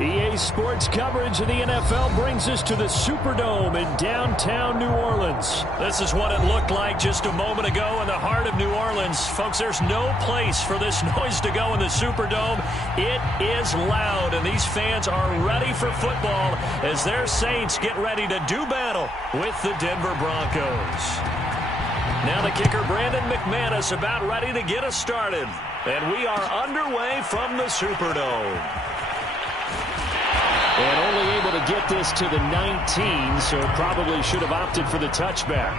EA Sports coverage of the NFL brings us to the Superdome in downtown New Orleans. This is what it looked like just a moment ago in the heart of New Orleans. Folks, there's no place for this noise to go in the Superdome. It is loud, and these fans are ready for football as their Saints get ready to do battle with the Denver Broncos. Now the kicker, Brandon McManus, about ready to get us started. And we are underway from the Superdome. And only able to get this to the 19, so probably should have opted for the touchback.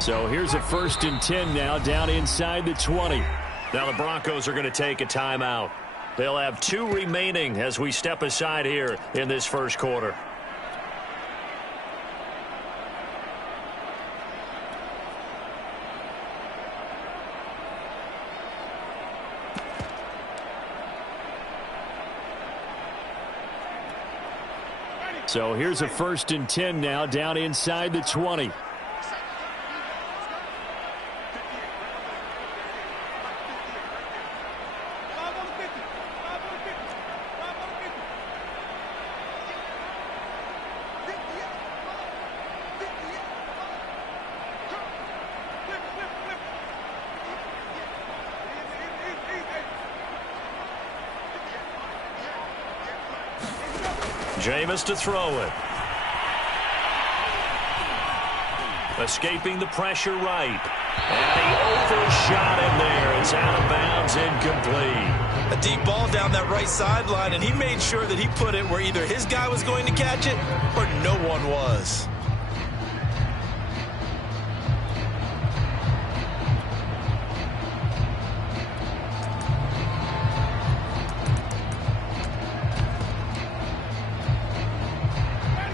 So here's a 1st and 10 now, down inside the 20. Now the Broncos are going to take a timeout. They'll have 2 remaining as we step aside here in this first quarter. So here's a 1st and 10 now, down inside the 20. Jameis to throw it. Escaping the pressure right. And he overshot him there. It's out of bounds, incomplete. A deep ball down that right sideline, and he made sure that he put it where either his guy was going to catch it or no one was.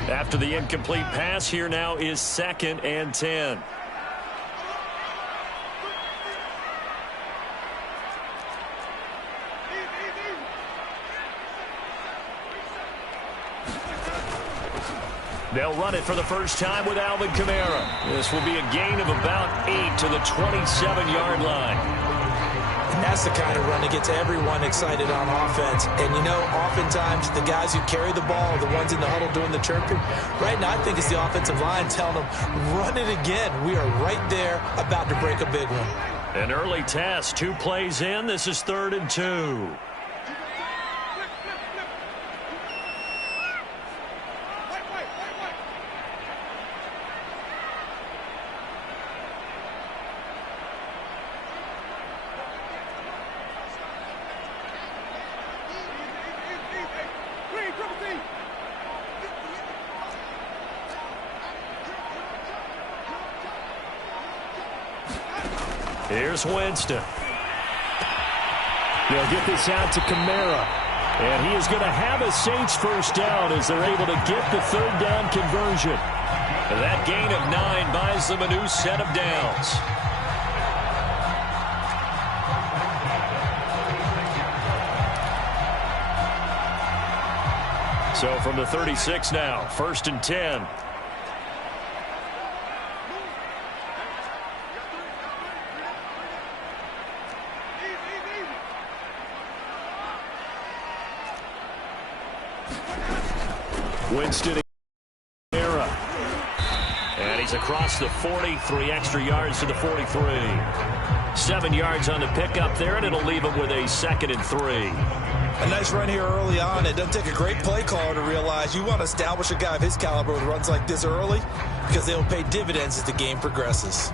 After the incomplete pass, here now is 2nd and 10. They'll run it for the first time with Alvin Kamara. This will be a gain of about 8 to the 27-yard line. And that's the kind of run that gets everyone excited on offense. And, you know, oftentimes the guys who carry the ball are the ones in the huddle doing the chirping. Right now, I think it's the offensive line telling them, run it again. We are right there about to break a big one. An early test, 2 plays in. This is 3rd and 2. Here's Winston. They'll get this out to Kamara. And he is going to have a Saints first down as they're able to get the 3rd down conversion. And that gain of 9 buys them a new set of downs. So from the 36 now, 1st and 10. Winston era. And he's across the 40, 3 extra yards to the 43. 7 yards on the pickup there, and it'll leave him with a 2nd and 3. A nice run here early on. It doesn't take a great play caller to realize you want to establish a guy of his caliber who runs like this early because they'll pay dividends as the game progresses.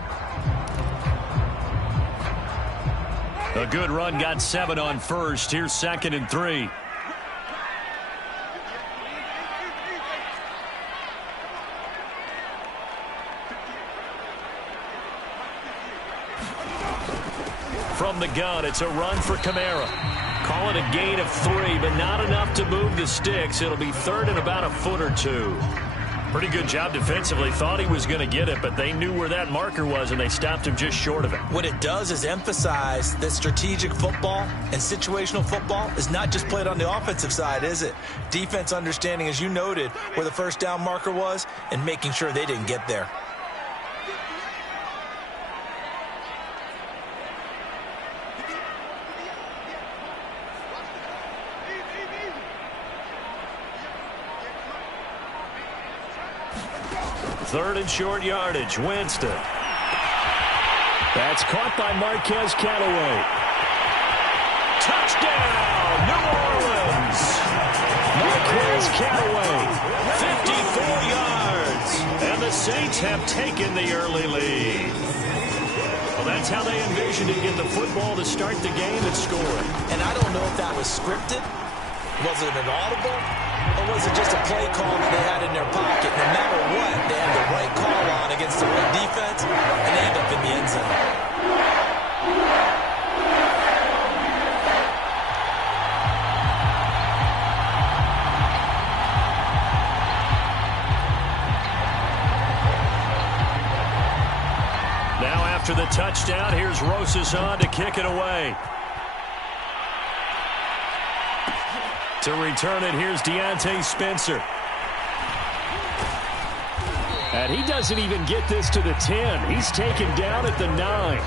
A good run, got 7 on first. Here's 2nd and 3. From the gun, it's a run for Kamara. Call it a gain of 3, but not enough to move the sticks. It'll be 3rd and about a foot or 2. Pretty good job defensively. Thought he was going to get it, but they knew where that marker was, and they stopped him just short of it. What it does is emphasize that strategic football and situational football is not just played on the offensive side, is it? Defense understanding, as you noted, where the first down marker was and making sure they didn't get there. Third and short yardage. Winston. That's caught by Marquez Callaway. Touchdown, New Orleans. Marquez Callaway, 54 yards. And the Saints have taken the early lead. Well, that's how they envisioned it, get the football to start the game and score. And I don't know if that was scripted. Was it an audible? Or was it just a play call that they had in their pocket? No matter what, they had the right call on against the right defense, and they end up in the end zone. Now after the touchdown, here's Rosas on to kick it away. To return it, here's Deontay Spencer. And he doesn't even get this to the 10. He's taken down at the 9.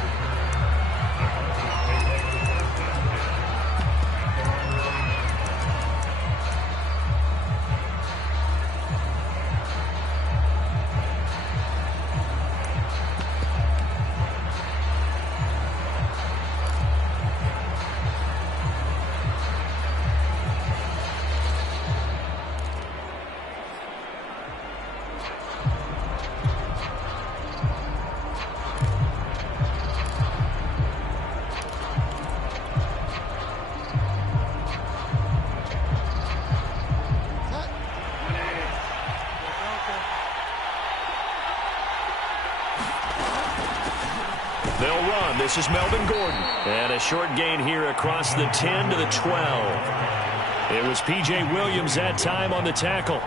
They'll run. This is Melvin Gordon. And a short gain here across the 10 to the 12. It was P.J. Williams that time on the tackle.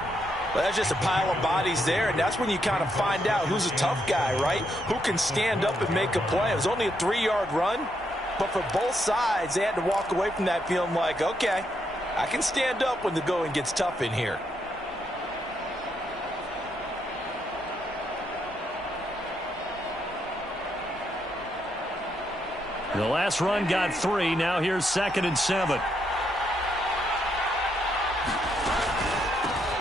Well, that's just a pile of bodies there, and that's when you kind of find out who's a tough guy, right? Who can stand up and make a play. It was only a 3-yard run, but for both sides, they had to walk away from that feeling like, okay, I can stand up when the going gets tough in here. The last run got 3. Now here's 2nd and 7.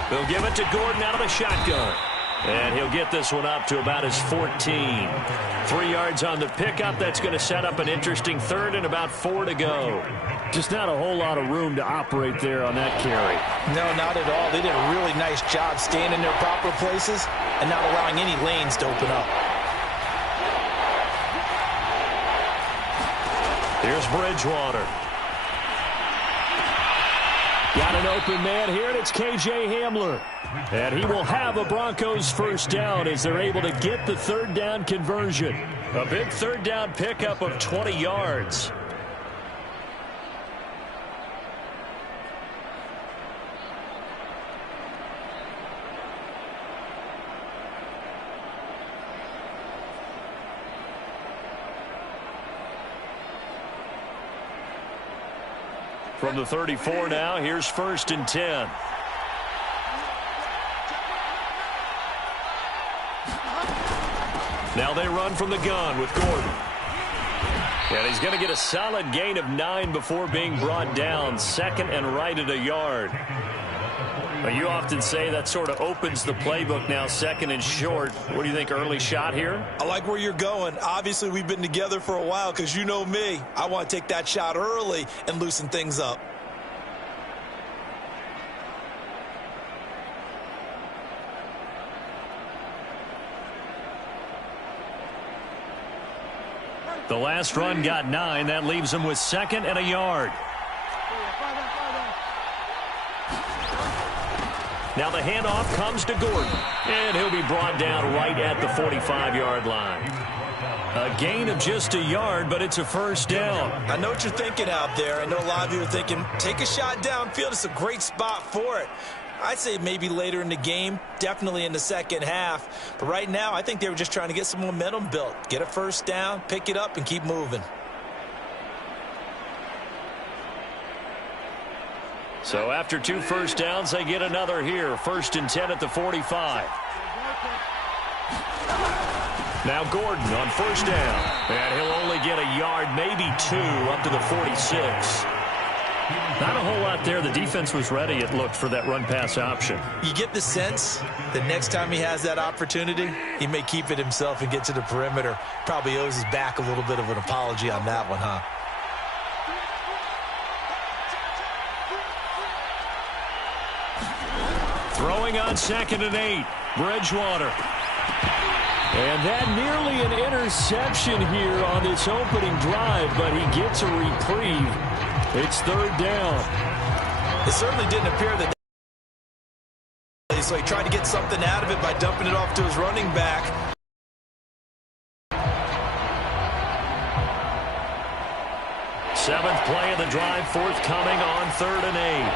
They'll give it to Gordon out of the shotgun. And he'll get this one up to about his 14. 3 yards on the pickup. That's going to set up an interesting 3rd and about 4 to go. Just not a whole lot of room to operate there on that carry. No, not at all. They did a really nice job staying in their proper places and not allowing any lanes to open up. Here's Bridgewater. Got an open man here, and it's K.J. Hamler. And he will have a Broncos first down as they're able to get the 3rd down conversion. A big 3rd down pickup of 20 yards. From the 34 now, here's 1st and 10. Now they run from the gun with Gordon. And he's going to get a solid gain of 9 before being brought down. 2nd and right at a yard. You often say that sort of opens the playbook now, 2nd and short. What do you think, early shot here? I like where you're going. Obviously, we've been together for a while because you know me. I want to take that shot early and loosen things up. The last run got 9. That leaves him with 2nd and a yard. Now the handoff comes to Gordon. And he'll be brought down right at the 45-yard line. A gain of just a yard, but it's a first down. I know what you're thinking out there. I know a lot of you are thinking, take a shot downfield. It's a great spot for it. I'd say maybe later in the game, definitely in the second half. But right now, I think they were just trying to get some momentum built. Get a first down, pick it up, and keep moving. So after 2 first downs, they get another here. 1st and 10 at the 45. Now Gordon on 1st down. And he'll only get a yard, maybe 2, up to the 46. Not a whole lot there. The defense was ready, it looked, for that run-pass option. You get the sense that next time he has that opportunity, he may keep it himself and get to the perimeter. Probably owes his back a little bit of an apology on that one, huh? Throwing on 2nd and 8. Bridgewater. And that nearly an interception here on this opening drive, but he gets a reprieve. It's 3rd down. It certainly didn't appear that so he tried to get something out of it by dumping it off to his running back. Seventh play of the drive forthcoming on 3rd and 8.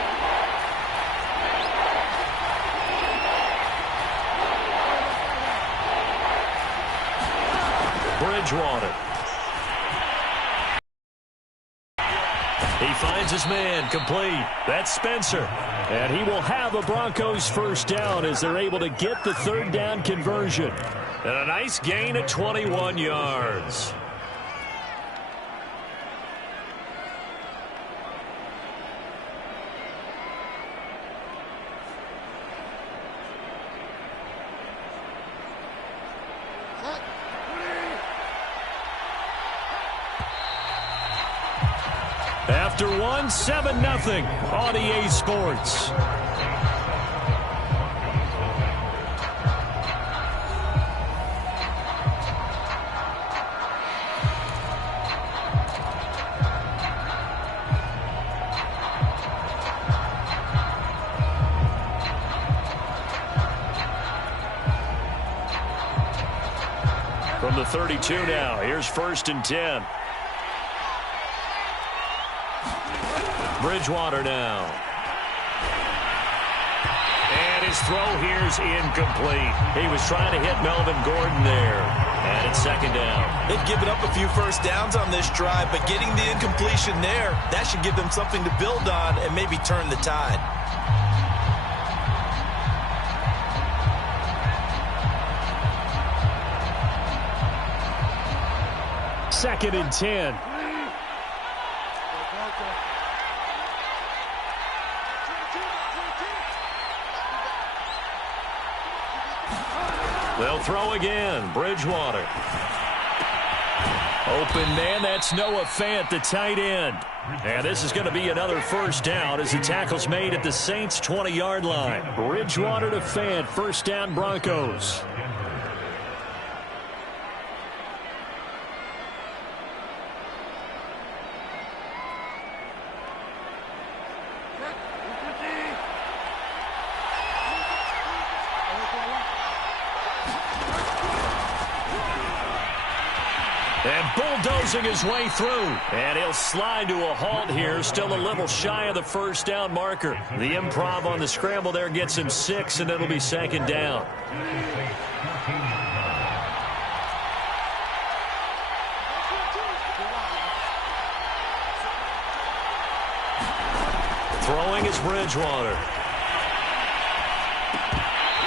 Bridgewater. He finds his man, complete. That's Spencer. And he will have a Broncos first down as they're able to get the 3rd down conversion. And a nice gain of 21 yards. After 1, 7-0 on EA Sports. From the 32 now, here's 1st and 10. Bridgewater now. And his throw here's incomplete. He was trying to hit Melvin Gordon there. And it's 2nd down. They've given up a few first downs on this drive, but getting the incompletion there, that should give them something to build on and maybe turn the tide. Second and 10. They'll throw again. Bridgewater. Open man, that's Noah Fant, the tight end. And this is going to be another first down as the tackle's made at the Saints' 20-yard line. Bridgewater to Fant, first down Broncos. And bulldozing his way through. And he'll slide to a halt here. Still a little shy of the first down marker. The improv on the scramble there gets him 6, and it'll be 2nd down. Throwing is Bridgewater.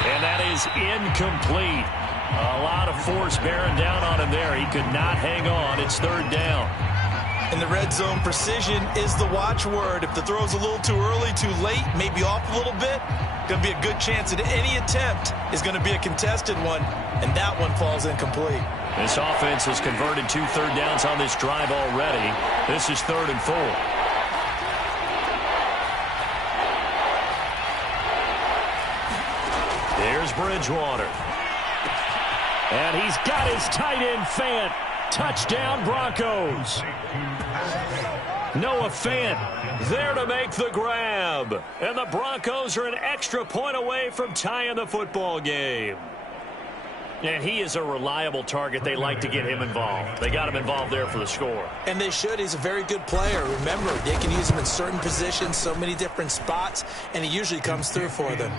And that is incomplete. A lot of force bearing down on him there. He could not hang on. It's 3rd down. In the red zone, precision is the watchword. If the throw's a little too early, too late, maybe off a little bit, going to be a good chance that any attempt is going to be a contested one, and that one falls incomplete. This offense has converted 2 third downs on this drive already. This is 3rd and 4. Here's Bridgewater. And he's got his tight end, Fant. Touchdown, Broncos. Noah Fant there to make the grab. And the Broncos are an extra point away from tying the football game. And he is a reliable target. They like to get him involved. They got him involved there for the score. And they should. He's a very good player. Remember, they can use him in certain positions, so many different spots, and he usually comes through for them.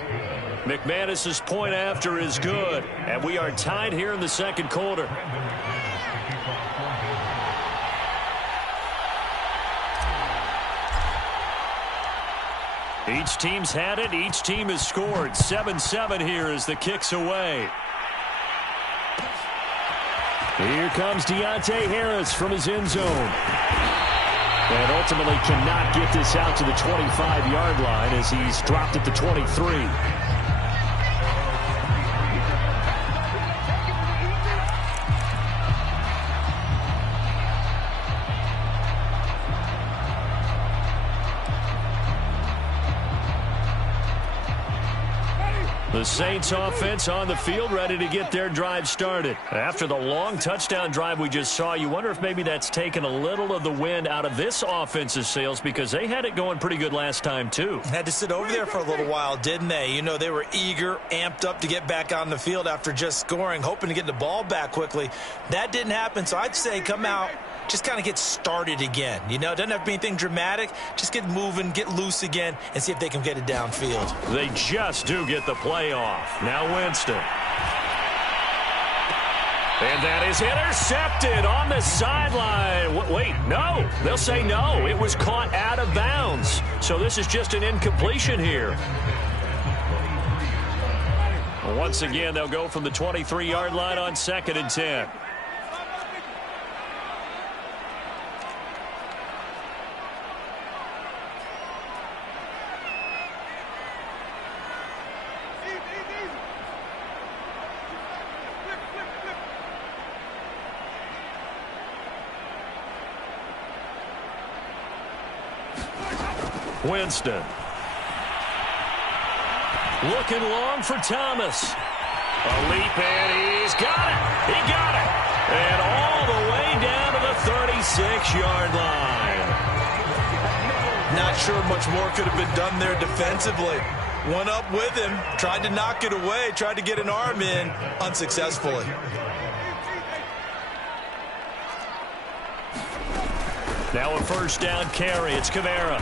McManus's point after is good, and we are tied here in the second quarter. Each team's had it. Each team has scored. 7-7 here as the kick's away. Here comes Deontay Harris from his end zone. And ultimately cannot get this out to the 25-yard line as he's dropped at the 23. The Saints offense on the field ready to get their drive started. After the long touchdown drive we just saw, you wonder if maybe that's taken a little of the wind out of this offense's sails because they had it going pretty good last time too. Had to sit over there for a little while, didn't they? You know, they were eager, amped up to get back on the field after just scoring, hoping to get the ball back quickly. That didn't happen, so I'd say come out, just kind of get started again. You know, it doesn't have to be anything dramatic. Just get moving, get loose again, and see if they can get it downfield. They just do get the play off. Now Winston. And that is intercepted on the sideline. Wait, no. They'll say no. It was caught out of bounds. So this is just an incompletion here. Once again, they'll go from the 23-yard line on 2nd and 10. Winston. Looking long for Thomas. A leap, and he's got it. He got it. And all the way down to the 36-yard line. Not sure much more could have been done there defensively. Went up with him, tried to knock it away, tried to get an arm in, unsuccessfully. Now a first down carry. It's Kamara.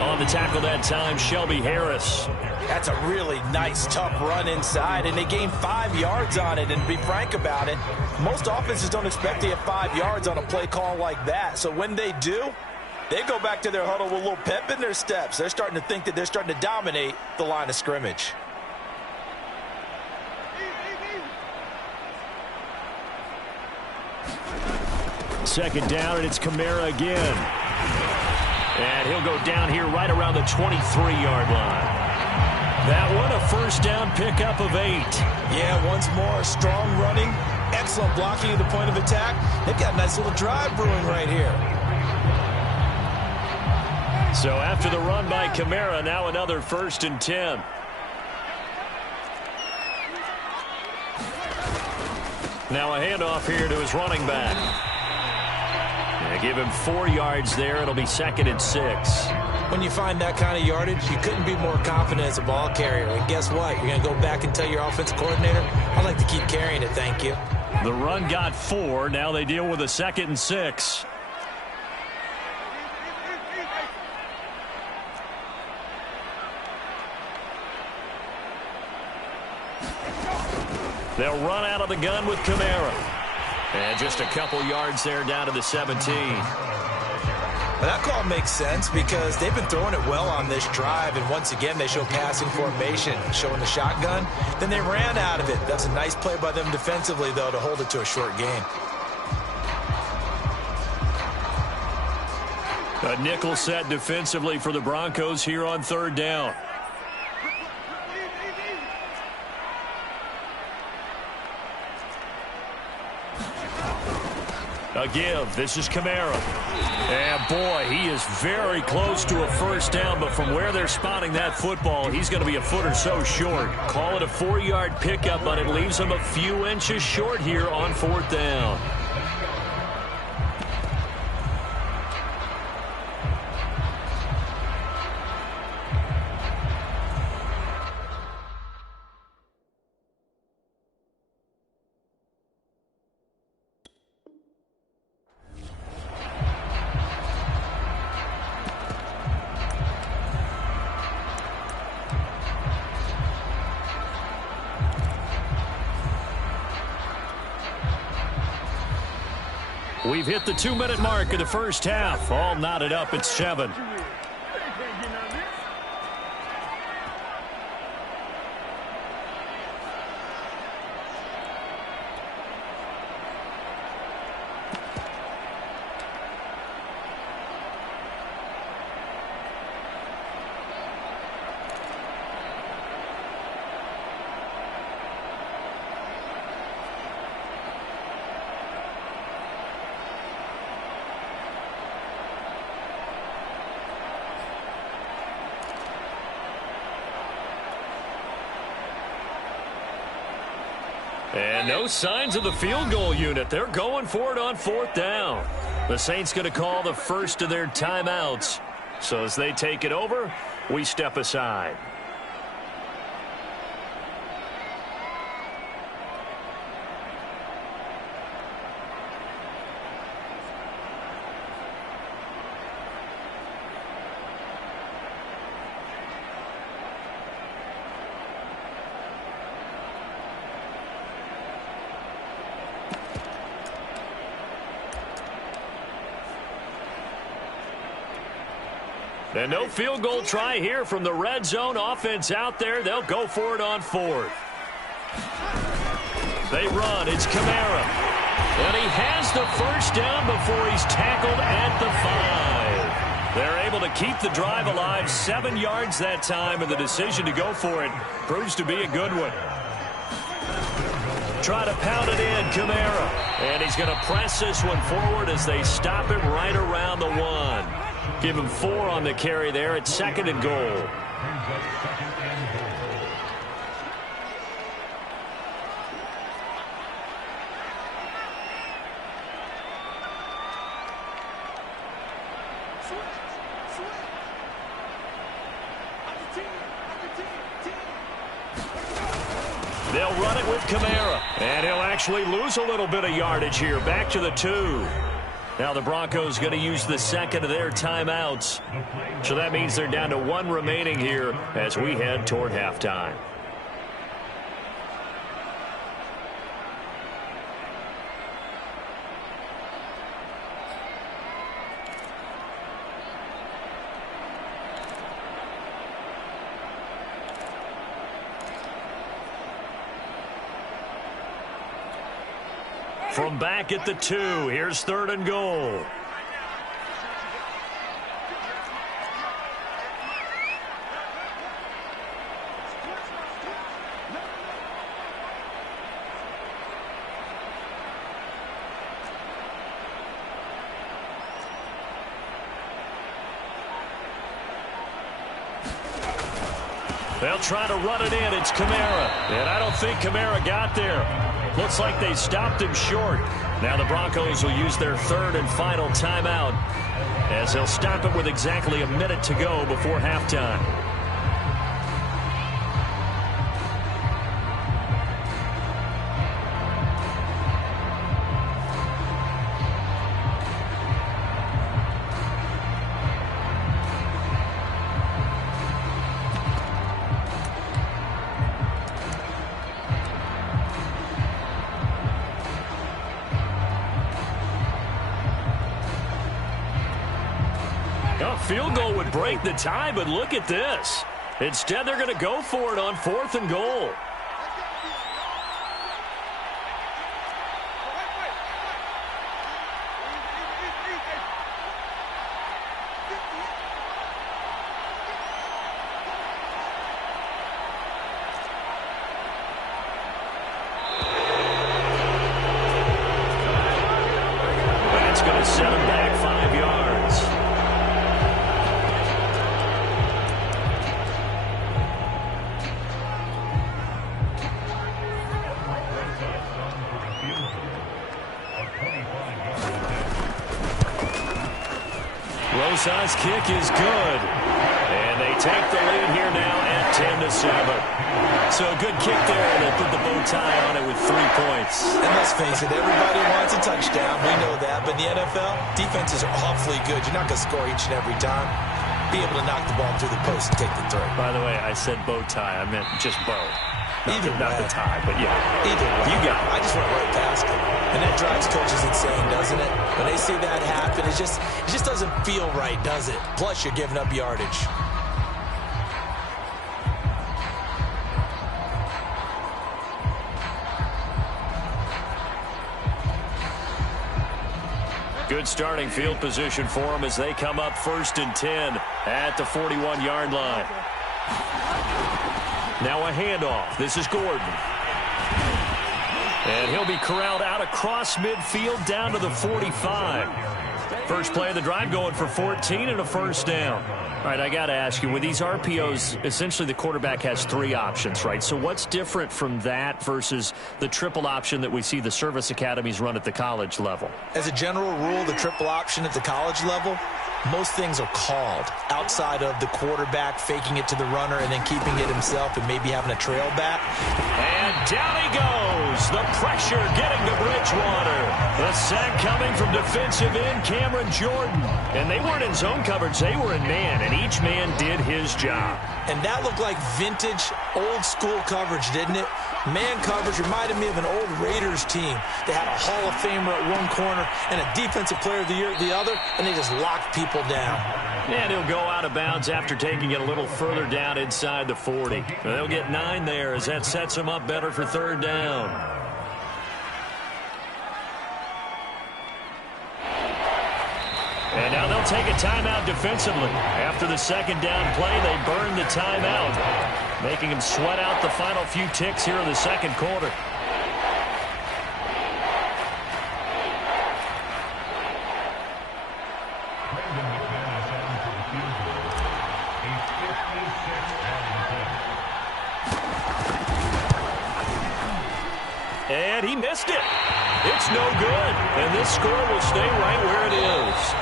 On the tackle that time, Shelby Harris. That's a really nice, tough run inside, and they gained 5 yards on it. And to be frank about it, most offenses don't expect to get 5 yards on a play call like that. So when they do, they go back to their huddle with a little pep in their steps. They're starting to think that they're starting to dominate the line of scrimmage. Second down, and it's Kamara again. And he'll go down here right around the 23-yard line. That one, a first down pickup of 8. Yeah, once more, strong running, excellent blocking at the point of attack. They've got a nice little drive brewing right here. So after the run by Kamara, now another 1st and 10. Now a handoff here to his running back. Give him 4 yards there. It'll be 2nd and 6. When you find that kind of yardage, you couldn't be more confident as a ball carrier. And guess what? You're going to go back and tell your offensive coordinator, I'd like to keep carrying it, thank you. The run got 4. Now they deal with a 2nd and 6. They'll run out of the gun with Kamara. And just a couple yards there down to the 17. Well, that call makes sense because they've been throwing it well on this drive. And once again, they show passing formation, showing the shotgun. Then they ran out of it. That's a nice play by them defensively, though, to hold it to a short gain. A nickel set defensively for the Broncos here on 3rd down. A give. This is Kamara. And, boy, he is very close to a first down, but from where they're spotting that football, he's going to be a foot or so short. Call it a 4-yard pickup, but it leaves him a few inches short here on 4th down. We've hit the 2-minute mark of the first half. All knotted up at 7. And no signs of the field goal unit. They're going for it on 4th down. The Saints going to call the first of their timeouts. So as they take it over, we step aside. And no field goal try here from the red zone offense out there. They'll go for it on 4th. They run. It's Kamara. And he has the first down before he's tackled at the 5. They're able to keep the drive alive. 7 yards that time, and the decision to go for it proves to be a good one. Try to pound it in, Kamara. And he's going to press this one forward as they stop him right around the 1. Give him 4 on the carry there at 2nd and goal. They'll run it with Kamara. And he'll actually lose a little bit of yardage here. Back to the 2. Now the Broncos going to use the second of their timeouts. So that means they're down to 1 remaining here as we head toward halftime. From back at the 2, here's 3rd and goal. They'll try to run it in. It's Kamara. And I don't think Kamara got there. Looks like they stopped him short. Now the Broncos will use their 3rd and final timeout as they'll stop it with exactly a minute to go before halftime. Field goal would break the tie, but look at this. Instead, they're going to go for it on 4th and goal. That's going to set them back 5 yards. Rosa's kick is good. And they take the lead here now at 10-7. So a good kick there, and they put the bow tie on it with 3 points. And let's face it, everybody wants a touchdown. We know that. But in the NFL, defenses are awfully good. You're not going to score each and every time. Be able to knock the ball through the post and take the throw. By the way, I said bow tie. I meant just bow. Not the tie, but yeah. Either way. You got it. I just went right past it. And that drives coaches insane, doesn't it? see that happen. It just doesn't feel right, does it? Plus, you're giving up yardage. Good starting field position for them as they come up 1st and 10 at the 41-yard line. Now a handoff. This is Gordon. And he'll be corralled out across midfield down to the 45. First play of the drive going for 14 and a first down. All right, I got to ask you, with these RPOs, essentially the quarterback has 3 options, right? So what's different from that versus the triple option that we see the service academies run at the college level? As a general rule, the triple option at the college level, most things are called outside of the quarterback faking it to the runner and then keeping it himself and maybe having a trail back. And down he goes. The pressure getting to Bridgewater. The sack coming from defensive end Cameron Jordan. And they weren't in zone coverage. They were in man, and each man did his job. And that looked like vintage, old-school coverage, didn't it? Man coverage reminded me of an old Raiders team. They had a Hall of Famer at one corner and a Defensive Player of the Year at the other, and they just locked people down. And he'll go out of bounds after taking it a little further down inside the 40. They'll get 9 there as that sets them up better for 3rd down. And now they'll take a timeout defensively. After the 2nd down play, they burn the timeout, making them sweat out the final few ticks here in the 2nd quarter. And he missed it. It's no good. And this score will stay right where it is.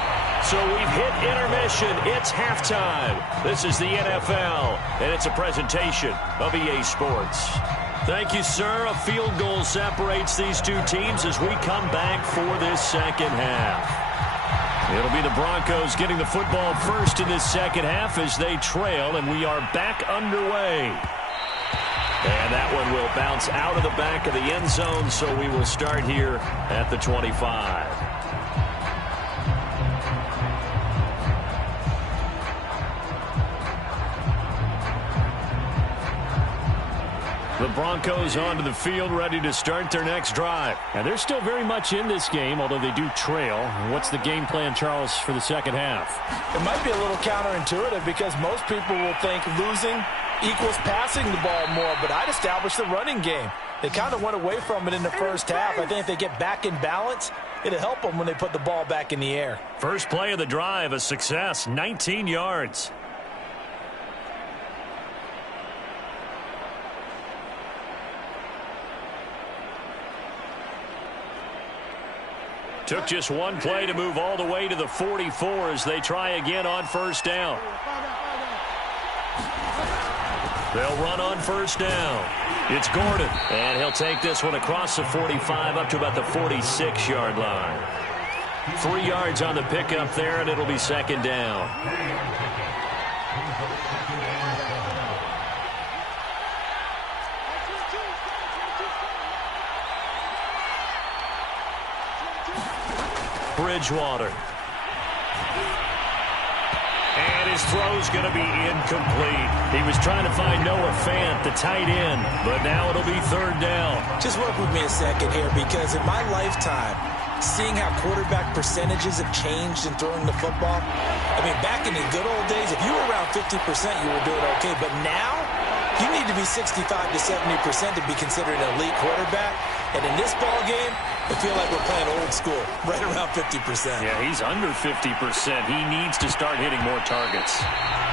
So we've hit intermission. It's halftime. This is the NFL, and it's a presentation of EA Sports. Thank you, sir. A field goal separates these two teams as we come back for this 2nd half. It'll be the Broncos getting the football first in this 2nd half as they trail, and we are back underway. And that one will bounce out of the back of the end zone, so we will start here at the 25. The Broncos onto the field, ready to start their next drive. And they're still very much in this game, although they do trail. What's the game plan, Charles, for the 2nd half? It might be a little counterintuitive because most people will think losing equals passing the ball more, but I'd establish the running game. They kind of went away from it in the 1st half. I think if they get back in balance, it'll help them when they put the ball back in the air. First play of the drive, a success, 19 yards. Took just one play to move all the way to the 44 as they try again on 1st down. They'll run on 1st down. It's Gordon, and he'll take this one across the 45 up to about the 46-yard line. 3 yards on the pickup there, and it'll be 2nd down. Bridgewater. And his throw's going to be incomplete. He was trying to find Noah Fant, the tight end, but now it'll be 3rd down. Just work with me a second here, because in my lifetime, seeing how quarterback percentages have changed in throwing the football, I mean, back in the good old days, if you were around 50%, you were doing okay. But now, you need to be 65 to 70% to be considered an elite quarterback. And in this ball game, I feel like we're playing old school, right around 50%. Yeah, he's under 50%. He needs to start hitting more targets.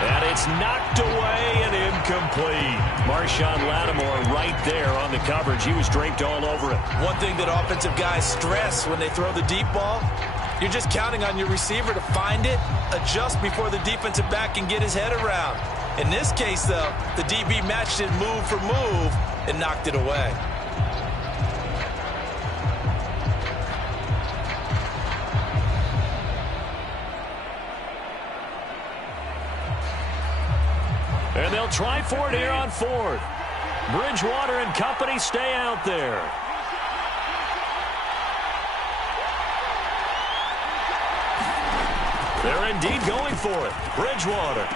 And it's knocked away and incomplete. Marshawn Lattimore right there on the coverage. He was draped all over it. One thing that offensive guys stress when they throw the deep ball, you're just counting on your receiver to find it, adjust before the defensive back can get his head around. In this case, though, the DB matched it move for move and knocked it away. And they'll try for it here on 4th. Bridgewater and company stay out there. They're indeed going for it. Bridgewater.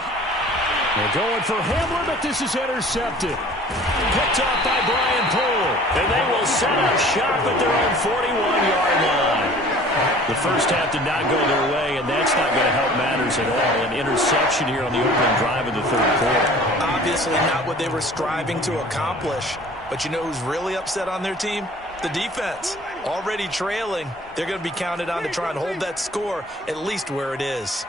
They're going for Hamler, but this is intercepted. Picked off by Brian Poole. And they will set up shop at their own 41-yard line. The first half did not go their way, and that's not going to help matters at all. An interception here on the opening drive of the third quarter. Obviously not what they were striving to accomplish. But you know who's really upset on their team? The defense. Already trailing. They're going to be counted on to try and hold that score at least where it is.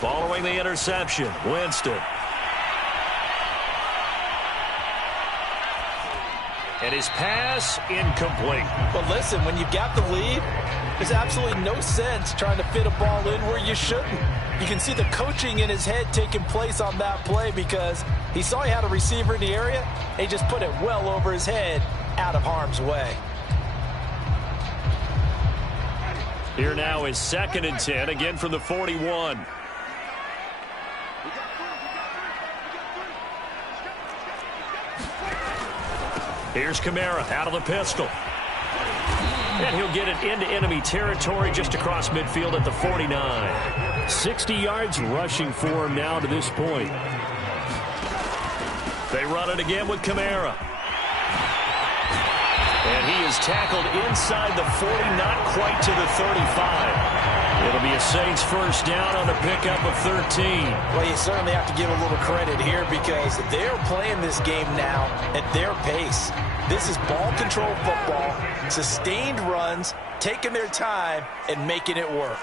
Following the interception, Winston. And his pass incomplete. But listen, when you've got the lead, there's absolutely no sense trying to fit a ball in where you shouldn't. You can see the coaching in his head taking place on that play because he saw he had a receiver in the area, and he just put it well over his head out of harm's way. Here now is 2nd and 10, again from the 41. Here's Kamara out of the pistol. And he'll get it into enemy territory just across midfield at the 49. 60 yards rushing for him now to this point. They run it again with Kamara. And he is tackled inside the 40, not quite to the 35. It'll be a Saints first down on the pickup of 13. Well, you certainly have to give a little credit here because they're playing this game now at their pace. This is ball control football, sustained runs, taking their time and making it work.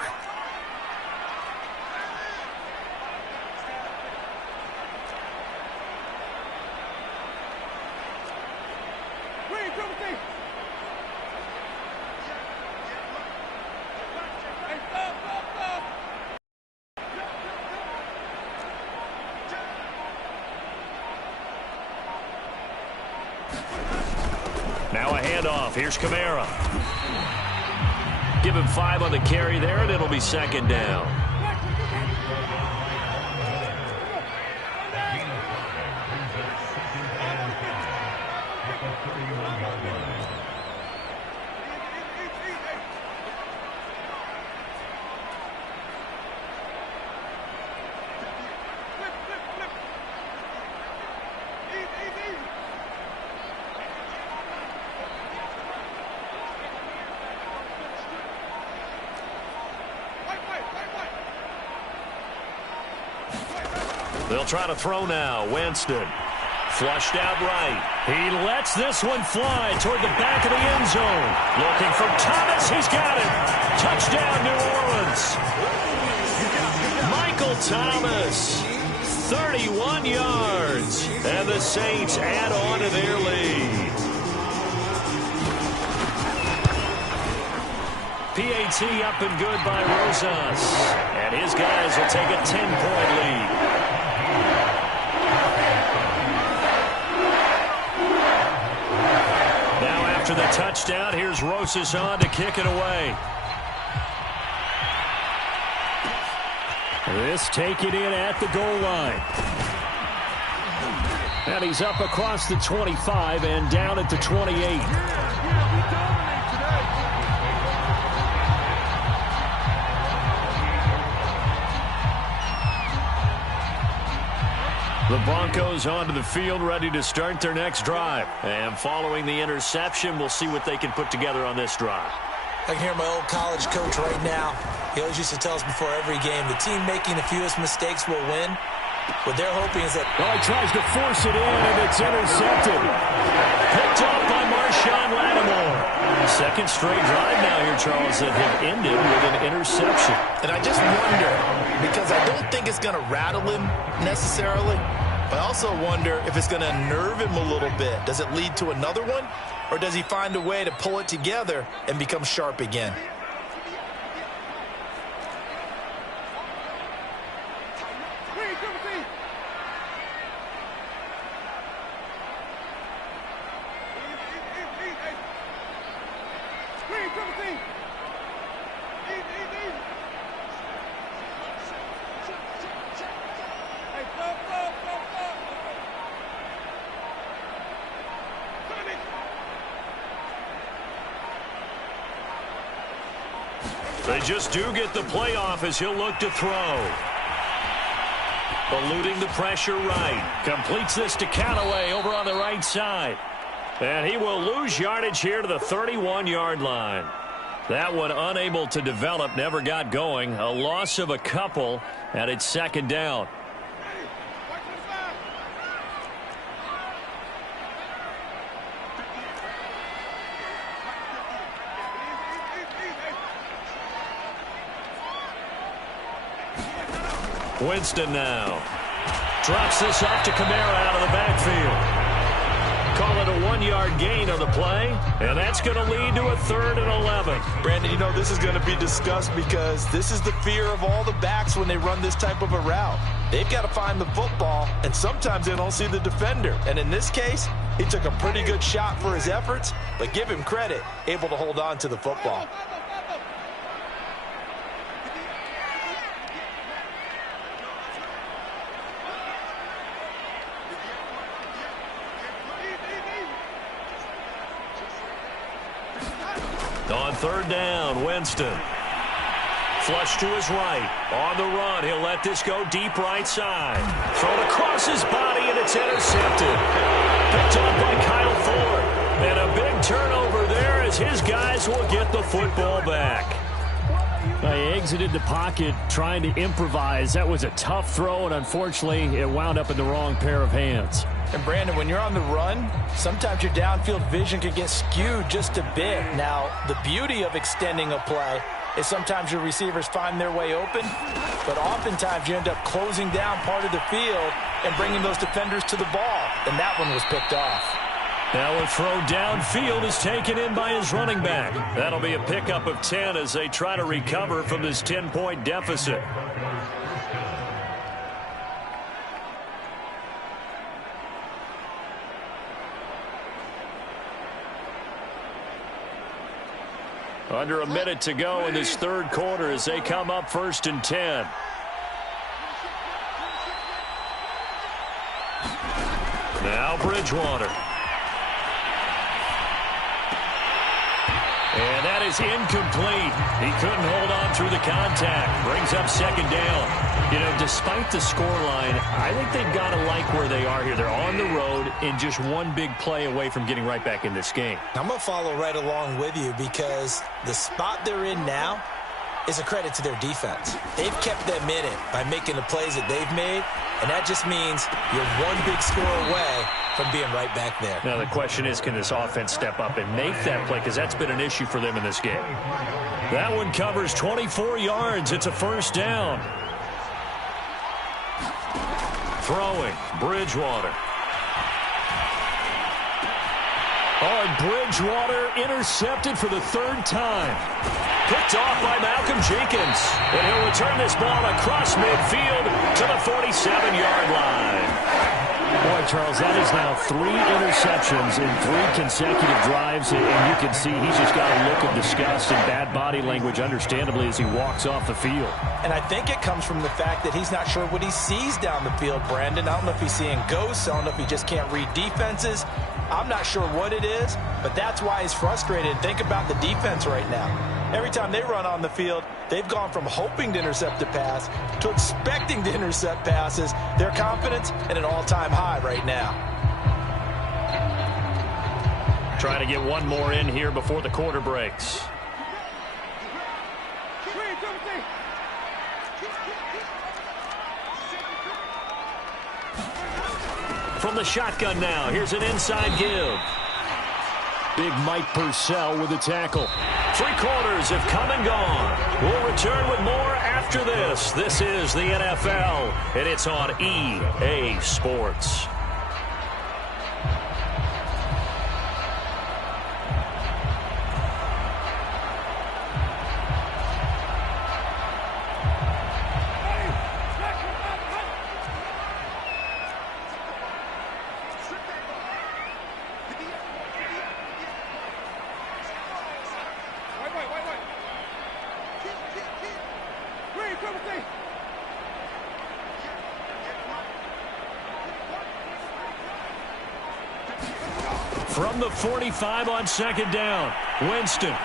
Now a handoff. Here's Kamara. Give him 5 on the carry there, and it'll be 2nd down. They'll try to throw now. Winston. Flushed out right. He lets this one fly toward the back of the end zone. Looking for Thomas. He's got it. Touchdown, New Orleans. Michael Thomas. 31 yards. And the Saints add on to their lead. PAT up and good by Rosas. And his guys will take a 10-point lead. After the touchdown, here's Rosas on to kick it away. This taken in at the goal line. And he's up across the 25 and down at the 28. The Broncos onto the field, ready to start their next drive. And following the interception, we'll see what they can put together on this drive. I can hear my old college coach right now. He always used to tell us before every game, the team making the fewest mistakes will win. What they're hoping is that... Well, he tries to force it in, and it's intercepted. Picked up by Marshawn Lattimore. Second straight drive now here, Charles, that have ended with an interception. And I just wonder, because I don't think it's going to rattle him necessarily, but I also wonder if it's going to unnerve him a little bit. Does it lead to another one, or does he find a way to pull it together and become sharp again? They just do get the playoff as he'll look to throw. Eluding the pressure right. Completes this to Callaway over on the right side. And he will lose yardage here to the 31-yard line. That one unable to develop, never got going. A loss of a couple, and it's second down. Winston now. Drops this off to Kamara out of the backfield. Call it a 1-yard gain on the play, and that's going to lead to a 3rd and 11. Brandon, you know this is going to be discussed because this is the fear of all the backs when they run this type of a route. They've got to find the football, and sometimes they don't see the defender. And in this case, he took a pretty good shot for his efforts, but give him credit, able to hold on to the football. On 3rd down, Winston. Flush to his right. On the run, he'll let this go deep right side. Thrown across his body, and it's intercepted. Picked up by Kyle Ford. And a big turnover there as his guys will get the football back. He exited the pocket trying to improvise. That was a tough throw, and unfortunately, it wound up in the wrong pair of hands. And Brandon, when you're on the run, sometimes your downfield vision can get skewed just a bit. Now, the beauty of extending a play is sometimes your receivers find their way open, but oftentimes you end up closing down part of the field and bringing those defenders to the ball, and that one was picked off. Now a throw downfield is taken in by his running back. That'll be a pickup of 10 as they try to recover from this 10-point deficit. Under a minute to go in this 3rd quarter as they come up 1st and 10. Now Bridgewater. And that is incomplete. He couldn't hold on through the contact. Brings up 2nd down. You know, despite the scoreline, I think they've got to like where they are here. They're on the road and just one big play away from getting right back in this game. I'm going to follow right along with you because the spot they're in now is a credit to their defense. They've kept them in it by making the plays that they've made, and that just means you're one big score away from being right back there. Now the question is, can this offense step up and make that play? Because that's been an issue for them in this game. That one covers 24 yards. It's a 1st down. Throwing, Bridgewater. Oh, and Bridgewater intercepted for the 3rd time. Picked off by Malcolm Jenkins. And he'll return this ball across midfield to the 47-yard line. Boy, Charles, that is now 3 interceptions in 3 consecutive drives, and you can see he's just got a look of disgust and bad body language, understandably, as he walks off the field. And I think it comes from the fact that he's not sure what he sees down the field, Brandon. I don't know if he's seeing ghosts. I don't know if he just can't read defenses. I'm not sure what it is, but that's why he's frustrated. Think about the defense right now. Every time they run on the field, they've gone from hoping to intercept a pass to expecting to intercept passes. Their confidence at an all-time high right now. Trying to get one more in here before the quarter breaks. From the shotgun now, here's an inside give. Big Mike Purcell with a tackle. 3 quarters have come and gone. We'll return with more after this. This is the NFL, and it's on EA Sports. From the 45 on 2nd down, Winston.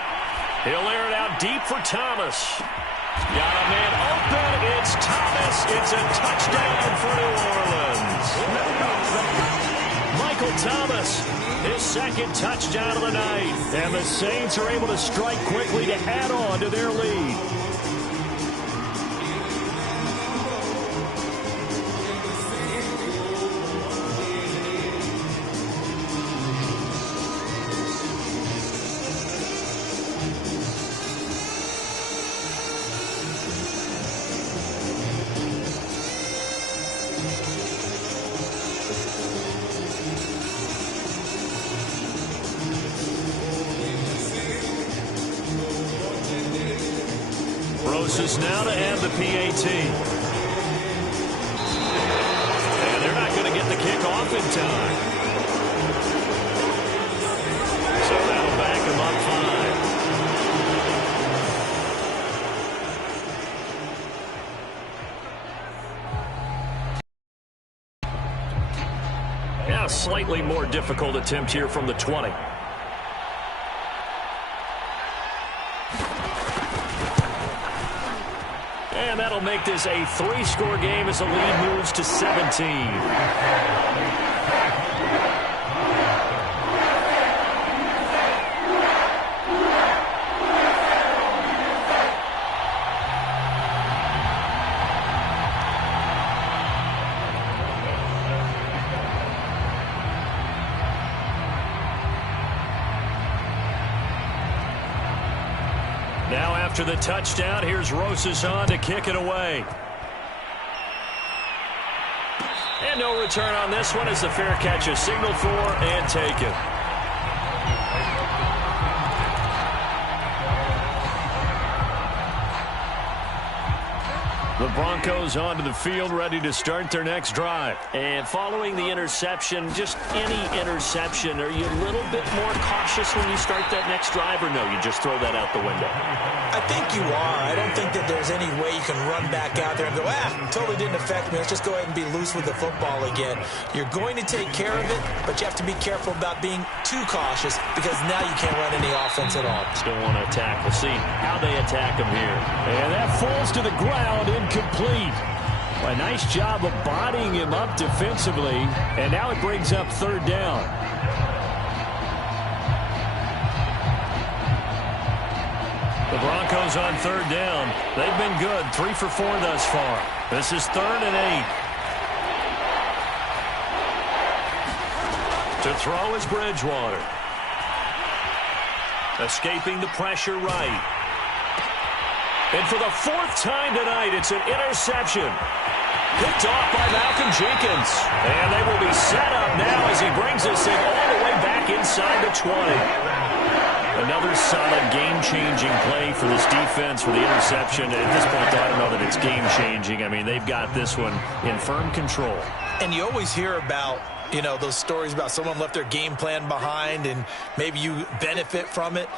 He'll air it out deep for Thomas. Got a man open. It's Thomas. It's a touchdown for New Orleans. Michael Thomas, his second touchdown of the night. And the Saints are able to strike quickly to add on to their lead. Is now to add the PAT. And they're not going to get the kick off in time. So that'll back them up 5. Yeah, slightly more difficult attempt here from the 20. And that'll make this a 3-score game as the lead moves to 17. Now after the touchdown, here's Rosas on to kick it away. And no return on this one as the fair catch is signaled for and taken. The Broncos onto the field, ready to start their next drive. And following the interception, just any interception, are you a little bit more cautious when you start that next drive, or no, you just throw that out the window? I think you are. I don't think that there's any way you can run back out there and go, totally didn't affect me. Let's just go ahead and be loose with the football again. You're going to take care of it, but you have to be careful about being too cautious because now you can't run any offense at all. Still want to attack. We'll see how they attack him here. And that falls to the ground, incomplete. A nice job of bodying him up defensively, and now it brings up third down. The Broncos on third down. They've been good, 3 for 4 thus far. This is 3rd and 8. To throw is Bridgewater. Escaping the pressure right. And for the 4th time tonight, it's an interception. Picked off by Malcolm Jenkins. And they will be set up now as he brings this thing all the way back inside the 20. Another solid game-changing play for this defense for the interception. At this point, though, I don't know that it's game-changing. I mean, they've got this one in firm control. And you always hear about, you know, those stories about someone left their game plan behind and maybe you benefit from it.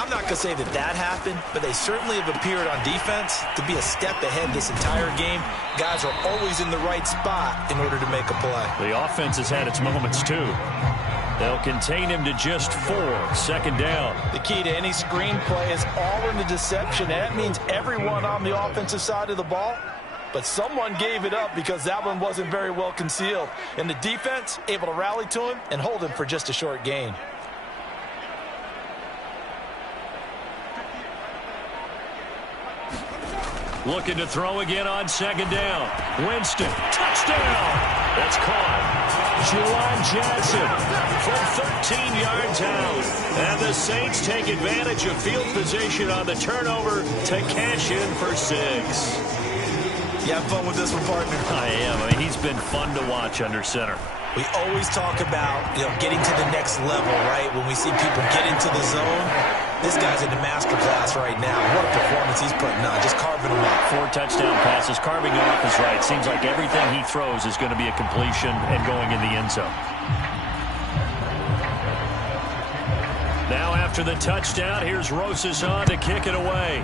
I'm not going to say that that happened, but they certainly have appeared on defense to be a step ahead this entire game. Guys are always in the right spot in order to make a play. The offense has had its moments, too. They'll contain him to just 4. 2nd down. The key to any screen play is all in the deception. That means everyone on the offensive side of the ball. But someone gave it up because that one wasn't very well concealed. And the defense able to rally to him and hold him for just a short gain. Looking to throw again on 2nd down. Winston, touchdown. That's caught. Juwan Johnson from 13 yards out. And the Saints take advantage of field position on the turnover to cash in for 6. You have fun with this one, partner? I am. I mean, he's been fun to watch under center. We always talk about, getting to the next level, right? When we see people get into the zone, this guy's in the master class right now. What a performance he's putting on, just carving them up. 4 touchdown passes, carving them up is right. Seems like everything he throws is going to be a completion and going in the end zone. Now after the touchdown, here's Rosas on to kick it away.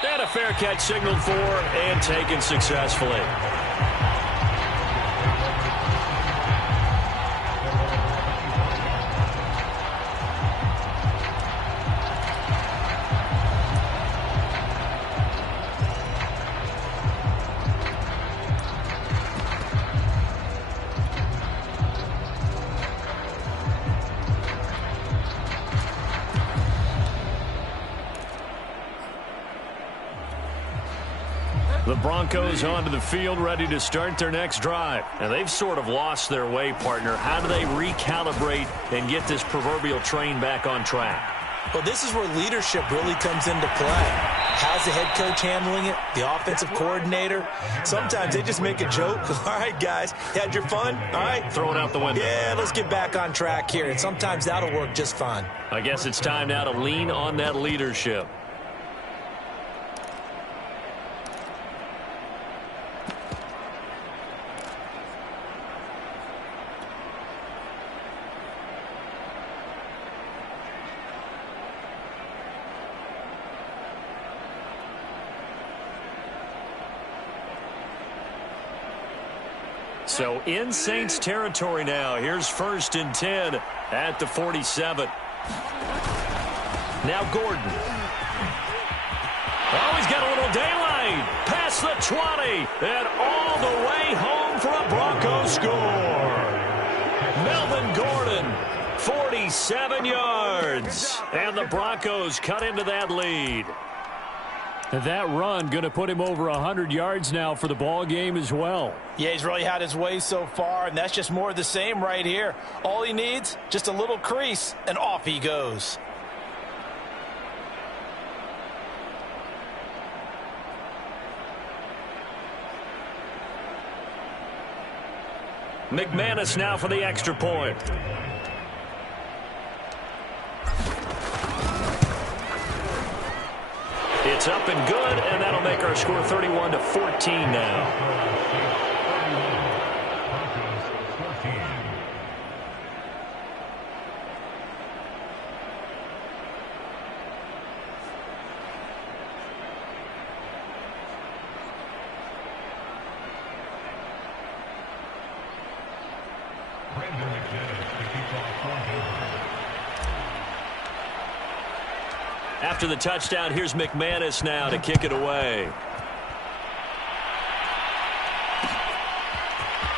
And a fair catch signaled for and taken successfully. Broncos onto the field, ready to start their next drive. And they've sort of lost their way, partner. How do they recalibrate and get this proverbial train back on track? Well, this is where leadership really comes into play. How's the head coach handling it? The offensive coordinator? Sometimes they just make a joke. All right, guys, had your fun? All right. Throw it out the window. Yeah, let's get back on track here. And sometimes that'll work just fine. I guess it's time now to lean on that leadership. So in Saints territory now. Here's 1st and 10 at the 47. Now Gordon. Oh, he's got a little daylight. Past the 20 and all the way home for a Broncos score. Melvin Gordon, 47 yards. And the Broncos cut into that lead. And that run going to put him over 100 yards now for the ball game as well. Yeah, he's really had his way so far, and that's just more of the same right here. All he needs, just a little crease, and off he goes. McManus now for the extra point. It's up and good, and that'll make our score 31-14 now. After the touchdown, here's McManus now to kick it away.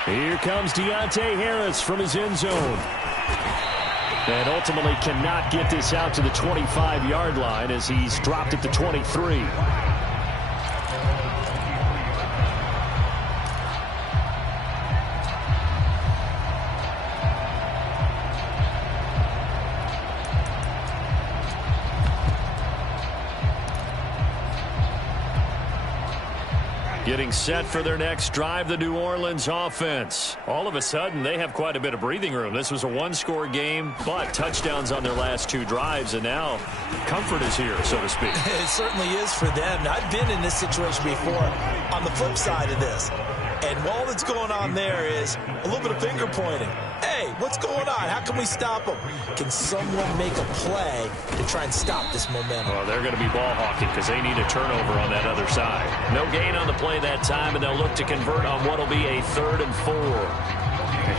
Here comes Deontay Harris from his end zone. And ultimately cannot get this out to the 25-yard line as he's dropped at the 23. Getting set for their next drive, the New Orleans offense. All of a sudden, they have quite a bit of breathing room. This was a one-score game, but touchdowns on their last 2 drives, and now comfort is here, so to speak. It certainly is for them. I've been in this situation before on the flip side of this. And all that's going on there is a little bit of finger pointing. Hey, what's going on? How can we stop them? Can someone make a play to try and stop this momentum? Well, they're going to be ball hawking because they need a turnover on that other side. No gain on the play that time, and they'll look to convert on what will be a 3rd and 4.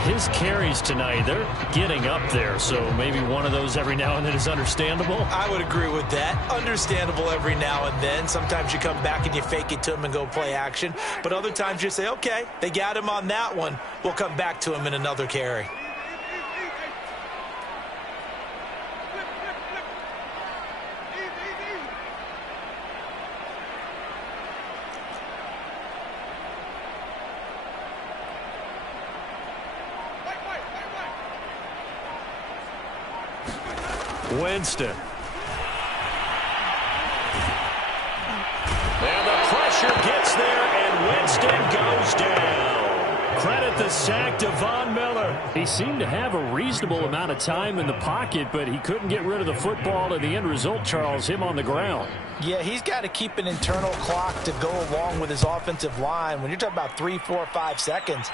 His carries tonight, they're getting up there, so maybe one of those every now and then is understandable. I would agree with that. Understandable every now and then. Sometimes you come back and you fake it to him and go play action. But other times you say, okay, they got him on that one. We'll come back to him in another carry. Winston. And the pressure gets there, and Winston goes down. Credit the sack to Von Miller. He seemed to have a reasonable amount of time in the pocket, but he couldn't get rid of the football, and the end result, Charles, him on the ground. Yeah, he's got to keep an internal clock to go along with his offensive line. When you're talking about 3, 4, 5 seconds,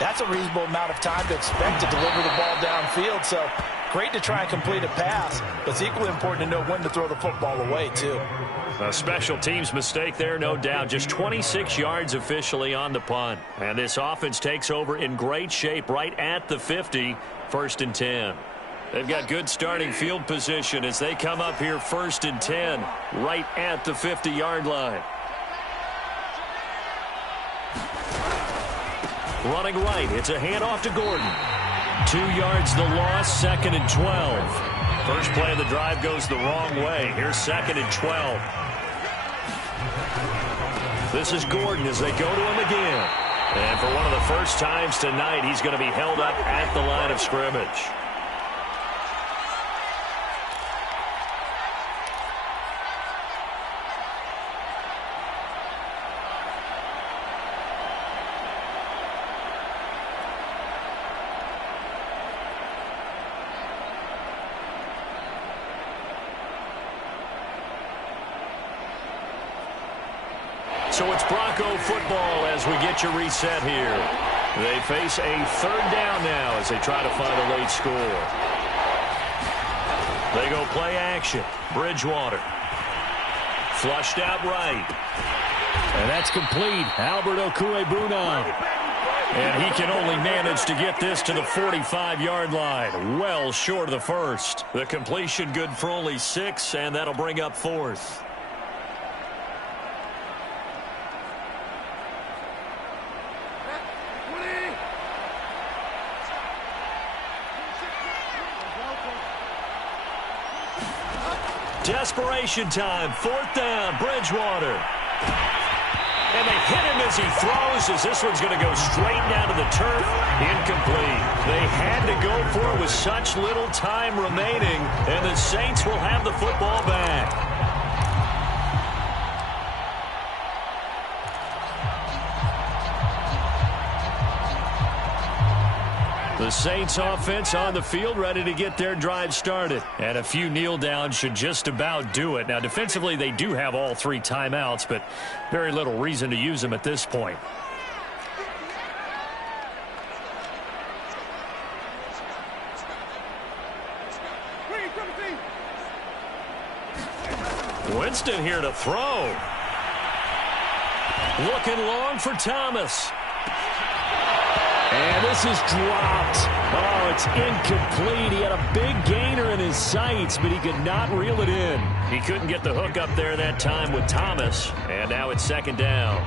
that's a reasonable amount of time to expect to deliver the ball downfield. So great to try and complete a pass, but it's equally important to know when to throw the football away, too. A special teams mistake there, no doubt. Just 26 yards officially on the punt. And this offense takes over in great shape right at the 50, 1st and 10. They've got good starting field position as they come up here 1st and 10 right at the 50-yard line. Running right, it's a handoff to Gordon. 2 yards the loss, 2nd and 12. First play of the drive goes the wrong way. Here's 2nd and 12. This is Gordon as they go to him again. And for one of the first times tonight, he's going to be held up at the line of scrimmage. So it's Bronco football as we get you reset here. They face a third down now as they try to find a late score. They go play action. Bridgewater. Flushed out right. And that's complete. Albert Okwuegbunam. And he can only manage to get this to the 45-yard line. Well short of the first. The completion good for only 6, and that'll bring up 4th. Desperation time. 4th down. Bridgewater. And they hit him as he throws, as this one's going to go straight down to the turf. Incomplete. They had to go for it with such little time remaining, and the Saints will have the football back. The Saints offense on the field, ready to get their drive started. And a few kneel downs should just about do it. Now, defensively, they do have all 3 timeouts, but very little reason to use them at this point. Winston here to throw. Looking long for Thomas. And this is dropped. Oh, it's incomplete. He had a big gainer in his sights, but he could not reel it in. He couldn't get the hook up there that time with Thomas. And now it's 2nd down.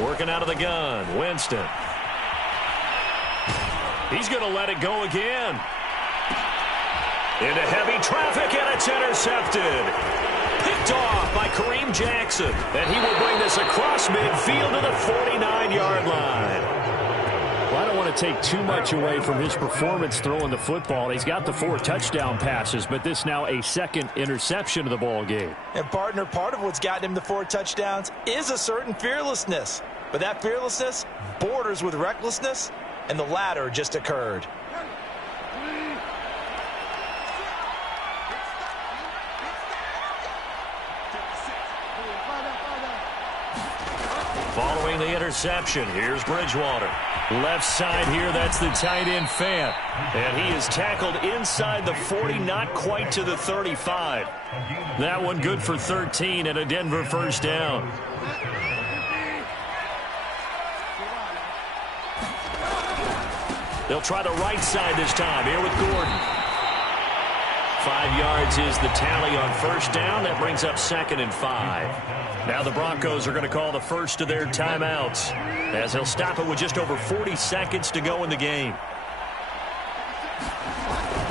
Working out of the gun, Winston. He's going to let it go again. Into heavy traffic, and it's intercepted. Picked off by Kareem Jackson. And he will bring this across midfield to the 49-yard line. Well, I don't want to take too much away from his performance throwing the football. He's got the 4 touchdown passes, but this now a 2nd interception of the ball game. And, partner, part of what's gotten him the 4 touchdowns is a certain fearlessness. But that fearlessness borders with recklessness, and the latter just occurred. Following the interception, here's Bridgewater. Left side here, that's the tight end Fant. And he is tackled inside the 40, not quite to the 35. That one good for 13 and a Denver 1st down. They'll try the right side this time, here with Gordon. 5 yards is the tally on 1st down. That brings up 2nd and 5. Now the Broncos are going to call the first of their timeouts, as they'll stop it with just over 40 seconds to go in the game.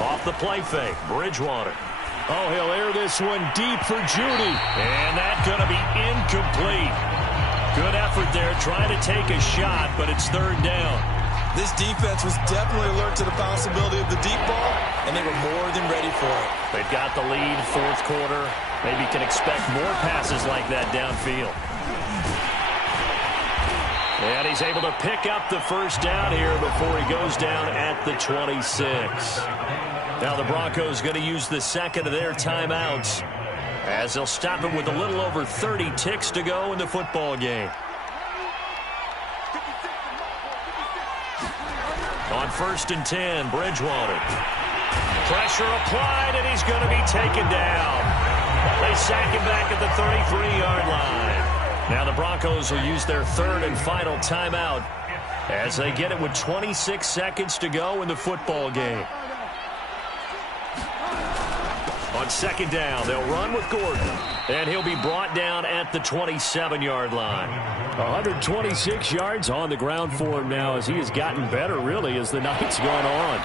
Off the play fake, Bridgewater. Oh, he'll air this one deep for Judy. And that's going to be incomplete. Good effort there, trying to take a shot, but it's 3rd down. This defense was definitely alert to the possibility of the deep ball, and they were more than ready for it. They've got the lead, 4th quarter. Maybe can expect more passes like that downfield. And he's able to pick up the 1st down here before he goes down at the 26. Now the Broncos going to use the 2nd of their timeouts, as they'll stop it with a little over 30 ticks to go in the football game. On 1st and 10, Bridgewater. Pressure applied, and he's going to be taken down. They sack him back at the 33-yard line. Now the Broncos will use their third and final timeout as they get it with 26 seconds to go in the football game. On second down, they'll run with Gordon, and he'll be brought down at the 27-yard line. 126 yards on the ground for him now as he has gotten better, really, as the night's gone on.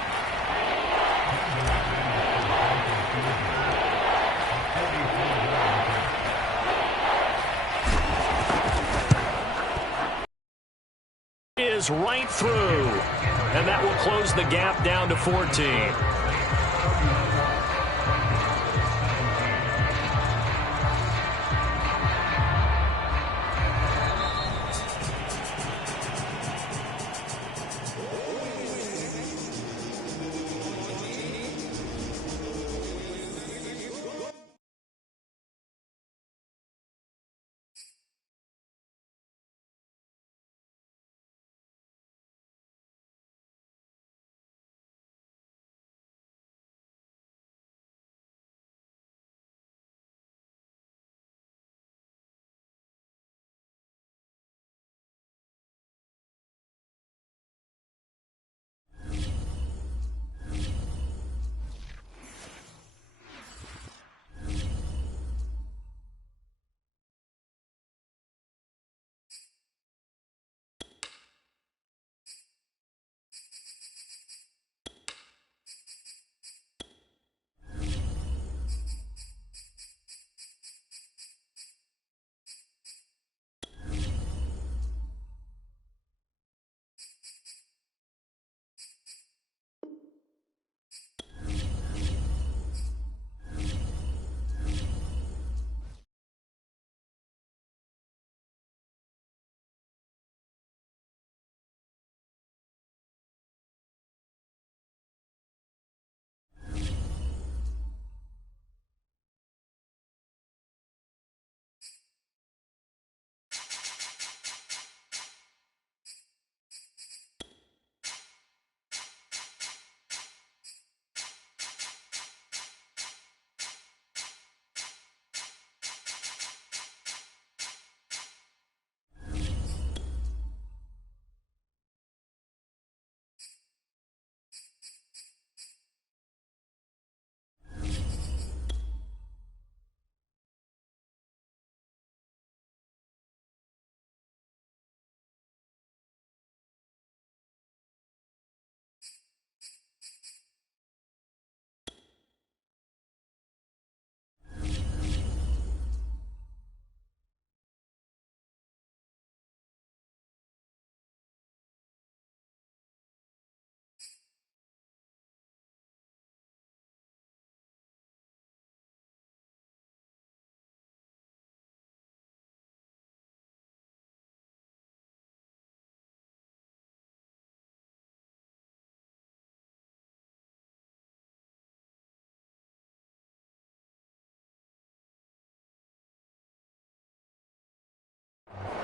Is right through, and that will close the gap down to 14.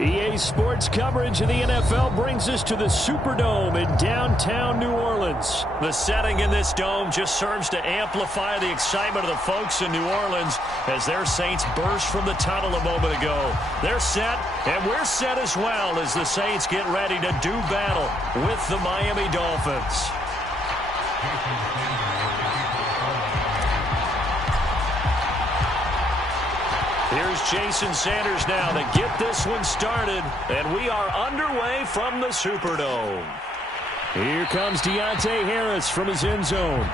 EA Sports coverage of the NFL brings us to the Superdome in downtown New Orleans. The setting in this dome just serves to amplify the excitement of the folks in New Orleans as their Saints burst from the tunnel a moment ago. They're set, and we're set as well as the Saints get ready to do battle with the Miami Dolphins. Here's Jason Sanders now to get this one started, and we are underway from the Superdome. Here comes Deontay Harris from his end zone.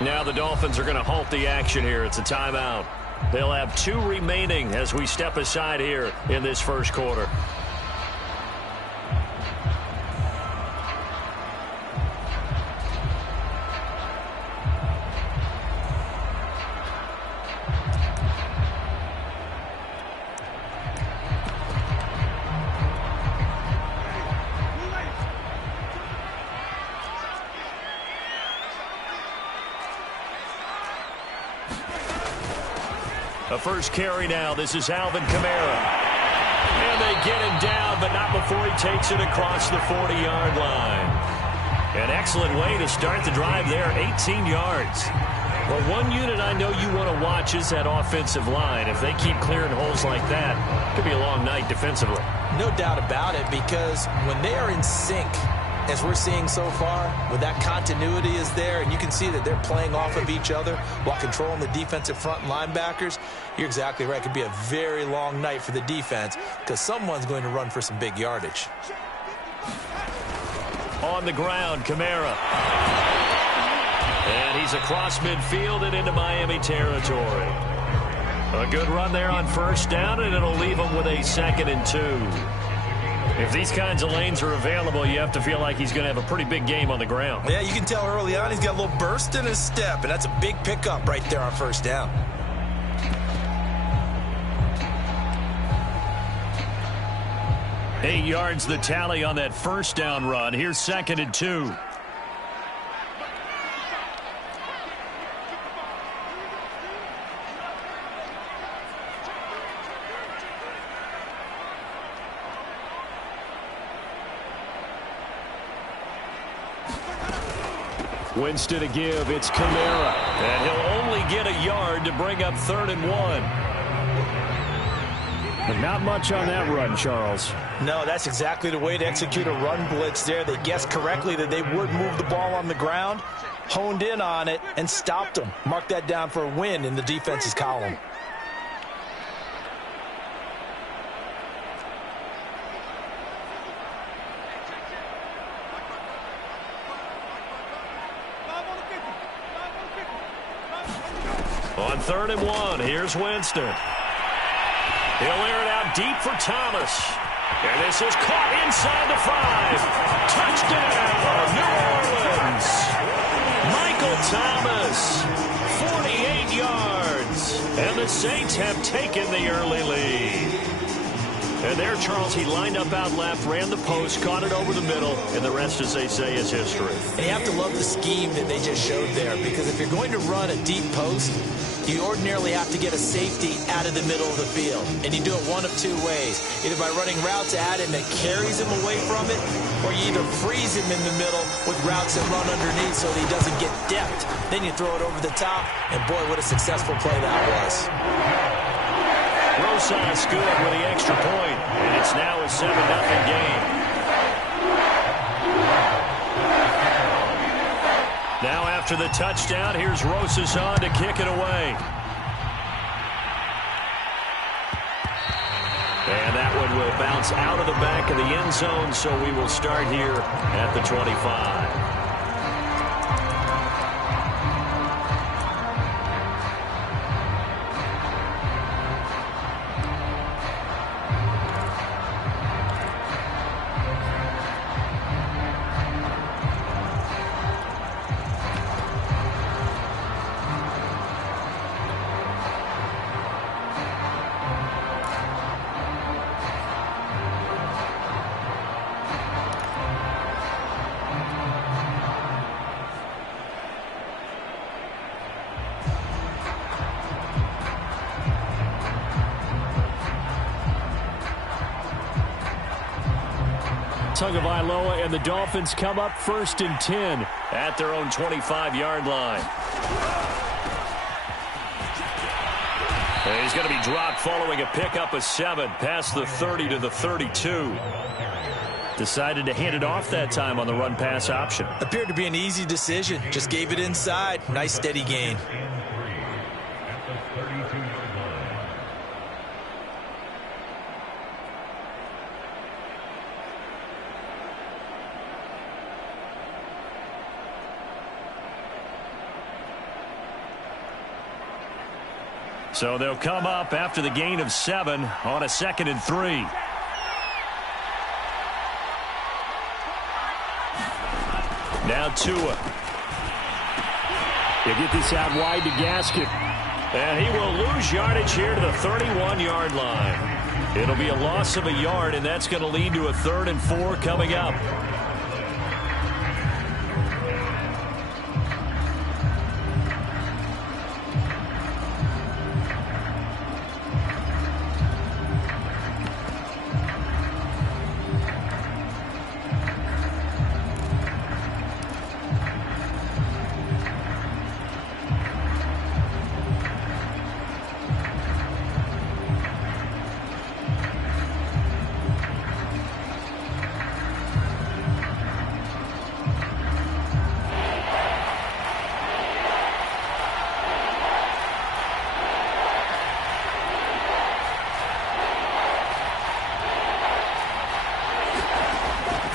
Now the Dolphins are going to halt the action here. It's a timeout. They'll have 2 remaining as we step aside here in this first quarter. A first carry now. This is Alvin Kamara. And they get him down, but not before he takes it across the 40-yard line. An excellent way to start the drive there, 18 yards. Well, one unit I know you want to watch is that offensive line. If they keep clearing holes like that, it could be a long night defensively. No doubt about it, because when they are in sync, as we're seeing so far, when that continuity is there, and you can see that they're playing off of each other while controlling the defensive front linebackers, you're exactly right. It could be a very long night for the defense because someone's going to run for some big yardage. On the ground, Kamara. And he's across midfield and into Miami territory. A good run there on first down, and it'll leave him with a 2nd and 2. If these kinds of lanes are available, you have to feel like he's going to have a pretty big game on the ground. Yeah, you can tell early on he's got a little burst in his step, and that's a big pickup right there on first down. Eight yards the tally on that first down run. Here's 2nd and 2. Winston to give. It's Kamara. And he'll only get a yard to bring up 3rd and 1. But not much on that run, Charles. No, that's exactly the way to execute a run blitz there. They guessed correctly that they would move the ball on the ground, honed in on it, and stopped them. Mark that down for a win in the defense's column. On 3rd and 1, here's Winston. He'll air it out deep for Thomas. And this is caught inside the 5. Touchdown, New Orleans. Michael Thomas, 48 yards. And the Saints have taken the early lead. And there, Charles, he lined up out left, ran the post, caught it over the middle, and the rest, as they say, is history. And you have to love the scheme that they just showed there, because if you're going to run a deep post, you ordinarily have to get a safety out of the middle of the field. And you do it one of two ways. Either by running routes at him that carries him away from it, or you either freeze him in the middle with routes that run underneath so that he doesn't get depth. Then you throw it over the top, and boy, what a successful play that was. Rosas good with the extra point, and it's now a 7-0 game. Now after the touchdown, here's Rosas on to kick it away. And that one will bounce out of the back of the end zone, so we will start here at the 25. Tagovailoa and the Dolphins come up 1st and 10 at their own 25-yard line. And he's going to be dropped following a pickup of 7 past the 30 to the 32. Decided to hand it off that time on the run-pass option. Appeared to be an easy decision. Just gave it inside. Nice steady gain. So they'll come up after the gain of 7 on a 2nd and 3. Now Tua. You get this out wide to Gaskin. And he will lose yardage here to the 31-yard line. It'll be a loss of a yard, and that's going to lead to a 3rd and 4 coming up.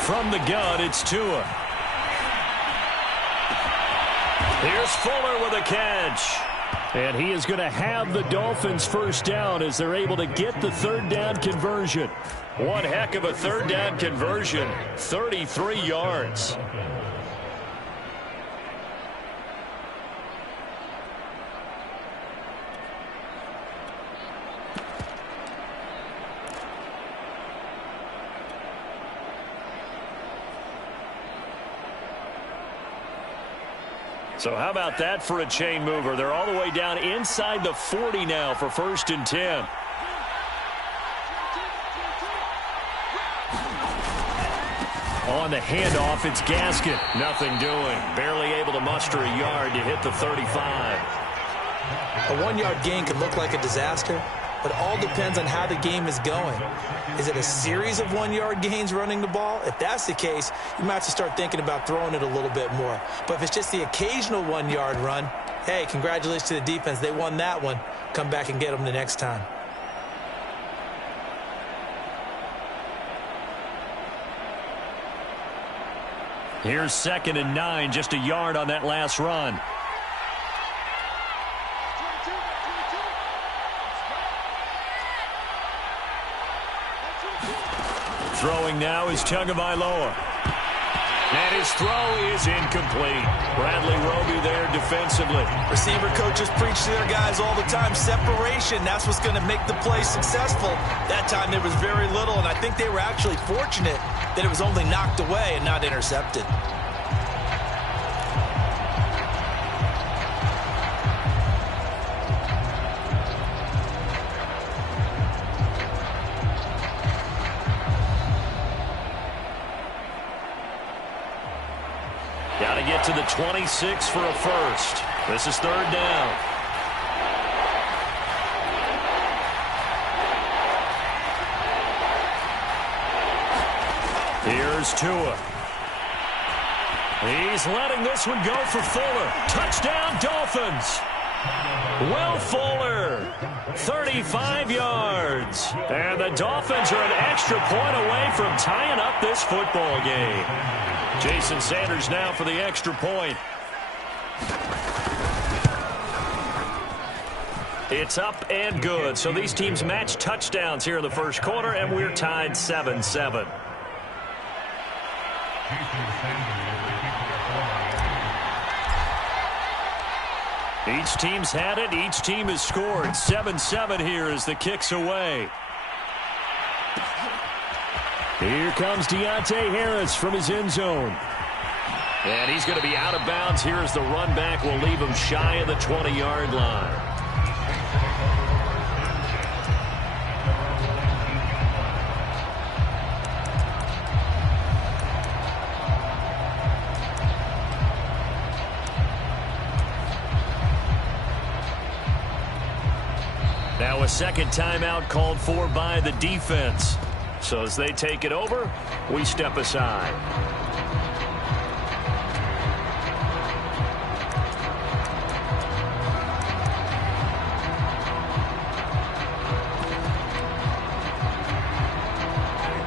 From the gun, it's Tua. Here's Fuller with a catch. And he is going to have the Dolphins first down as they're able to get the third down conversion. One heck of a third down conversion, 33 yards. So how about that for a chain mover? They're all the way down inside the 40 now for 1st and 10. On the handoff, it's Gaskin. Nothing doing. Barely able to muster a yard to hit the 35. A 1-yard gain can look like a disaster, but it all depends on how the game is going. Is it a series of 1-yard gains running the ball? If that's the case, you might have to start thinking about throwing it a little bit more. But if it's just the occasional 1-yard run, hey, congratulations to the defense. They won that one. Come back and get them the next time. Here's 2nd and 9, just a yard on that last run. Throwing now is Tagovailoa. And his throw is incomplete. Bradley Roby there defensively. Receiver coaches preach to their guys all the time. Separation, that's what's going to make the play successful. That time there was very little, and I think they were actually fortunate that it was only knocked away and not intercepted. Got to get to the 26 for a first. This is 3rd down. Here's Tua. He's letting this one go for Fuller. Touchdown, Dolphins. Will Fuller, 35 yards. And the Dolphins are an extra point away from tying up this football game. Jason Sanders now for the extra point. It's up and good. So these teams match touchdowns here in the first quarter, and we're tied 7-7. Each team's had it. Each team has scored. 7-7 here as the kick's away. Here comes Deontay Harris from his end zone. And he's going to be out of bounds here as the run back will leave him shy of the 20-yard line. Now a second timeout called for by the defense. So as they take it over, we step aside.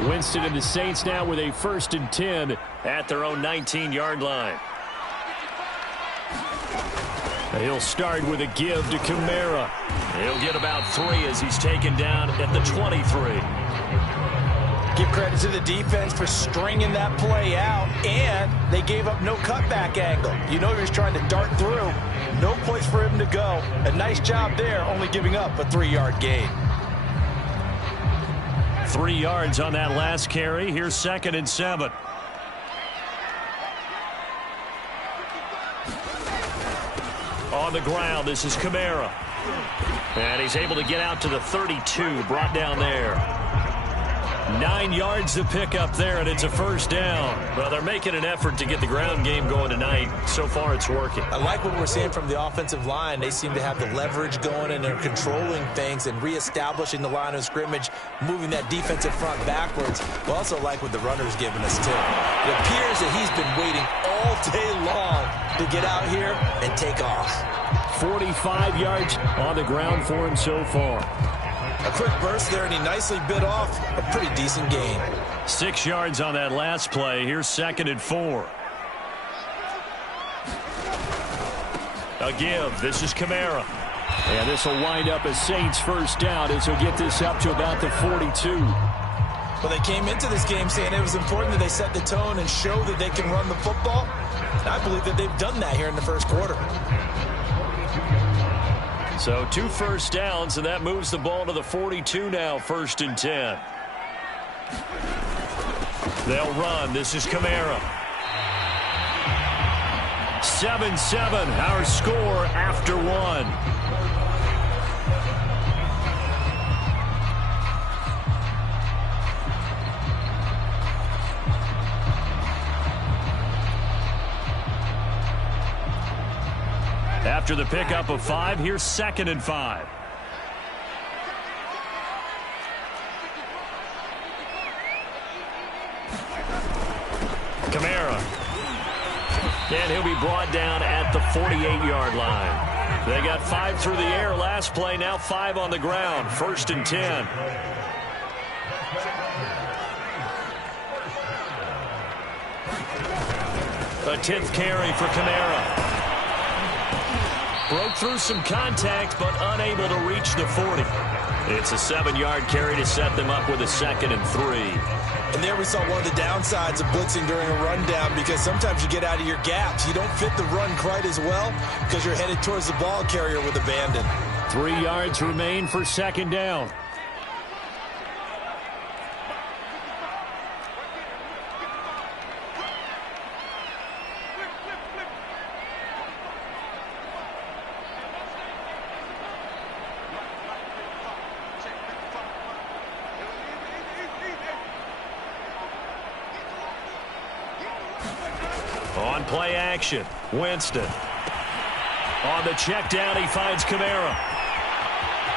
Winston and the Saints now with a 1st and 10 at their own 19-yard line. He'll start with a give to Kamara. He'll get about 3 as he's taken down at the 23. Give credit to the defense for stringing that play out, and they gave up no cutback angle. You know he was trying to dart through. No place for him to go. A nice job there, only giving up a 3-yard gain. 3 yards on that last carry. Here's 2nd and 7. On the ground, this is Kamara. And he's able to get out to the 32, brought down there. 9 yards to pick up there, and it's a first down. Well, they're making an effort to get the ground game going tonight. So far, it's working. I like what we're seeing from the offensive line. They seem to have the leverage going, and they're controlling things and reestablishing the line of scrimmage, moving that defensive front backwards. We also like what the runner's giving us, too. It appears that he's been waiting all day long to get out here and take off. 45 yards on the ground for him so far. A quick burst there, and he nicely bit off a pretty decent gain. 6 yards on that last play. Here's 2nd and 4. A give. This is Kamara. And this will wind up a Saints first down as he'll get this up to about the 42. Well, they came into this game saying it was important that they set the tone and show that they can run the football. And I believe that they've done that here in the first quarter. So 2 first downs, and that moves the ball to the 42 now, 1st and 10. They'll run. This is Kamara. 7-7, our score after 1. After the pickup of 5, here's 2nd and 5. Kamara. And he'll be brought down at the 48-yard line. They got 5 through the air last play, now 5 on the ground. 1st and 10. A 10th carry for Kamara. Broke through some contact, but unable to reach the 40. It's a 7-yard carry to set them up with a 2nd and 3. And there we saw one of the downsides of blitzing during a rundown, because sometimes you get out of your gaps. You don't fit the run quite as well because you're headed towards the ball carrier with abandon. 3 yards remain for 2nd down. On play action, Winston. On the check down, he finds Kamara.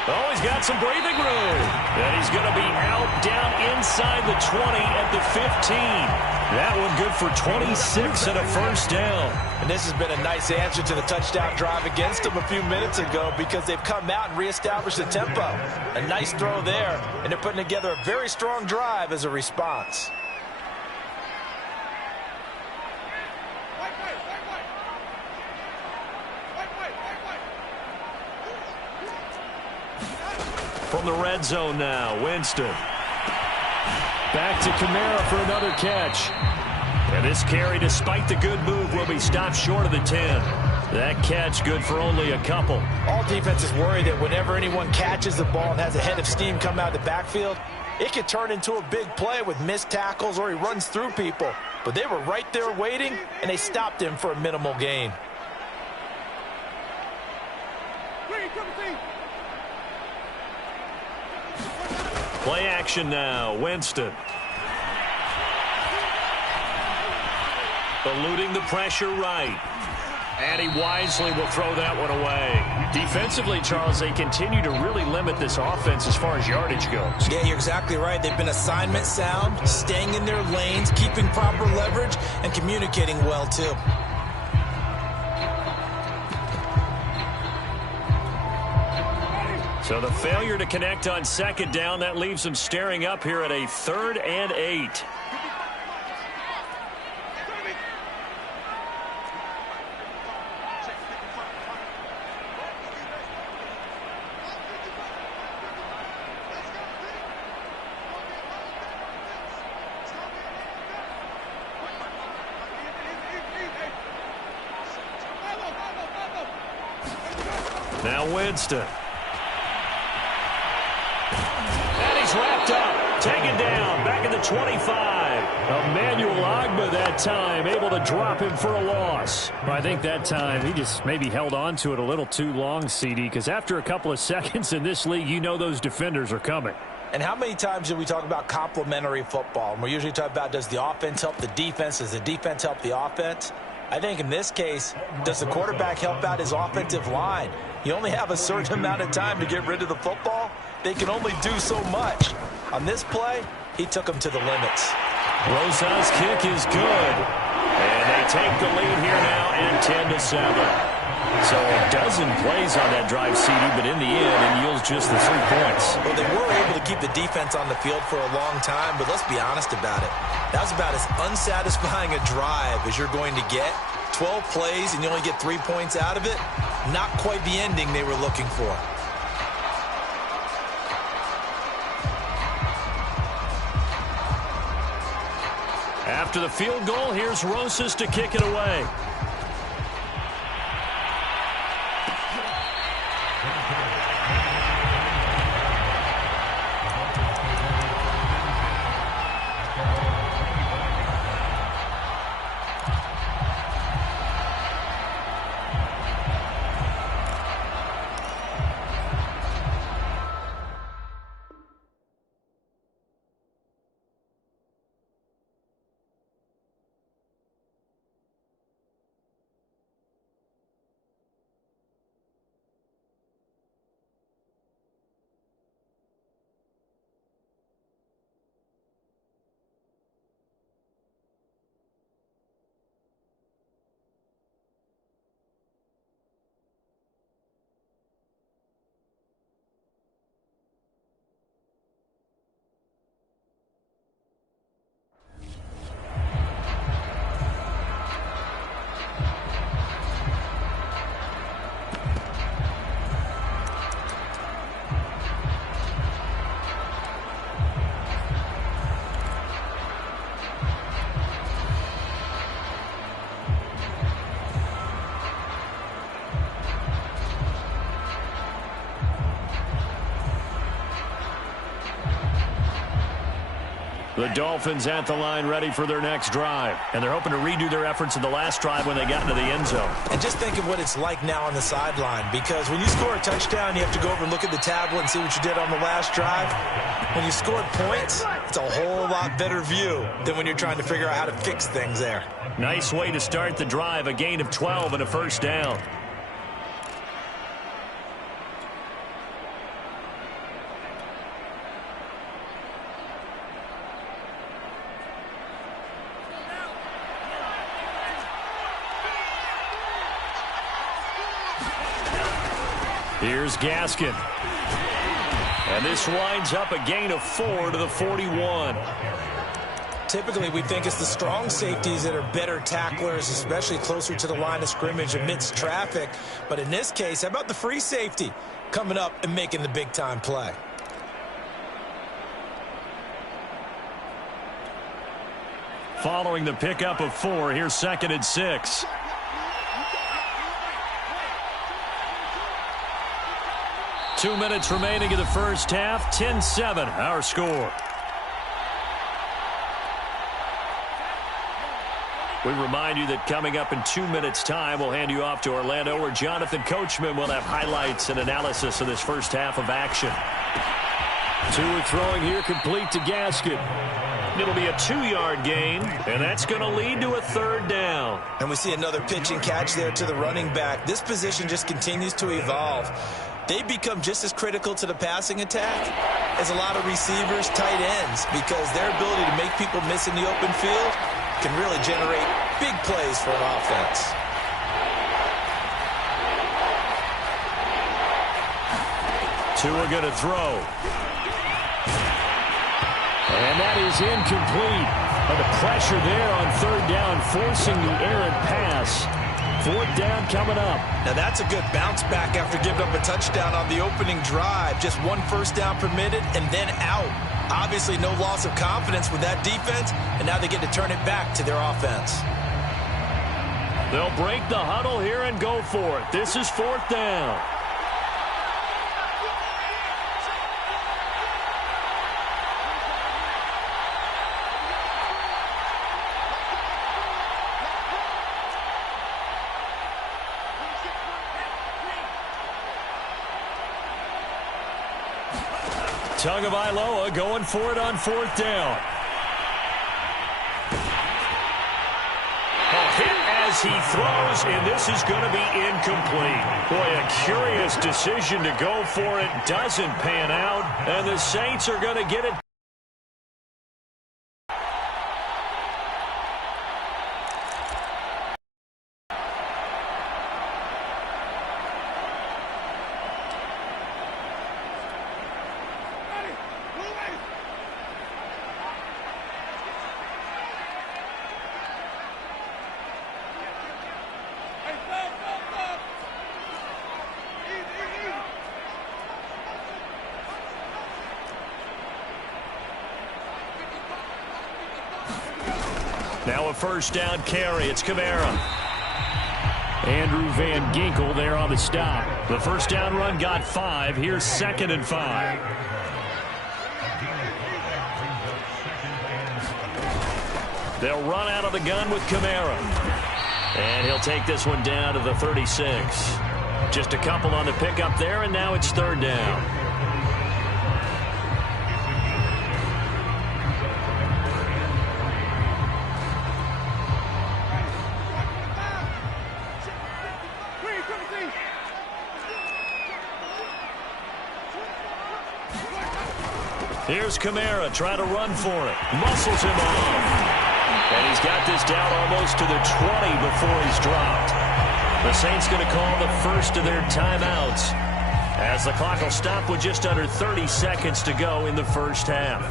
Oh, he's got some breathing room. And he's going to be out down inside the 20 at the 15. That one good for 26 and a 1st down. And this has been a nice answer to the touchdown drive against them a few minutes ago, because they've come out and reestablished the tempo. A nice throw there, and they're putting together a very strong drive as a response. From the red zone now, Winston. Back to Kamara for another catch. And this carry, despite the good move, will be stopped short of the 10. That catch good for only a couple. All defenses worry that whenever anyone catches the ball and has a head of steam come out of the backfield, it could turn into a big play with missed tackles or he runs through people. But they were right there waiting, and they stopped him for a minimal gain. Play action now, Winston. Eluding the pressure right. And he wisely will throw that one away. Defensively, Charles, they continue to really limit this offense as far as yardage goes. Yeah, you're exactly right. They've been assignment sound, staying in their lanes, keeping proper leverage, and communicating well, too. So the failure to connect on 2nd down, that leaves them staring up here at a 3rd and 8. Now Winston. Wrapped up, taken down, back at the 25. Emmanuel Ogbah that time, able to drop him for a loss. Well, I think that time he just maybe held on to it a little too long, CD, because after a couple of seconds in this league, you know those defenders are coming. And how many times do we talk about complementary football? And we're usually talking about, does the offense help the defense? Does the defense help the offense? I think in this case, does the quarterback help out his offensive line? You only have a certain amount of time to get rid of the football. They can only do so much. On this play, he took them to the limits. Rosa's kick is good. And they take the lead here now at 10-7. So a dozen plays on that drive, CD, but in the end, it yields just the 3 points. Well, they were able to keep the defense on the field for a long time, but let's be honest about it. That was about as unsatisfying a drive as you're going to get. 12 plays and you only get 3 points out of it. Not quite the ending they were looking for. After the field goal, here's Rosas to kick it away. The Dolphins at the line ready for their next drive. And they're hoping to redo their efforts in the last drive when they got into the end zone. And just think of what it's like now on the sideline, because when you score a touchdown, you have to go over and look at the tablet and see what you did on the last drive. When you scored points, it's a whole lot better view than when you're trying to figure out how to fix things there. Nice way to start the drive, a gain of 12 and a first down. Here's Gaskin. And this winds up a gain of 4 to the 41. Typically, we think it's the strong safeties that are better tacklers, especially closer to the line of scrimmage amidst traffic. But in this case, how about the free safety coming up and making the big-time play? Following the pickup of 4, here's 2nd and 6. Two minutes remaining in the first half. 10-7, our score. We remind you that coming up in 2 minutes' time, we'll hand you off to Orlando, where Jonathan Coachman will have highlights and analysis of this first half of action. Tua throwing here, complete to Gaskin. It'll be a 2-yard gain, and that's going to lead to a 3rd down. And we see another pitch and catch there to the running back. This position just continues to evolve. They become just as critical to the passing attack as a lot of receivers, tight ends, because their ability to make people miss in the open field can really generate big plays for an offense. Tua going to throw. And that is incomplete. But the pressure there on 3rd down, forcing the errant pass. 4th down coming up. Now that's a good bounce back after giving up a touchdown on the opening drive. Just 1 first down permitted and then out. Obviously no loss of confidence with that defense, and now they get to turn it back to their offense. They'll break the huddle here and go for it. This is 4th down. Tagovailoa going for it on 4th down. A hit as he throws, and this is going to be incomplete. Boy, a curious decision to go for it. Doesn't pan out, and the Saints are going to get it. Now a first down carry. It's Kamara. Andrew Van Ginkel there on the stop. The first down run got 5. Here's 2nd and 5. They'll run out of the gun with Kamara. And he'll take this one down to the 36. Just a couple on the pickup there, and now it's 3rd down. Here's Kamara trying to run for it. Muscles him off. And he's got this down almost to the 20 before he's dropped. The Saints going to call the first of their timeouts as the clock will stop with just under 30 seconds to go in the first half.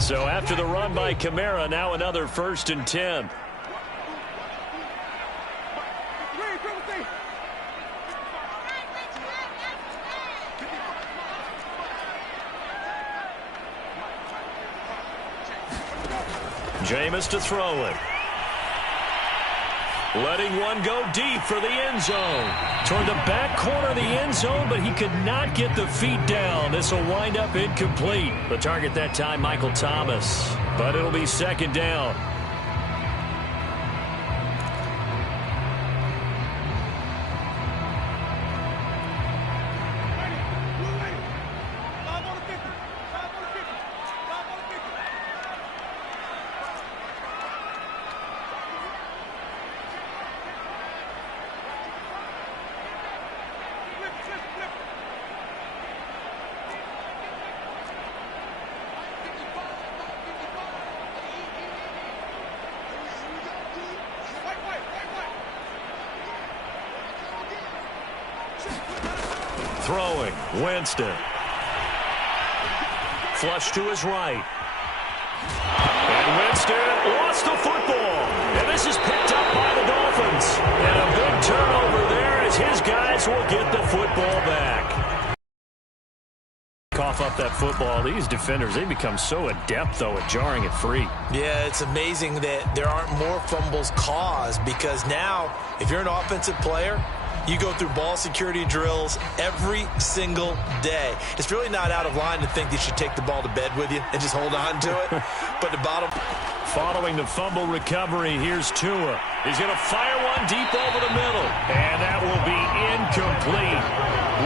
So after the run by Kamara, now another 1st and 10. Jameis to throw it. Letting one go deep for the end zone. Toward the back corner of the end zone, but he could not get the feet down. This will wind up incomplete. The target that time, Michael Thomas. But it'll be 2nd down. Throwing, Winston. Flush to his right. And Winston lost the football. And this is picked up by the Dolphins. And a big turnover there as his guys will get the football back. Cough up that football. These defenders, they become so adept, though, at jarring it free. Yeah, it's amazing that there aren't more fumbles caused because now, if you're an offensive player, you go through ball security drills every single day. It's really not out of line to think that you should take the ball to bed with you and just hold on to it. But the bottom... Following the fumble recovery, here's Tua. He's going to fire one deep over the middle. And that will be incomplete.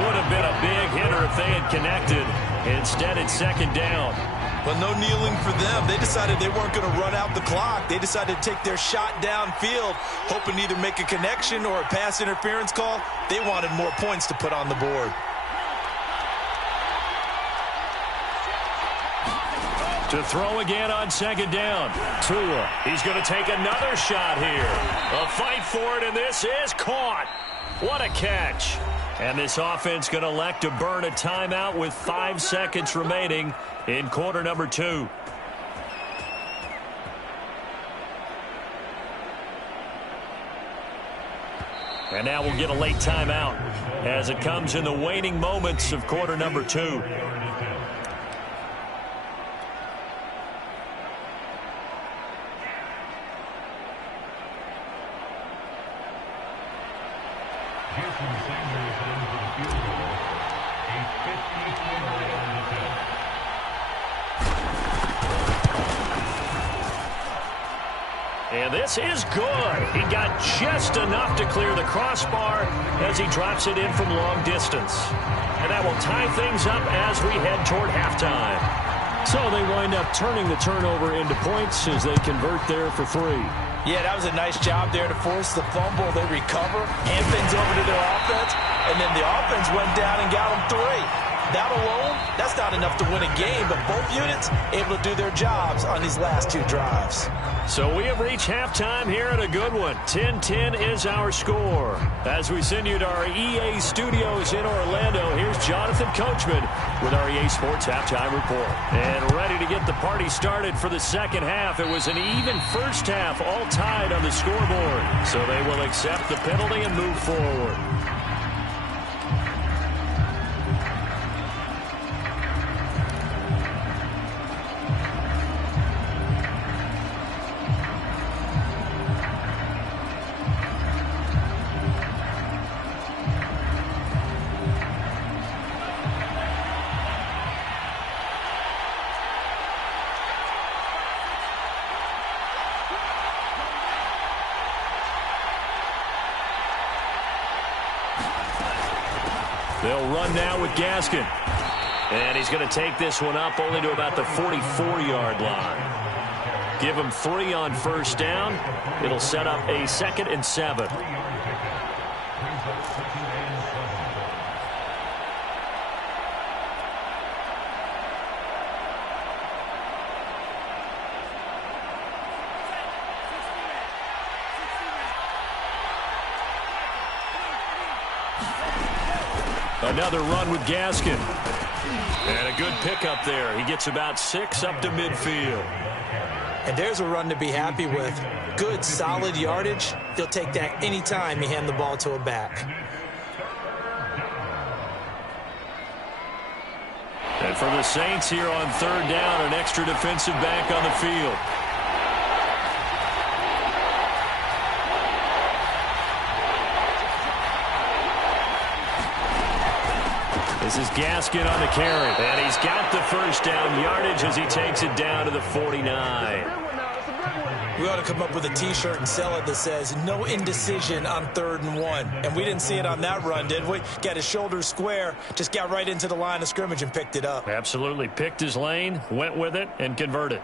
Would have been a big hitter if they had connected. Instead, it's 2nd down. Well, no kneeling for them. They decided they weren't going to run out the clock. They decided to take their shot downfield, hoping to either make a connection or a pass interference call. They wanted more points to put on the board. To throw again on 2nd down. Tua, he's going to take another shot here. A fight for it, and this is caught. What a catch. And this offense going to elect to burn a timeout with 5 seconds remaining in quarter number 2. And now we'll get a late timeout as it comes in the waning moments of quarter number 2. And this is good. He got just enough to clear the crossbar as he drops it in from long distance. And that will tie things up as we head toward halftime. So they wind up turning the turnover into points as they convert there for 3. Yeah, that was a nice job there to force the fumble. They recover, hand things over to their offense, and then the offense went down and got them 3. That alone, that's not enough to win a game, but both units able to do their jobs on these last 2 drives. So we have reached halftime here at a good one. 10-10 is our score. As we send you to our EA studios in Orlando, here's Jonathan Coachman with our EA Sports Halftime Report. And ready to get the party started for the second half. It was an even first half, all tied on the scoreboard. So they will accept the penalty and move forward. They'll run now with Gaskin. And he's going to take this one up only to about the 44-yard line. Give him 3 on first down. It'll set up a 2nd and 7. Another run with Gaskin. And a good pickup there. He gets about 6 up to midfield. And there's a run to be happy with. Good, solid yardage. He'll take that anytime you hand the ball to a back. And for the Saints here on 3rd down, an extra defensive back on the field. This is Gaskin on the carry. And he's got the first down yardage as he takes it down to the 49. We ought to come up with a T-shirt and sell it that says, no indecision on 3rd and 1. And we didn't see it on that run, did we? Got his shoulders square, just got right into the line of scrimmage and picked it up. Absolutely. Picked his lane, went with it, and converted.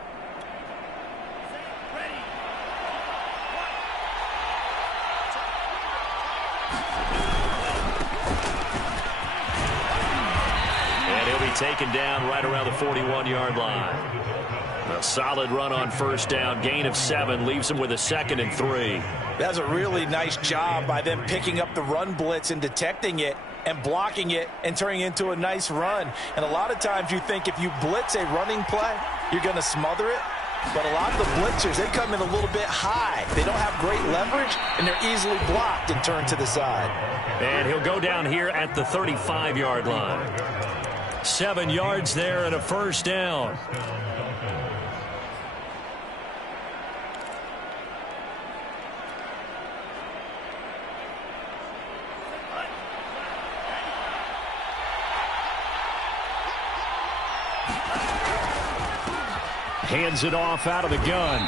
Taken down right around the 41-yard line. A solid run on first down. Gain of 7 leaves him with a 2nd and 3. That's a really nice job by them picking up the run blitz and detecting it and blocking it and turning it into a nice run. And a lot of times you think if you blitz a running play, you're going to smother it. But a lot of the blitzers, they come in a little bit high. They don't have great leverage, and they're easily blocked and turned to the side. And he'll go down here at the 35-yard line. 7 yards there and a first down. Hands it off out of the gun.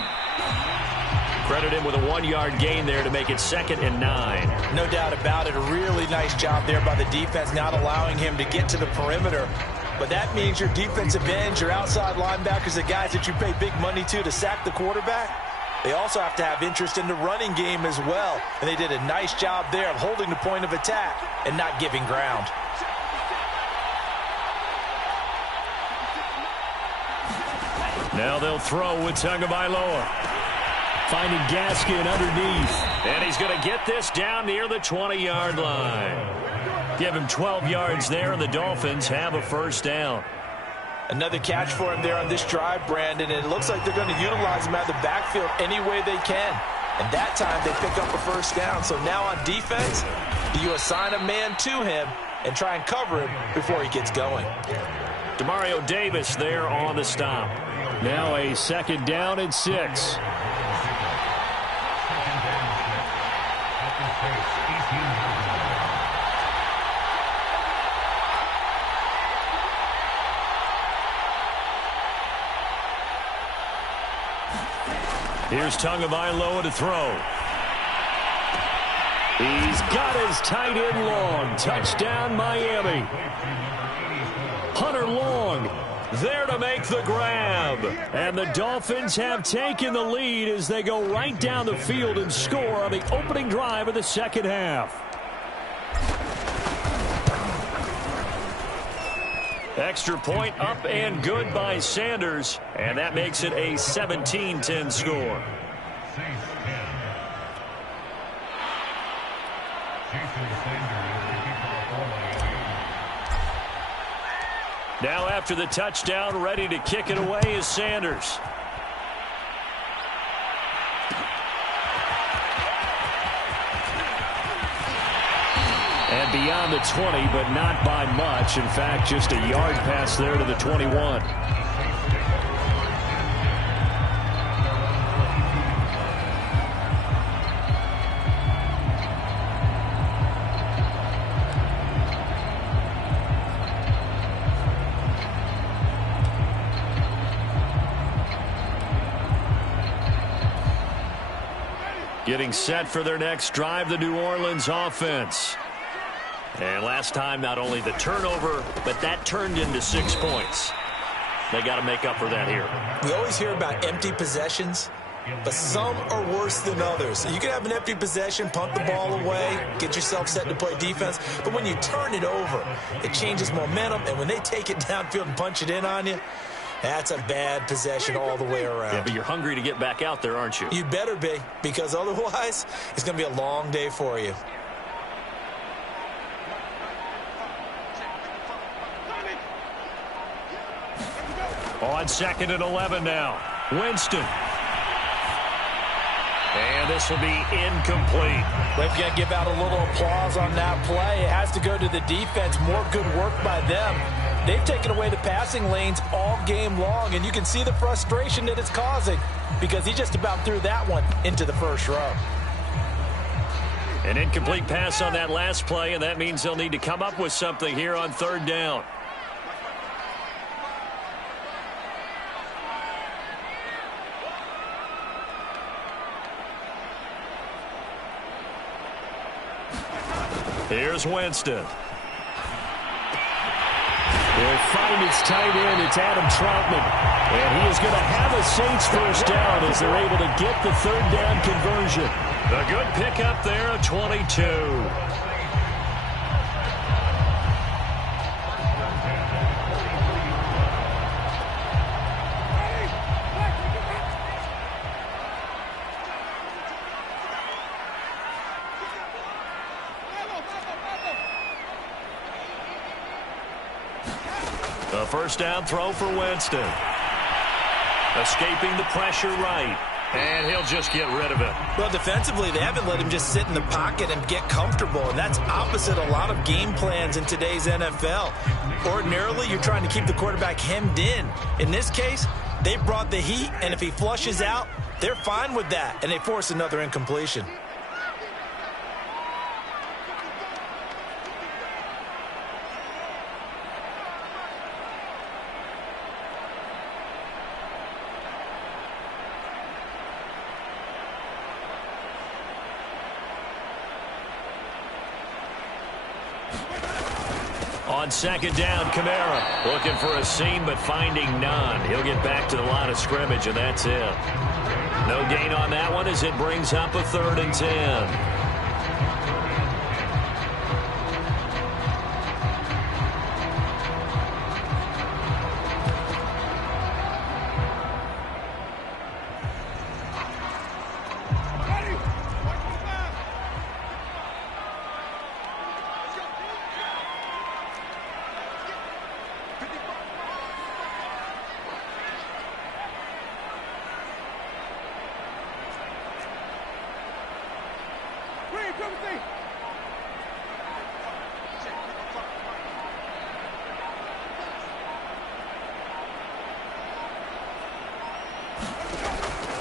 Credit him with a 1-yard gain there to make it 2nd and 9. No doubt about it. A really nice job there by the defense, not allowing him to get to the perimeter. But that means your defensive ends, your outside linebackers, the guys that you pay big money to sack the quarterback, they also have to have interest in the running game as well. And they did a nice job there of holding the point of attack and not giving ground. Now they'll throw with Tagovailoa. Finding Gaskin underneath. And he's going to get this down near the 20-yard line. Give him 12 yards there, and the Dolphins have a first down. Another catch for him there on this drive, Brandon, and it looks like they're going to utilize him out of the backfield any way they can. And that time they pick up a first down. So now on defense, you assign a man to him and try and cover him before he gets going. Demario Davis there on the stop. Now a 2nd down and 6. Here's Tagovailoa to throw. He's got his tight end long. Touchdown, Miami. Hunter Long there to make the grab. And the Dolphins have taken the lead as they go right down the field and score on the opening drive of the second half. Extra point up and good by Sanders, and that makes it a 17-10 score. Now after the touchdown, ready to kick it away is Sanders. And beyond the 20, but not by much. In fact, just a yard pass there to the 21. Getting set for their next drive, the New Orleans offense. And last time, not only the turnover, but that turned into 6 points. They got to make up for that here. We always hear about empty possessions, but some are worse than others. You can have an empty possession, punt the ball away, get yourself set to play defense, but when you turn it over, it changes momentum, and when they take it downfield and punch it in on you, that's a bad possession all the way around. Yeah, but you're hungry to get back out there, aren't you? You better be, because otherwise, it's going to be a long day for you. On 2nd and 11 now. Winston. And this will be incomplete. We've got to give out a little applause on that play. It has to go to the defense. More good work by them. They've taken away the passing lanes all game long, and you can see the frustration that it's causing because he just about threw that one into the first row. An incomplete pass on that last play, and that means they'll need to come up with something here on 3rd down. Here's Winston. They'll find its tight end. It's Adam Troutman. And he is going to have a Saints first down as they're able to get the 3rd down conversion. The good pickup there of 22. The first down throw for Winston. Escaping the pressure right. And he'll just get rid of it. Well, defensively, they haven't let him just sit in the pocket and get comfortable, and that's opposite a lot of game plans in today's NFL. Ordinarily, you're trying to keep the quarterback hemmed in. In this case, they brought the heat, and if he flushes out, they're fine with that, and they force another incompletion. On 2nd down, Kamara looking for a seam but finding none. He'll get back to the line of scrimmage, and that's it. No gain on that one as it brings up a 3rd and 10.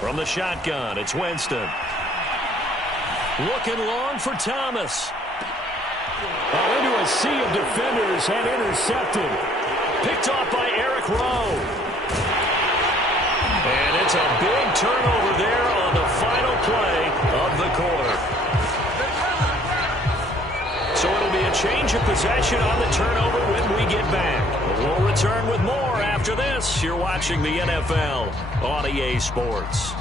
From the shotgun, it's Winston. Looking long for Thomas. Into a sea of defenders and intercepted. Picked off by Eric Rowe. And it's a big turnover there on the final play of the quarter. So it'll be a change of possession on the turnover when we get back. We'll return with more after this. You're watching the NFL on EA Sports.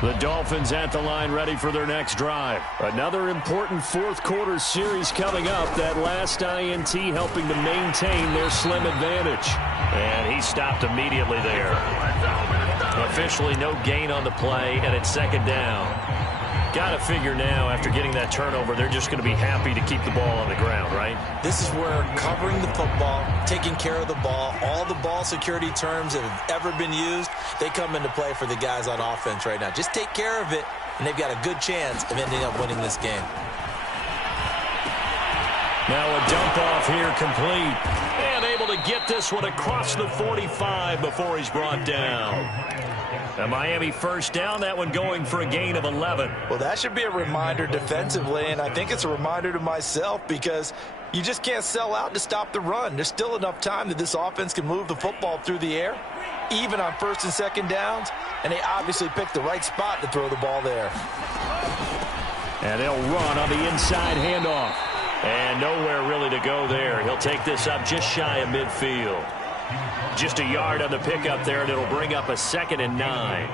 The Dolphins at the line ready for their next drive. Another important 4th quarter series coming up. That last INT helping to maintain their slim advantage. And he stopped immediately there. Officially no gain on the play, and it's 2nd down. Got to figure now, after getting that turnover, they're just going to be happy to keep the ball on the ground, right? This is where covering the football, taking care of the ball, all the ball security terms that have ever been used, they come into play for the guys on offense right now. Just take care of it, and they've got a good chance of ending up winning this game. Now a dump off here complete. And able to get this one across the 45 before he's brought down. A Miami first down, that one going for a gain of 11. Well, that should be a reminder defensively, and I think it's a reminder to myself because you just can't sell out to stop the run. There's still enough time that this offense can move the football through the air, even on first and second downs, and they obviously picked the right spot to throw the ball there. And they'll run on the inside handoff. And nowhere really to go there. He'll take this up just shy of midfield. Just a yard on the pickup there, and it'll bring up a 2nd and 9.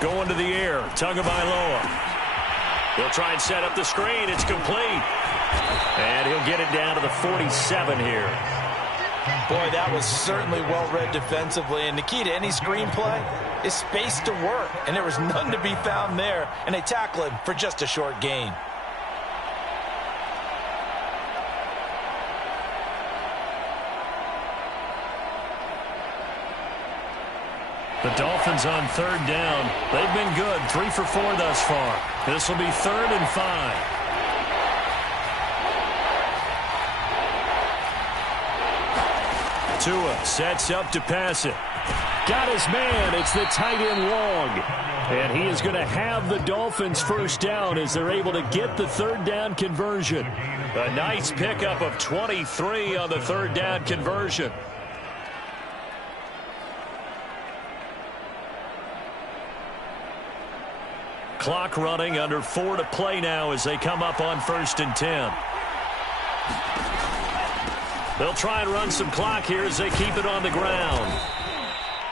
Going to the air, Tagovailoa. He'll try and set up the screen. It's complete. And he'll get it down to the 47 here. Boy, that was certainly well-read defensively. And the key to any screenplay is space to work. And there was none to be found there. And they tackle him for just a short gain. The Dolphins on 3rd down. They've been good, 3 for 4 thus far. This will be 3rd and 5. Tua sets up to pass it. Got his man. It's the tight end Long. And he is going to have the Dolphins first down as they're able to get the 3rd down conversion. A nice pickup of 23 on the 3rd down conversion. Clock running, under 4 to play now as they come up on 1st and 10. They'll try and run some clock here as they keep it on the ground.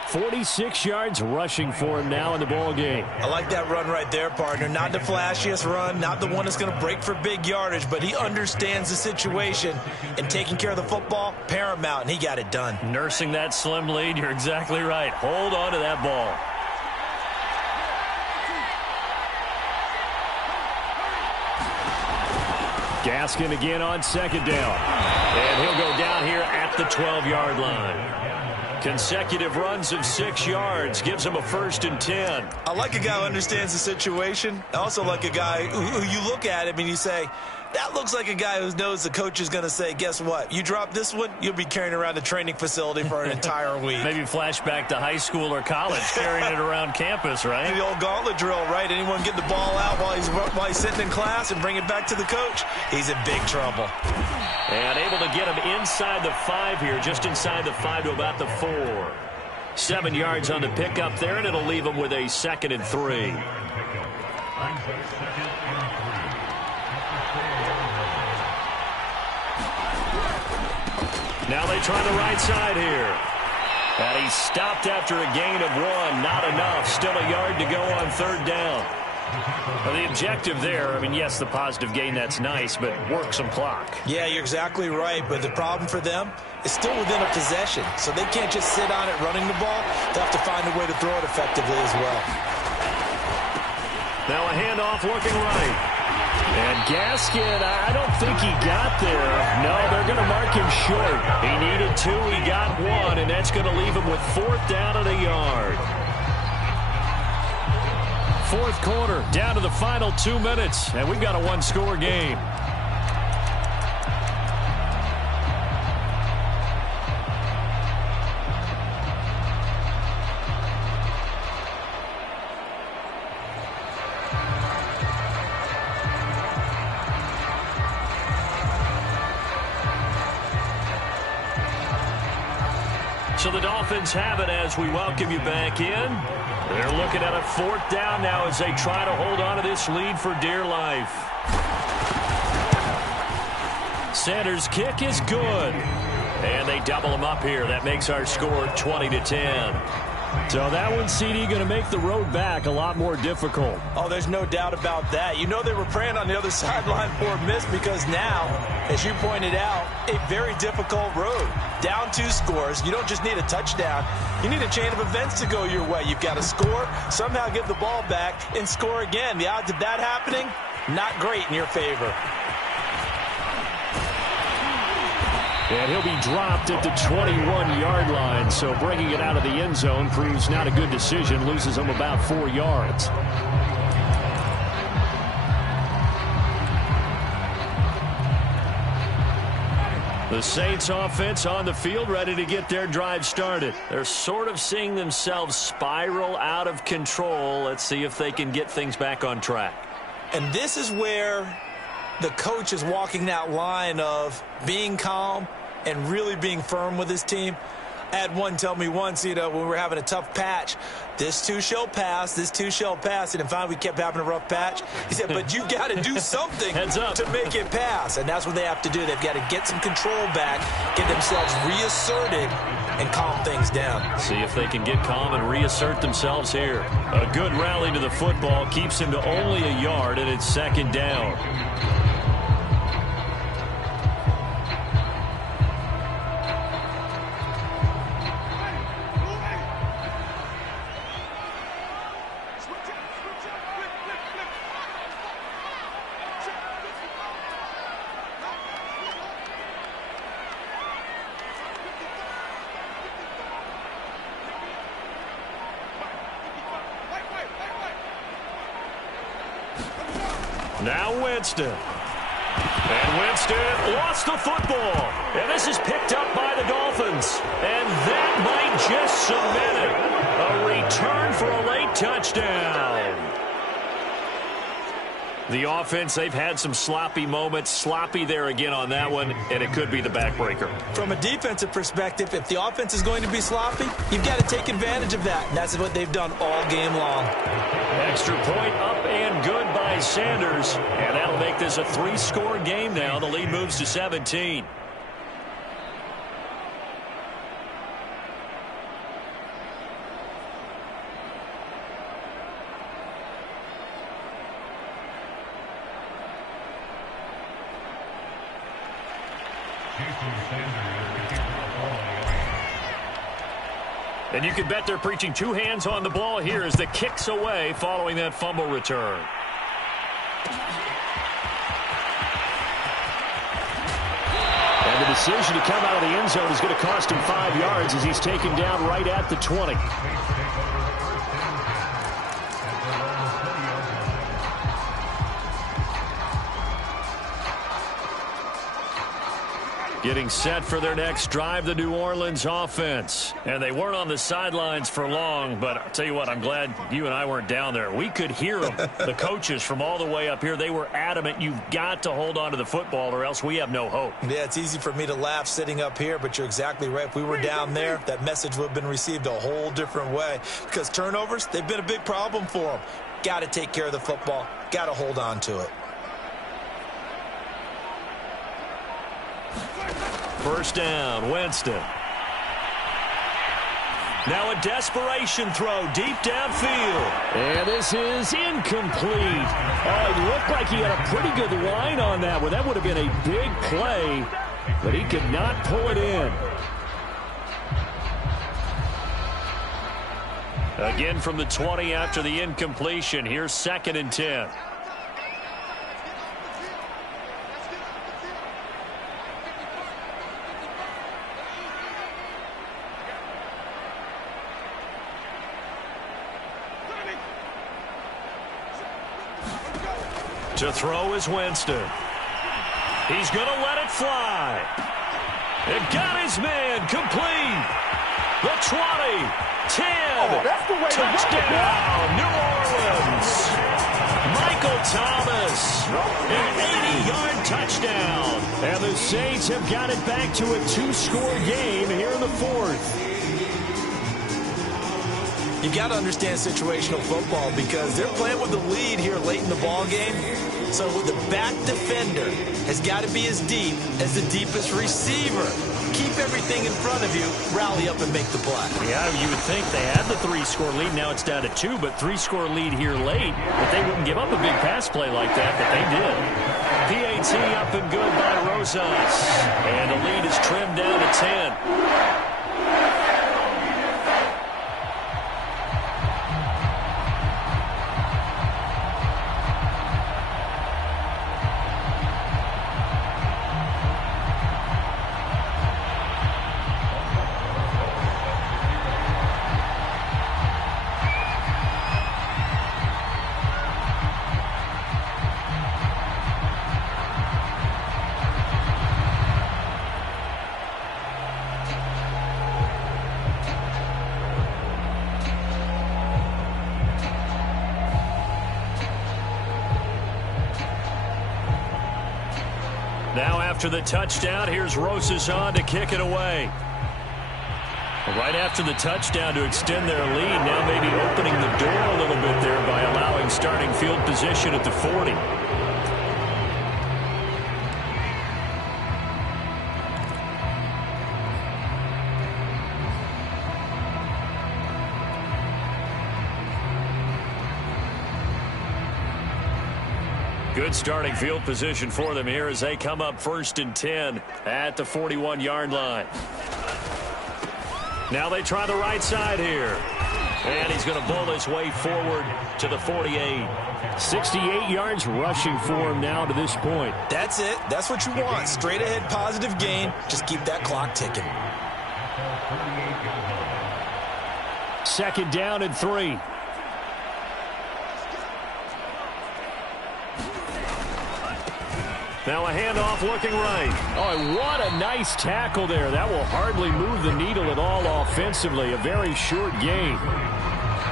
46 yards rushing for him now in the ball game. I like that run right there, partner. Not the flashiest run, not the one that's going to break for big yardage, but he understands the situation, and taking care of the football, paramount, and he got it done. Nursing that slim lead, you're exactly right. Hold on to that ball. Gaskin again on 2nd down. And he'll go down here at the 12-yard line. Consecutive runs of 6 yards gives him a 1st and 10. I like a guy who understands the situation. I also like a guy who you look at him and you say, that looks like a guy who knows the coach is going to say, guess what? You drop this one, you'll be carrying around the training facility for an entire week. Maybe flashback to high school or college, carrying it around campus, right? The old gauntlet drill, right? Anyone get the ball out while he's sitting in class and bring it back to the coach? He's in big trouble. And able to get him inside the 5 here, just inside the 5 to about the 4. 7 yards on the pickup there, and it'll leave him with a 2nd and 3. Now they try the right side here. And he stopped after a gain of 1. Not enough. Still a yard to go on 3rd down. Well, the objective there, I mean, yes, the positive gain, that's nice, but work some clock. Yeah, you're exactly right. But the problem for them is still within a possession. So they can't just sit on it running the ball. They'll have to find a way to throw it effectively as well. Now a handoff looking right. And Gaskin, I don't think he got there. No, they're going to mark him short. He needed 2, he got 1, and that's going to leave him with 4th down and a yard. 4th quarter, down to the final 2 minutes, and we've got a 1-score game. So the Dolphins have it as we welcome you back in. They're looking at a 4th down now as they try to hold on to this lead for dear life. Sanders' kick is good. And they double him up here. That makes our score 20-10. So that one, CD, going to make the road back a lot more difficult. Oh, there's no doubt about that. You know they were praying on the other sideline for a miss because now, as you pointed out, a very difficult road. Down 2 scores. You don't just need a touchdown. You need a chain of events to go your way. You've got to score, somehow get the ball back, and score again. The odds of that happening, not great in your favor. And he'll be dropped at the 21-yard line. So bringing it out of the end zone proves not a good decision. Loses him about 4 yards. The Saints offense on the field, ready to get their drive started. They're sort of seeing themselves spiral out of control. Let's see if they can get things back on track. And this is where the coach is walking that line of being calm and really being firm with his team. I had one tell me once, when we were having a tough patch, this too shall pass, this too shall pass. And finally we kept having a rough patch. He said, but you got to do something to make it pass. And that's what they have to do. They've got to get some control back, get themselves reasserted, and calm things down. See if they can get calm and reassert themselves here. A good rally to the football keeps him to only a yard, and it's second down. Now Winston. And Winston lost the football. And this is picked up by the Dolphins. And that might just cement it. A return for a late touchdown. The offense, they've had some sloppy moments. Sloppy there again on that one, and it could be the backbreaker. From a defensive perspective, if the offense is going to be sloppy, you've got to take advantage of that. And that's what they've done all game long. Extra point up and good by Sanders. And that'll make this a 3-score game now. The lead moves to 17. And you can bet they're preaching 2 hands on the ball here as the kick's away following that fumble return. And the decision to come out of the end zone is going to cost him 5 yards as he's taken down right at the 20. Getting set for their next drive, the New Orleans offense. And they weren't on the sidelines for long, but I'll tell you what, I'm glad you and I weren't down there. We could hear them, the coaches from all the way up here. They were adamant, you've got to hold on to the football or else we have no hope. Yeah, it's easy for me to laugh sitting up here, but you're exactly right. If we were down there, that message would have been received a whole different way. Because turnovers, they've been a big problem for them. Got to take care of the football. Got to hold on to it. First down, Winston. Now a desperation throw deep downfield. And this is incomplete. Oh, it looked like he had a pretty good line on that one. That would have been a big play, but he could not pull it in. Again from the 20 after the incompletion. Here's 2nd and 10. To throw is Winston. He's going to let it fly. It got his man complete. The 20, 10, touchdown, New Orleans. Michael Thomas, an 80-yard touchdown. And the Saints have got it back to a 2-score game here in the 4th. You got to understand situational football because they're playing with the lead here late in the ball game. So the back defender has got to be as deep as the deepest receiver. Keep everything in front of you, rally up and make the play. Yeah, you would think they had the 3-score lead. Now it's down to 2, but 3-score lead here late. But they wouldn't give up a big pass play like that, but they did. PAT up and good by Rosas. And the lead is trimmed down to 10. After the touchdown, here's Rosas on to kick it away. Right after the touchdown to extend their lead, now maybe opening the door a little bit there by allowing starting field position at the 40. Good starting field position for them here as they come up 1st and 10 at the 41-yard line. Now they try the right side here. And he's going to bowl his way forward to the 48. 68 yards rushing for him now to this point. That's it. That's what you want. Straight ahead positive gain. Just keep that clock ticking. 2nd down and 3. Now a handoff looking right. Oh, what a nice tackle there. That will hardly move the needle at all offensively. A very short gain.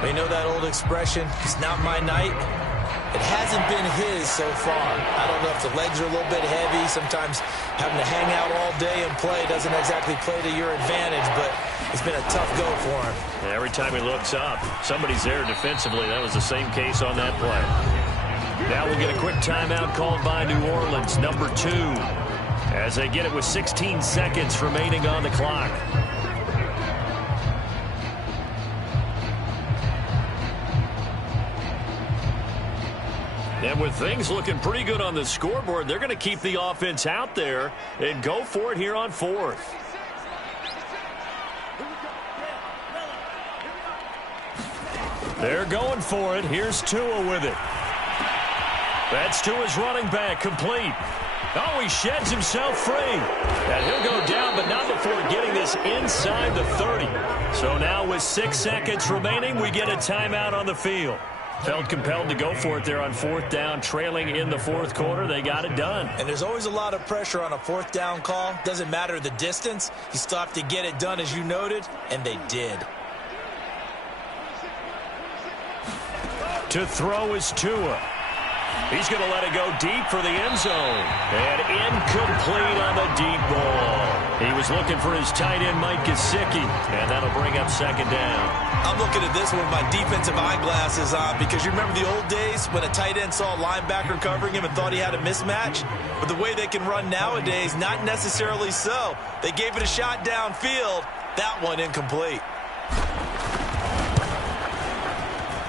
You know that old expression, it's not my night? It hasn't been his so far. I don't know if the legs are a little bit heavy. Sometimes having to hang out all day and play doesn't exactly play to your advantage, but it's been a tough go for him. Every time he looks up, somebody's there defensively. That was the same case on that play. Now we'll get a quick timeout called by New Orleans, number 2, as they get it with 16 seconds remaining on the clock. And with things looking pretty good on the scoreboard, they're going to keep the offense out there and go for it here on 4th. They're going for it. Here's Tua with it. That's Tua's running back, complete. Oh, he sheds himself free. And he'll go down, but not before getting this inside the 30. So now with 6 seconds remaining, we get a timeout on the field. Felt compelled to go for it there on 4th down, trailing in the 4th quarter. They got it done. And there's always a lot of pressure on a 4th down call. Doesn't matter the distance. You still have to get it done, as you noted, and they did. To throw is Tua. He's going to let it go deep for the end zone. And incomplete on the deep ball. He was looking for his tight end, Mike Gesicki, and that'll bring up 2nd down. I'm looking at this one with my defensive eyeglasses on because you remember the old days when a tight end saw a linebacker covering him and thought he had a mismatch? But the way they can run nowadays, not necessarily so. They gave it a shot downfield. That one incomplete.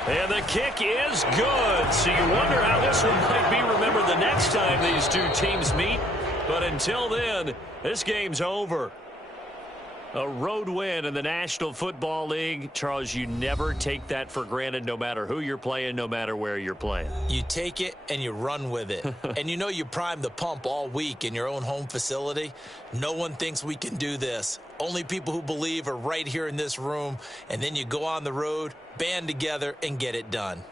And the kick is good. So you wonder how this one might be remembered the next time these two teams meet. But until then, this game's over. A road win in the National Football League. Charles, you never take that for granted no matter who you're playing, no matter where you're playing. You take it and you run with it. And you know you primed the pump all week in your own home facility. No one thinks we can do this. Only people who believe are right here in this room. And then you go on the road, band together, and get it done.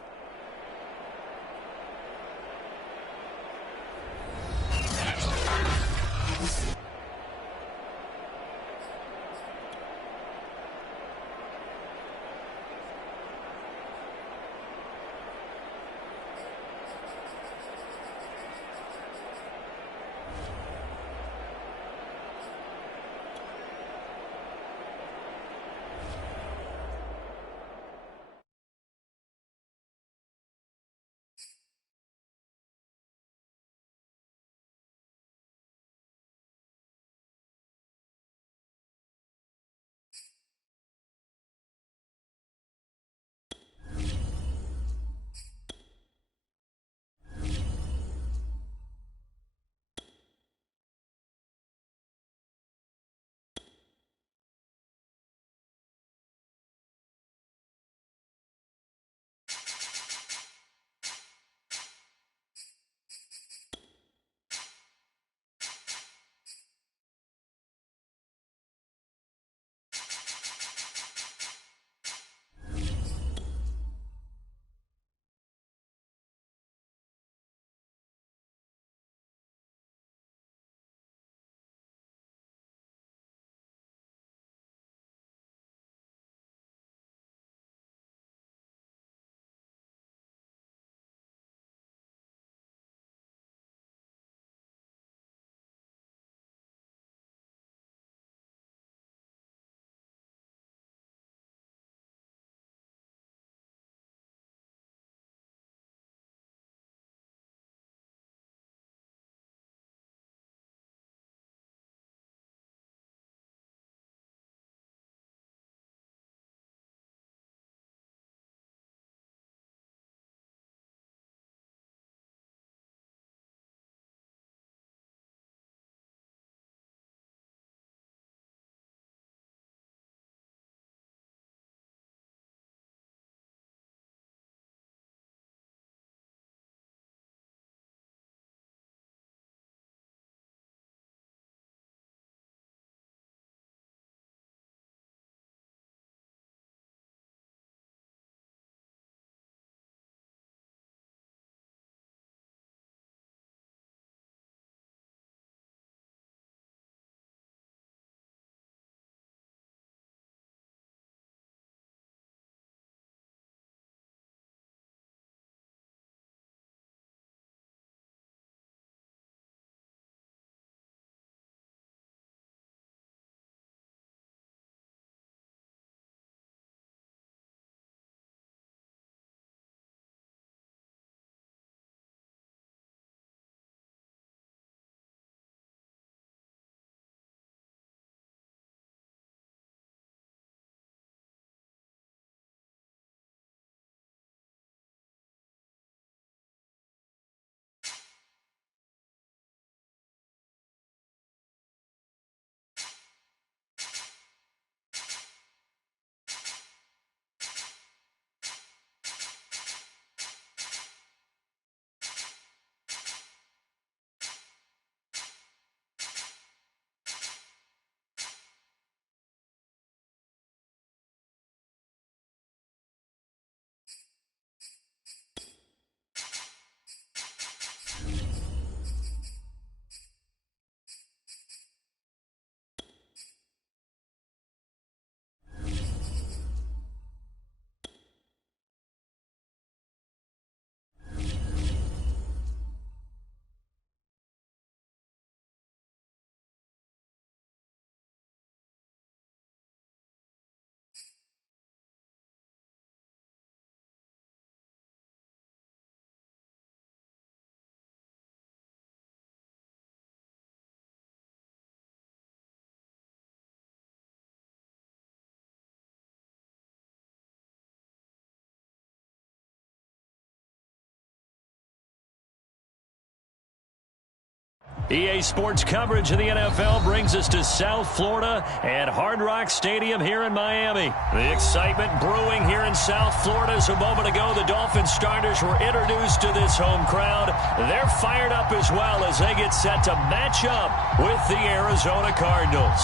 EA Sports coverage of the NFL brings us to South Florida at Hard Rock Stadium here in Miami. The excitement brewing here in South Florida as a moment ago the Dolphins starters were introduced to this home crowd. They're fired up as well as they get set to match up with the Arizona Cardinals.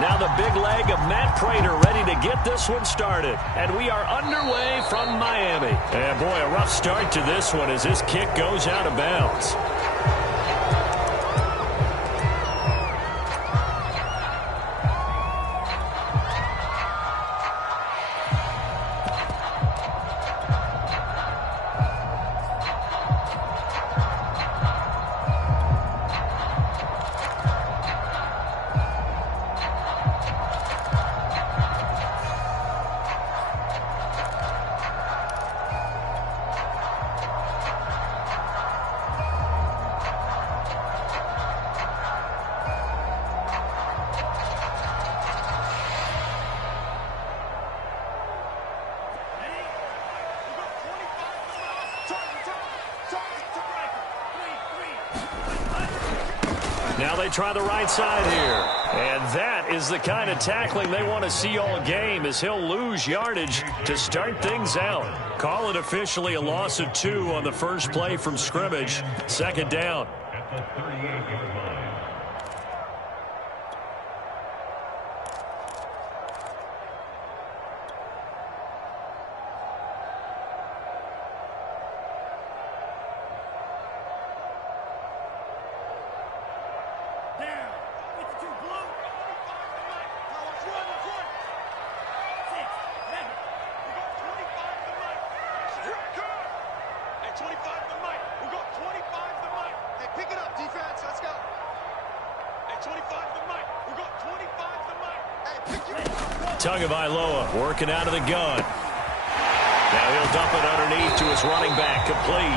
Now the big leg of Matt Prater ready to get this one started. And we are underway from Miami. And boy, a rough start to this one as this kick goes out of bounds. Now they try the right side here. And that is the kind of tackling they want to see all game as he'll lose yardage to start things out. Call it officially a loss of 2 on the first play from scrimmage. Second down. Tagovailoa working out of the gun. Now he'll dump it underneath to his running back, complete.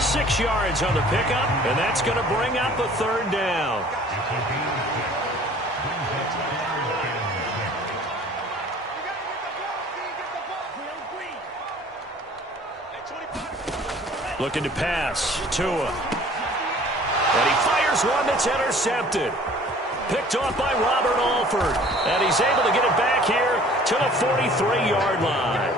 6 yards on the pickup, and that's going to bring up a third down. Looking to pass, Tua. And he fires one that's intercepted. Picked off by Robert Alford. And he's able to get it back here to the 43-yard line.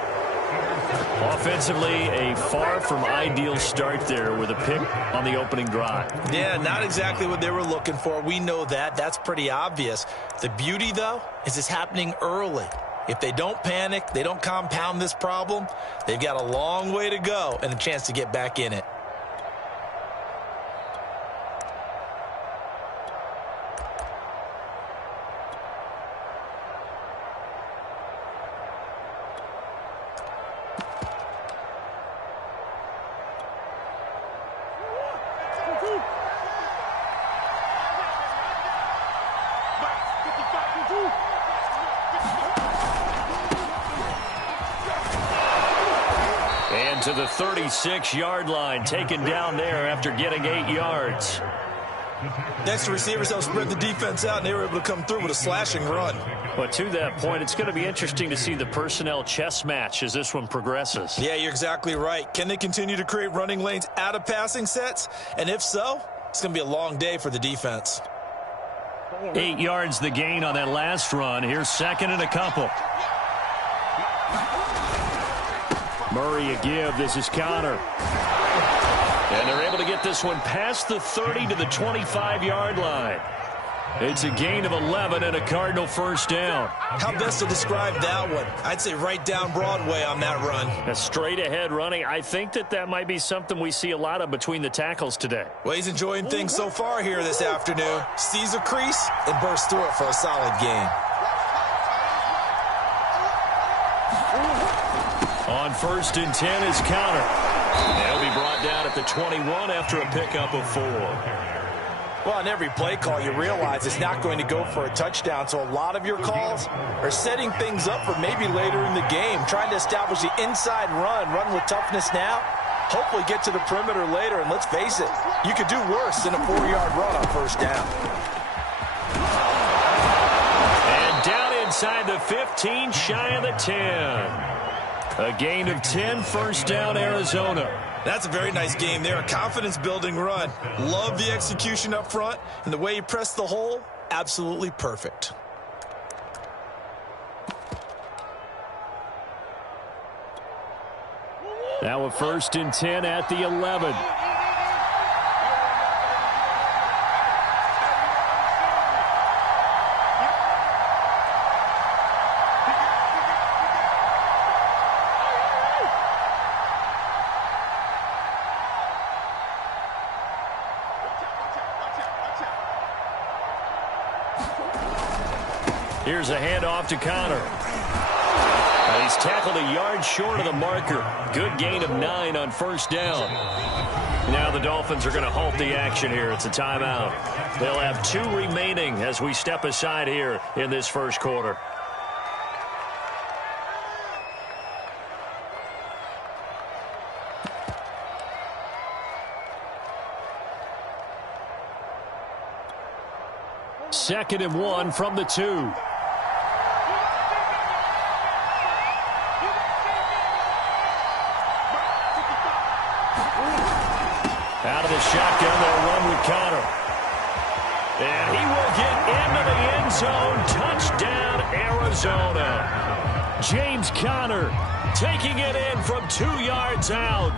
Offensively, a far from ideal start there with a pick on the opening drive. Yeah, not exactly what they were looking for. We know that. That's pretty obvious. The beauty, though, is it's happening early. If they don't panic, they don't compound this problem, they've got a long way to go and a chance to get back in it. To the 36-yard line, taken down there after getting 8 yards. Next, the receivers helped spread the defense out, and they were able to come through with a slashing run. But to that point, it's going to be interesting to see the personnel chess match as this one progresses. Yeah, you're exactly right. Can they continue to create running lanes out of passing sets? And if so, it's going to be a long day for the defense. 8 yards the gain on that last run. Here's second and a couple. Murray a give. This is Connor. And they're able to get this one past the 30 to the 25-yard line. It's a gain of 11 and a Cardinal first down. How best to describe that one? I'd say right down Broadway on that run. A straight-ahead running. I think that might be something we see a lot of between the tackles today. Well, he's enjoying things so far here this afternoon. Sees a crease and bursts through it for a solid gain. On 1st and 10 is Counter. They'll be brought down at the 21 after a pickup of 4. Well, on every play call, you realize it's not going to go for a touchdown, so a lot of your calls are setting things up for maybe later in the game, trying to establish the inside run with toughness now, hopefully get to the perimeter later, and let's face it, you could do worse than a 4-yard run on first down. And down inside the 15, shy of the 10. A gain of 10, first down, Arizona. That's a very nice game there, a confidence-building run. Love the execution up front, and the way he pressed the hole, absolutely perfect. Now a 1st and 10 at the 11. Here's a handoff to Connor. He's tackled a yard short of the marker. Good gain of 9 on first down. Now the Dolphins are going to halt the action here. It's a timeout. They'll have 2 remaining as we step aside here in this first quarter. Second and 1 from the 2. Out of the shotgun, they'll run with Connor. And he will get into the end zone. Touchdown, Arizona. James Conner taking it in from 2 yards out.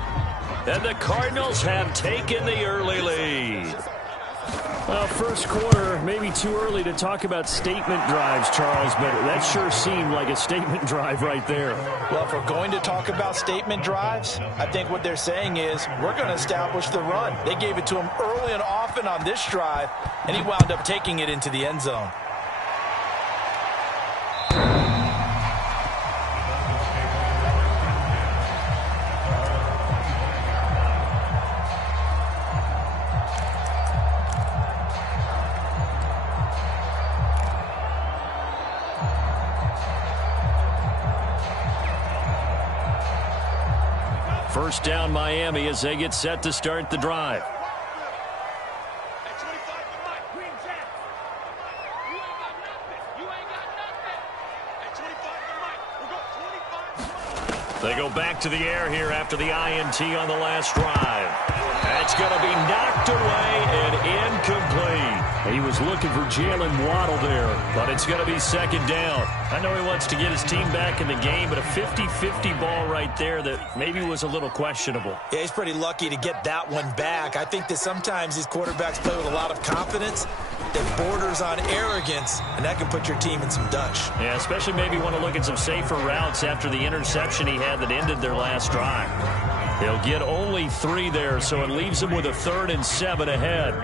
And the Cardinals have taken the early lead. Well, first quarter, maybe too early to talk about statement drives, Charles, but that sure seemed like a statement drive right there. Well, if we're going to talk about statement drives, I think what they're saying is we're going to establish the run. They gave it to him early and often on this drive, and he wound up taking it into the end zone. First down, Miami, as they get set to start the drive. They go back to the air here after the INT on the last drive. That's going to be knocked away and incomplete. He was looking for Jalen Waddle there, but it's going to be second down. I know he wants to get his team back in the game, but a 50-50 ball right there that maybe was a little questionable. Yeah, he's pretty lucky to get that one back. I think that sometimes these quarterbacks play with a lot of confidence that borders on arrogance, and that can put your team in some Dutch. Yeah, especially maybe want to look at some safer routes after the interception he had that ended their last drive. He'll get only 3 there, so it leaves him with a 3rd and 7 ahead.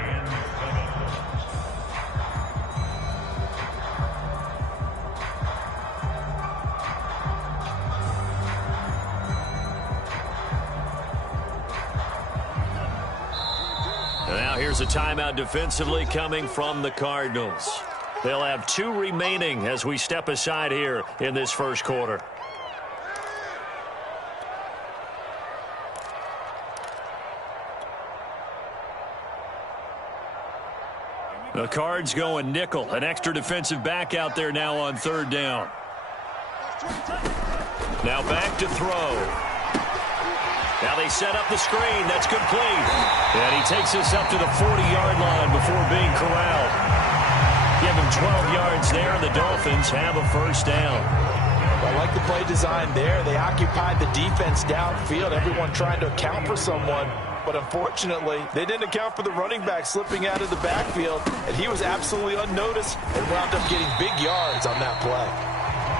Now here's a timeout defensively coming from the Cardinals. They'll have 2 remaining as we step aside here in this first quarter. The Cards going nickel. An extra defensive back out there now on 3rd down. Now back to throw. Now they set up the screen. That's complete. And he takes us up to the 40-yard line before being corralled. Give him 12 yards there, and the Dolphins have a first down. I like the play design there. They occupied the defense downfield, everyone trying to account for someone. but unfortunately, they didn't account for the running back slipping out of the backfield, and he was absolutely unnoticed and wound up getting big yards on that play.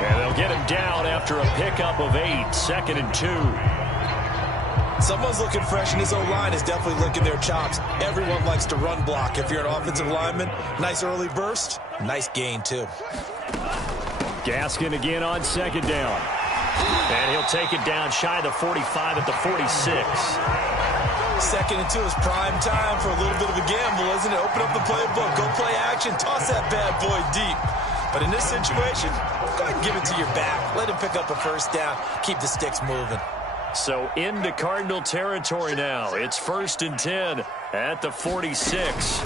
And they'll get him down after a pickup of 8, 2nd and 2. Someone's looking fresh, and his O-line is definitely licking their chops. Everyone likes to run block. If you're an offensive lineman, nice early burst, nice gain, too. Gaskin again on 2nd down. And he'll take it down shy of the 45 at the 46. 2nd and 2 is prime time for a little bit of a gamble, isn't it? Open up the playbook, go play action, toss that bad boy deep. But in this situation, go ahead and give it to your back. Let him pick up a first down. Keep the sticks moving. So into Cardinal territory now. It's 1st and 10 at the 46.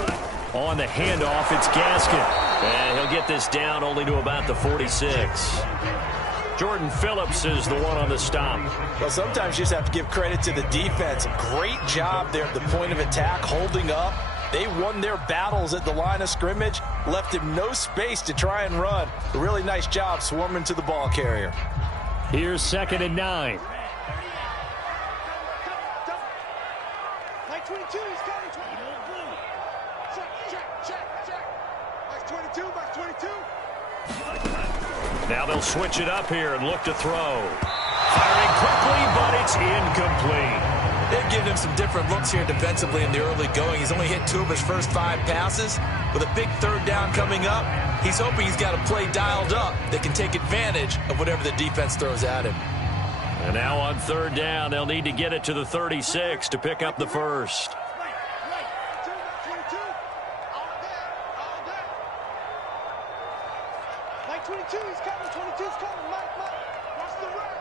On the handoff, it's Gaskin. And he'll get this down only to about the 46. Jordan Phillips is the one on the stop. Well, sometimes you just have to give credit to the defense. Great job there at the point of attack, holding up. They won their battles at the line of scrimmage, left him no space to try and run. A really nice job swarming to the ball carrier. Here's 2nd and 9. Like 22, he's coming. Check. Like 22, like 22. Now they'll switch it up here and look to throw. Firing quickly, but it's incomplete. They've given him some different looks here defensively in the early going. He's only hit 2 of his first 5 passes. With a big 3rd down coming up, he's hoping he's got a play dialed up that can take advantage of whatever the defense throws at him. And now on 3rd down, they'll need to get it to the 36 to pick up the first. Like 22, he's coming. 22's coming. Mike. Watch the run.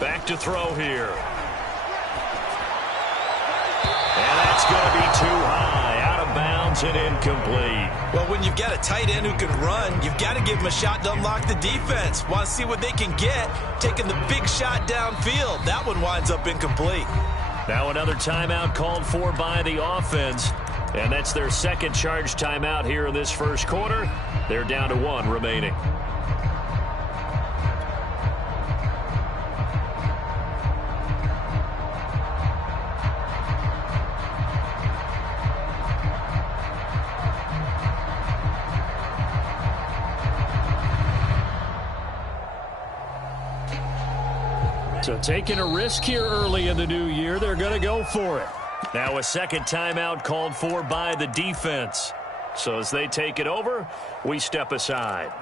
Back to throw here. And that's going to be too high. Out of bounds and incomplete. Well, when you've got a tight end who can run, you've got to give him a shot to unlock the defense. Want to see what they can get, taking the big shot downfield. That one winds up incomplete. Now another timeout called for by the offense. And that's their 2nd charge timeout here in this first quarter. They're down to 1 remaining. So taking a risk here early in the new year, they're going to go for it. Now a 2nd timeout called for by the defense. So as they take it over, we step aside.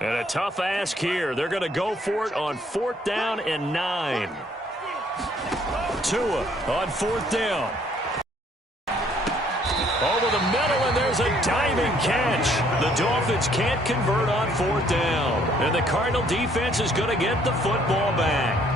And a tough ask here. They're going to go for it on 4th down and 9. Tua on 4th down. Over the middle, and there's a diving catch. The Dolphins can't convert on 4th down. And the Cardinal defense is going to get the football back.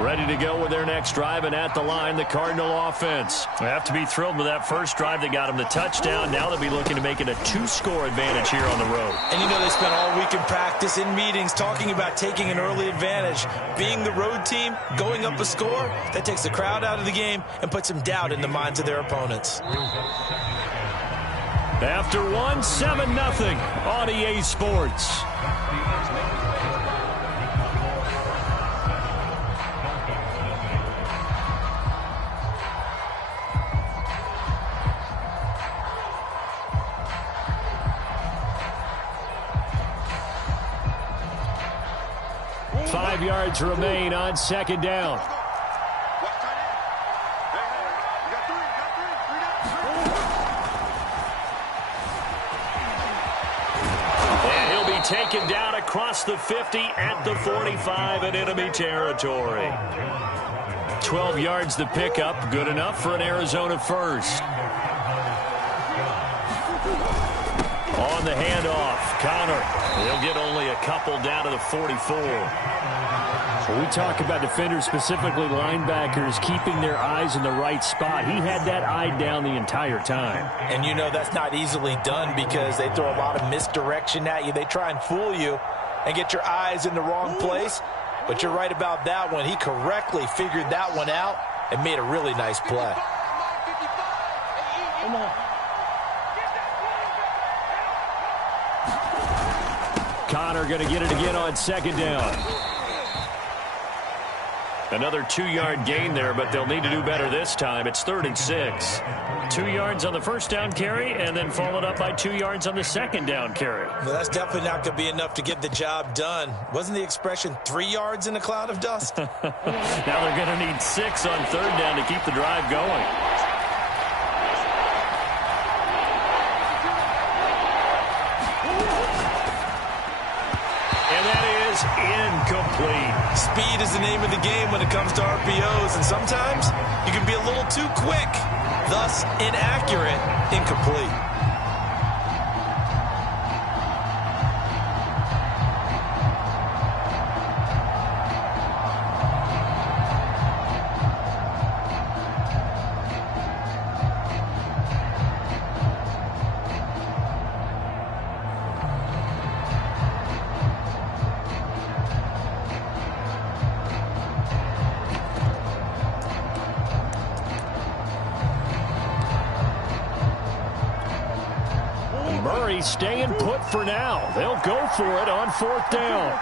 Ready to go with their next drive, and at the line, the Cardinal offense. They have to be thrilled with that first drive that got them the touchdown. Now they'll be looking to make it a 2-score advantage here on the road. And you know they spent all week in practice, in meetings, talking about taking an early advantage. Being the road team, going up a score, that takes the crowd out of the game and puts some doubt in the minds of their opponents. After 7-0 on EA Sports. Five yards remain on 2nd down. And he'll be taken down across the 50 at the 45 in enemy territory. 12 yards the pickup, good enough for an Arizona first. On the handoff, Connor. He'll get only a couple down to the 44. When we talk about defenders, specifically linebackers, keeping their eyes in the right spot, he had that eye down the entire time. And you know that's not easily done because they throw a lot of misdirection at you. They try and fool you and get your eyes in the wrong place. But you're right about that one. He correctly figured that one out and made a really nice play. Come on. Connor going to get it again on second down. Another 2-yard gain there, but they'll need to do better this time. It's 3rd and 6. 2 yards on the first down carry, and then followed up by 2 yards on the second down carry. Well, that's definitely not going to be enough to get the job done. Wasn't the expression 3 yards in a cloud of dust? Now they're going to need 6 on 3rd down to keep the drive going. And that is incomplete. Speed is the name of the game when it comes to RPOs, and sometimes you can be a little too quick, thus inaccurate, incomplete. Staying put for now. They'll go for it on 4th down.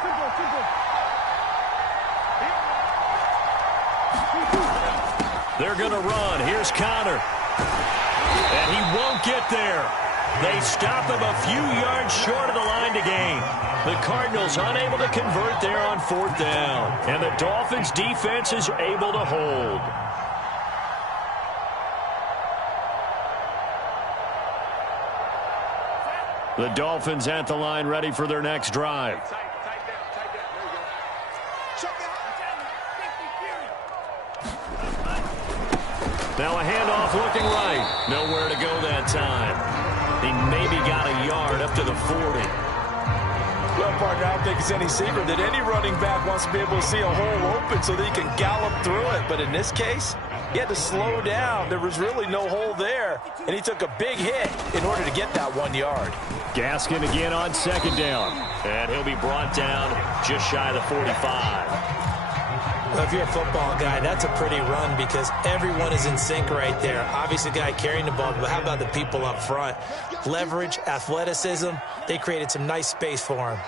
They're going to run. Here's Connor. And he won't get there. They stop him a few yards short of the line to gain. The Cardinals unable to convert there on 4th down. And the Dolphins defense is able to hold. The Dolphins at the line ready for their next drive. Now a handoff looking right. Nowhere to go that time. He maybe got a yard up to the 40. Well, partner, I don't think it's any secret that any running back wants to be able to see a hole open so that he can gallop through it. But in this case, he had to slow down. There was really no hole there, and he took a big hit in order to get that 1 yard. Gaskin again on second down. And he'll be brought down just shy of the 45. Well, if you're a football guy, that's a pretty run because everyone is in sync right there. Obviously, the guy carrying the ball, but how about the people up front? Leverage, athleticism, they created some nice space for him.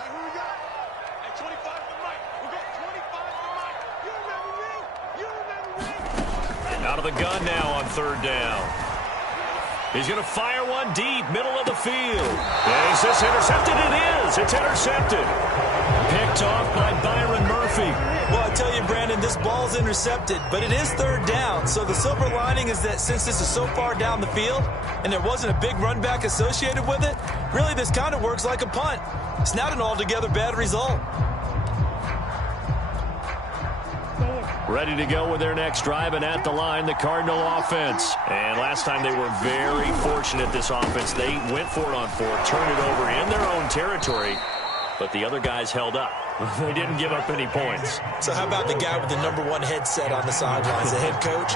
Out of the gun now on 3rd down. He's going to fire one deep, middle of the field. Is this intercepted? It is. It's intercepted. Picked off by Byron Murphy. Well, I tell you, Brandon, this ball's intercepted, but it is 3rd down. So the silver lining is that since this is so far down the field and there wasn't a big run back associated with it, really this kind of works like a punt. It's not an altogether bad result. Ready to go with their next drive, and at the line, the Cardinal offense. And last time they were very fortunate, this offense. They went for it on 4th, turned it over in their own territory, but the other guys held up. They didn't give up any points. So how about the guy with the #1 headset on the sidelines, the head coach?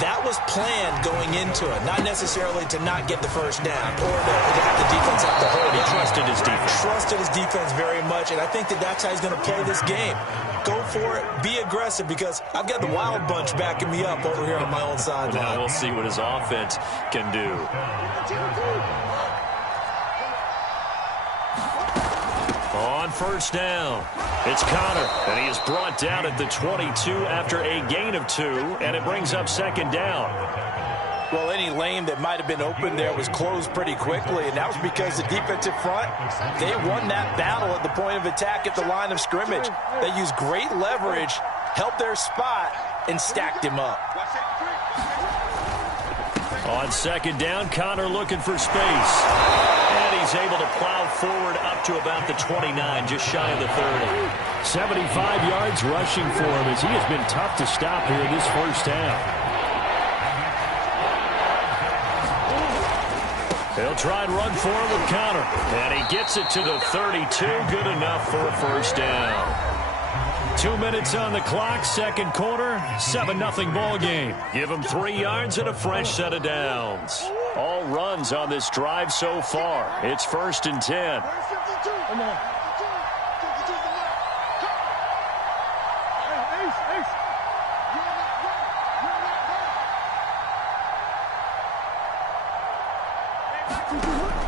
That was planned going into it, not necessarily to not get the first down or to have the defense have to hold. He trusted his defense. Trusted his defense very much, and I think that that's how he's going to play this game. Go for it, be aggressive, because I've got the wild bunch backing me up over here on my own sideline. Now we'll see what his offense can do. On 1st down, it's Connor, and he is brought down at the 22 after a gain of 2, and it brings up 2nd down. Well, any lane that might have been open there was closed pretty quickly, and that was because the defensive front, they won that battle at the point of attack at the line of scrimmage. They used great leverage, helped their spot, and stacked him up. On 2nd down, Connor looking for space. And he's able to plow forward up to about the 29, just shy of the 30. 75 yards rushing for him as he has been tough to stop here in this first half. He'll try and run for it with counter. And he gets it to the 32. Good enough for a first down. 2 minutes on the clock, second quarter, 7-0 ball game. Give him 3 yards and a fresh set of downs. All runs on this drive so far. It's 1st and 10. Come on.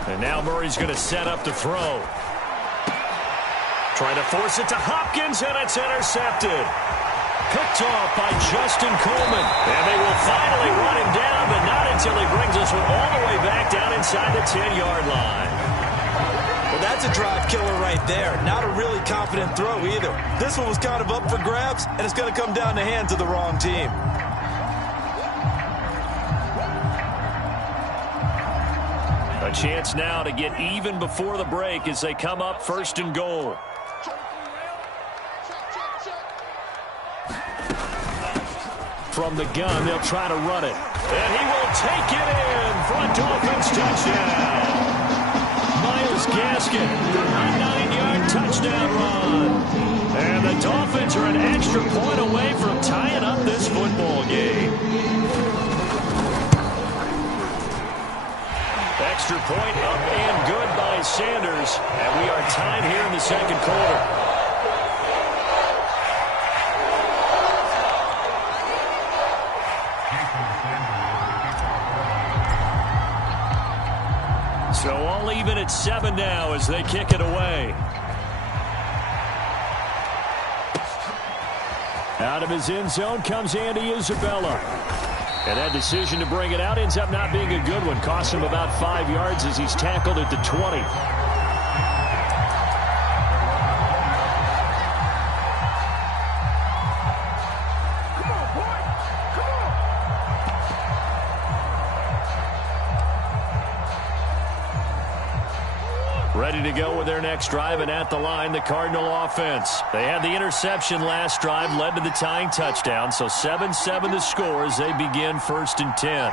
And now Murray's going to set up the throw. Trying to force it to Hopkins, and it's intercepted. Picked off by Justin Coleman. And they will finally run him down, but not until he brings us all the way back down inside the 10-yard line. Well, that's a drive killer right there. Not a really confident throw either. This one was kind of up for grabs, and it's going to come down the hands of the wrong team. A chance now to get even before the break as they come up 1st and goal. From the gun, they'll try to run it. And he will take it in for a Dolphins touchdown. Myles Gaskin, a 9-yard touchdown run. And the Dolphins are an extra point away from tying up this football game. Extra point up and good by Sanders. And we are tied here in the second quarter. So all even at 7 now as they kick it away. Out of his end zone comes Andy Isabella. And that decision to bring it out ends up not being a good one. Costs him about 5 yards as he's tackled at the 20. Ready to go with their next drive, and at the line, the Cardinal offense. They had the interception last drive, led to the tying touchdown, so 7-7 the score as they begin 1st and 10.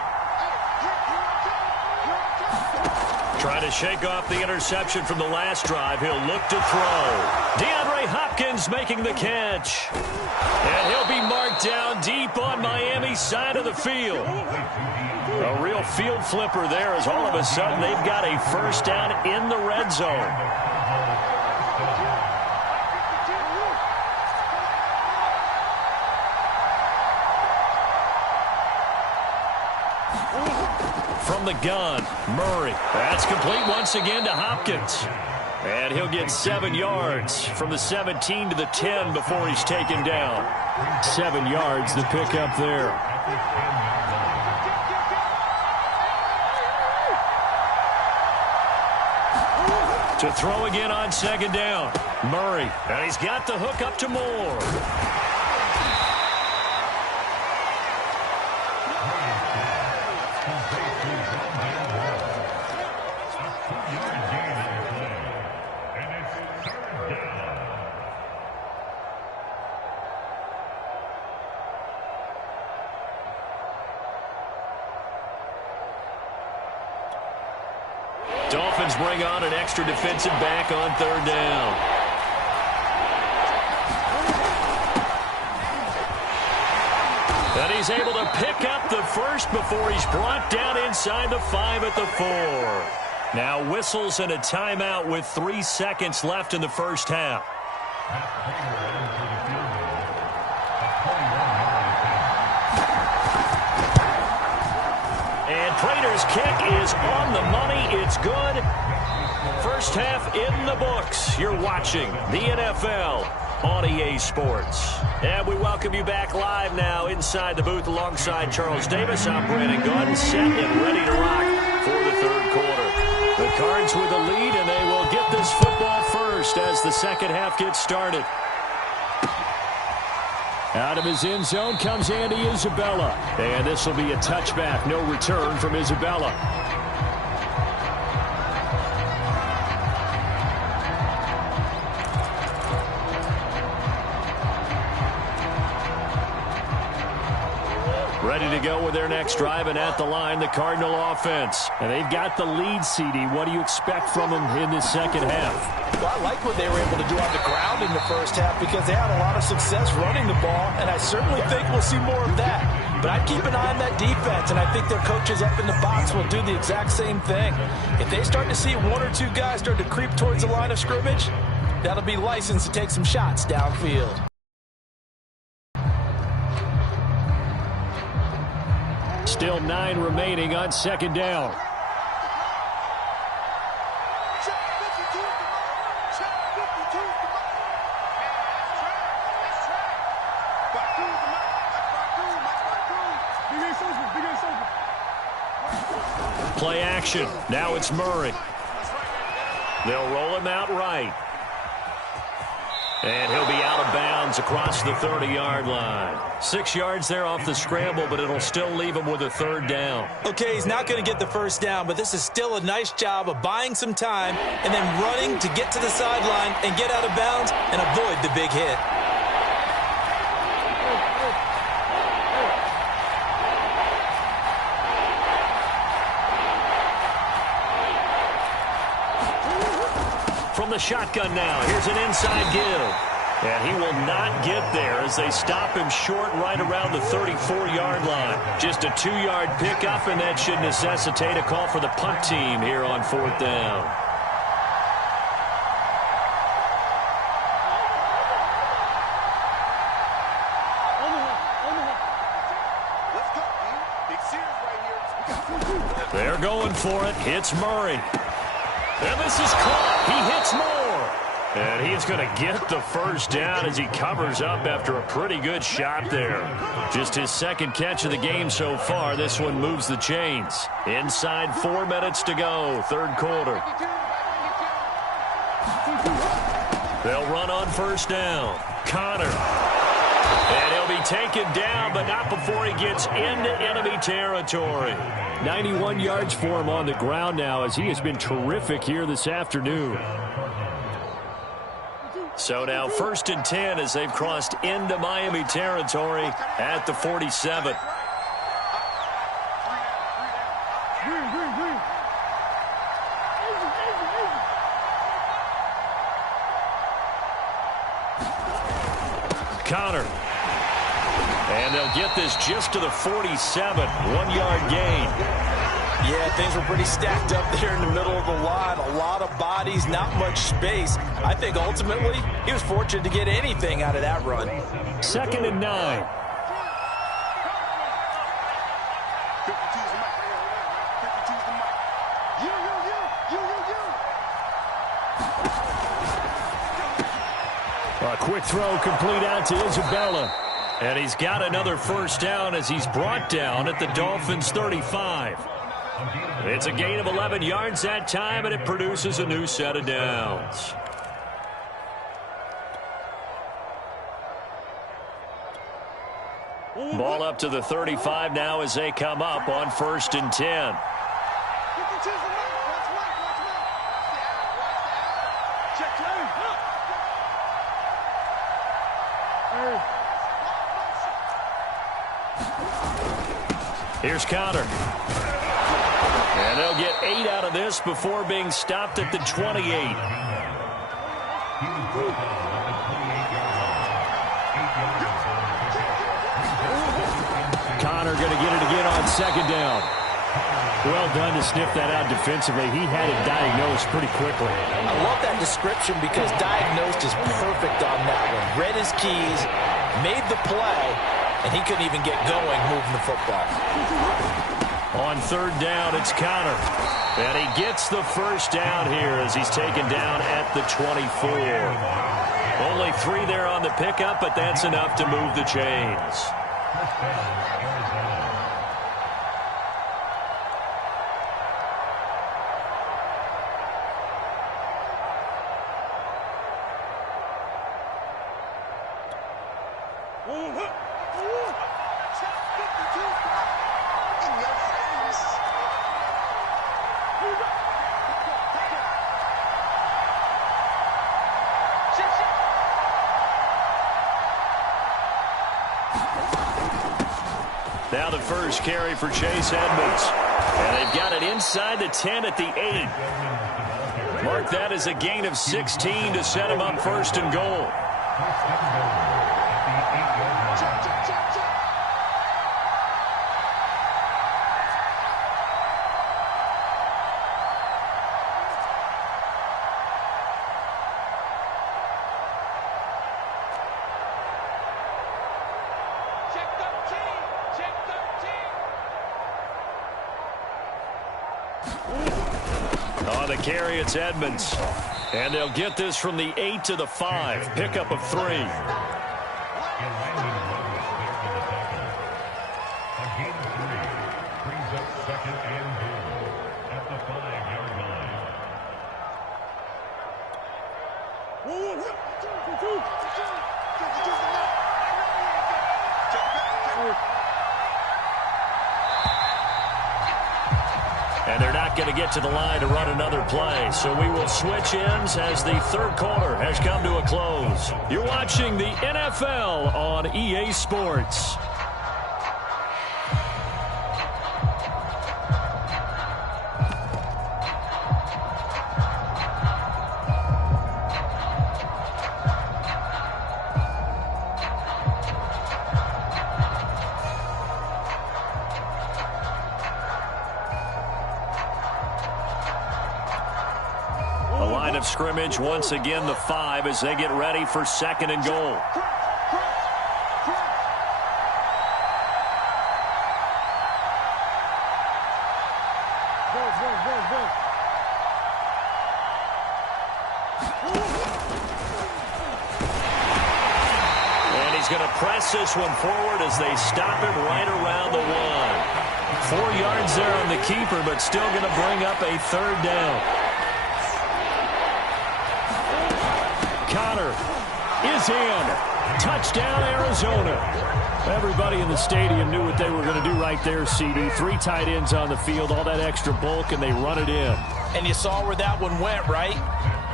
Trying to shake off the interception from the last drive. He'll look to throw. DeAndre Hopkins making the catch. And he'll be marked down deep on Miami's side of the field. A real field flipper there as all of a sudden they've got a first down in the red zone. From the gun, Murray. That's complete once again to Hopkins. And he'll get 7 yards from the 17 to the 10 before he's taken down. 7 yards the pickup there. To throw again on 2nd down. Murray. And he's got the hook up to Moore. Dolphins bring on an extra defensive back on 3rd down. And he's able to pick up the first before he's brought down inside the 5 at the 4. Now whistles and a timeout with 3 seconds left in the first half. And Prater's kick is on the money. It's good. First half in the books. You're watching the NFL on EA Sports. And we welcome you back live now inside the booth alongside Charles Davis. I'm Brandon Gordon, set and ready to rock for the 3rd quarter. The Cards with the lead, and they will get this football first as the second half gets started. Out of his end zone comes Andy Isabella. And this will be a touchback. No return from Isabella. ready to go with their next drive, and at the line, the Cardinal offense. And they've got the lead, CD. What do you expect from them in this second half? Well, I like what they were able to do on the ground in the first half because they had a lot of success running the ball, and I certainly think we'll see more of that. But I'd keep an eye on that defense, and I think their coaches up in the box will do the exact same thing. If they start to see one or two guys start to creep towards the line of scrimmage, that'll be licensed to take some shots downfield. Still 9 remaining on second down. Play action. Now it's Murray. They'll roll him out right. And he'll be out of bounds across the 30-yard line. 6 yards there off the scramble, but it'll still leave him with a third down. Okay, he's not going to get the first down, but this is still a nice job of buying some time and then running to get to the sideline and get out of bounds and avoid the big hit. From the shotgun now, here's an inside give. And he will not get there as they stop him short right around the 34-yard line. Just a 2-yard pickup, and that should necessitate a call for the punt team here on fourth down. They're going for it. It's Murray. And this is caught. He hits more. And he's going to get the first down as he covers up after a pretty good shot there. Just his second catch of the game so far. This one moves the chains. Inside 4 minutes to go, third quarter. They'll run on first down. Connor. And he'll be taken down, but not before he gets into enemy territory. 91 yards for him on the ground now as he has been terrific here this afternoon. So now 1st and 10 as they've crossed into Miami territory at the 47. Connor. And they'll get this just to the 47. 1-yard gain. Yeah, things were pretty stacked up there in the middle of the line. A lot of bodies, not much space. I think ultimately he was fortunate to get anything out of that run. 2nd and 9. A quick throw complete out to Isabella. And he's got another first down as he's brought down at the Dolphins' 35. It's a gain of 11 yards that time, and it produces a new set of downs. Ball up to the 35 now as they come up on 1st and 10. Here's Connor. And they'll get 8 out of this before being stopped at the 28. Connor going to get it again on 2nd down. Well done to sniff that out defensively. He had it diagnosed pretty quickly. I love that description because diagnosed is perfect on that one. Read his keys, made the play, and he couldn't even get going moving the football. On 3rd down, it's Connor. And he gets the first down here as he's taken down at the 24. Only 3 there on the pickup, but that's enough to move the chains. Now the first carry for Chase Edmonds. And they've got it inside the 10 at the 8. Mark that as a gain of 16 to set him up first and goal. On the carry, it's Edmonds. And they'll get this from the 8 to the 5. Pickup of 3. And they're not going to get to the line to run another play. So we will switch ends as the third quarter has come to a close. You're watching the NFL on EA Sports. Of scrimmage once again the 5 as they get ready for second and goal. And he's going to press this one forward as they stop him right around the 1. 4 yards there on the keeper, but still going to bring up a third down. Connor is in. Touchdown, Arizona. Everybody in the stadium knew what they were going to do right there, CD. 3 tight ends on the field, all that extra bulk, and they run it in. And you saw where that one went, right?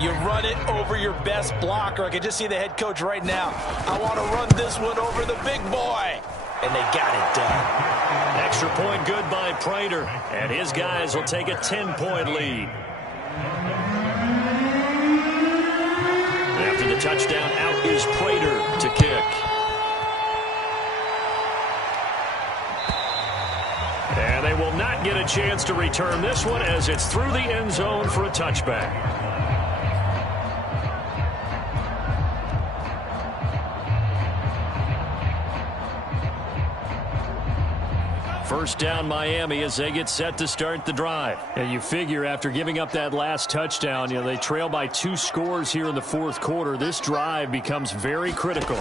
You run it over your best blocker. I can just see the head coach right now. I want to run this one over the big boy. And they got it done. Extra point good by Prater. And his guys will take a 10-point lead. After the touchdown, out is Prater to kick. And they will not get a chance to return this one as it's through the end zone for a touchback. First down Miami as they get set to start the drive. And you figure after giving up that last touchdown, they trail by 2 scores here in the fourth quarter. This drive becomes very critical.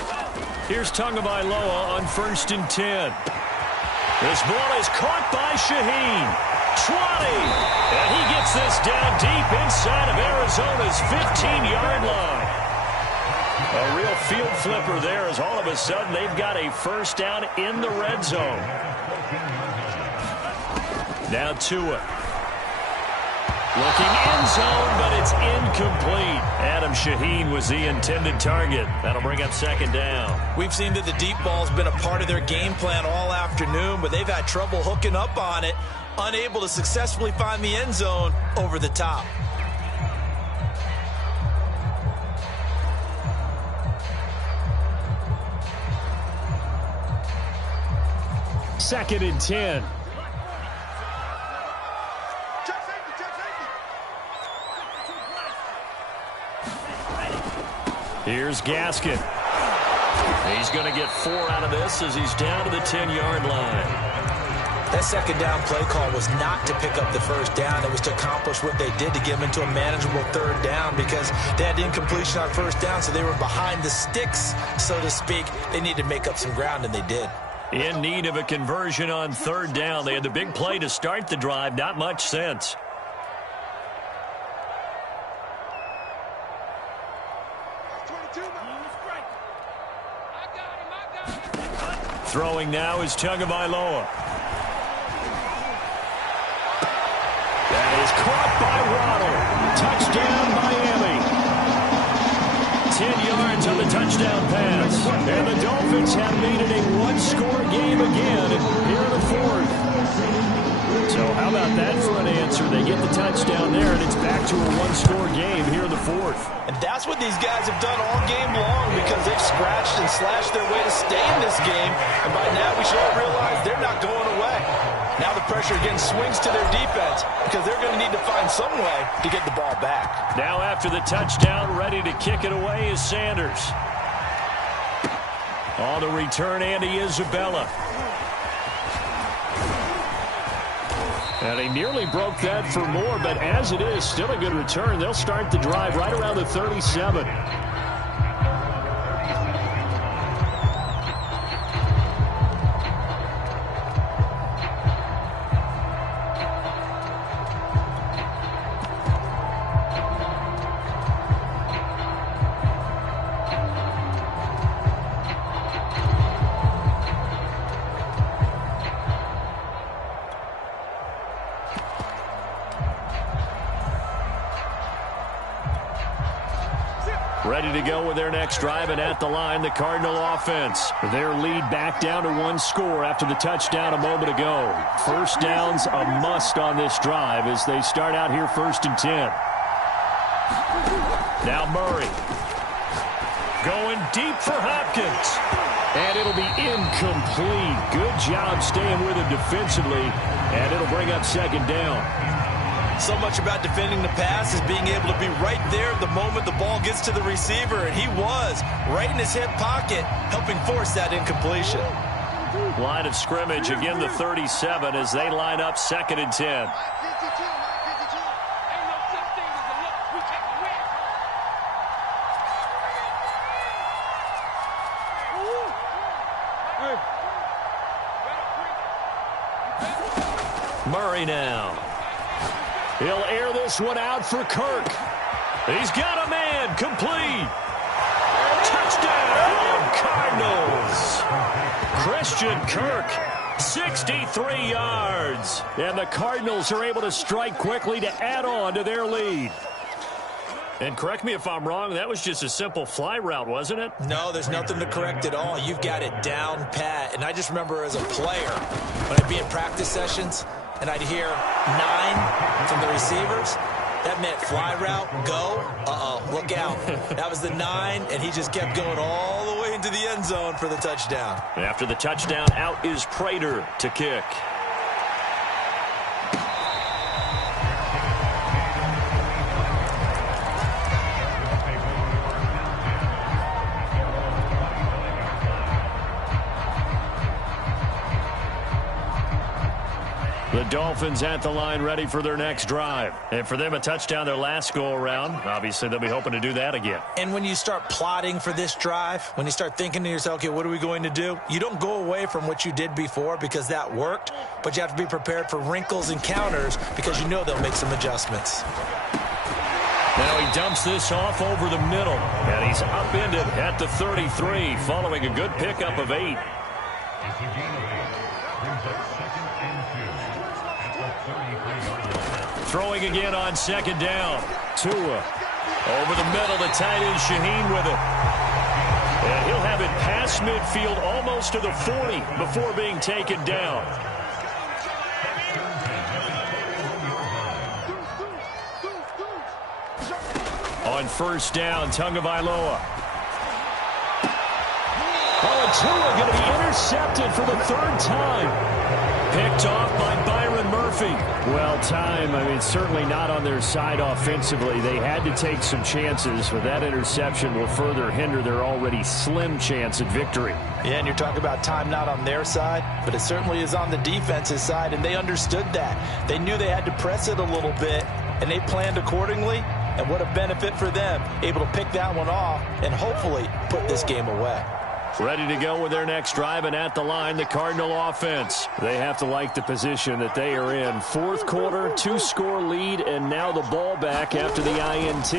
Here's Tagovailoa on first and 10. This ball is caught by Shaheen. 20. And he gets this down deep inside of Arizona's 15-yard line. A real field flipper there as all of a sudden they've got a first down in the red zone. Now Tua. Looking end zone, but it's incomplete. Adam Shaheen was the intended target. That'll bring up second down. We've seen that the deep ball's been a part of their game plan all afternoon, but they've had trouble hooking up on it, unable to successfully find the end zone over the top. Second and 10. Here's Gaskin. He's going to get 4 out of this as he's down to the 10-yard line. That second down play call was not to pick up the first down. It was to accomplish what they did to get them into a manageable third down because they had incompletion on first down, so they were behind the sticks, so to speak. They needed to make up some ground, and they did. In need of a conversion on third down. They had the big play to start the drive. Not much sense. Throwing now is Tagovailoa. That is caught by Waddle. Touchdown, Miami. 10 yards on the touchdown pass. And the Dolphins have made it a one-score game again here in the fourth. So how about that for an answer? They get the touchdown there, and it's back to a one-score game here in the fourth. And that's what these guys have done all game long because they've scratched and slashed their way to stay in this game. And by now we should all realize they're not going away. Now the pressure again swings to their defense because they're going to need to find some way to get the ball back. Now after the touchdown, ready to kick it away is Sanders. On the return, Andy Isabella. And he nearly broke that for more, but as it is, still a good return. They'll start the drive right around the 37. Ready to go with their next drive, and at the line, the Cardinal offense. Their lead back down to one score after the touchdown a moment ago. First down's a must on this drive as they start out here 1st and 10. Now Murray. Going deep for Hopkins. And it'll be incomplete. Good job staying with him defensively, and it'll bring up 2nd down. So much about defending the pass is being able to be right there the moment the ball gets to the receiver, and he was right in his hip pocket, helping force that incompletion. Line of scrimmage, again the 37 as they line up 2nd and 10. Murray now. He'll air this one out for Kirk. He's got a man. Complete. Touchdown, Cardinals. Christian Kirk, 63 yards. And the Cardinals are able to strike quickly to add on to their lead. And correct me if I'm wrong, that was just a simple fly route, wasn't it? No, there's nothing to correct at all. You've got it down pat. And I just remember as a player, when I'd be in practice sessions, and I'd hear 9 from the receivers. That meant fly route, go. Look out. That was the 9, and he just kept going all the way into the end zone for the touchdown. After the touchdown, out is Prater to kick. The Dolphins at the line ready for their next drive. And for them, a touchdown their last go-around. Obviously, they'll be hoping to do that again. And when you start plotting for this drive, when you start thinking to yourself, okay, what are we going to do? You don't go away from what you did before because that worked, but you have to be prepared for wrinkles and counters because you know they'll make some adjustments. Now he dumps this off over the middle, and he's upended at the 33 following a good pickup of 8. Throwing again on 2nd down. Tua over the middle, the tight end Shaheen with it. And he'll have it past midfield almost to the 40 before being taken down. On 1st down, Tagovailoa. Oh, and Tua going to be intercepted for the 3rd time. Picked off by Byron Murphy. Well, certainly not on their side offensively. They had to take some chances, but that interception will further hinder their already slim chance at victory. Yeah, and you're talking about time not on their side, but it certainly is on the defense's side, and they understood that. They knew they had to press it a little bit, and they planned accordingly, and what a benefit for them, able to pick that one off and hopefully put this game away. Ready to go with their next drive, and at the line, the Cardinal offense. They have to like the position that they are in. Fourth quarter, 2-score lead, and now the ball back after the INT.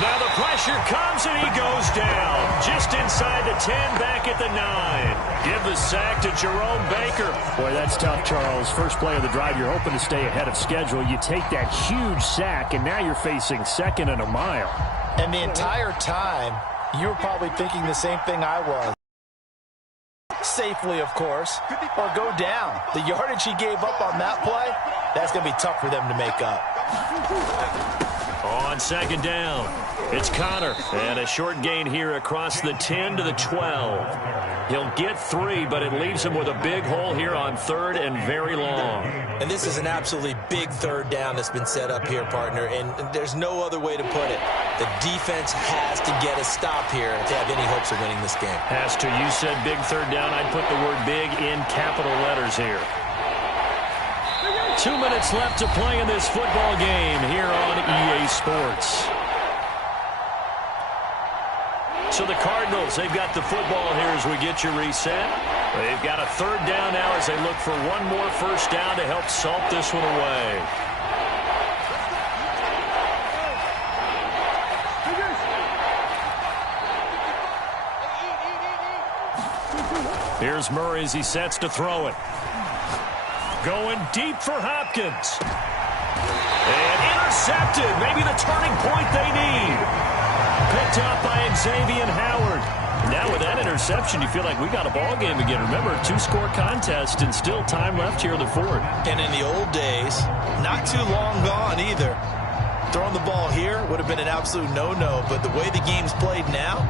Now the pressure comes, and he goes down. Just inside the 10, back at the 9. Give the sack to Jerome Baker. Boy, that's tough, Charles. First play of the drive, you're hoping to stay ahead of schedule. You take that huge sack, and now you're facing 2nd and a mile. And the entire time, you were probably thinking the same thing I was. Safely, of course, or go down. The yardage he gave up on that play, that's going to be tough for them to make up. On 2nd down, it's Connor, and a short gain here across the 10 to the 12. He'll get 3, but it leaves him with a big hole here on 3rd and very long. And this is an absolutely big 3rd down that's been set up here, partner, and there's no other way to put it. The defense has to get a stop here if they have any hopes of winning this game. Has to. You said big 3rd down. I'd put the word big in capital letters here. 2 minutes left to play in this football game here on EA Sports. So the Cardinals, they've got the football here as we get you reset. They've got a 3rd down now as they look for one more first down to help salt this one away. Here's Murray as he sets to throw it. Going deep for Hopkins. And intercepted. Maybe the turning point they need. Picked up by Xavier Howard. Now with that interception, you feel like we got a ball game again. Remember, 2-score contest and still time left here in the 4th. And in the old days, not too long gone either. Throwing the ball here would have been an absolute no-no, but the way the game's played now,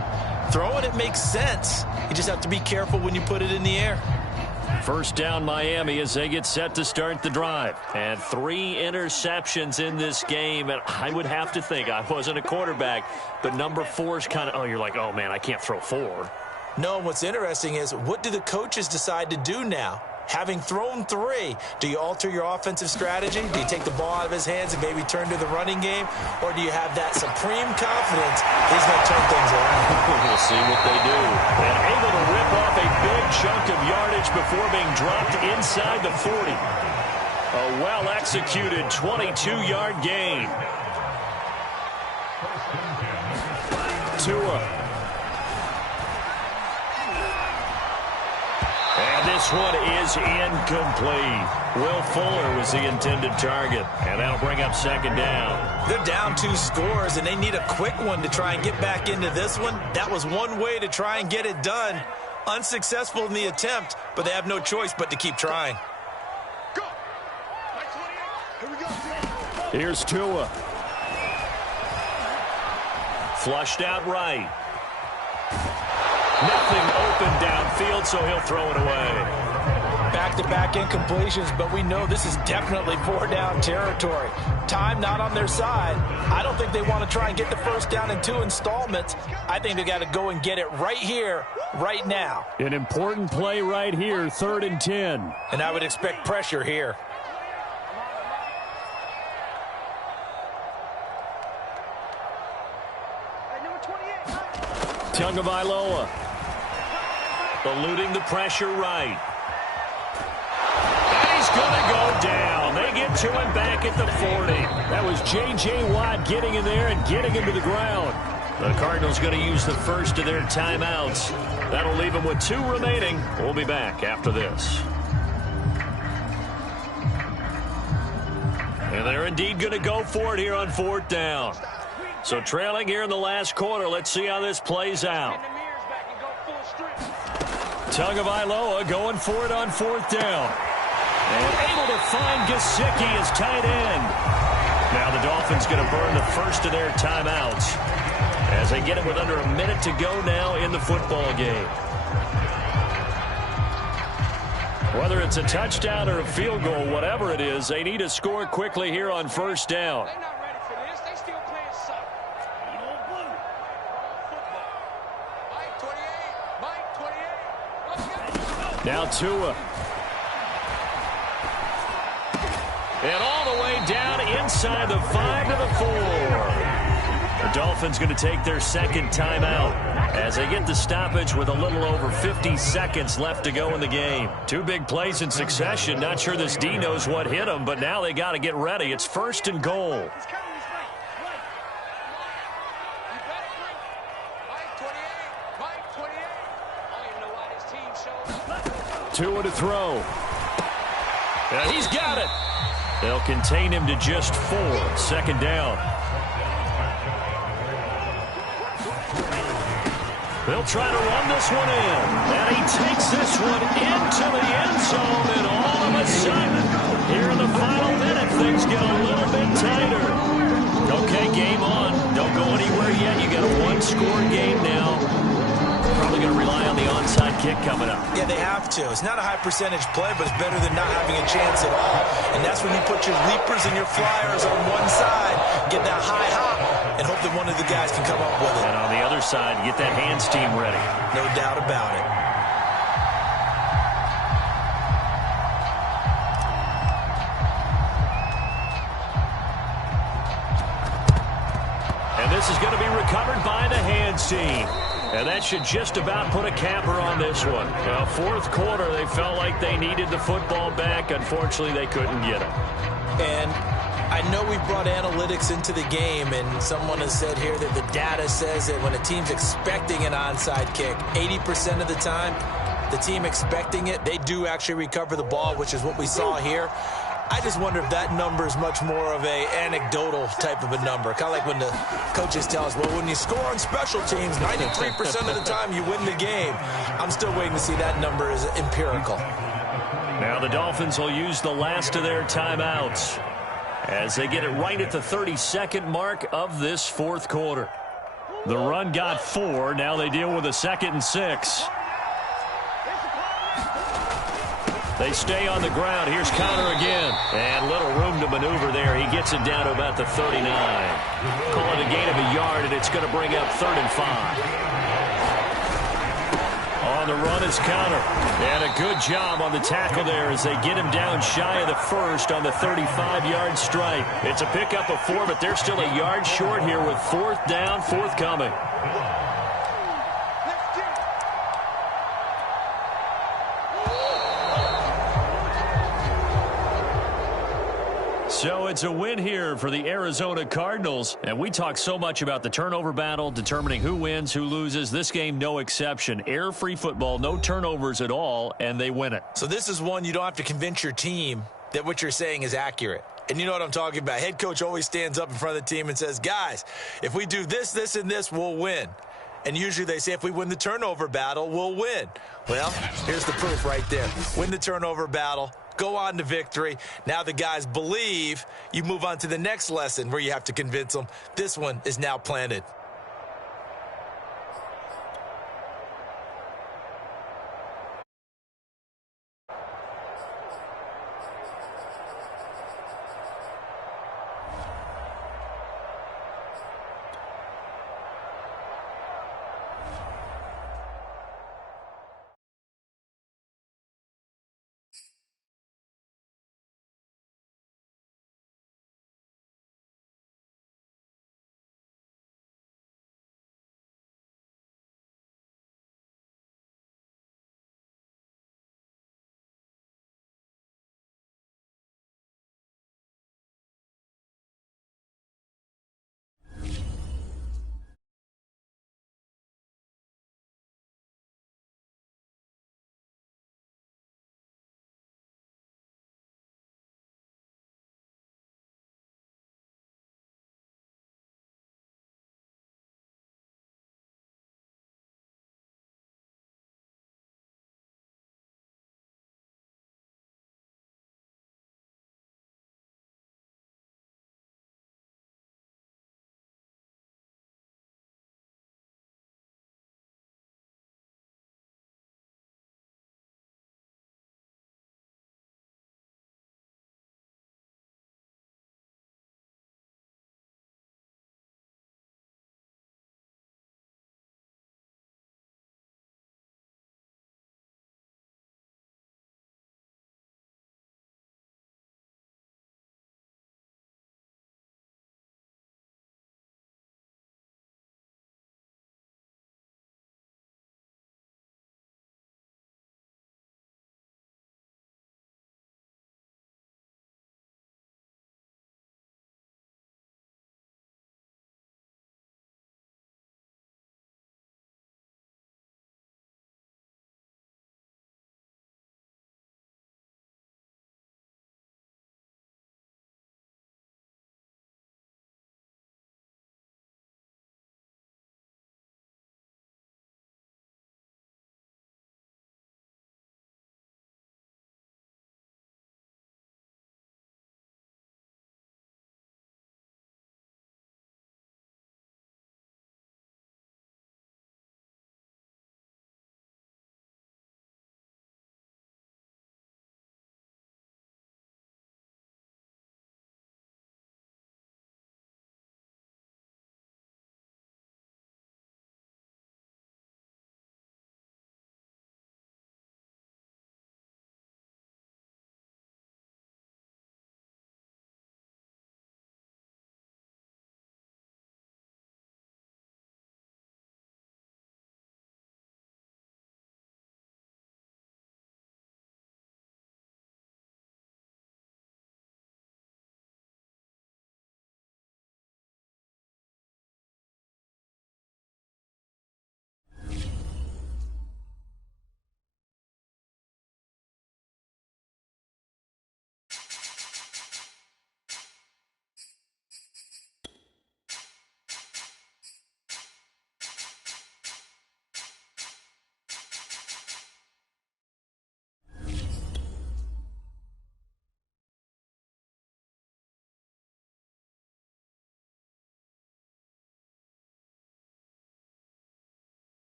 throwing it makes sense. You just have to be careful when you put it in the air. First down Miami as they get set to start the drive. And 3 interceptions in this game. And I would have to think, I wasn't a quarterback, but number 4 is kind of, oh, you're like, oh, man, I can't throw 4. No, what's interesting is what do the coaches decide to do now? Having thrown 3, do you alter your offensive strategy? Do you take the ball out of his hands and maybe turn to the running game? Or do you have that supreme confidence he's going to turn things around? We'll see what they do. And able to rip off a big chunk of yardage before being dropped inside the 40. A well-executed 22-yard gain. Tua. And this one is incomplete. Will Fuller was the intended target, and that'll bring up 2nd down. They're down 2 scores, and they need a quick one to try and get back into this one. That was one way to try and get it done. Unsuccessful in the attempt, but they have no choice but to keep trying. Go. Here we go. Here's Tua. Flushed out right. Nothing open downfield, so he'll throw it away. Back-to-back incompletions, but we know this is definitely 4-down territory. Time not on their side. I don't think they want to try and get the first down in 2 installments. I think they got to go and get it right here, right now. An important play right here, 3rd and 10. And I would expect pressure here. Tagovailoa eluding the pressure right. And he's going to go down. They get to him back at the 40. That was J.J. Watt getting in there and getting him to the ground. The Cardinals going to use the first of their timeouts. That'll leave them with 2 remaining. We'll be back after this. And they're indeed going to go for it here on 4th down. So trailing here in the last quarter. Let's see how this plays out. Tagovailoa going for it on 4th down. And able to find Gesicki as tight end. Now the Dolphins going to burn the first of their timeouts as they get it with under a minute to go now in the football game. Whether it's a touchdown or a field goal, whatever it is, they need to score quickly here on 1st down. Now Tua. And all the way down inside the 5 to the 4. The Dolphins going to take their 2nd timeout as they get the stoppage with a little over 50 seconds left to go in the game. 2 big plays in succession. Not sure this D knows what hit them, but now they got to get ready. It's 1st and goal. Tua to throw. He's got it. They'll contain him to just 4. Second down. They'll try to run this one in. And he takes this one into the end zone. And all of a sudden, here in the final minute, things get a little bit tighter. Okay, game on. Don't go anywhere yet. You got a one-score game now. Probably going to rely on the onside kick coming up. Yeah, they have to. It's not a high-percentage play, but it's better than not having a chance at all. And that's when you put your leapers and your flyers on one side, get that high hop, and hope that one of the guys can come up with it. And on the other side, get that hands team ready. No doubt about it. And this is going to be recovered by the hands team. And that should just about put a capper on this one. Well, fourth quarter, they felt like they needed the football back. Unfortunately, they couldn't get it. And I know we brought analytics into the game, and someone has said here that the data says that when a team's expecting an onside kick, 80% of the time, the team expecting it, they do actually recover the ball, which is what we saw here. I just wonder if that number is much more of a anecdotal type of a number. Kind of like when the coaches tell us, well, when you score on special teams, 93% of the time you win the game. I'm still waiting to see that number is empirical. Now the Dolphins will use the last of their timeouts as they get it right at the 32nd mark of this fourth quarter. The run got 4. Now they deal with a 2nd and 6. They stay on the ground. Here's Connor again. And little room to maneuver there. He gets it down to about the 39. Call it a gain of a yard, and it's going to bring up 3rd and 5. On the run is Connor. And a good job on the tackle there as they get him down shy of the first on the 35-yard strike. It's a pickup of 4, but they're still a yard short here with 4th down, forthcoming. So it's a win here for the Arizona Cardinals. And we talk so much about the turnover battle, determining who wins, who loses. This game, no exception. Air-free football, no turnovers at all, and they win it. So this is one you don't have to convince your team that what you're saying is accurate. And you know what I'm talking about. Head coach always stands up in front of the team and says, guys, if we do this, this, and this, we'll win. And usually they say if we win the turnover battle, we'll win. Well, here's the proof right there. Win the turnover battle. Go on to victory. Now the guys believe. You move on to the next lesson where you have to convince them. This one is now planted.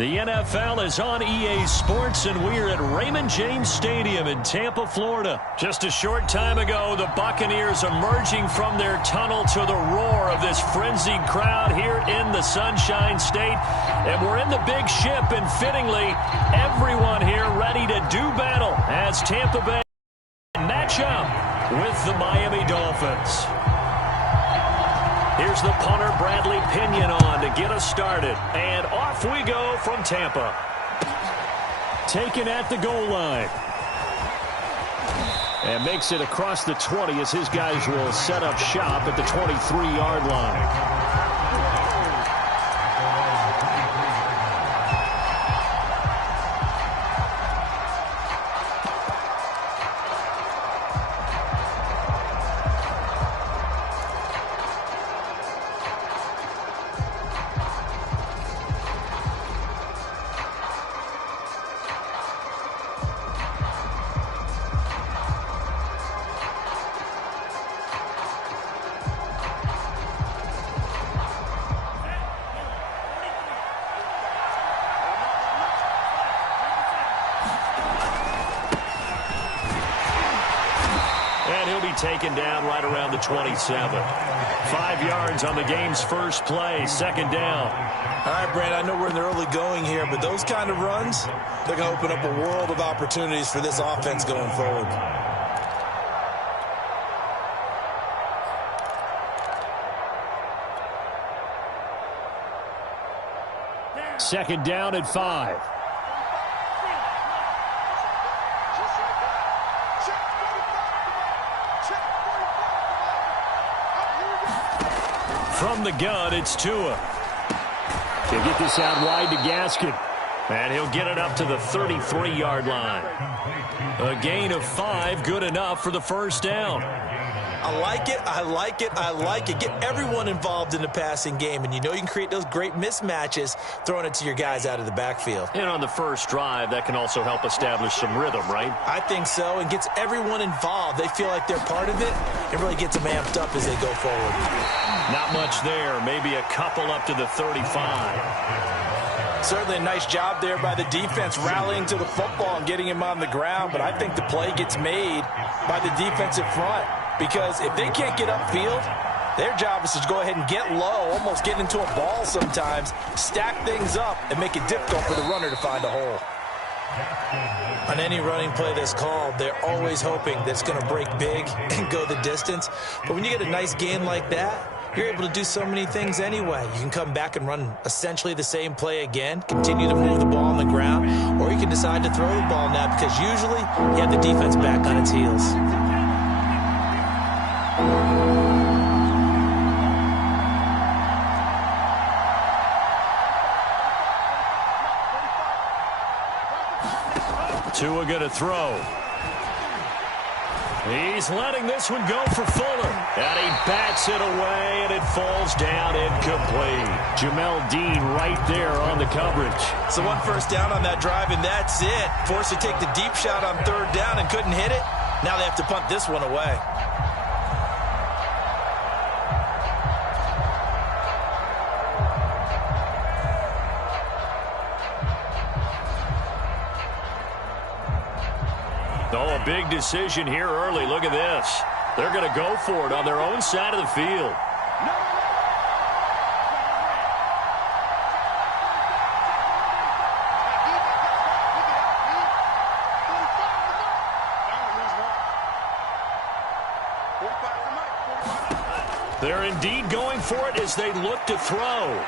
The NFL is on EA Sports, and we're at Raymond James Stadium in Tampa, Florida. Just a short time ago, the Buccaneers emerging from their tunnel to the roar of this frenzied crowd here in the Sunshine State. And we're in the big ship, and fittingly, everyone here ready to do battle as Tampa Bay match up with the Miami Dolphins. Here's the punter, Bradley Pinion, on to get us started. And off we go from Tampa. Taken at the goal line. And makes it across the 20 as his guys will set up shop at the 23-yard line. Taken down right around the 27. 5 yards on the game's first play. Second down. All right, Brad, I know we're in the early going here, but those kind of runs, they're going to open up a world of opportunities for this offense going forward. Second down at 5. From the gun, it's Tua. He'll get this out wide to Gaskin. And he'll get it up to the 33-yard line. A gain of 5, good enough for the first down. I like it, I like it, I like it. Get everyone involved in the passing game, and you know you can create those great mismatches throwing it to your guys out of the backfield. And on the first drive, that can also help establish some rhythm, right? I think so, and gets everyone involved. They feel like they're part of it. It really gets them amped up as they go forward. Not much there, maybe a couple up to the 35. Certainly a nice job there by the defense rallying to the football and getting him on the ground, but I think the play gets made by the defensive front. Because if they can't get upfield, their job is to go ahead and get low, almost get into a ball sometimes, stack things up, and make it difficult for the runner to find a hole. On any running play that's called, they're always hoping that it's going to break big and go the distance. But when you get a nice game like that, you're able to do so many things anyway. You can come back and run essentially the same play again, continue to move the ball on the ground, or you can decide to throw the ball now because usually you have the defense back on its heels. Tua going to throw. He's letting this one go for Fuller. And he bats it away, and it falls down incomplete. Jamel Dean right there on the coverage. So one first down on that drive, and that's it. Forced to take the deep shot on third down and couldn't hit it. Now they have to punt this one away. Oh, a big decision here early. Look at this. They're going to go for it on their own side of the field. They're indeed going for it as they look to throw.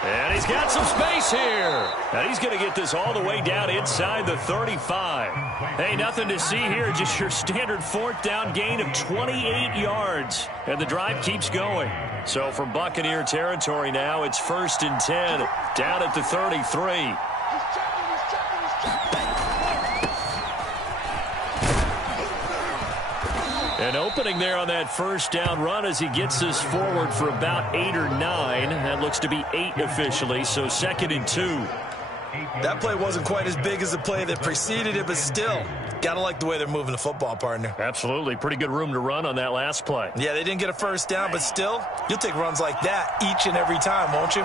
And he's got some space here. And he's going to get this all the way down inside the 35. Hey, nothing to see here. Just your standard fourth down gain of 28 yards. And the drive keeps going. So from Buccaneer territory now, it's 1st and 10 down at the 33. An opening there on that first down run as he gets us forward for about 8 or 9. That looks to be 8 officially, so 2nd and 2. That play wasn't quite as big as the play that preceded it, but still, gotta like the way they're moving the football, partner. Absolutely. Pretty good room to run on that last play. Yeah, they didn't get a first down, but still, you'll take runs like that each and every time, won't you?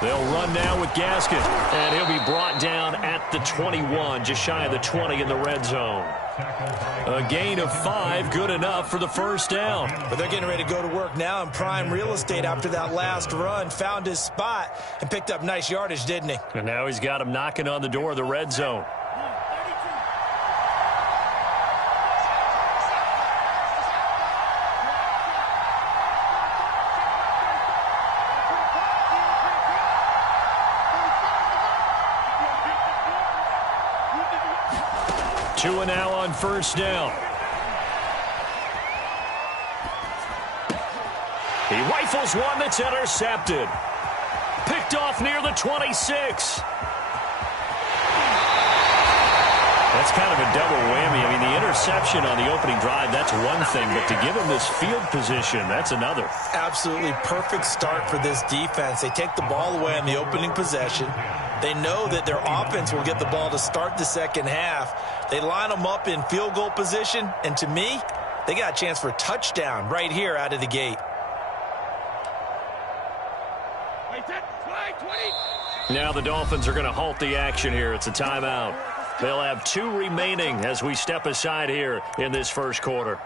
They'll run now with Gaskin, and he'll be brought down at the 21, just shy of the 20 in the red zone. A gain of 5, good enough for the first down. But they're getting ready to go to work now in prime real estate after that last run. Found his spot and picked up nice yardage, didn't he? And now he's got him knocking on the door of the red zone. Two and now on first down. He rifles one that's intercepted. Picked off near the 26. That's kind of a double whammy. I mean, the interception on the opening drive, that's one thing. But to give him this field position, that's another. Absolutely perfect start for this defense. They take the ball away on the opening possession. They know that their offense will get the ball to start the second half. They line them up in field goal position, and to me, they got a chance for a touchdown right here out of the gate. Now the Dolphins are going to halt the action here. It's a timeout. They'll have 2 remaining as we step aside here in this first quarter.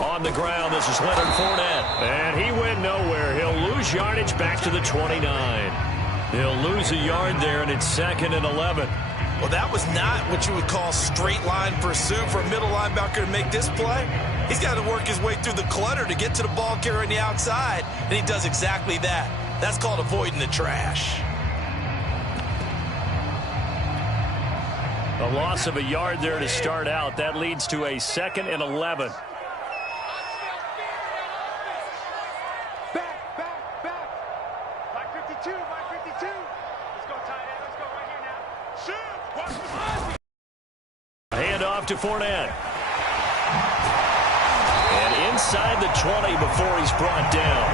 On the ground, this is Leonard Fournette. And he went nowhere. He'll lose yardage back to the 29. He'll lose a yard there, and it's 2nd and 11. Well, that was not what you would call straight line pursuit for a middle linebacker to make this play. He's got to work his way through the clutter to get to the ball carrier on the outside, and he does exactly that. That's called avoiding the trash. A loss of a yard there to start out. That leads to a 2nd and 11. To Fournette. And inside the 20 before he's brought down.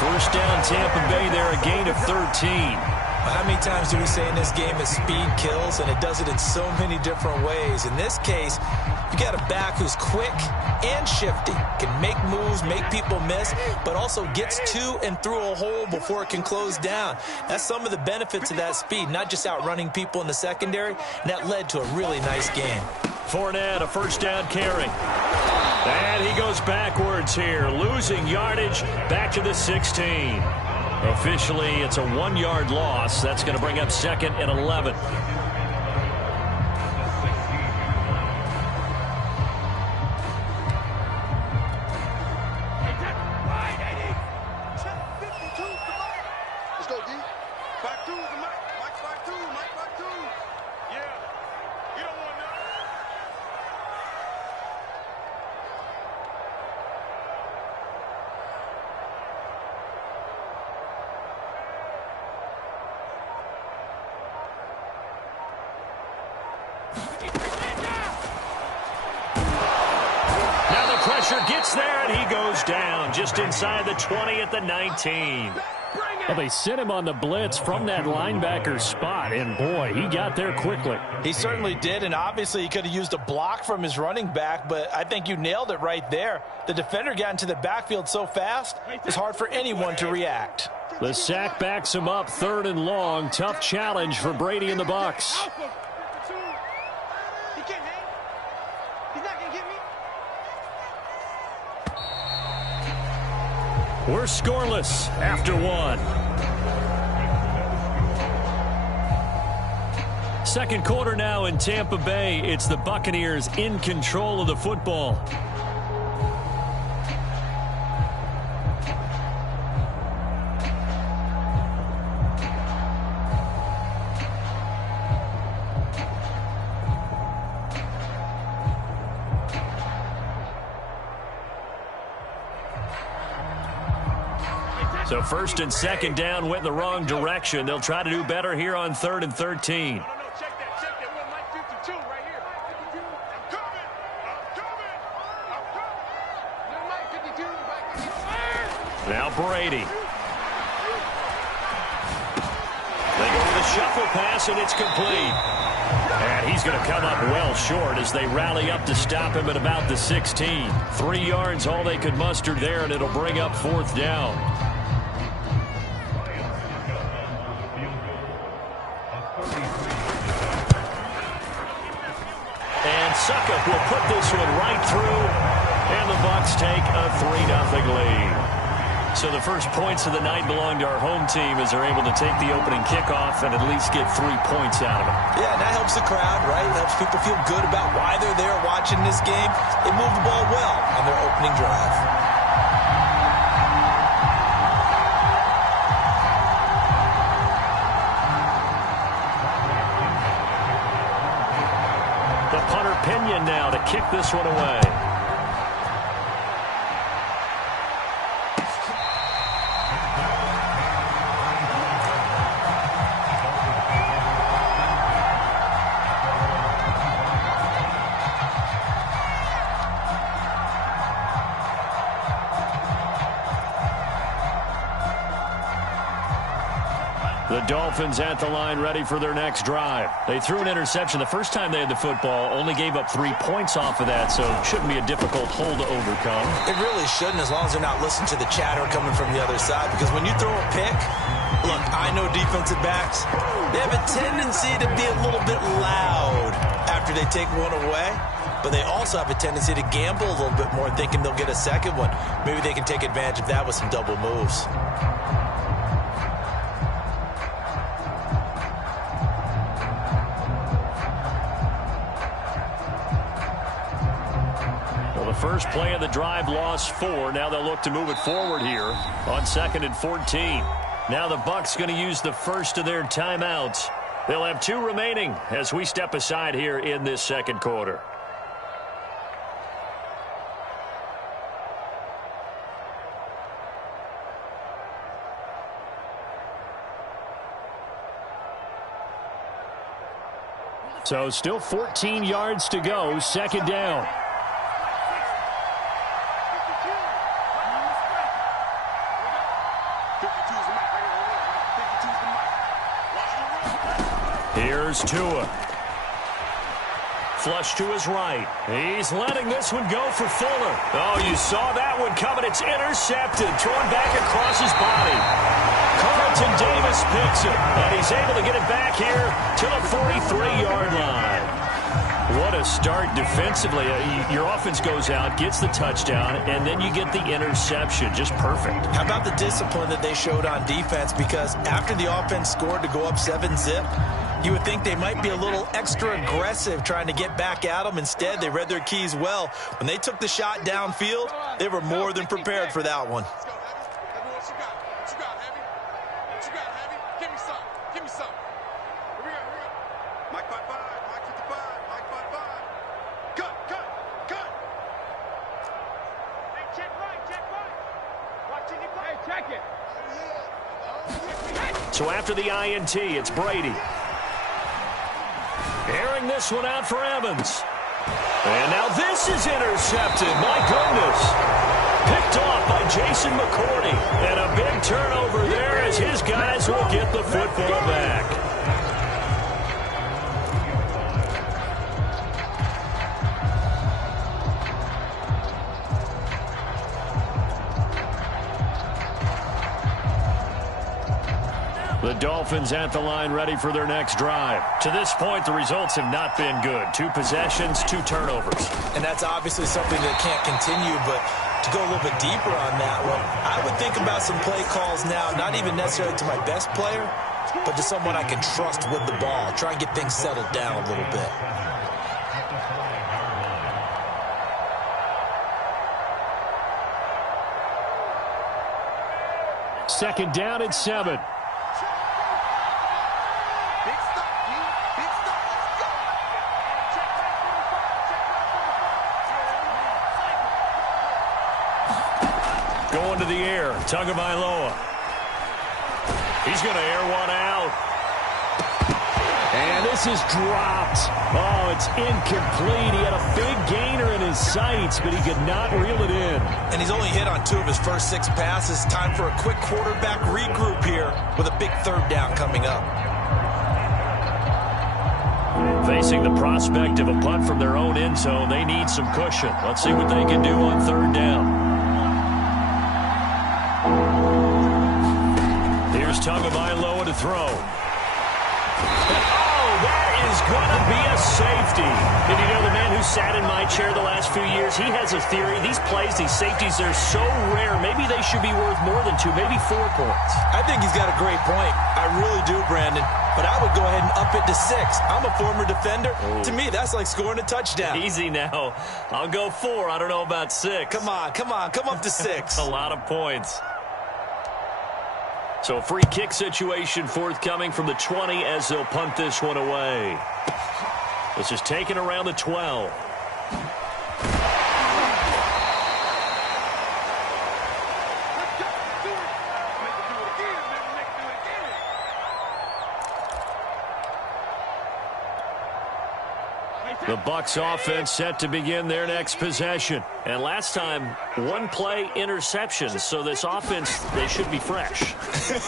First down, Tampa Bay there, a gain of 13. How many times do we say in this game that speed kills, and it does it in so many different ways? In this case, you got a back who's quick and shifty, can make moves, make people miss, but also gets to and through a hole before it can close down. That's some of the benefits of that speed, not just outrunning people in the secondary, and that led to a really nice game. Fournette, a first down carry. And he goes backwards here, losing yardage back to the 16. Officially, it's a 1-yard loss. That's going to bring up 2nd and 11. Gets there, and he goes down just inside the 20 at the 19. Well, they sent him on the blitz from that linebacker spot, and boy, he got there quickly. He certainly did, and obviously he could have used a block from his running back, but I think you nailed it right there. The defender got into the backfield so fast, it's hard for anyone to react. The sack backs him up, 3rd and long. Tough challenge for Brady and the Bucs. We're scoreless after 1. Second quarter now in Tampa Bay. It's the Buccaneers in control of the football. So 1st and 2nd down went in the wrong direction. They'll try to do better here on 3rd and 13. Check that. 1, Mike 52. Now Brady. They go with a shuffle pass, and it's complete. And he's going to come up well short as they rally up to stop him at about the 16. 3 yards, all they could muster there, and it'll bring up 4th down. And Suckup will put this one right through, and the Bucs take a 3-0 lead. So the first points of the night belong to our home team as they're able to take the opening kickoff and at least get 3 points out of it. Yeah, and that helps the crowd, right? It helps people feel good about why they're there watching this game. They moved the ball well on their opening drive. The punter Pinion now to kick this one away. The Dolphins at the line ready for their next drive. They threw an interception the first time they had the football, only gave up 3 points off of that, so it shouldn't be a difficult hole to overcome. It really shouldn't, as long as they're not listening to the chatter coming from the other side, because when you throw a pick, look, I know defensive backs, they have a tendency to be a little bit loud after they take one away, but they also have a tendency to gamble a little bit more, thinking they'll get a second one. Maybe they can take advantage of that with some double moves. First play of the drive, lost 4. Now they'll look to move it forward here on 2nd and 14. Now the Bucs going to use the first of their timeouts. They'll have 2 remaining as we step aside here in this second quarter. So still 14 yards to go, 2nd down. Here's Tua. Flush to his right. He's letting this one go for Fuller. Oh, you saw that one coming. It's intercepted. Thrown back across his body. Carlton Davis picks it. And he's able to get it back here to the 43-yard line. What a start defensively. Your offense goes out, gets the touchdown, and then you get the interception. Just perfect. How about the discipline that they showed on defense? Because after the offense scored to go up 7-zip, you would think they might be a little extra aggressive trying to get back at them. Instead, they read their keys well. When they took the shot downfield, they were more than prepared for that one. So after the INT, it's Brady. Airing this one out for Evans. And now this is intercepted. My goodness. Picked off by Jason McCourty. And a big turnover there as his guys will get the football back. The Dolphins at the line ready for their next drive. To this point, the results have not been good. 2 possessions, 2 turnovers. And that's obviously something that can't continue, but to go a little bit deeper on that one, I would think about some play calls now, not even necessarily to my best player, but to someone I can trust with the ball. Try and get things settled down a little bit. Second down and 7. Going to the air, Tagovailoa. He's going to air one out. And this is dropped. Oh, it's incomplete. He had a big gainer in his sights, but he could not reel it in. And he's only hit on 2 of his first 6 passes. Time for a quick quarterback regroup here with a big 3rd down coming up. Facing the prospect of a punt from their own end zone, they need some cushion. Let's see what they can do on 3rd down. Here's Tagovailoa to throw. Is going to be a safety. And you know, the man who sat in my chair the last few years, he has a theory. These plays, these safeties, they're so rare. Maybe they should be worth more than 2, maybe 4 points. I think he's got a great point. I really do, Brandon. But I would go ahead and up it to 6. I'm a former defender. To me, that's like scoring a touchdown. Easy now. I'll go 4. I don't know about 6. Come on. Come up to 6. A lot of points. So a free kick situation forthcoming from the 20 as they'll punt this one away. This is taken around the 12. The Bucs offense set to begin their next possession. And last time, 1 play interception. So this offense, they should be fresh.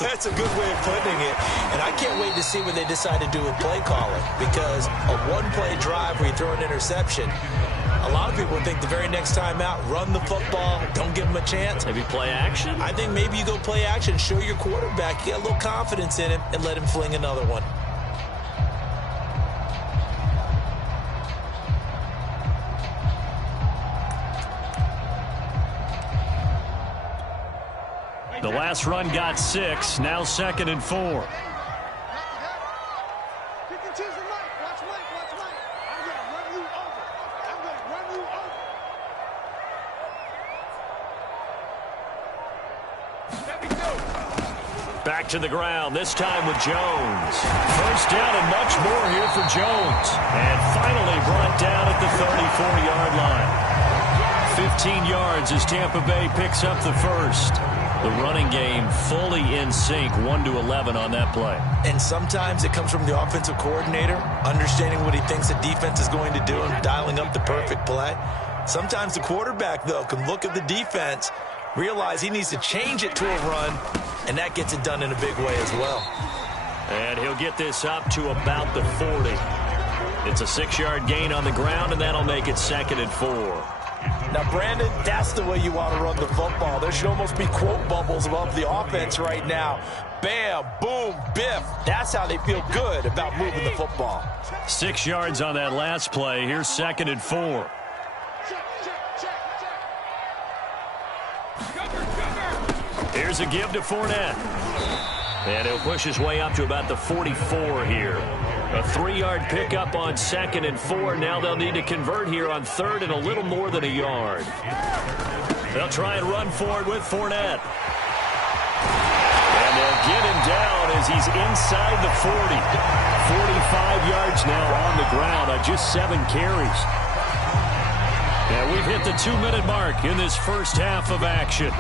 That's a good way of putting it. And I can't wait to see what they decide to do with play calling. Because a 1-play drive where you throw an interception, a lot of people think the very next time out, run the football, don't give them a chance. Maybe play action? I think maybe you go play action, show your quarterback, you get a little confidence in him, and let him fling another one. The last run got 6, now 2nd and 4. Back to the ground, this time with Jones. First down and much more here for Jones. And finally brought down at the 34-yard line. 15 yards as Tampa Bay picks up the first. The running game fully in sync, 1-11 on that play. And sometimes it comes from the offensive coordinator, understanding what he thinks the defense is going to do and dialing up the perfect play. Sometimes the quarterback, though, can look at the defense, realize he needs to change it to a run, and that gets it done in a big way as well. And he'll get this up to about the 40. It's a 6-yard gain on the ground, and that'll make it 2nd and 4. Now, Brandon, that's the way you want to run the football. There should almost be quote bubbles above the offense right now. Bam, boom, biff. That's how they feel good about moving the football. 6 yards on that last play. Here's 2nd and 4. Here's a give to Fournette. And he'll push his way up to about the 44 here. A 3-yard pickup on 2nd and 4. Now they'll need to convert here on 3rd and a little more than a yard. They'll try and run forward with Fournette. And they'll get him down as he's inside the 40. 45 yards now on the ground on just 7 carries. And we've hit the 2-minute mark in this first half of action.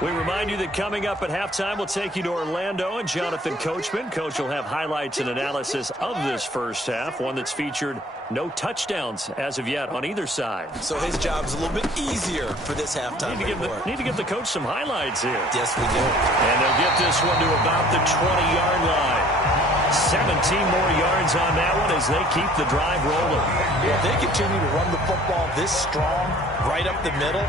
We remind you that coming up at halftime, we'll take you to Orlando and Jonathan Coachman. Coach will have highlights and analysis of this first half, one that's featured no touchdowns as of yet on either side. So his job's a little bit easier for this halftime. Need to give the coach some highlights here. Yes, we do. And they'll get this one to about the 20-yard line. 17 more yards on that one as they keep the drive rolling. If they continue to run the football this strong, right up the middle,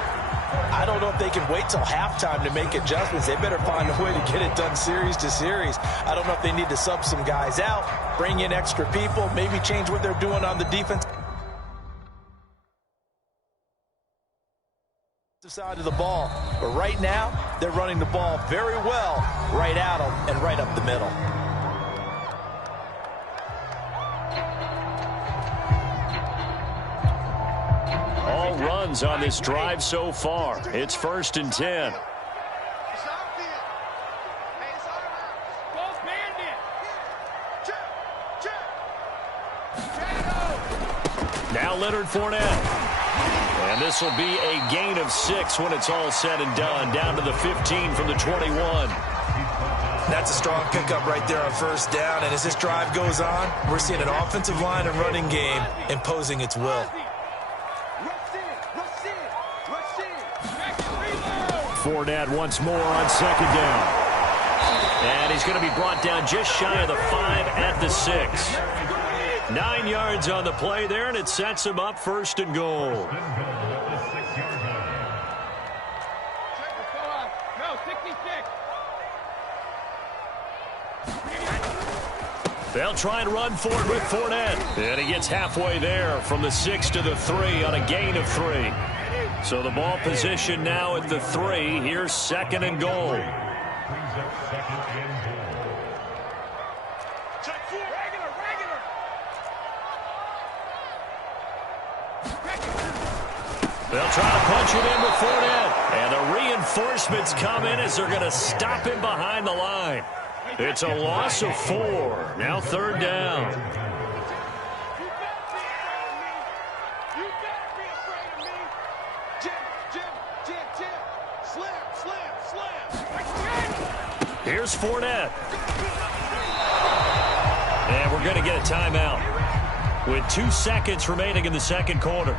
I don't know if they can wait till halftime to make adjustments. They better find a way to get it done series to series. I don't know if they need to sub some guys out, bring in extra people, maybe change what they're doing on the defense side of the ball. But right now, they're running the ball very well right at them and right up the middle. All runs on this drive so far. It's 1st and 10. Leonard Fournette. And this will be a gain of 6 when it's all said and done. Down to the 15 from the 21. That's a strong pickup right there on first down. And as this drive goes on, we're seeing an offensive line and running game imposing its will. Fournette once more on second down. And he's going to be brought down just shy of the 5 at the 6. 9 yards on the play there, and it sets him up first and goal. They'll try and run for it with Fournette. And he gets halfway there from the 6 to the 3 on a gain of 3. So the ball position now at the 3. Here's second and goal. They'll try to punch it in with Fournette. And the reinforcements come in as they're going to stop him behind the line. It's a loss of 4. Now third down. Here's Fournette. And we're going to get a timeout with 2 seconds remaining in the second quarter.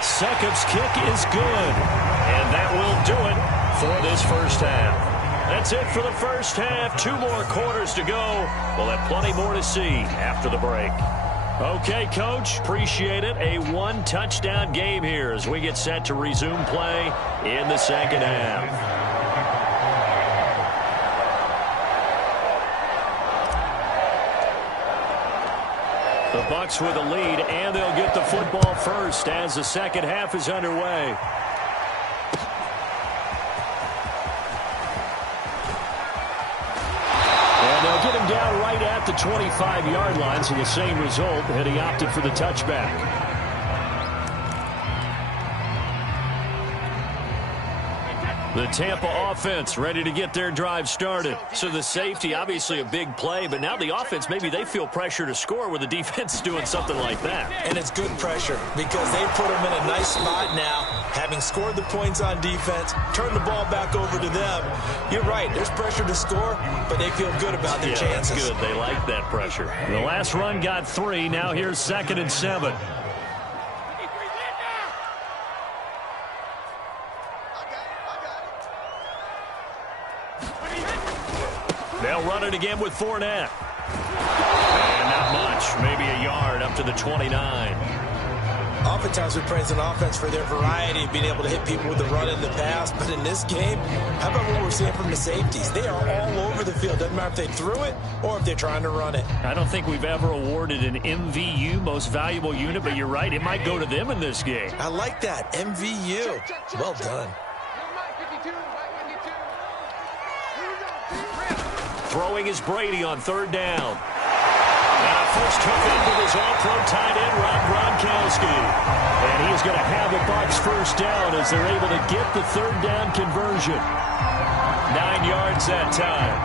Succop's kick is good, and that will do it for this first half. That's it for the first half. 2 more quarters to go. We'll have plenty more to see after the break. Okay, Coach, appreciate it. A 1-touchdown game here as we get set to resume play in the second half. The Bucs with a lead, and they'll get the football first as the second half is underway. And they'll get him down right at the 25-yard line, so the same result, and he opted for the touchback. The Tampa offense ready to get their drive started. So the safety, obviously a big play, but now the offense, maybe they feel pressure to score with the defense doing something like that. And it's good pressure because they put them in a nice spot now, having scored the points on defense, turn the ball back over to them. You're right, there's pressure to score, but they feel good about their chances. That's good. They like that pressure. The last run got 3. Now here's 2nd and 7. They'll run it again with Fournette. And not much, maybe a yard up to the 29. Oftentimes we praise an offense for their variety of being able to hit people with the run in the pass, but in this game, how about what we're seeing from the safeties? They are all over the field. Doesn't matter if they threw it or if they're trying to run it. I don't think we've ever awarded an MVU, most valuable unit, but you're right, it might go to them in this game. I like that, MVU. Well done. Throwing is Brady on third down. And a first hookup with his all-pro tight end, Rob Gronkowski. And he is going to have the Bucs first down as they're able to get the third down conversion. 9 yards that time.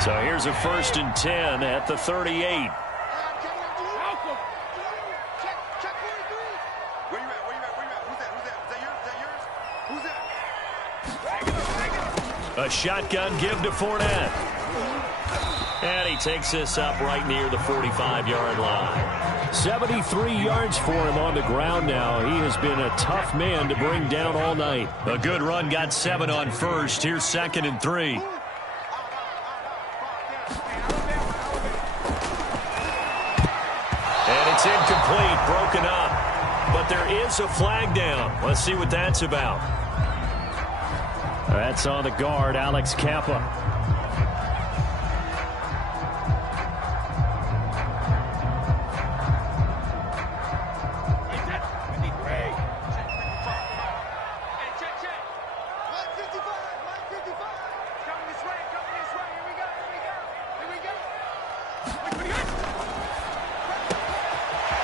So here's a 1st and 10 at the 38. A shotgun give to Fournette. And he takes this up right near the 45-yard line. 73 yards for him on the ground now. He has been a tough man to bring down all night. A good run, got 7 on first. Here's 2nd and 3. And it's incomplete, broken up. But there is a flag down. Let's see what that's about. That's on the guard, Alex Kappa.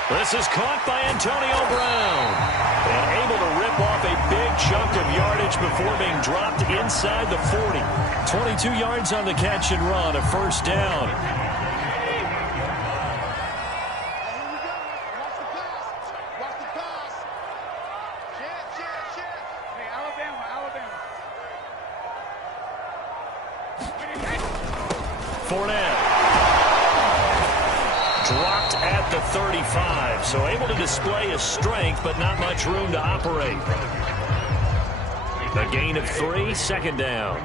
This is caught by Antonio Brown. And able to rip off a big chunk of yardage before being dropped inside the 40. 22 yards on the catch and run, a first down. Fournette. Dropped at the 35, so able to display his strength, but not much room to operate. A gain of 3, second down.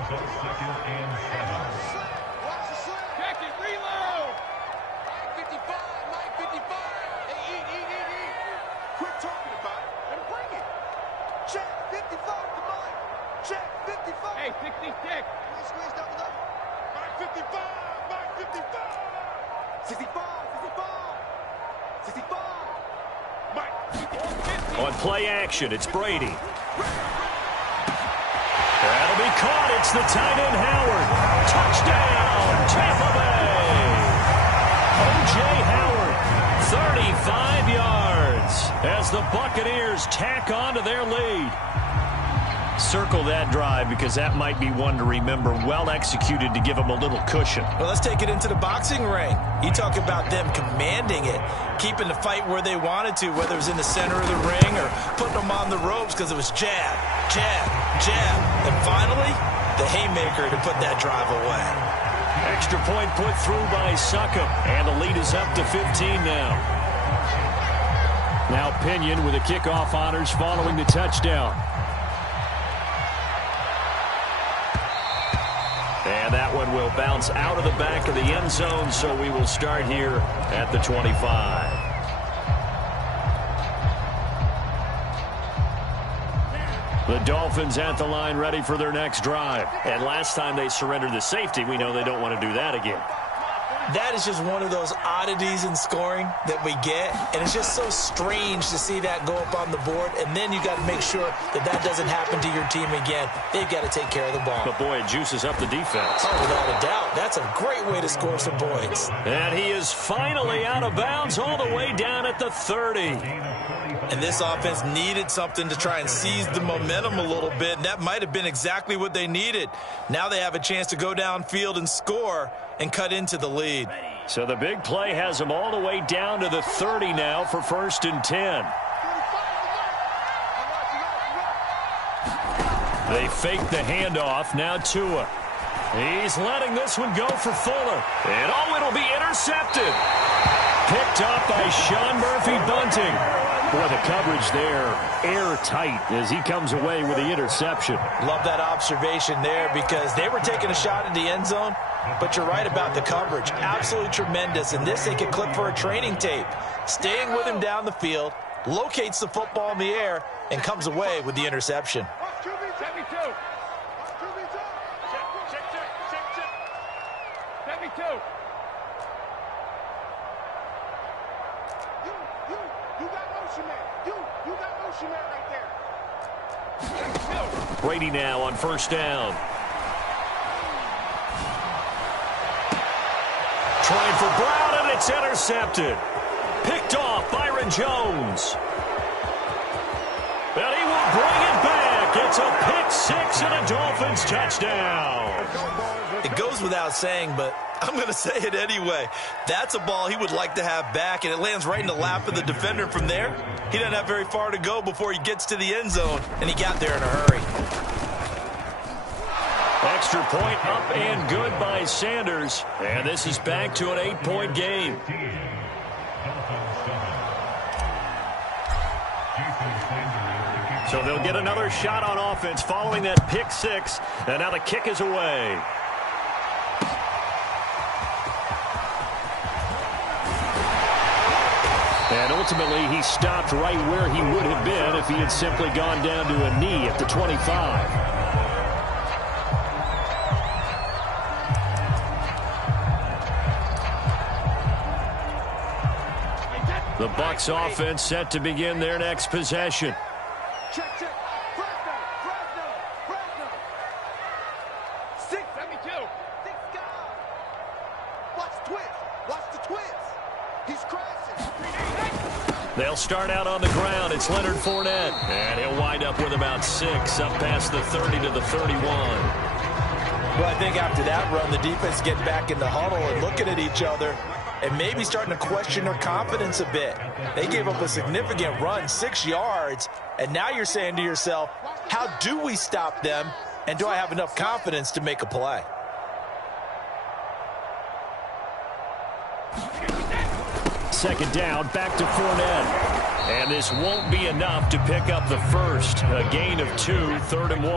On play action, it's Brady. That'll be caught. It's the tight end, Howard. Touchdown, Tampa Bay. O.J. Howard, 35 yards as the Buccaneers tack on to their lead. Circle that drive because that might be one to remember. Well executed to give them a little cushion. Well, let's take it into the boxing ring. You talk about them commanding it, keeping the fight where they wanted to, whether it was in the center of the ring or putting them on the ropes because it was jab, jab, jab. And finally, the haymaker to put that drive away. Extra point put through by Succop, and the lead is up to 15 now. Now Pinion with the kickoff honors following the touchdown. And that one will bounce out of the back of the end zone, so we will start here at the 25. The Dolphins at the line ready for their next drive. And last time they surrendered the safety, we know they don't want to do that again. That is just one of those oddities in scoring that we get, and it's just so strange to see that go up on the board, and then you got to make sure that that doesn't happen to your team again. They've got to take care of the ball. But, boy, it juices up the defense. Oh, without a doubt. That's a great way to score some points. And he is finally out of bounds all the way down at the 30. And this offense needed something to try and seize the momentum a little bit, and that might have been exactly what they needed. Now they have a chance to go downfield and score and cut into the lead. So the big play has them all the way down to the 30 now for 1st and 10. They fake the handoff. Now Tua. He's letting this one go for Fuller. And it'll be intercepted. Picked up by Sean Murphy-Bunting. Boy, the coverage there airtight as he comes away with the interception. Love that observation there because they were taking a shot at the end zone, but you're right about the coverage. Absolutely tremendous. And this they could clip for a training tape. Staying with him down the field, locates the football in the air, and comes away with the interception. Brady now on 1st down. Trying for Brown, and it's intercepted. Picked off Byron Jones. And he will bring it back. It's a pick six and a Dolphins touchdown. It goes without saying, but I'm going to say it anyway. That's a ball he would like to have back, and it lands right in the lap of the defender from there. He doesn't have very far to go before he gets to the end zone, and he got there in a hurry. Extra point up and good by Sanders. And this is back to an 8-point game. So they'll get another shot on offense following that pick six. And now the kick is away. And ultimately, he stopped right where he would have been if he had simply gone down to a knee at the 25. The Bucs offense set to begin their next possession. Check. Fresno. 672. 6 guys. Watch the twist. He's crashing. They'll start out on the ground. It's Leonard Fournette. And he'll wind up with about 6, up past the 30 to the 31. Well, I think after that run, the defense getting back in the huddle and looking at each other and maybe starting to question their confidence a bit. They gave up a significant run, 6 yards, and now you're saying to yourself, how do we stop them, and do I have enough confidence to make a play? Second down, back to Fournette. And this won't be enough to pick up the first. A gain of 2, 3rd and 1.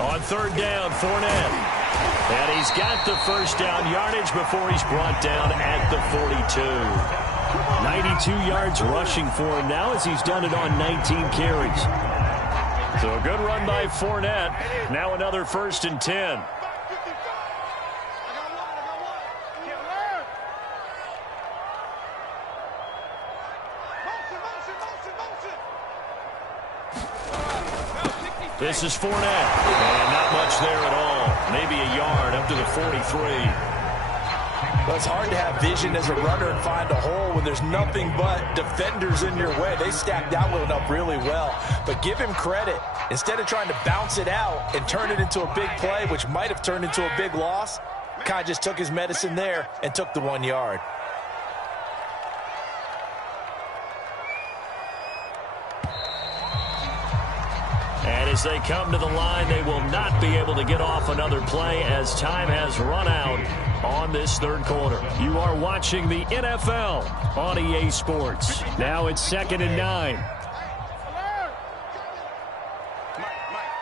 On 3rd down, Fournette. And he's got the first down yardage before he's brought down at the 42. 92 yards rushing for him now as he's done it on 19 carries. So a good run by Fournette. Now another 1st and 10. This is Fournette. And not much there at all. Maybe a yard up to the 43. Well, it's hard to have vision as a runner and find a hole when there's nothing but defenders in your way. They stacked that one up really well. But give him credit. Instead of trying to bounce it out and turn it into a big play, which might have turned into a big loss, kind of just took his medicine there and took the 1 yard. And as they come to the line, they will not be able to get off another play as time has run out on this 3rd quarter. You are watching the NFL on EA Sports. Now it's 2nd and 9. Mike,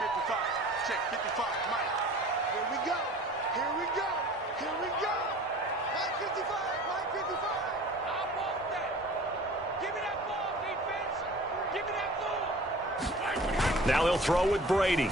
55. Check, 55, Mike. Here we go. Here we go. Here we go. Mike 55, Mike 55. I want that. Give me that ball, defense. Give me that ball. Now he'll throw with Brady.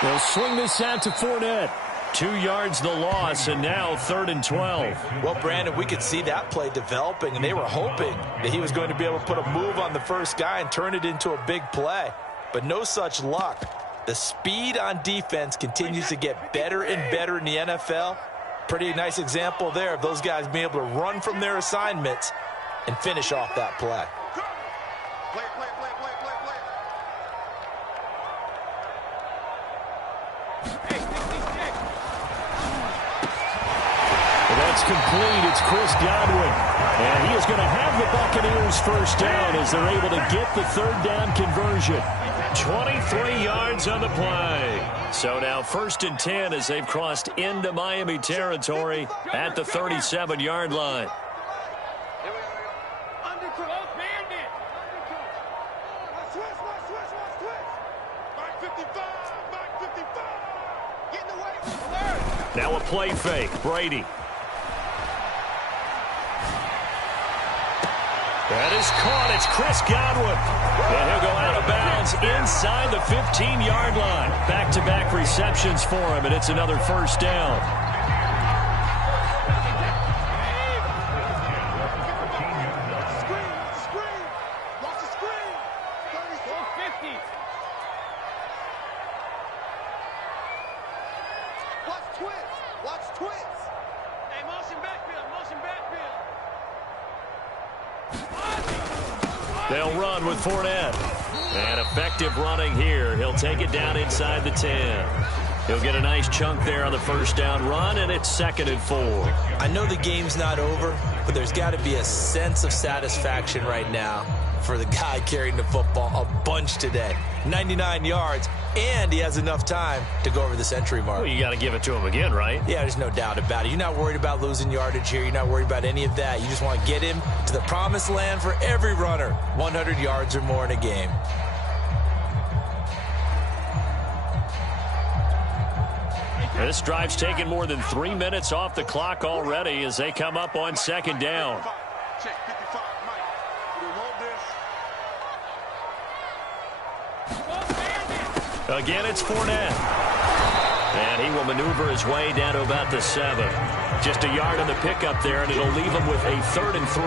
They'll swing this out to Fournette. 2 yards the loss, and now 3rd and 12. Well, Brandon, we could see that play developing, and they were hoping that he was going to be able to put a move on the first guy and turn it into a big play. But no such luck. The speed on defense continues to get better and better in the NFL. Pretty nice example there of those guys being able to run from their assignments and finish off that play. Play, play, play, play, play, play. That's complete. It's Chris Godwin. And he is going to have the Buccaneers first down as they're able to get the 3rd down conversion. 23 yards on the play. So now 1st and 10 as they've crossed into Miami territory at the 37-yard line. Now a play fake. Brady. That is caught. It's Chris Godwin. And he'll go out of bounds inside the 15-yard line. Back-to-back receptions for him, and it's another 1st down. They'll run with Fournette. And effective running here. He'll take it down inside the 10. He'll get a nice chunk there on the 1st down run, and it's 2nd and 4. I know the game's not over, but there's got to be a sense of satisfaction right now for the guy carrying the football a bunch today. 99 yards, and he has enough time to go over the century mark. Well, you got to give it to him again, right? Yeah, there's no doubt about it. You're not worried about losing yardage here. You're not worried about any of that. You just want to get him to the promised land for every runner. 100 yards or more in a game. This drive's taken more than 3 minutes off the clock already as they come up on 2nd down. Check, 55, Mike. We hold this. Again, it's Fournette. And he will maneuver his way down to about the 7. Just a yard on the pickup there, and it'll leave him with a 3rd and 3.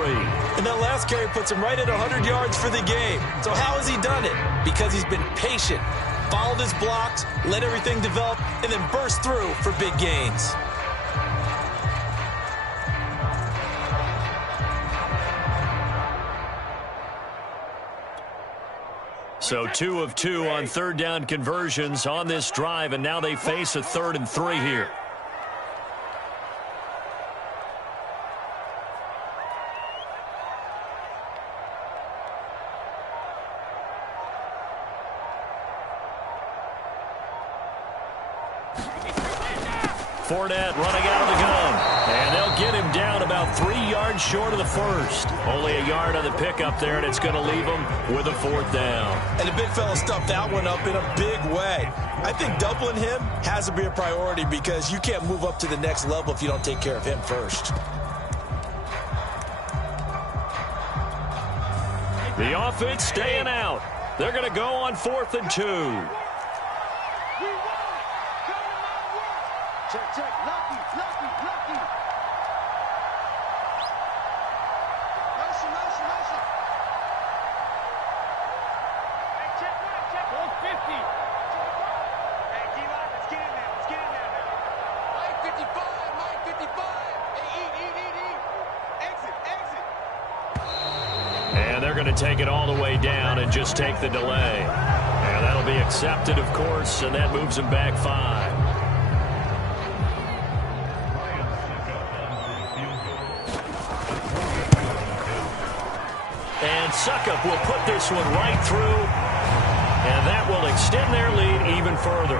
And that last carry puts him right at 100 yards for the game. So how has he done it? Because he's been patient, followed his blocks, let everything develop, and then burst through for big gains. So 2 of 2 on 3rd down conversions on this drive, and now they face a 3rd and 3 here. Fournette running out of the gun. And they'll get him down about 3 yards short of the first. Only a yard on the pickup there, and it's going to leave him with a 4th down. And the big fella stuffed that one up in a big way. I think doubling him has to be a priority because you can't move up to the next level if you don't take care of him first. The offense staying out. They're going to go on 4th and 2. Check, check, lucky. Motion. Hey, check, 450. Hey, D-Lock, let's get in there now. Mike 55. Hey, eat. Exit. And they're going to take it all the way down and just take the delay. And that'll be accepted, of course, and that moves them back 5. And Suckup will put this one right through, and that will extend their lead even further.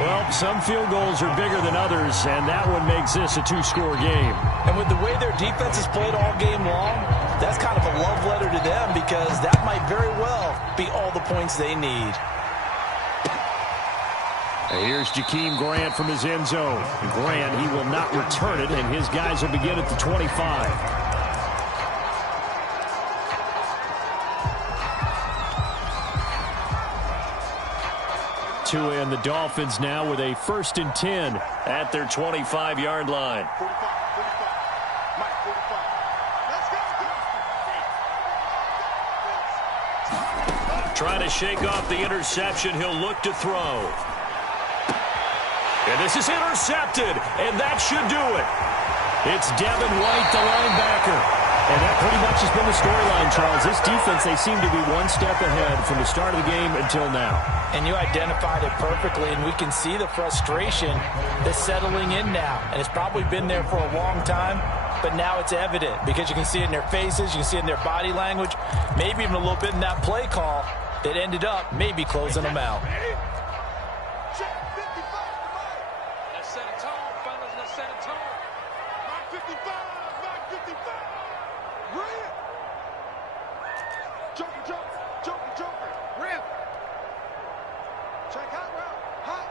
Well, some field goals are bigger than others, and that one makes this a 2-score game. And with the way their defense has played all game long, that's kind of a love letter to them because that might very well be all the points they need. Here's Jakeem Grant from his end zone. Grant, he will not return it, and his guys will begin at the 25. And the Dolphins now with a 1st and 10 at their 25-yard line. 45. Mike, 45. Let's go. Trying to shake off the interception. He'll look to throw. And this is intercepted, and that should do it. It's Devin White, the linebacker. And that pretty much has been the storyline, Charles. This defense, they seem to be one step ahead from the start of the game until now. And you identified it perfectly, and we can see the frustration that's settling in now. And it's probably been there for a long time, but now it's evident because you can see it in their faces, you can see it in their body language, maybe even a little bit in that play call that ended up maybe closing them out. Check 55 to Mike. Let's set a tone, fellas. Let's set a tone. Mike 55. Rip. Joker. Rip. Check hot route. Hot.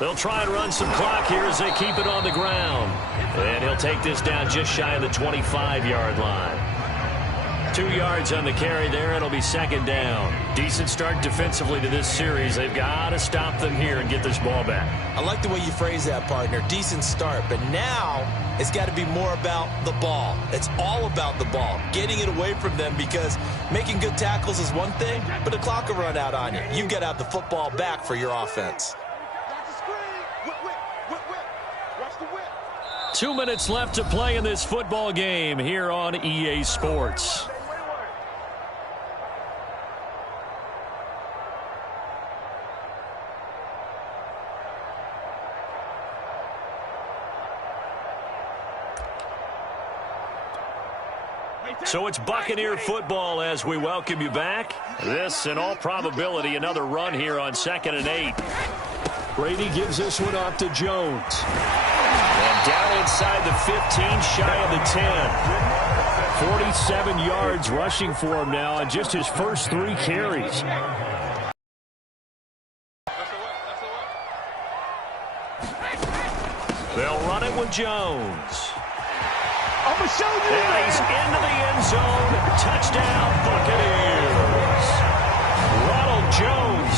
They'll try and run some clock here as they keep it on the ground. And he'll take this down just shy of the 25-yard line. 2 yards on the carry there. It'll be 2nd down. Decent start defensively to this series. They've got to stop them here and get this ball back. I like the way you phrase that, partner. Decent start. But now it's got to be more about the ball. It's all about the ball. Getting it away from them because making good tackles is one thing, but the clock will run out on you. You've got to have the football back for your offense. Got the screen. Whip. Watch the whip. 2 minutes left to play in this football game here on EA Sports. So it's Buccaneer football as we welcome you back. This, in all probability, another run here on 2nd and 8. Brady gives this one off to Jones. And down inside the 15, shy of the 10. 47 yards rushing for him now on just his first 3 carries. They'll run it with Jones. I'm going to show you. And he's into the end zone. Touchdown, Buccaneers. Ronald Jones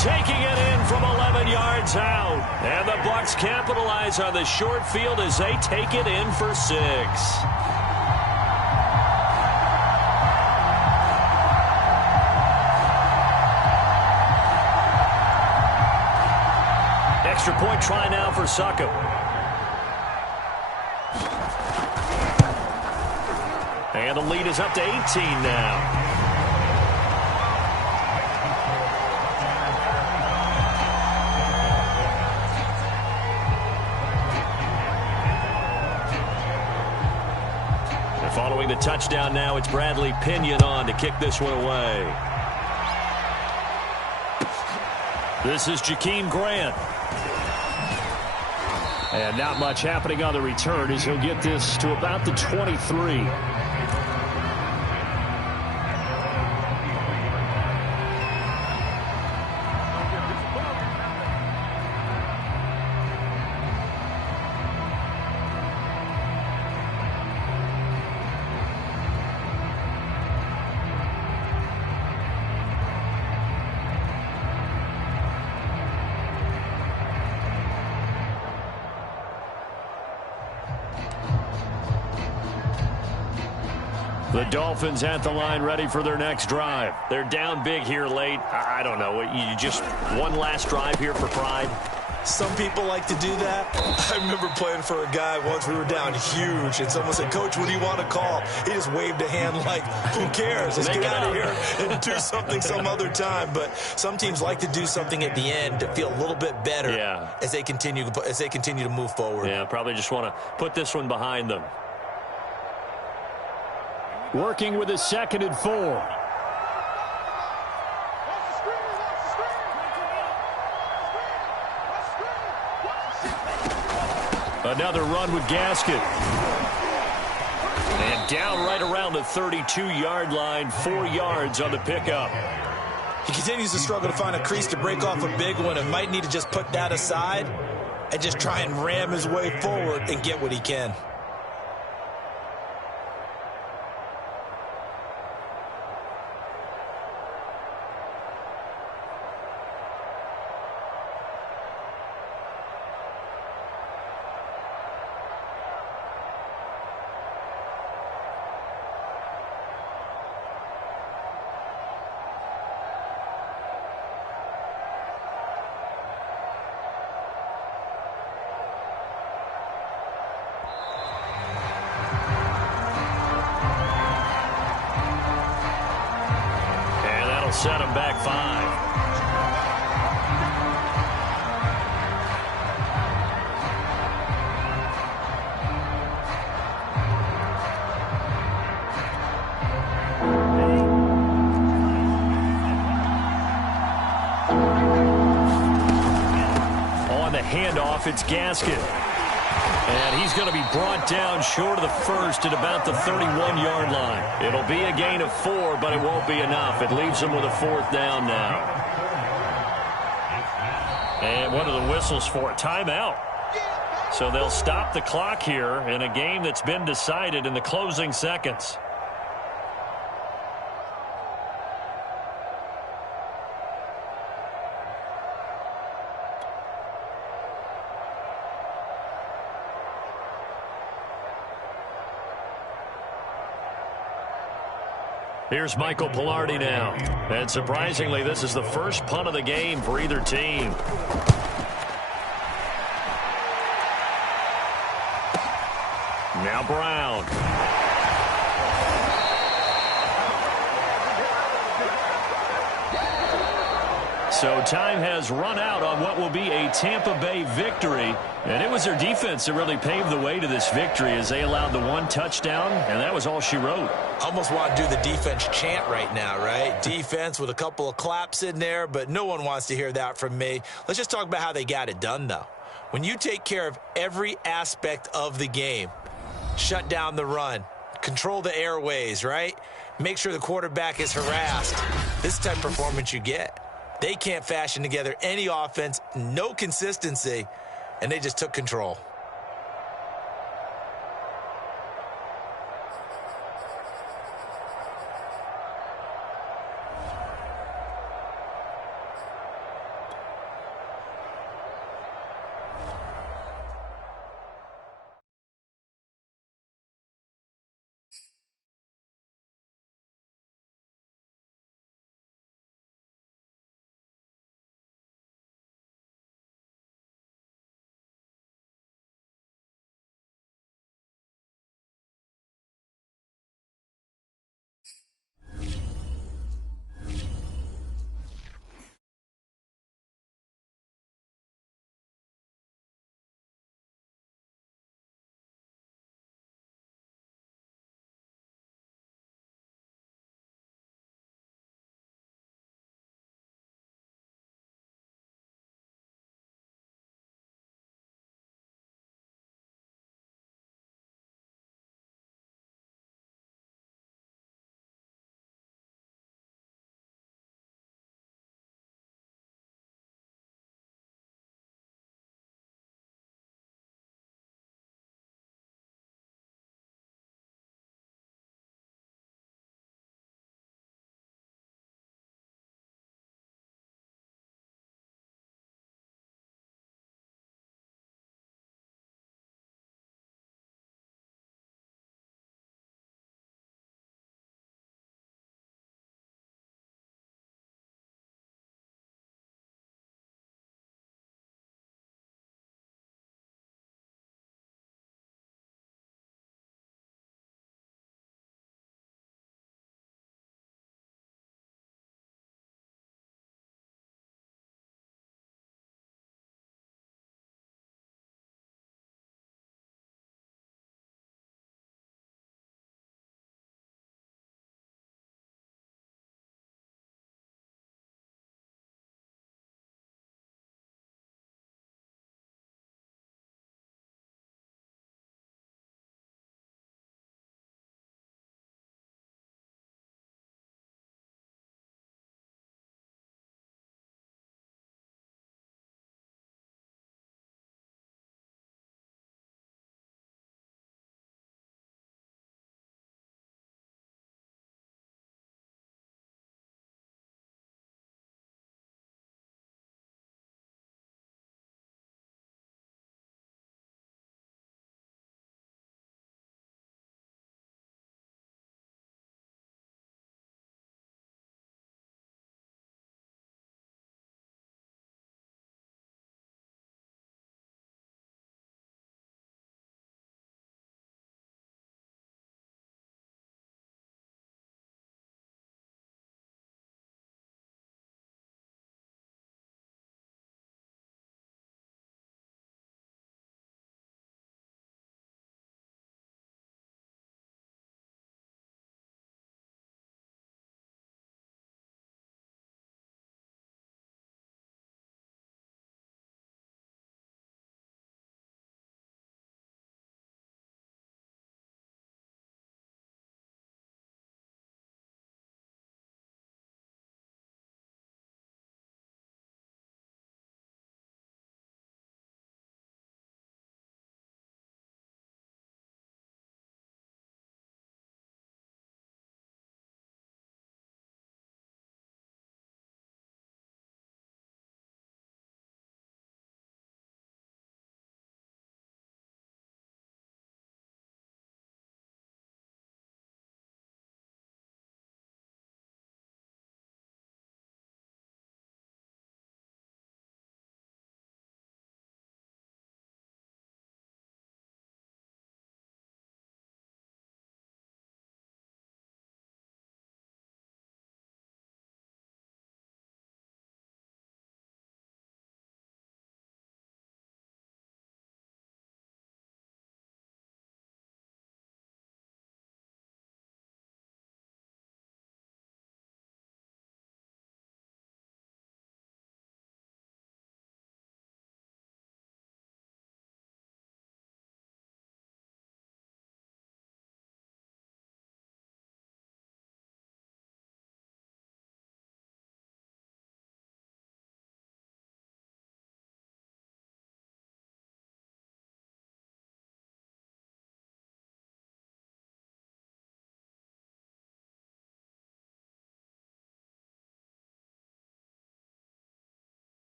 taking it in from 11 yards out. And the Bucs capitalize on the short field as they take it in for 6. Extra point try now for Succop. And the lead is up to 18 now. Following the touchdown now, it's Bradley Pinion on to kick this one away. This is Jakeem Grant. And not much happening on the return as he'll get this to about the 23. The Dolphins at the line ready for their next drive. They're down big here late. I don't know. You just one last drive here for pride? Some people like to do that. I remember playing for a guy once. We were down huge, and someone said, "Coach, what do you want to call?" He just waved a hand like, who cares? Let's get out of here and do something some other time. But some teams like to do something at the end to feel a little bit better as they continue to move forward. Yeah, probably just want to put this one behind them. Working with a 2nd and 4. Another run with Gaskin. And down right around the 32-yard line, 4 yards on the pickup. He continues to struggle to find a crease to break off a big one and might need to just put that aside and just try and ram his way forward and get what he can. Set him back 5. On the handoff, it's Gaskin. And he's going to be brought down short of the first at about the 31-yard line. It'll be a gain of 4, but it won't be enough. It leaves them with a 4th down now. And what are the whistles for? Timeout. So they'll stop the clock here in a game that's been decided in the closing seconds. Here's Michael Pilardi now. And surprisingly, this is the first punt of the game for either team. Now Brown. So time has run out on what will be a Tampa Bay victory. And it was their defense that really paved the way to this victory as they allowed the 1 touchdown, and that was all she wrote. Almost want to do the defense chant right now, right? Defense with a couple of claps in there, but no one wants to hear that from me. Let's just talk about how they got it done, though. When you take care of every aspect of the game, shut down the run, control the airways, right? Make sure the quarterback is harassed. This type of performance you get. They can't fashion together any offense, no consistency, and they just took control.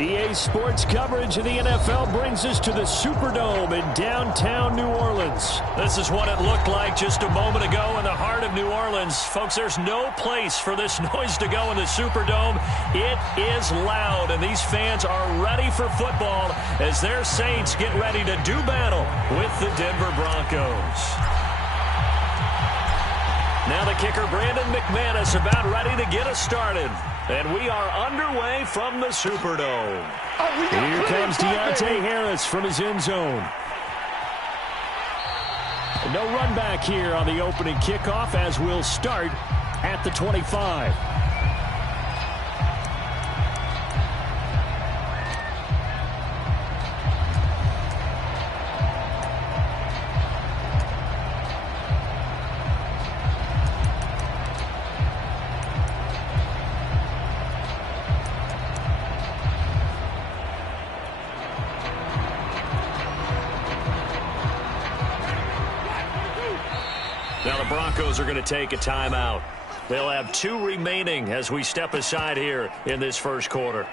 EA Sports coverage of the NFL brings us to the Superdome in downtown New Orleans. This is what it looked like just a moment ago in the heart of New Orleans. Folks, there's no place for this noise to go in the Superdome. It is loud, and these fans are ready for football as their Saints get ready to do battle with the Denver Broncos. Now the kicker, Brandon McManus, about ready to get us started. And we are underway from the Superdome. Here comes Deontay Harris from his end zone. No run back here on the opening kickoff as we'll start at the 25. Now the Broncos are going to take a timeout. They'll have 2 remaining as we step aside here in this first quarter.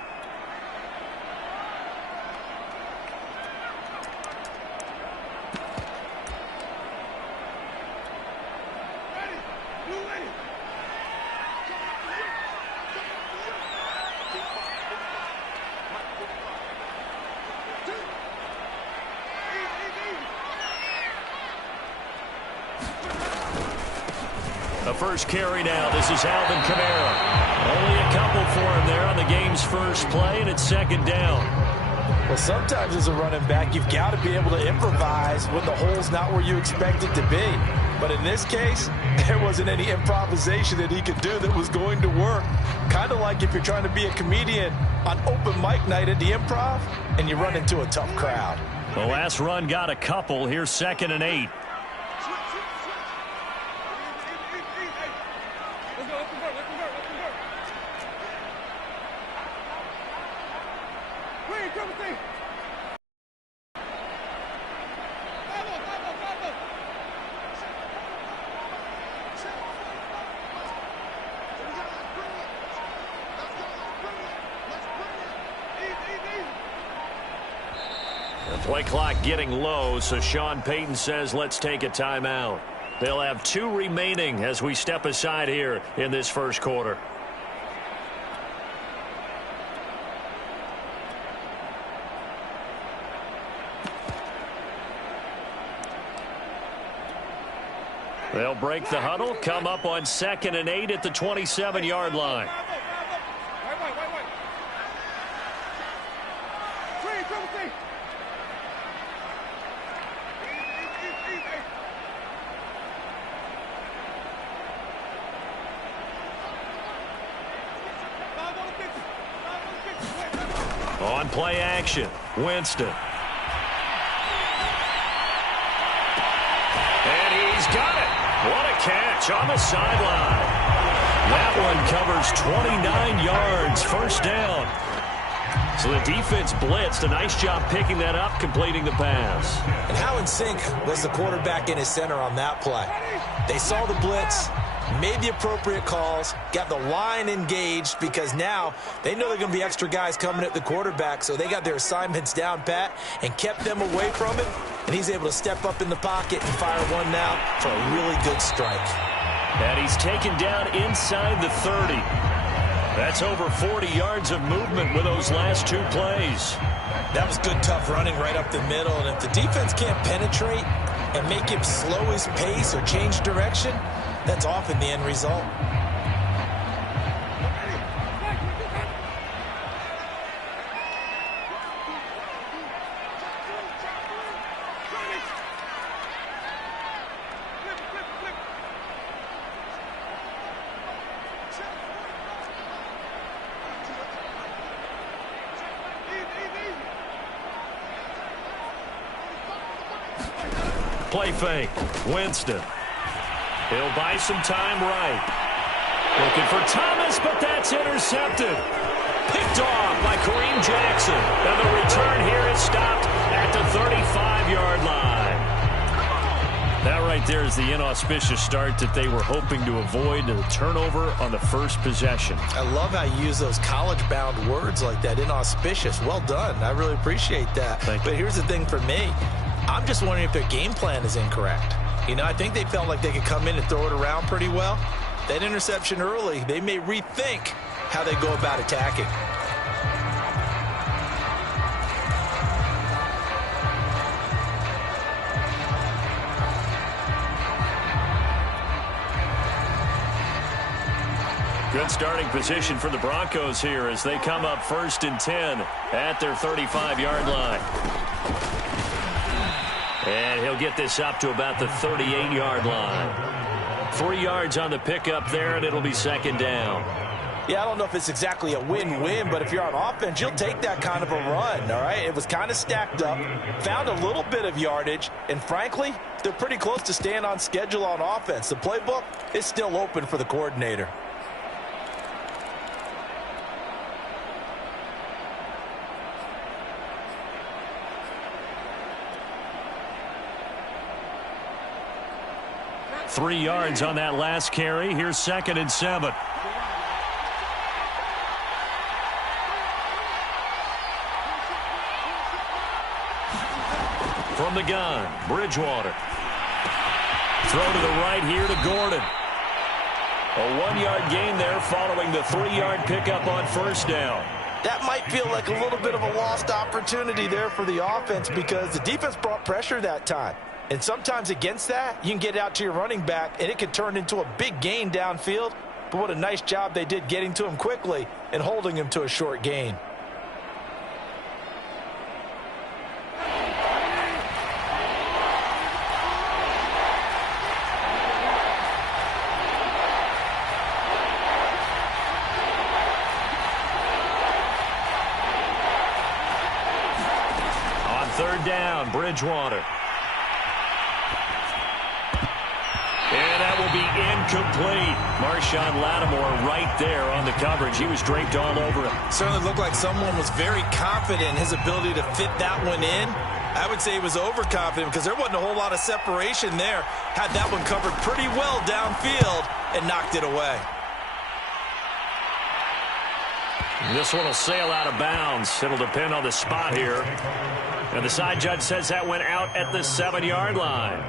The first carry now. This is Alvin Kamara. Only a couple for him there on the game's first play, and it's second down. Well, sometimes as a running back, you've got to be able to improvise when the hole's not where you expect it to be. But in this case, there wasn't any improvisation that he could do that was going to work. Kind of like if you're trying to be a comedian on open mic night at the Improv and you run into a tough crowd. The last run got a couple. Here's 2nd and 8. The play clock getting low, so Sean Payton says let's take a timeout. They'll have 2 remaining as we step aside here in this first quarter. They'll break the huddle, come up on 2nd and 8 at the 27-yard line. On play action, Winston. And he's got it. What a catch on the sideline. That one covers 29 yards, first down. So the defense blitzed. A nice job picking that up, completing the pass. And how in sync was the quarterback in his center on that play? They saw the blitz, made the appropriate calls, got the line engaged because now they know they're going to be extra guys coming at the quarterback, so they got their assignments down pat and kept them away from him, and he's able to step up in the pocket and fire one now for a really good strike. And he's taken down inside the 30. That's over 40 yards of movement with those last 2 plays. That was good, tough running right up the middle, and if the defense can't penetrate and make him slow his pace or change direction, that's often the end result. Play fake. Winston. He'll buy some time right. Looking for Thomas, but that's intercepted. Picked off by Kareem Jackson. And the return here is stopped at the 35-yard line. That right there is the inauspicious start that they were hoping to avoid, the turnover on the first possession. I love how you use those college-bound words like that, inauspicious. Well done. I really appreciate that. But here's the thing for me. I'm just wondering if their game plan is incorrect. You know, I think they felt like they could come in and throw it around pretty well. That interception early, they may rethink how they go about attacking. Good starting position for the Broncos here as they come up 1st and 10 at their 35-yard line. And he'll get this up to about the 38-yard line. 3 yards on the pickup there, and it'll be 2nd down. Yeah, I don't know if it's exactly a win-win, but if you're on offense, you'll take that kind of a run, all right? It was kind of stacked up, found a little bit of yardage, and frankly, they're pretty close to staying on schedule on offense. The playbook is still open for the coordinator. Three yards on that last carry. Here's 2nd and 7. From the gun, Bridgewater. Throw to the right here to Gordon. A 1-yard gain there following the 3-yard pickup on 1st down. That might feel like a little bit of a lost opportunity there for the offense because the defense brought pressure that time. And sometimes against that, you can get out to your running back, and it can turn into a big gain downfield. But what a nice job they did getting to him quickly and holding him to a short gain. On 3rd down, Bridgewater. And that will be incomplete. Marshawn Lattimore right there on the coverage. He was draped all over him. Certainly looked like someone was very confident in his ability to fit that one in. I would say he was overconfident because there wasn't a whole lot of separation there. Had that one covered pretty well downfield and knocked it away. This one will sail out of bounds. It'll depend on the spot here. And the side judge says that went out at the 7-yard line.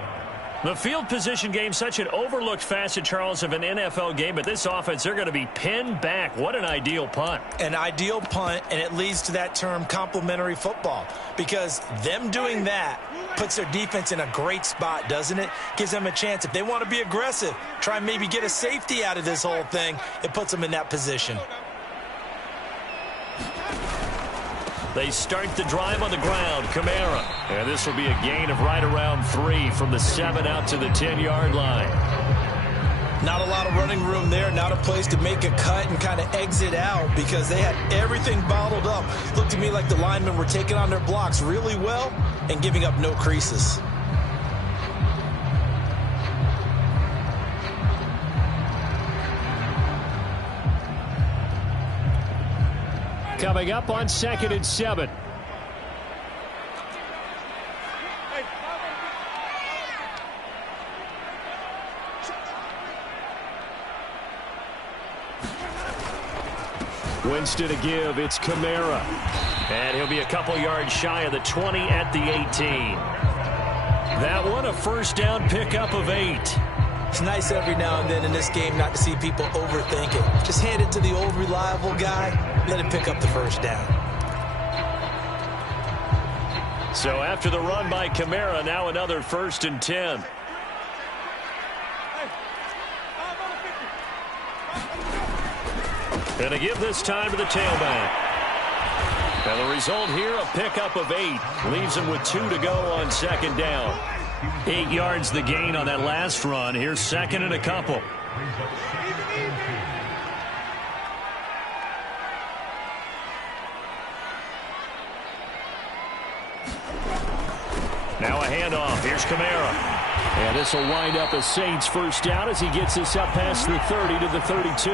The field position game, such an overlooked facet, Charles, of an NFL game, but this offense, they're going to be pinned back. What an ideal punt. An ideal punt, and it leads to that term complementary football, because them doing that puts their defense in a great spot, doesn't it? Gives them a chance. If they want to be aggressive, try and maybe get a safety out of this whole thing, it puts them in that position. They start the drive on the ground. Kamara. And this will be a gain of right around 3 from the 7 out to the 10-yard line. Not a lot of running room there. Not a place to make a cut and kind of exit out because they had everything bottled up. Looked to me like the linemen were taking on their blocks really well and giving up no creases. Coming up on 2nd and 7. Winston to give. It's Kamara. And he'll be a couple yards shy of the 20 at the 18. That one a 1st down pickup of 8. It's nice every now and then in this game not to see people overthink it. Just hand it to the old reliable guy. Let him pick up the 1st down. So after the run by Kamara, now another 1st and 10. And to give this time to the tailback. And the result here, a pickup of 8. Leaves him with 2 to go on 2nd down. 8 yards the gain on that last run. Here's 2nd and a couple. Now a handoff. Here's Kamara. And this will wind up a Saints 1st down as he gets this up past the 30 to the 32.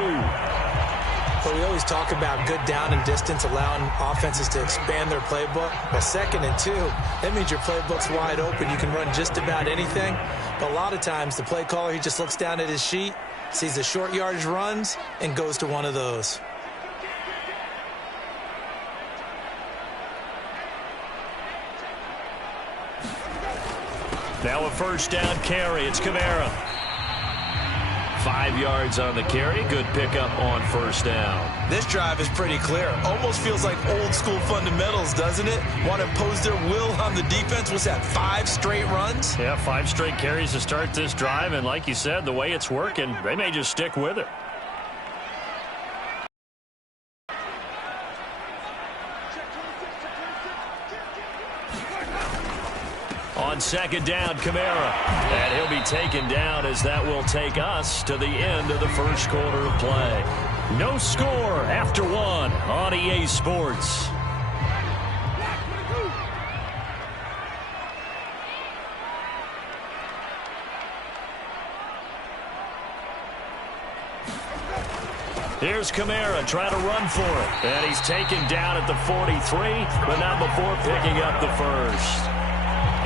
Well, we always talk about good down and distance, allowing offenses to expand their playbook. Well, 2nd and 2, that means your playbook's wide open. You can run just about anything. But a lot of times, the play caller, he just looks down at his sheet, sees the short yardage runs, and goes to one of those. Now a first down carry. It's Kamara. 5 yards on the carry. Good pickup on first down. This drive is pretty clear. Almost feels like old school fundamentals, doesn't it? Want to impose their will on the defense. What's that, 5 straight runs? Yeah, 5 straight carries to start this drive. And like you said, the way it's working, they may just stick with it. On second down, Kamara. And he'll be taken down as that will take us to the end of the first quarter of play. No score after 1 on EA Sports. Here's Kamara trying to run for it. And he's taken down at the 43, but not before picking up the first.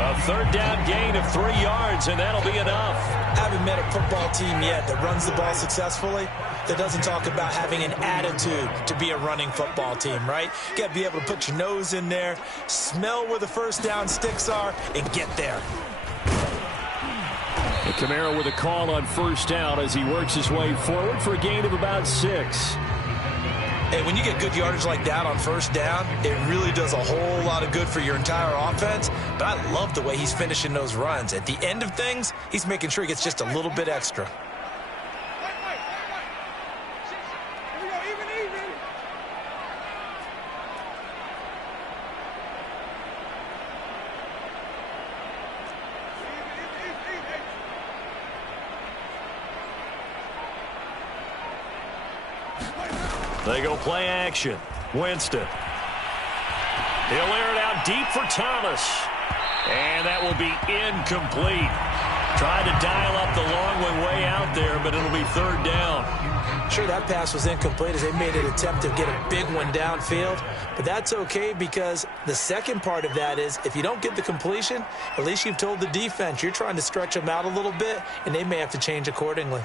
A third down gain of 3 yards, and that'll be enough. I haven't met a football team yet that runs the ball successfully that doesn't talk about having an attitude to be a running football team, right? You got to be able to put your nose in there, smell where the first down sticks are, and get there. And Kamara with a call on first down as he works his way forward for a gain of about 6. Hey, when you get good yardage like that on first down, it really does a whole lot of good for your entire offense. But I love the way he's finishing those runs. At the end of things, he's making sure he gets just a little bit extra. They go play action. Winston. He'll air it out deep for Thomas. And that will be incomplete. Tried to dial up the long one way out there, but it'll be third down. Sure, that pass was incomplete as they made an attempt to get a big one downfield. But that's okay because the second part of that is if you don't get the completion, at least you've told the defense you're trying to stretch them out a little bit, and they may have to change accordingly.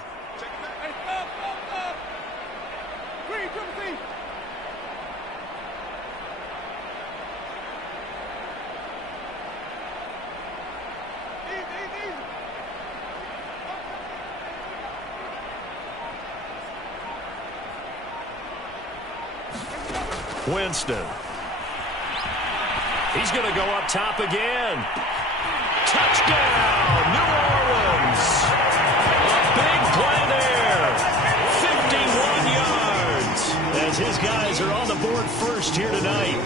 Winston. He's going to go up top again. Touchdown, New Orleans. A big play there. 51 yards as his guys are on the board first here tonight.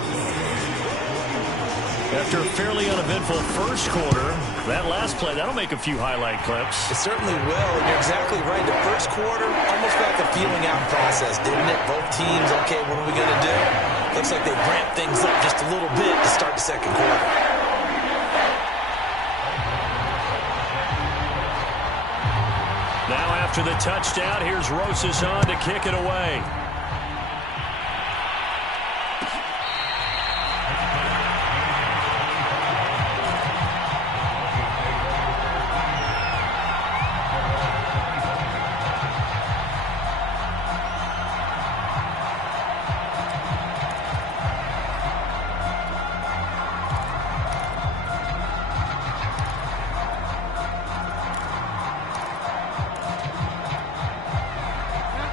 After a fairly uneventful first quarter, that last play, that'll make a few highlight clips. It certainly will, and you're exactly right. The first quarter almost felt like a feeling out process, didn't it? Both teams, okay, what are we going to do? Looks like they ramped things up just a little bit to start the second quarter. Now after the touchdown, here's Rosas on to kick it away.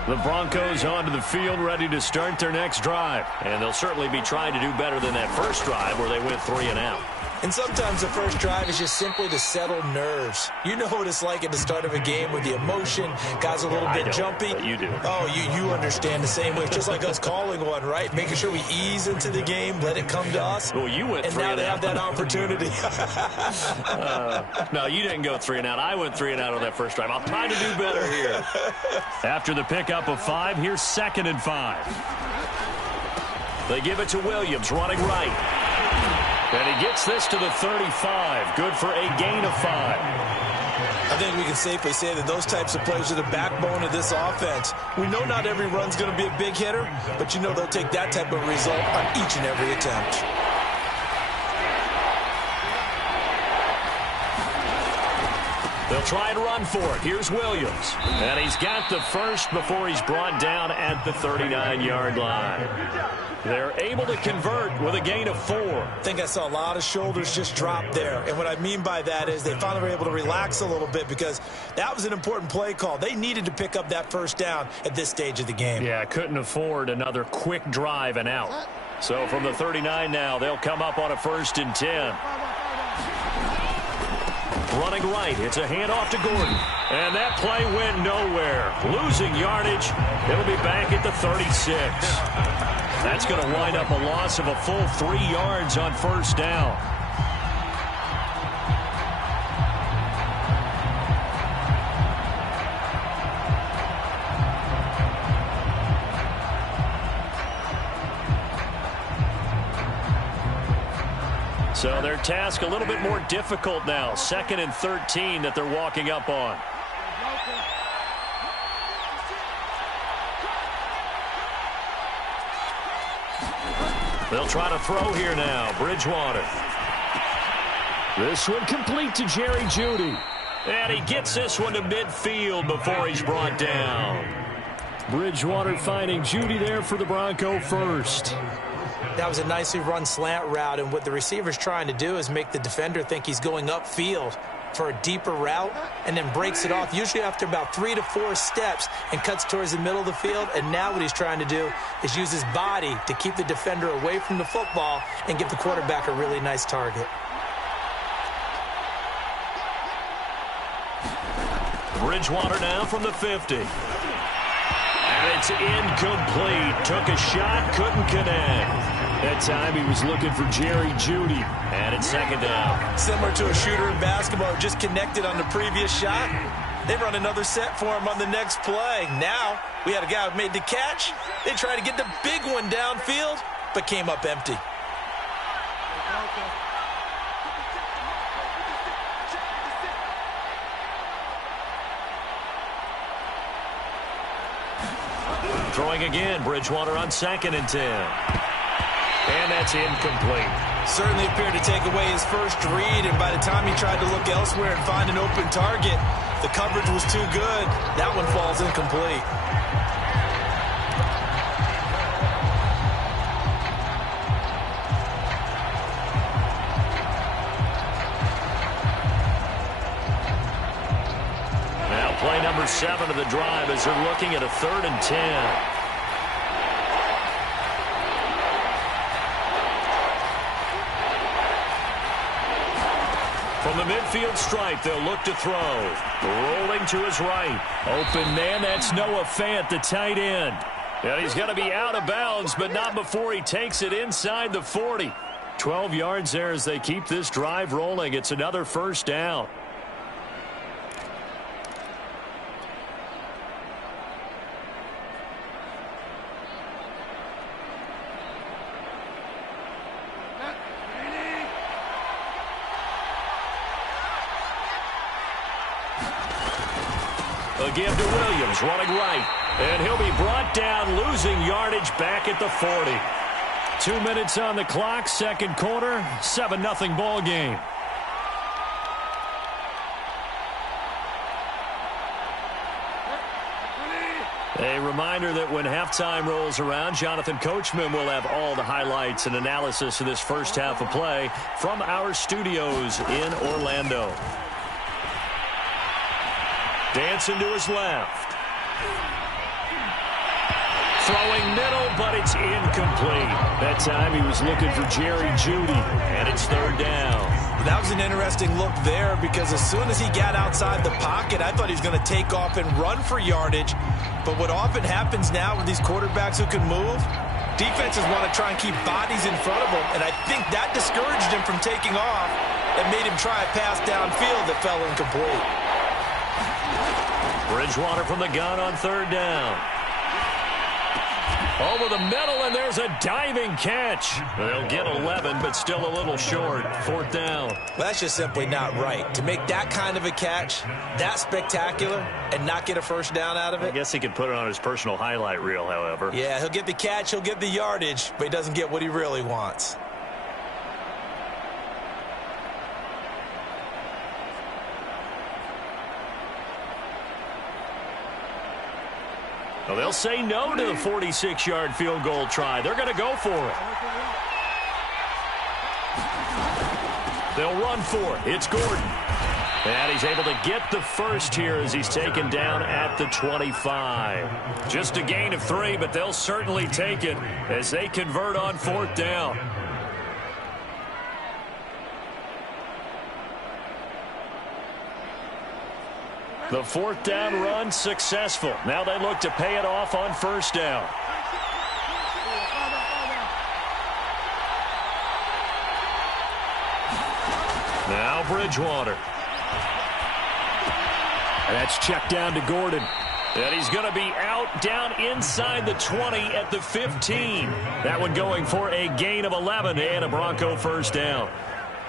The Broncos onto the field ready to start their next drive. And they'll certainly be trying to do better than that first drive where they went 3 and out. And sometimes the first drive is just simply to settle nerves. You know what it's like at the start of a game with the emotion. Guys are a little bit jumpy. But you do. Oh, you understand the same way. It's just like us calling one, right? Making sure we ease into the game, let it come to us. Well, you went 3 and out. And now they have that opportunity. No, you didn't go 3 and out. I went 3 and out on that first drive. I'll try to do better here. After the pickup of 5, here's 2nd and 5. They give it to Williams, running right. And he gets this to the 35. Good for a gain of 5. I think we can safely say that those types of plays are the backbone of this offense. We know not every run's going to be a big hitter, but you know they'll take that type of result on each and every attempt. They'll try and run for it. Here's Williams. And he's got the first before he's brought down at the 39-yard line. They're able to convert with a gain of 4. I think I saw a lot of shoulders just drop there. And what I mean by that is they finally were able to relax a little bit because that was an important play call. They needed to pick up that first down at this stage of the game. Yeah, couldn't afford another quick drive and out. So from the 39 now, they'll come up on a 1st and 10. Running right, it's a handoff to Gordon. And that play went nowhere. Losing yardage, it'll be back at the 36. That's going to wind up a loss of a full 3 yards on 1st down. So their task a little bit more difficult now. 2nd and 13 that they're walking up on. They'll try to throw here now. Bridgewater. This one complete to Jerry Jeudy. And he gets this one to midfield before he's brought down. Bridgewater finding Jeudy there for the Bronco first. That was a nicely run slant route, and what the receiver's trying to do is make the defender think he's going upfield for a deeper route and then breaks it off, usually after about 3 to 4 steps, and cuts towards the middle of the field. And now what he's trying to do is use his body to keep the defender away from the football and give the quarterback a really nice target. Bridgewater now from the 50. And it's incomplete. Took a shot, couldn't connect. That time he was looking for Jerry Jeudy. And it's 2nd down. Similar to a shooter in basketball, just connected on the previous shot. They run another set for him on the next play. Now we had a guy who made the catch. They tried to get the big one downfield, but came up empty. Throwing again, Bridgewater on 2nd and 10. And that's incomplete. Certainly appeared to take away his first read, and by the time he tried to look elsewhere and find an open target, the coverage was too good. That one falls incomplete. Now play number 7 of the drive as they're looking at a 3rd and 10. From the midfield stripe, they'll look to throw. Rolling to his right. Open man, that's Noah Fant, the tight end. And he's going to be out of bounds, but not before he takes it inside the 40. 12 yards there as they keep this drive rolling. It's another 1st down. Give to Williams, running right. And he'll be brought down, losing yardage back at the 40. 2 minutes on the clock, 2nd quarter, 7-0 ball game. A reminder that when halftime rolls around, Jonathan Coachman will have all the highlights and analysis of this first half of play from our studios in Orlando. Dancing to his left. Throwing middle, but it's incomplete. That time he was looking for Jerry Jeudy, and it's 3rd down. That was an interesting look there because as soon as he got outside the pocket, I thought he was going to take off and run for yardage. But what often happens now with these quarterbacks who can move, defenses want to try and keep bodies in front of them, and I think that discouraged him from taking off and made him try a pass downfield that fell incomplete. Bridgewater from the gun on 3rd down. Over the middle, and there's a diving catch. They'll get 11, but still a little short. 4th down. Well, that's just simply not right. To make that kind of a catch, that spectacular, and not get a 1st down out of it. I guess he could put it on his personal highlight reel, however. Yeah, he'll get the catch, he'll get the yardage, but he doesn't get what he really wants. Well, they'll say no to the 46-yard field goal try. They're going to go for it. They'll run for it. It's Gordon. And he's able to get the first here as he's taken down at the 25. Just a gain of 3, but they'll certainly take it as they convert on 4th down. The 4th down run successful. Now they look to pay it off on 1st down. Now Bridgewater. That's checked down to Gordon. And he's going to be out down inside the 20 at the 15. That one going for a gain of 11 and a Bronco 1st down.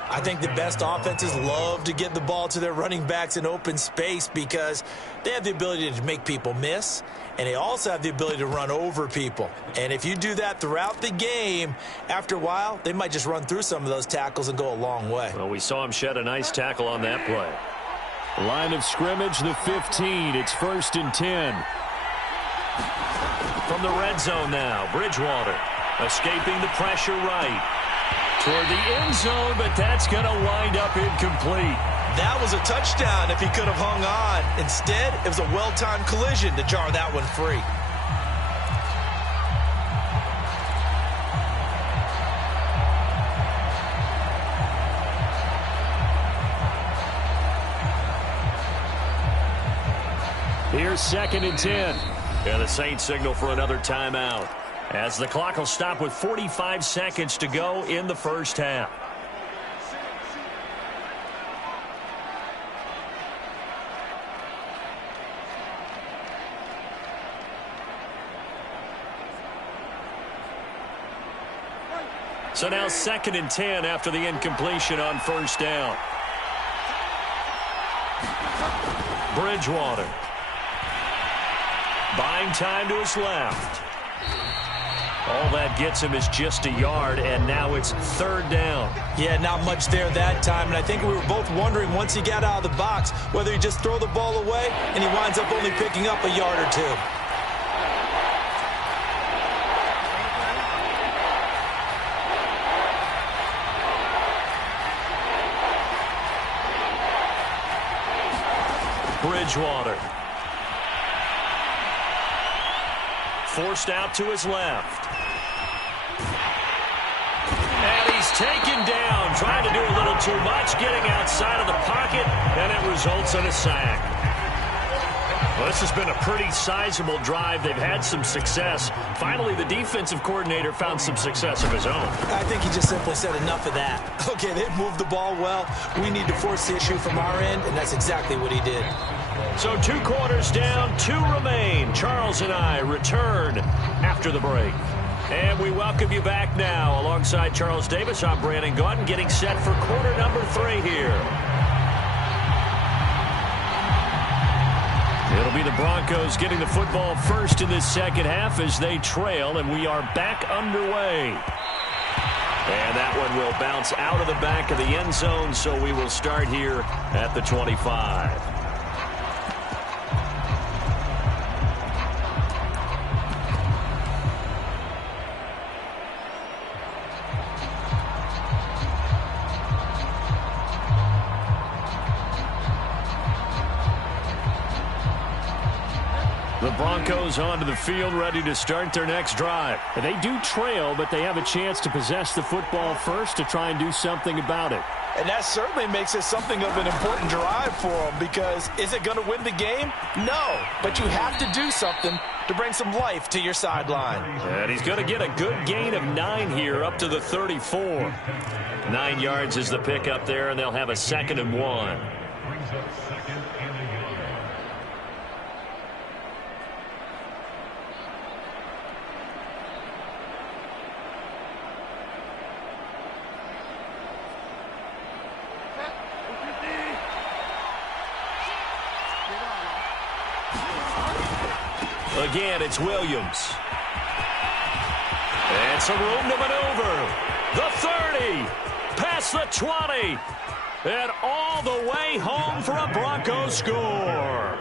I think the best offenses love to get the ball to their running backs in open space because they have the ability to make people miss, and they also have the ability to run over people. And if you do that throughout the game, after a while, they might just run through some of those tackles and go a long way. Well, we saw him shed a nice tackle on that play. Line of scrimmage, the 15. It's 1st and 10. From the red zone now, Bridgewater escaping the pressure right. Toward the end zone, but that's going to wind up incomplete. That was a touchdown if he could have hung on. Instead, it was a well-timed collision to jar that one free. Here's 2nd and 10. And the Saints signal for another timeout, as the clock will stop with 45 seconds to go in the 1st half. So now 2nd and 10 after the incompletion on 1st down. Bridgewater. Buying time to his left. All that gets him is just a yard, and now it's 3rd down. Yeah, not much there that time, and I think we were both wondering once he got out of the box whether he just throw the ball away, and he winds up only picking up a yard or 2. Bridgewater. Forced out to his left. And he's taken down, trying to do a little too much, getting outside of the pocket, and it results in a sack. Well, this has been a pretty sizable drive. They've had some success. Finally, the defensive coordinator found some success of his own. I think he just simply said enough of that. Okay, they've moved the ball well. We need to force the issue from our end, and that's exactly what he did. So 2 quarters down, 2 remain. Charles and I return after the break. And we welcome you back now. Alongside Charles Davis, I'm Brandon Gaudin, getting set for quarter number 3 here. It'll be the Broncos getting the football first in this 2nd half as they trail, and we are back underway. And that one will bounce out of the back of the end zone, so we will start here at the 25. The Broncos onto the field, ready to start their next drive. And they do trail, but they have a chance to possess the football first to try and do something about it. And that certainly makes it something of an important drive for them, because is it going to win the game? No, but you have to do something to bring some life to your sideline. And he's going to get a good gain of 9 here up to the 34. 9 yards is the pickup there, and they'll have a 2nd and 1. Again, it's Williams. And some room to maneuver. The 30. Past the 20. And all the way home for a Broncos score.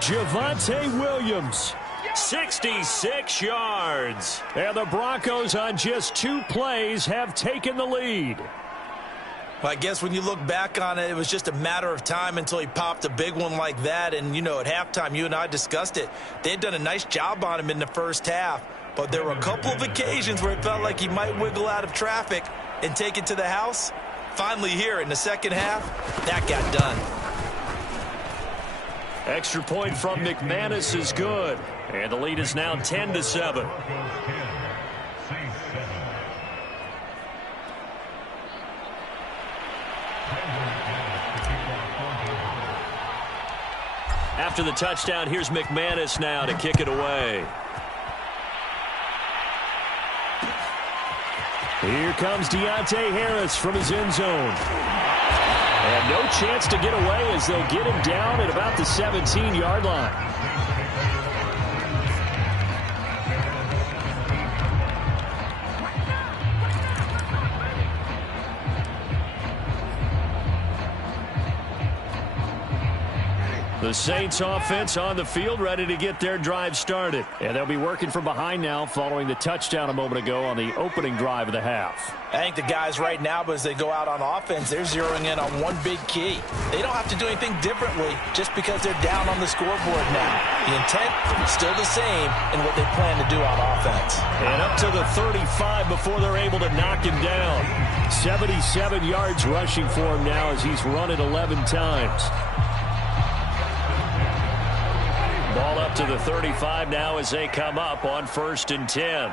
Javonte Williams 66 yards. And the Broncos on just 2 plays have taken the lead. Well, I guess when you look back on it, it was just a matter of time until he popped a big one like that. And, you know, at halftime, you and I discussed it. They had done a nice job on him in the first half. But there were a couple of occasions where it felt like he might wiggle out of traffic and take it to the house. Finally here in the second half, that got done. Extra point from McManus is good. And the lead is now 10-7. After the touchdown, here's McManus now to kick it away. Here comes Deontay Harris from his end zone. And no chance to get away as they'll get him down at about the 17-yard line. The Saints offense on the field, ready to get their drive started. And they'll be working from behind now following the touchdown a moment ago on the opening drive of the half. I think the guys right now, as they go out on offense, they're zeroing in on one big key. They don't have to do anything differently just because they're down on the scoreboard now. The intent is still the same in what they plan to do on offense. And up to the 35 before they're able to knock him down. 77 yards rushing for him now as he's run it 11 times. Ball up to the 35 now as they come up on 1st and 10.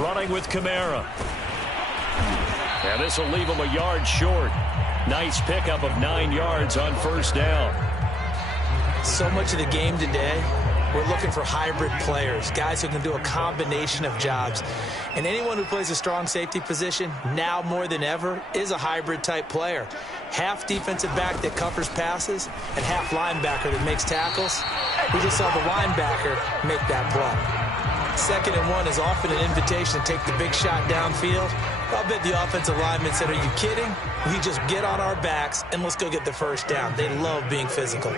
Running with Kamara. And this will leave him a yard short. Nice pickup of 9 yards on 1st down. So much of the game today, we're looking for hybrid players, guys who can do a combination of jobs. And anyone who plays a strong safety position, now more than ever, is a hybrid-type player. Half defensive back that covers passes and half linebacker that makes tackles. We just saw the linebacker make that play. 2nd and 1 is often an invitation to take the big shot downfield. I'll bet the offensive lineman said, are you kidding? We just get on our backs and let's go get the 1st down. They love being physical.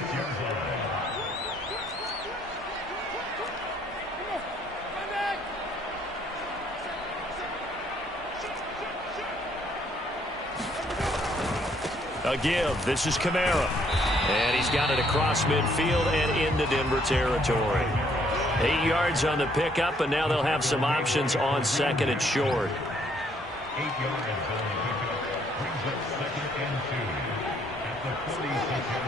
A give. This is Kamara. And he's got it across midfield and into Denver territory. 8 yards on the pickup, and now they'll have some options on 2nd and short. 8 yards on the pickup brings up 2nd and 2 at the 46-yard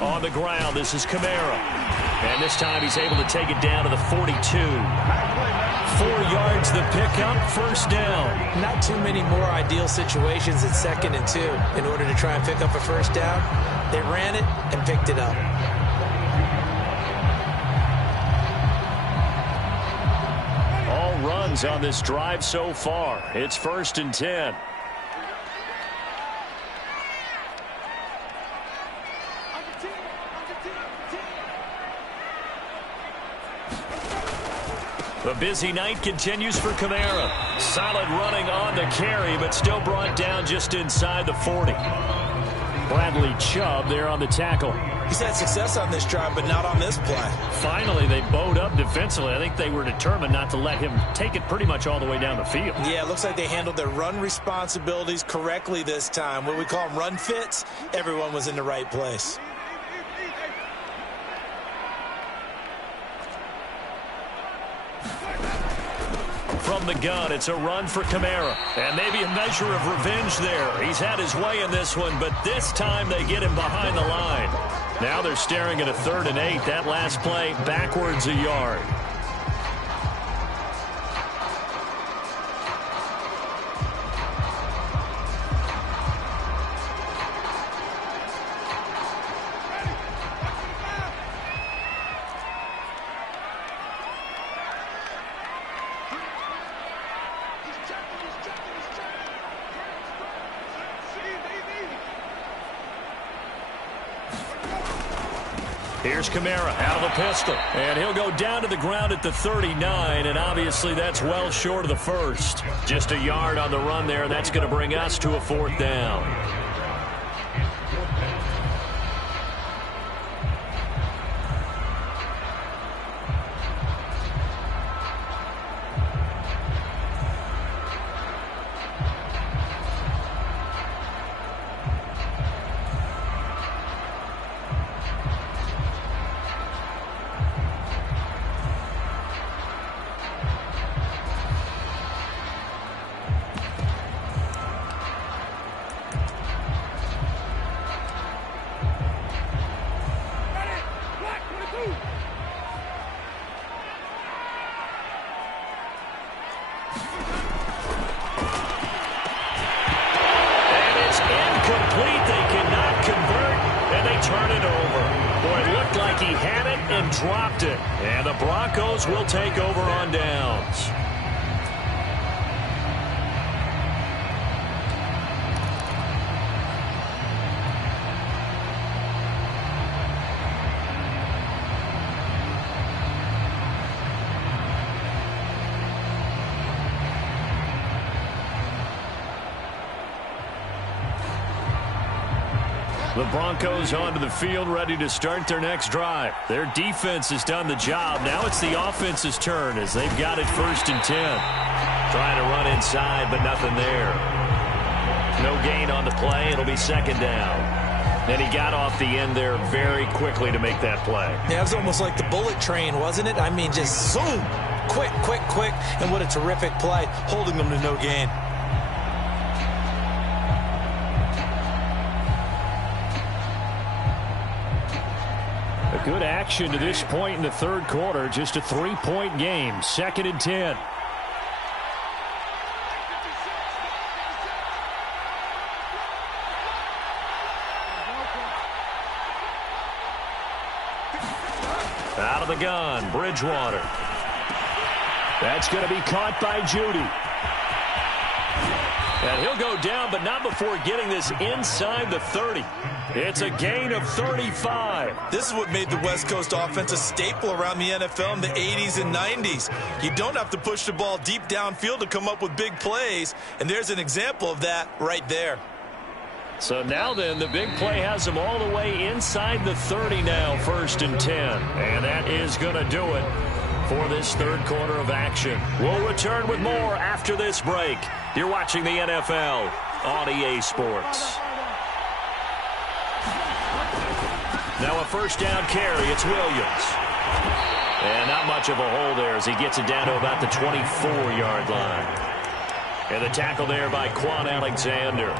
line. On the ground, this is Kamara. And this time he's able to take it down to the 42. 4 yards the pickup, 1st down. Not too many more ideal situations at 2nd and 2 in order to try and pick up a 1st down. They ran it and picked it up. All runs on this drive so far. It's 1st and 10. The busy night continues for Kamara. Solid running on the carry, but still brought down just inside the 40. Bradley Chubb there on the tackle. He's had success on this drive, but not on this play. Finally, they bowed up defensively. I think they were determined not to let him take it pretty much all the way down the field. Yeah, it looks like they handled their run responsibilities correctly this time. What we call them run fits, everyone was in the right place. From the gun, it's a run for Kamara. And maybe a measure of revenge there. He's had his way in this one, but this time they get him behind the line. Now they're staring at a 3rd and 8. That last play backwards a yard. Here's Kamara out of the pistol. And he'll go down to the ground at the 39, and obviously that's well short of the first. Just a yard on the run there, and that's going to bring us to a 4th down. Dropped it, and the Broncos will take over on downs. The Broncos onto the field, ready to start their next drive. Their defense has done the job. Now it's the offense's turn as they've got it 1st and 10. Trying to run inside, but nothing there. No gain on the play. It'll be 2nd down. And he got off the end there very quickly to make that play. Yeah, it was almost like the bullet train, wasn't it? I mean, just zoom. Quick, quick, quick. And what a terrific play, holding them to no gain. Good action to this point in the 3rd quarter. Just a 3-point game. 2nd and 10. Out of the gun, Bridgewater. That's going to be caught by Judy. And he'll go down, but not before getting this inside the 30. It's a gain of 35. This is what made the West Coast offense a staple around the NFL in the 80s and 90s. You don't have to push the ball deep downfield to come up with big plays, and there's an example of that right there. So now then, the big play has them all the way inside the 30 now, 1st and 10. And that is going to do it for this 3rd quarter of action. We'll return with more after this break. You're watching the NFL on EA Sports. Now a 1st down carry. It's Williams. And not much of a hole there as he gets it down to about the 24-yard line. And the tackle there by Quan Alexander.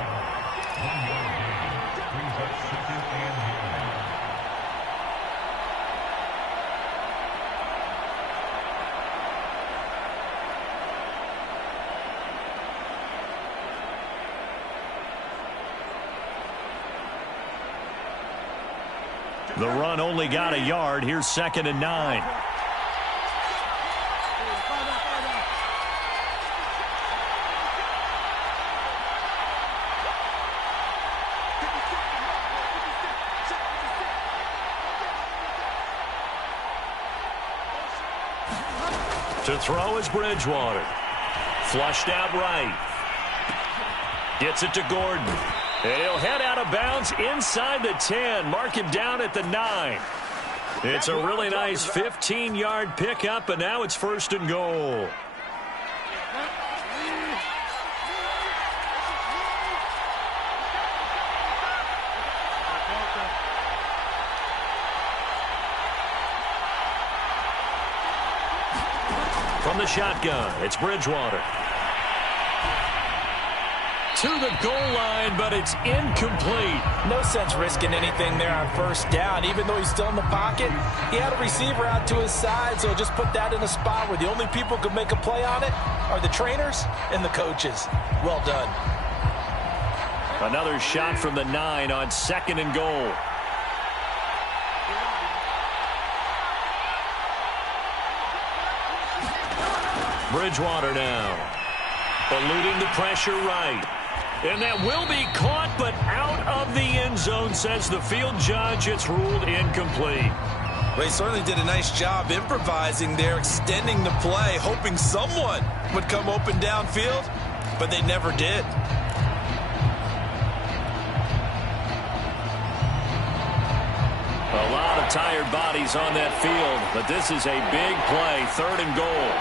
The run only got a yard. Here's 2nd and 9. To throw is Bridgewater. Flushed out right. Gets it to Gordon. And he'll head out of bounds inside the 10. Mark him down at the 9. It's a really nice 15-yard pickup, and now it's 1st and goal. From the shotgun, it's Bridgewater. To the goal line, but it's incomplete. No sense risking anything there on 1st down. Even though he's still in the pocket, he had a receiver out to his side, so just put that in a spot where the only people who can make a play on it are the trainers and the coaches. Well done. Another shot from the 9 on 2nd and goal. Bridgewater now. Eluding the pressure right. And that will be caught, but out of the end zone, says the field judge. It's ruled incomplete. Well, he certainly did a nice job improvising there, extending the play, hoping someone would come open downfield, but they never did. A lot of tired bodies on that field, but this is a big play, 3rd and goal.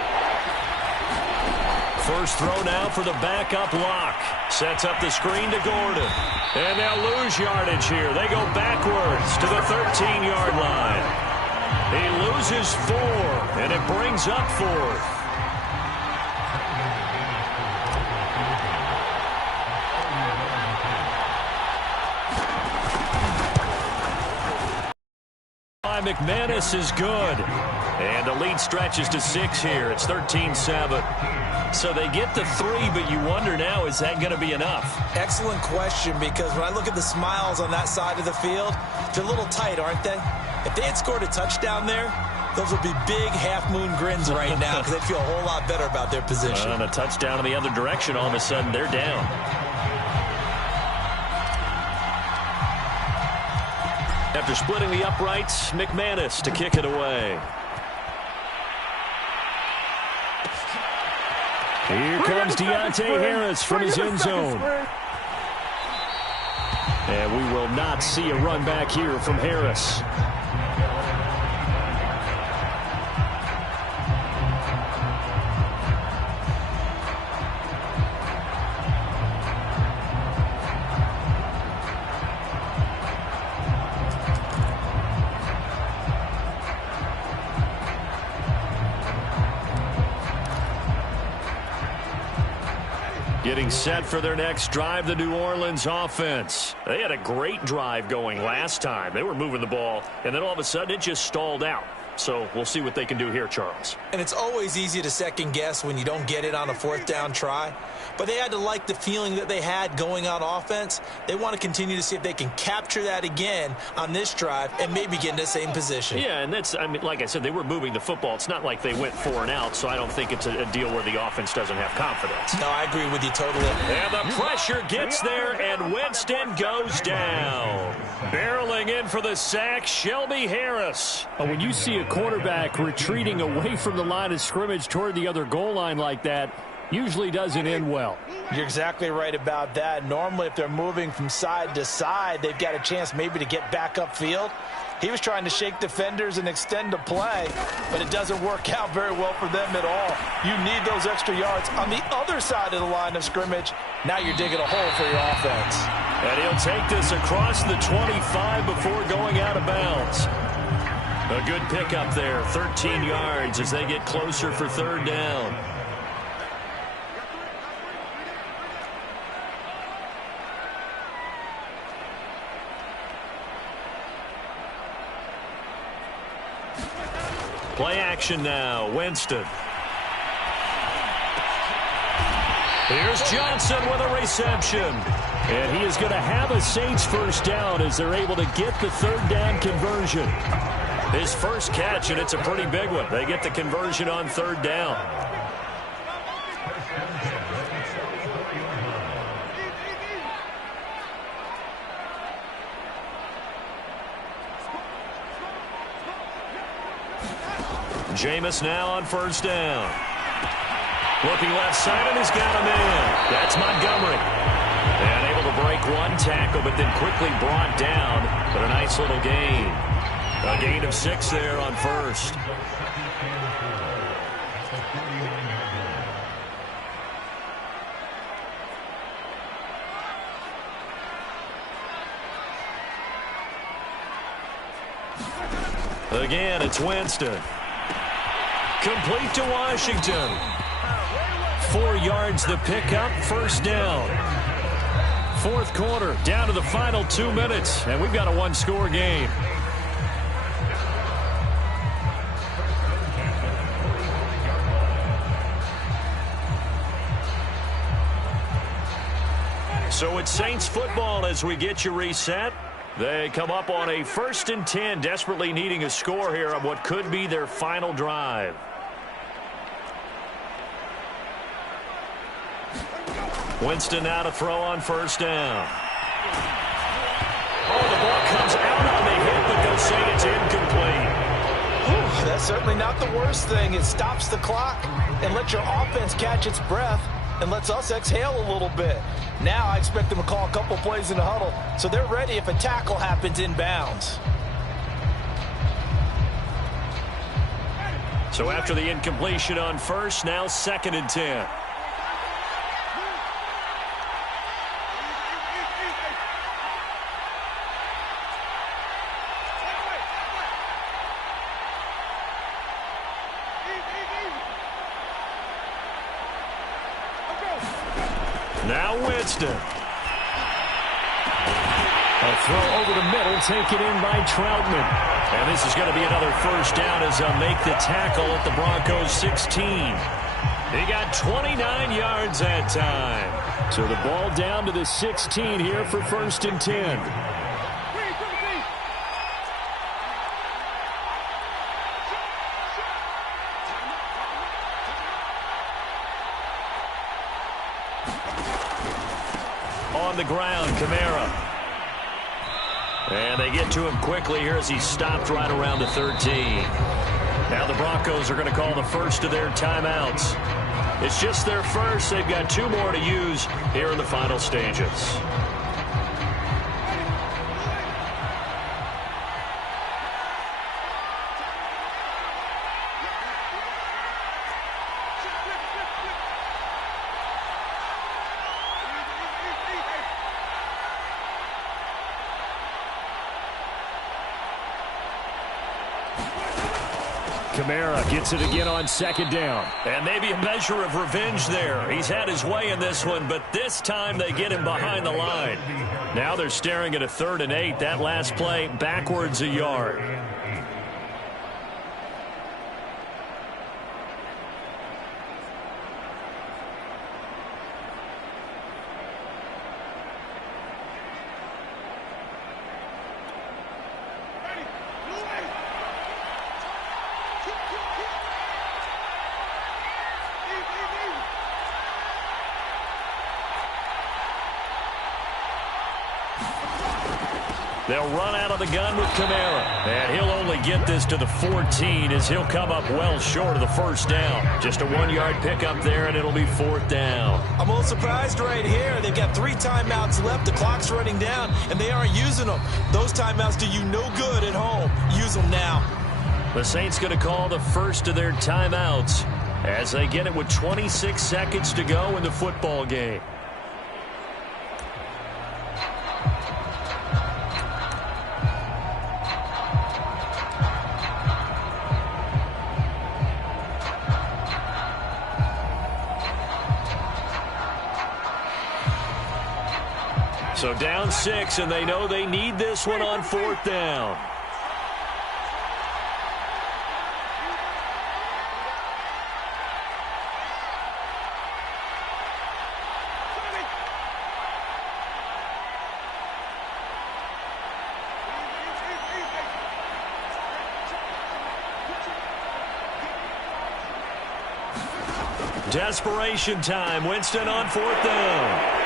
First throw now for the backup lock. Sets up the screen to Gordon. And they'll lose yardage here. They go backwards to the 13-yard line. He loses 4, and it brings up 4th. McManus is good. And the lead stretches to 6 here. It's 13-7. So they get to 3, but you wonder now, is that going to be enough? Excellent question, because when I look at the smiles on that side of the field, they're a little tight, aren't they? If they had scored a touchdown there, those would be big half-moon grins right now because they'd feel a whole lot better about their position. And a touchdown in the other direction, all of a sudden they're down. After splitting the uprights, McManus to kick it away. Here comes Deontay Harris from his end zone. And we will not see a run back here from Harris. Getting set for their next drive, the New Orleans offense. They had a great drive going last time. They were moving the ball, and then all of a sudden it just stalled out. So we'll see what they can do here, Charles. And it's always easy to second guess when you don't get it on a 4th down try. But they had to like the feeling that they had going on offense. They want to continue to see if they can capture that again on this drive and maybe get in the same position. Yeah, and that's, I mean, like I said, they were moving the football. It's not like they went 4 and out, so I don't think it's a deal where the offense doesn't have confidence. No, I agree with you totally. And the pressure gets there, and Winston goes down. Barreling in for the sack, Shelby Harris. When you see a quarterback retreating away from the line of scrimmage toward the other goal line like that, usually doesn't end well. You're exactly right about that. Normally, if they're moving from side to side, they've got a chance maybe to get back upfield. He was trying to shake defenders and extend the play, but it doesn't work out very well for them at all. You need those extra yards on the other side of the line of scrimmage. Now you're digging a hole for your offense. And he'll take this across the 25 before going out of bounds. A good pickup there, 13 yards as they get closer for 3rd down. Play action now, Winston. Here's Johnson with a reception. And he is going to have a Saints 1st down as they're able to get the 3rd down conversion. His first catch, and it's a pretty big one. They get the conversion on 3rd down. Jameis now on 1st down. Looking left side, and he's got a man. That's Montgomery. And able to break one tackle, but then quickly brought down. But a nice little gain. A gain of 6 there on 1st. Again, it's Winston. Complete to Washington. 4 yards the pickup, 1st down. 4th quarter, down to the final 2 minutes, and we've got a 1-score game. So it's Saints football as we get you reset. They come up on a 1st and 10, desperately needing a score here on what could be their final drive. Winston now to throw on first down. Oh, the ball comes out on the hit, but they'll say it's incomplete. Ooh, that's certainly not the worst thing. It stops the clock and lets your offense catch its breath and lets us exhale a little bit. Now I expect them to call a couple plays in the huddle so they're ready if a tackle happens inbounds. So after the incompletion on first, now 2nd and 10. Now Winston. A throw over the middle, taken in by Troutman. And this is going to be another first down as they'll make the tackle at the Broncos 16. He got 29 yards that time. So the ball down to the 16 here for 1st and 10. On the ground, Kamara. And they get to him quickly here as he stopped right around the 13. Now the Broncos are going to call the first of their timeouts. It's just their first. They've got 2 more to use here in the final stages. Kamara gets it again on 2nd down. And maybe a measure of revenge there. He's had his way in this one, but this time they get him behind the line. Now they're staring at a 3rd and 8. That last play backwards a yard. They'll run out of the gun with Kamara. And he'll only get this to the 14 as he'll come up well short of the first down. Just a 1-yard pickup there, and it'll be 4th down. I'm a little surprised right here. They've got 3 timeouts left. The clock's running down, and they aren't using them. Those timeouts do you no good at home. Use them now. The Saints going to call the first of their timeouts as they get it with 26 seconds to go in the football game. So down 6, and they know they need this one on 4th down. Desperation time. Winston on 4th down.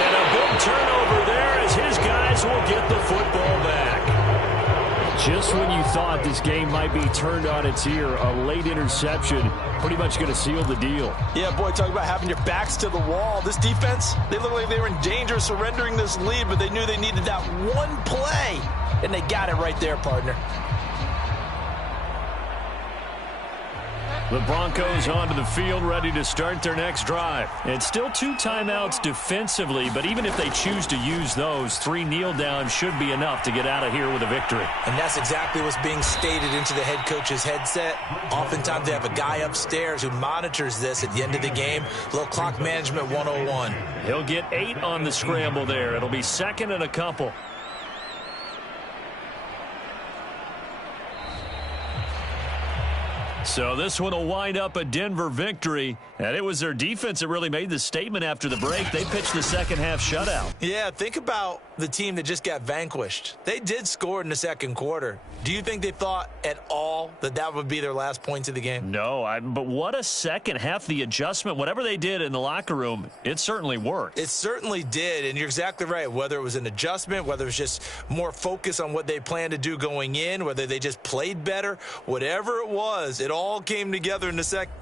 And a big turnover there as his guys will get the football back. Just when you thought this game might be turned on its ear, a late interception pretty much going to seal the deal. Yeah, boy, talk about having your backs to the wall. This defense, they look like they were in danger of surrendering this lead, but they knew they needed that one play, and they got it right there, partner. The Broncos onto the field, ready to start their next drive. And still 2 timeouts defensively, but even if they choose to use those, 3 kneel downs should be enough to get out of here with a victory. And that's exactly what's being stated into the head coach's headset. Oftentimes they have a guy upstairs who monitors this at the end of the game. Little clock management 101. He'll get 8 on the scramble there. It'll be 2nd and a couple. So this one will wind up a Denver victory, and it was their defense that really made the statement after the break. They pitched the second half shutout. Yeah, think about the team that just got vanquished. They did score in the second quarter. Do you think they thought at all that that would be their last points of the game? No, but what a second half. The adjustment, whatever they did in the locker room, it certainly worked. It certainly did, and you're exactly right. Whether it was an adjustment, whether it was just more focus on what they planned to do going in, whether they just played better, whatever it was, it all came together in the second.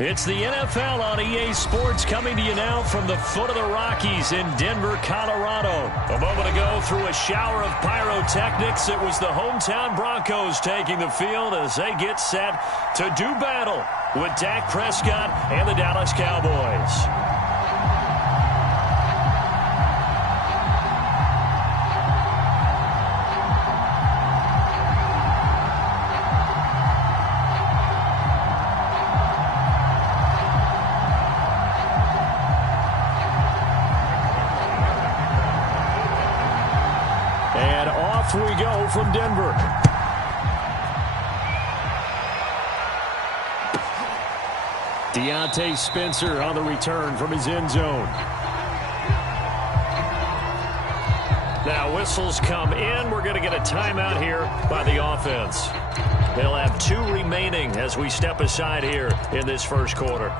It's the NFL on EA Sports coming to you now from the foot of the Rockies in Denver, Colorado. A moment ago, through a shower of pyrotechnics, it was the hometown Broncos taking the field as they get set to do battle with Dak Prescott and the Dallas Cowboys. We go from Denver. Deontay Spencer on the return from his end zone. Now whistles come in. We're going to get a timeout here by the offense. They'll have 2 remaining as we step aside here in this first quarter.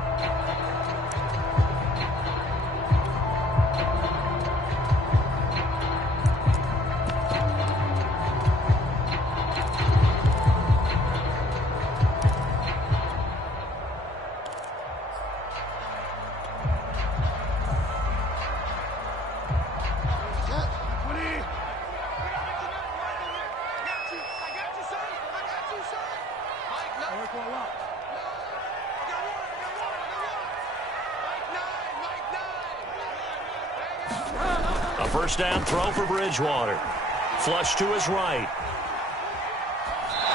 A first down throw for Bridgewater. Flush to his right.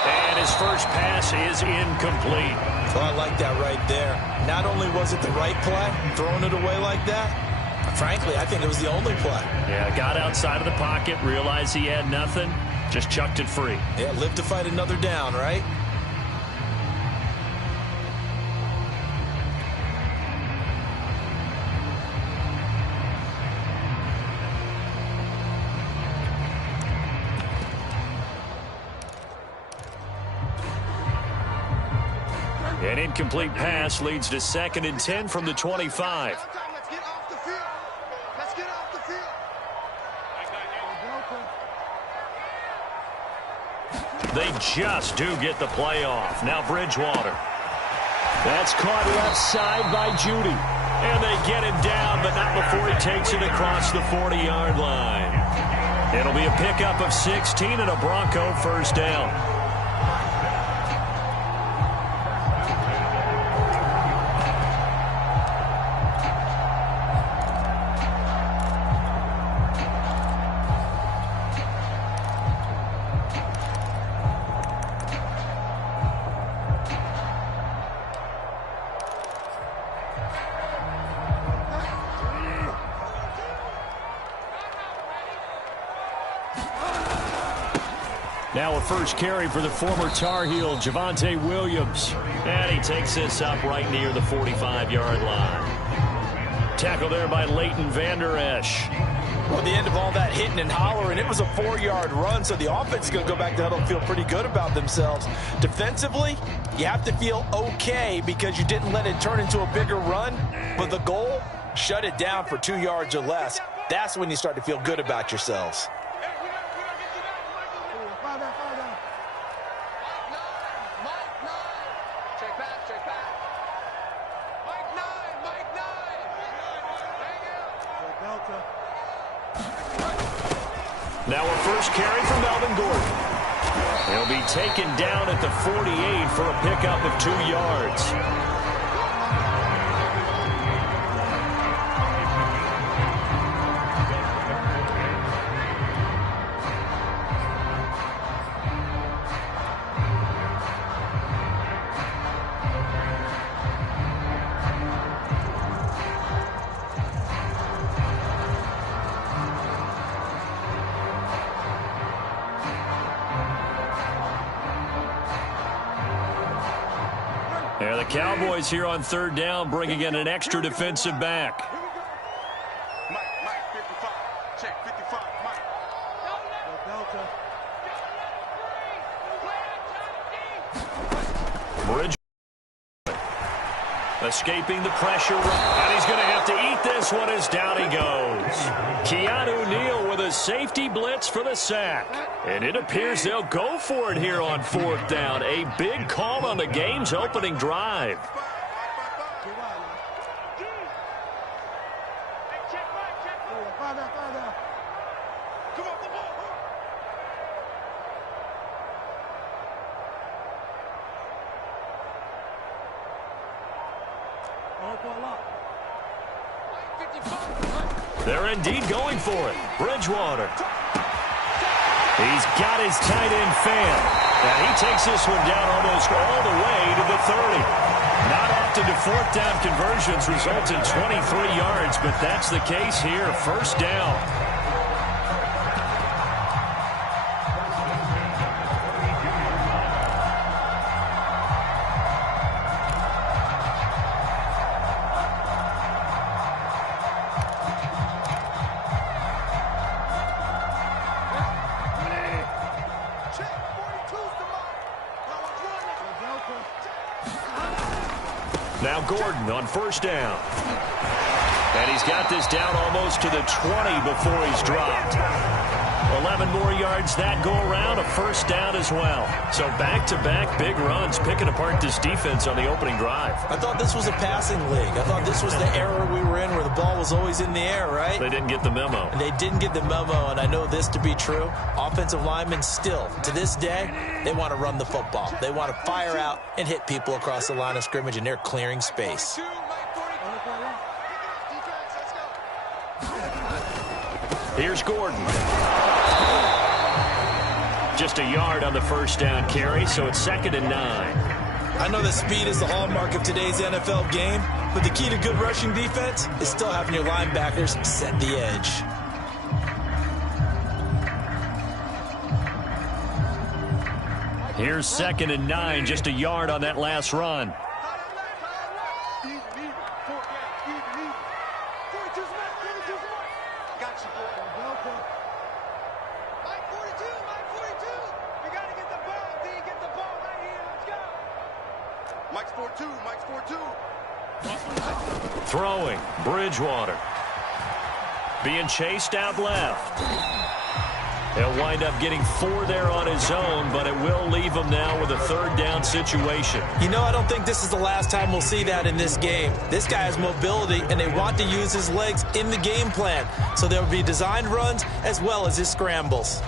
And his first pass is incomplete. Well, I like that right there. Not only was it the right play, throwing it away like that, frankly, I think it was the only play. Yeah, got outside of the pocket, realized he had nothing, just chucked it free. Yeah, live to fight another down, right? An incomplete pass leads to 2nd and 10 from the 25. Let's get off the field. Let's get off the field. They just do get the play off. Now Bridgewater. That's caught left side by Judy. And they get him down, but not before he takes it across the 40-yard line. It'll be a pickup of 16 and a Bronco first down. Now a first carry for the former Tar Heel, Javonte Williams. And he takes this up right near the 45-yard line. Tackle there by Leighton Vander Esch. Well, at the end of all that hitting and hollering, it was a 4-yard run, so the offense is going to go back to huddle and feel pretty good about themselves. Defensively, you have to feel okay because you didn't let it turn into a bigger run, but the goal, shut it down for 2 yards or less. That's when you start to feel good about yourselves. Now a first carry for Melvin Gordon. He'll be taken down at the 48 for a pickup of 2 yards. Yeah, the Cowboys here on 3rd down, bringing in an extra defensive back. Mike, 55. Check, 55, Mike. Bridge escaping the pressure, and he's going to have to eat this one as down he goes. Keanu Neal with a safety blitz for the sack. And it appears they'll go for it here on 4th down. A big call on the game's opening drive. They're indeed going for it. Bridgewater. He's got his tight end fan. And he takes this one down almost all the way to the 30. Not often do fourth down conversions result in 23 yards, but that's the case here. First down. Now Gordon on first down. And he's got this down almost to the 20 before he's dropped. 11 more yards that go around, a first down as well. So back-to-back big runs, picking apart this defense on the opening drive. I thought this was a passing league. I thought this was the era we were in where the ball was always in the air, right? They didn't get the memo. And they didn't get the memo, and I know this to be true. Offensive linemen still, to this day, they want to run the football. They want to fire out and hit people across the line of scrimmage, and they're clearing space. Here's Gordon. Just a yard on the first down carry, so it's 2nd and 9. I know that speed is the hallmark of today's NFL game, but the key to good rushing defense is still having your linebackers set the edge. Here's 2nd and 9, just a yard on that last run. Throwing, Bridgewater. Being chased out left. He'll wind up getting 4 there on his own, but it will leave him now with a 3rd down situation. You know, I don't think this is the last time we'll see that in this game. This guy has mobility, and they want to use his legs in the game plan. So there will be designed runs as well as his scrambles.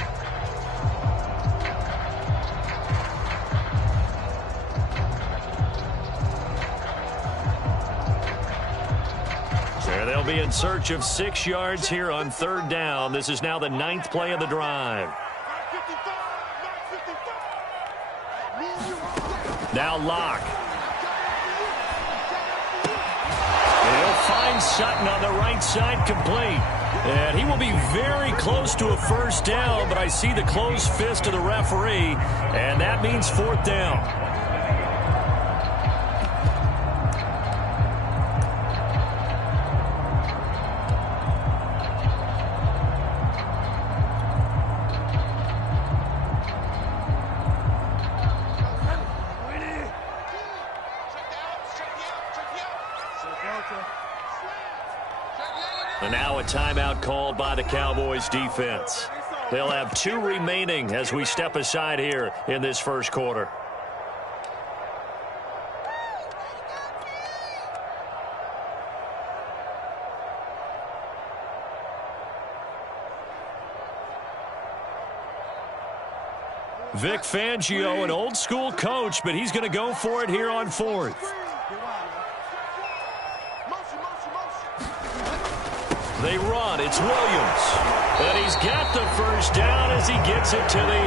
They'll be in search of 6 yards here on 3rd down. This is now the 9th play of the drive. Now Locke. And he'll find Sutton on the right side, complete. And he will be very close to a first down, but I see the closed fist of the referee, and that means 4th down. And now a timeout called by the Cowboys defense. They'll have 2 remaining as we step aside here in this first quarter. Vic Fangio, an old school coach, but he's going to go for it here on 4th. They run. It's Williams. And he's got the first down as he gets it to the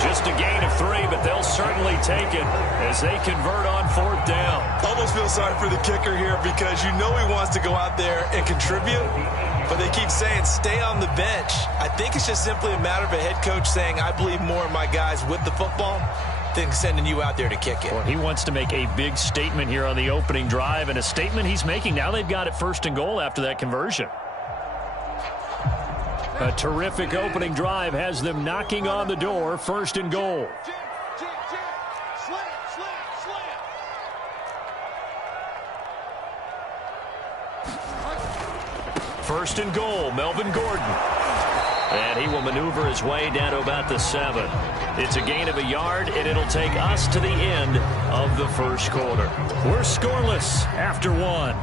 8. Just a gain of 3, but they'll certainly take it as they convert on 4th down. Almost feel sorry for the kicker here because you know he wants to go out there and contribute, but they keep saying stay on the bench. I think it's just simply a matter of a head coach saying I believe more in my guys with the football than sending you out there to kick it. Well, he wants to make a big statement here on the opening drive, and a statement he's making. Now they've got it 1st and goal after that conversion. A terrific opening drive has them knocking on the door. 1st and goal. First and goal, Melvin Gordon. And he will maneuver his way down to about the 7. It's a gain of a yard, and it'll take us to the end of the first quarter. We're scoreless after 1.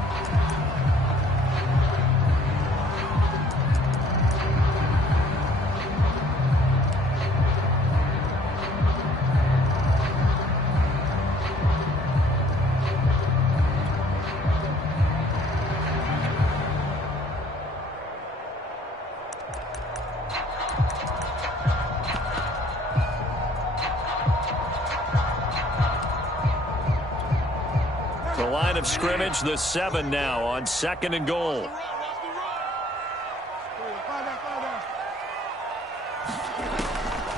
line of scrimmage, the 7 now on 2nd and goal.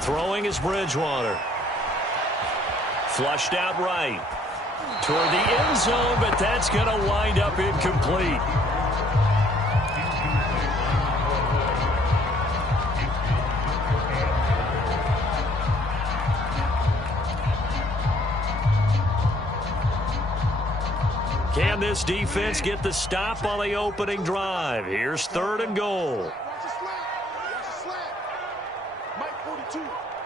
Throwing is Bridgewater. Flushed out right. Toward the end zone, but that's going to wind up incomplete. Can this defense get the stop on the opening drive? Here's 3rd and goal. Watch a slant. Watch a slant. Mike 42.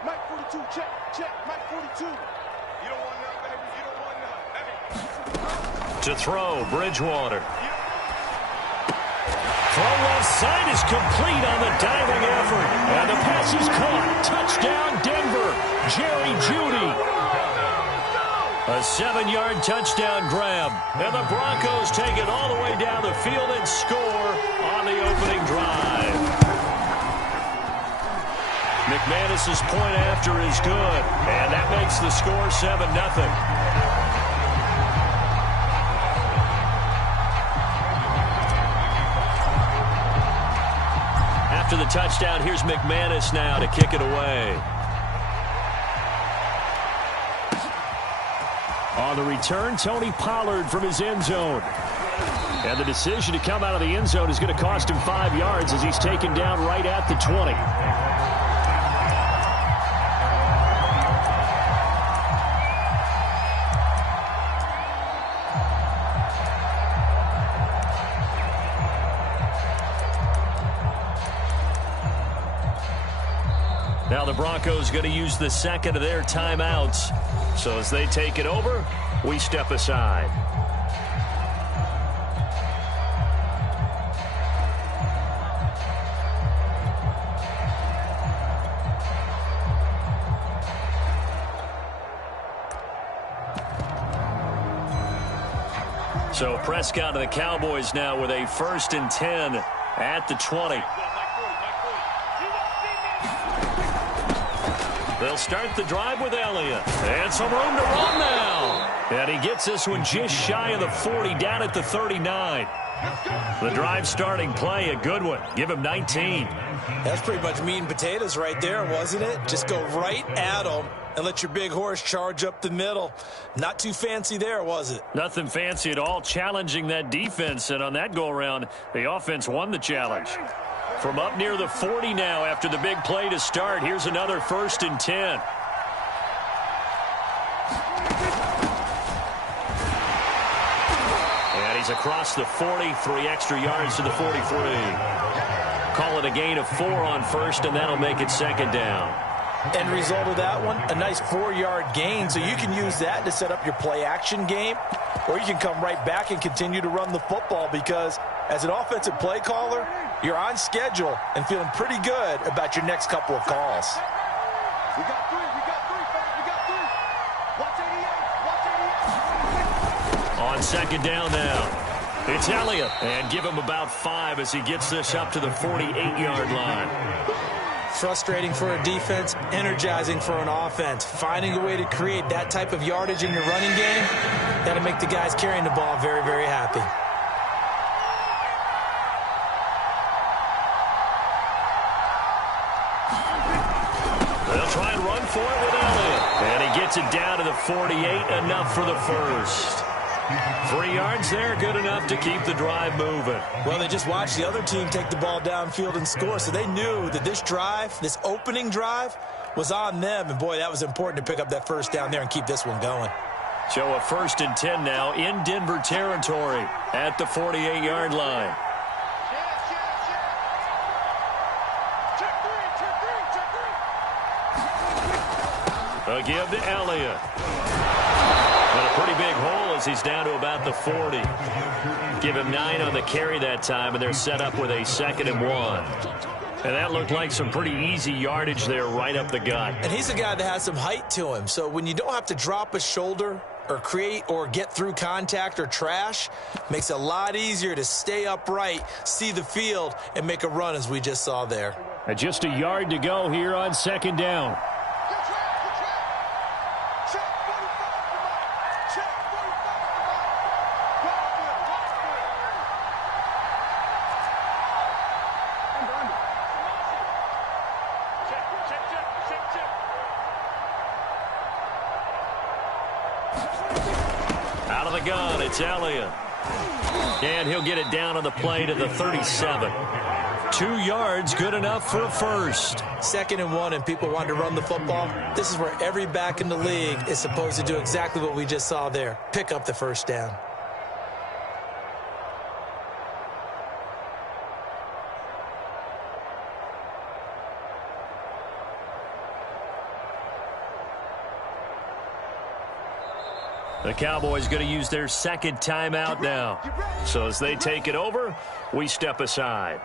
Mike 42. Check. Mike 42. You don't want none, baby. You don't want none. To throw, Bridgewater. Throw left side is complete on the diving effort. And the pass is caught. Touchdown, Denver. Jerry Jeudy. A 7-yard touchdown grab. And the Broncos take it all the way down the field and score on the opening drive. McManus's point after is good. And that makes the score 7-0. After the touchdown, here's McManus now to kick it away. On the return, Tony Pollard from his end zone. And the decision to come out of the end zone is going to cost him 5 yards as he's taken down right at the 20. Now the Broncos going to use the second of their timeouts. So as they take it over, we step aside. So Prescott and the Cowboys now with a 1st and 10 at the 20. They'll start the drive with Elliott. And some room to run now. And he gets this one just shy of the 40, down at the 39. The drive starting play, a good one. Give him 19. That's pretty much meat and potatoes right there, wasn't it? Just go right at them and let your big horse charge up the middle. Not too fancy there, was it? Nothing fancy at all, challenging that defense. And on that go-around, the offense won the challenge. From up near the 40 now after the big play to start. Here's another 1st and 10. And he's across the 40, 3 extra yards to the 43. Call it a gain of 4 on 1st, and that'll make it 2nd down. End result of that one, a nice 4-yard gain, so you can use that to set up your play-action game, or you can come right back and continue to run the football because as an offensive play caller, you're on schedule and feeling pretty good about your next couple of calls. We got 3. We got 3, fans. We got 3. Watch 88. Watch 88. On 2nd down now, it's Elliott. And give him about 5 as he gets this up to the 48-yard line. Frustrating for a defense, energizing for an offense. Finding a way to create that type of yardage in your running game, that'll make the guys carrying the ball very, very happy. They'll try and run for it with Elliott. And he gets it down to the 48, enough for the 1st. 3 yards there, good enough to keep the drive moving. Well, they just watched the other team take the ball downfield and score, so they knew that this drive, this opening drive, was on them. And, boy, that was important to pick up that 1st down there and keep this one going. So a 1st and 10 now in Denver territory at the 48-yard line. A give to Elliott. And a pretty big hole as he's down to about the 40. Give him 9 on the carry that time, and they're set up with a 2nd and 1. And that looked like some pretty easy yardage there right up the gut. And he's a guy that has some height to him. So when you don't have to drop a shoulder or create or get through contact or trash, makes it a lot easier to stay upright, see the field, and make a run as we just saw there. And just a yard to go here on 2nd down. Out of the gun, it's Elliott. And he'll get it down on the play to the 37. 2 yards, good enough for a first. 2nd and 1, and people want to run the football. This is where every back in the league is supposed to do exactly what we just saw there. Pick up the first down. The Cowboys going to use their 2nd timeout now. So as they take it over, we step aside.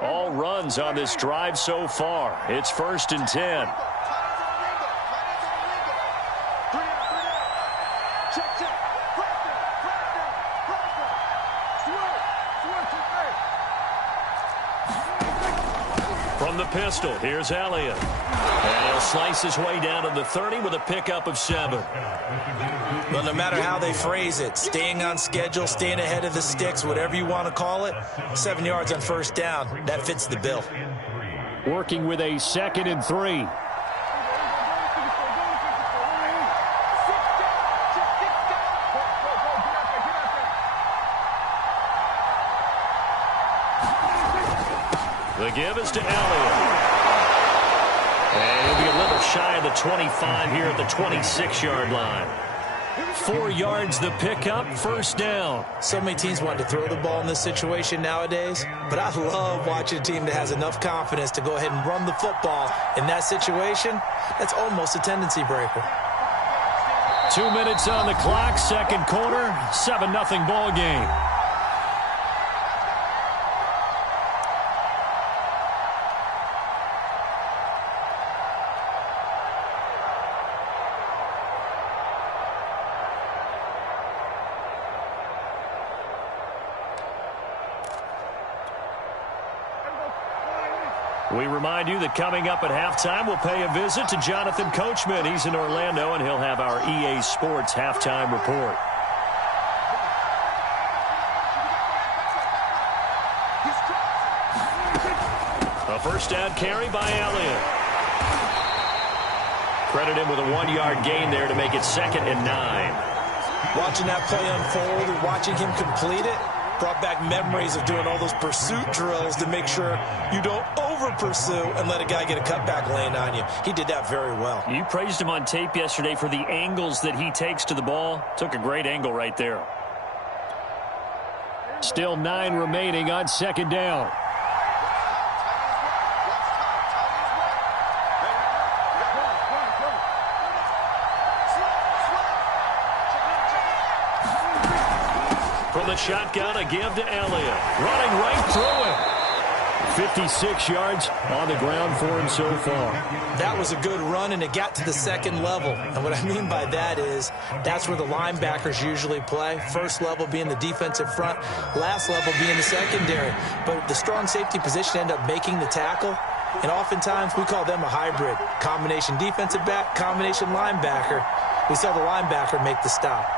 All runs on this drive so far. It's 1st and 10. From the pistol, here's Elliott. And he'll slice his way down to the 30 with a pickup of 7. Well, no matter how they phrase it, staying on schedule, staying ahead of the sticks, whatever you want to call it, 7 yards on 1st down, that fits the bill. Working with a 2nd and 3. The give is to Elliott. And he'll be a little shy of the 25 here at the 26-yard line. 4 yards the pickup, 1st down. So many teams want to throw the ball in this situation nowadays, but I love watching a team that has enough confidence to go ahead and run the football in that situation. That's almost a tendency breaker. 2 minutes on the clock, 2nd quarter, 7-0 ball game. We remind you that coming up at halftime, we'll pay a visit to Jonathan Coachman. He's in Orlando, and he'll have our EA Sports halftime report. A 1st down carry by Elliott. Credit him with a 1-yard gain there to make it 2nd and 9. Watching that play unfold and watching him complete it brought back memories of doing all those pursuit drills to make sure you don't over-pursue and let a guy get a cutback lane on you. He did that very well. You praised him on tape yesterday for the angles that he takes to the ball. Took a great angle right there. Still 9 remaining on 2nd down. From the shotgun, a give to Elliott. Running right through him. 56 yards on the ground for him so far. That was a good run, and it got to the 2nd level. And what I mean by that is that's where the linebackers usually play. 1st level being the defensive front, last level being the secondary. But the strong safety position ended up making the tackle. And oftentimes we call them a hybrid. Combination defensive back, combination linebacker. We saw the linebacker make the stop.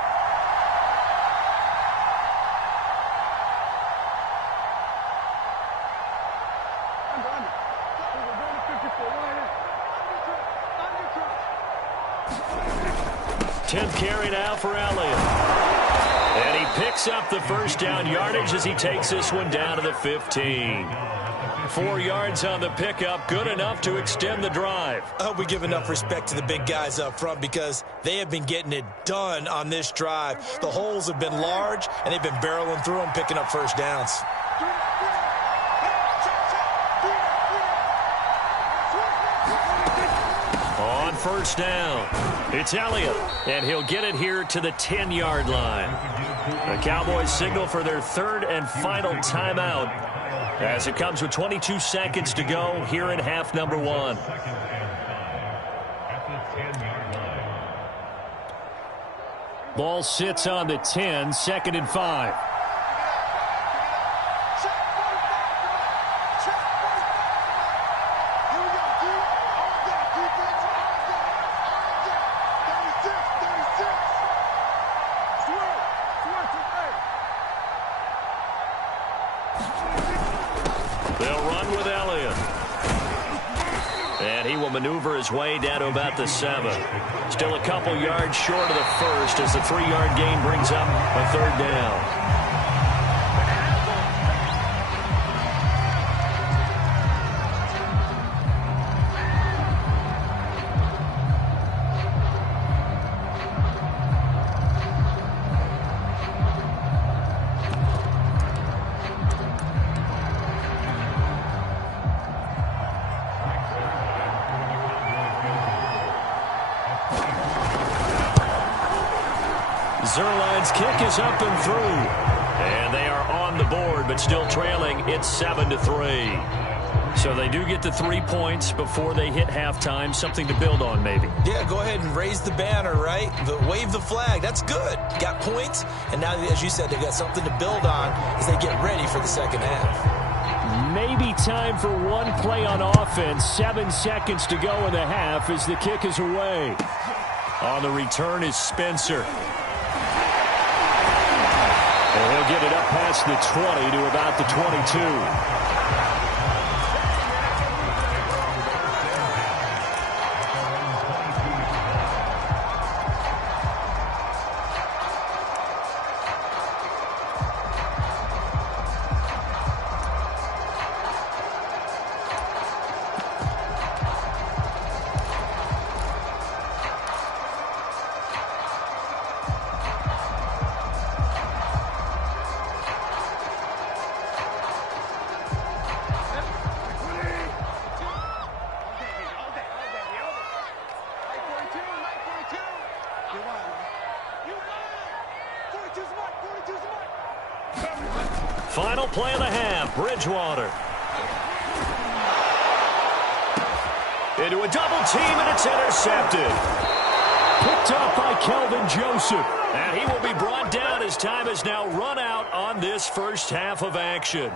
Carry now for Elliott. And he picks up the 1st down yardage as he takes this one down to the 15. 4 yards on the pickup, good enough to extend the drive. I hope we give enough respect to the big guys up front because they have been getting it done on this drive. The holes have been large, and they've been barreling through them, picking up 1st downs. On 1st down, it's Elliott, and he'll get it here to the 10-yard line. The Cowboys signal for their 3rd and final timeout as it comes with 22 seconds to go here in half number 1. Ball sits on the 10, 2nd and 5. maneuver his way down to about the 7. Still a couple yards short of the first as the 3-yard gain brings up a 3rd down. Zerline's kick is up and through. And they are on the board, but still trailing. It's 7-3. So they do get the 3 points before they hit halftime. Something to build on, maybe. Yeah, go ahead and raise the banner, right? Wave the flag. That's good. Got points. And now, as you said, they've got something to build on as they get ready for the second half. Maybe time for one play on offense. 7 seconds to go in the half as the kick is away. On the return is Spencer. And he'll get it up past the 20 to about the 22. Final play of the half, Bridgewater. Into a double team, and it's intercepted. Picked up by Kelvin Joseph. And he will be brought down as time has now run out on this first half of action.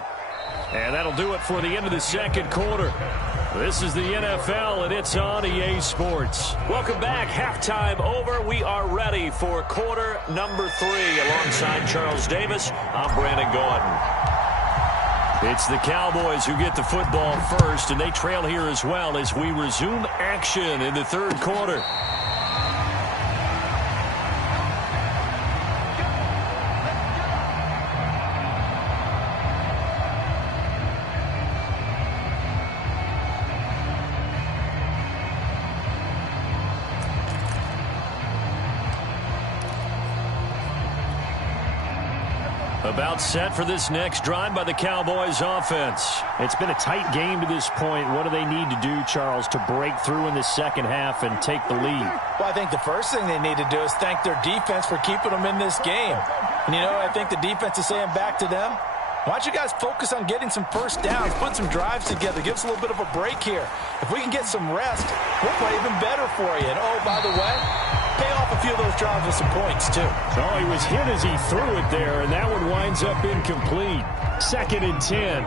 And that'll do it for the end of the second quarter. This is the NFL, and it's on EA Sports. Welcome back. Halftime over. We are ready for quarter number 3. Alongside Charles Davis, I'm Brandon Gordon. It's the Cowboys who get the football first, and they trail here as well as we resume action in the third quarter. About set for this next drive by the Cowboys offense. It's been a tight game to this point. What do they need to do, Charles, to break through in the second half and take the lead? Well, I think the first thing they need to do is thank their defense for keeping them in this game. And you know, I think the defense is saying back to them, why don't you guys focus on getting some first downs, put some drives together, give us a little bit of a break here. If we can get some rest, we'll play even better for you. And oh, by the way, pay off a few of those drives with some points, too. Oh, he was hit as he threw it there, and that one winds up incomplete. 2nd and 10.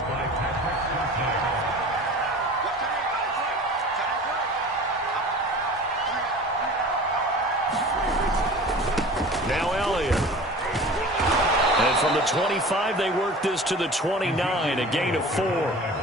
Now Elliott. And from the 25, they work this to the 29, a gain of 4.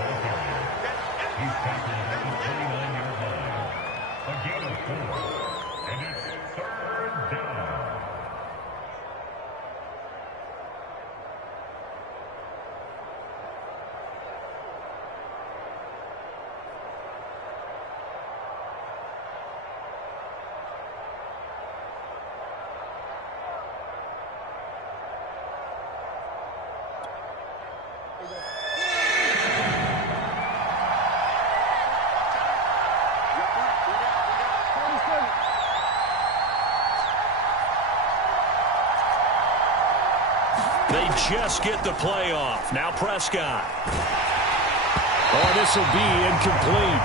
They just get the play off. Now Prescott. Oh, this will be incomplete.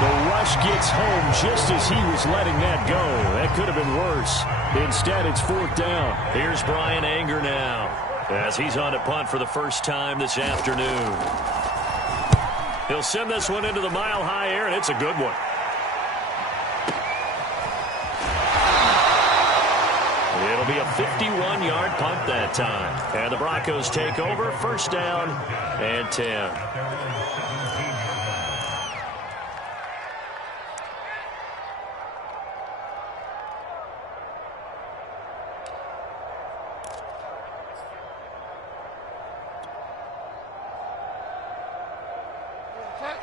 The rush gets home just as he was letting that go. That could have been worse. Instead, it's 4th down. Here's Brian Anger now as he's on to punt for the first time this afternoon. He'll send this one into the mile-high air, and it's a good one. It'll be a 51-yard punt that time. And the Broncos take over, 1st down and 10.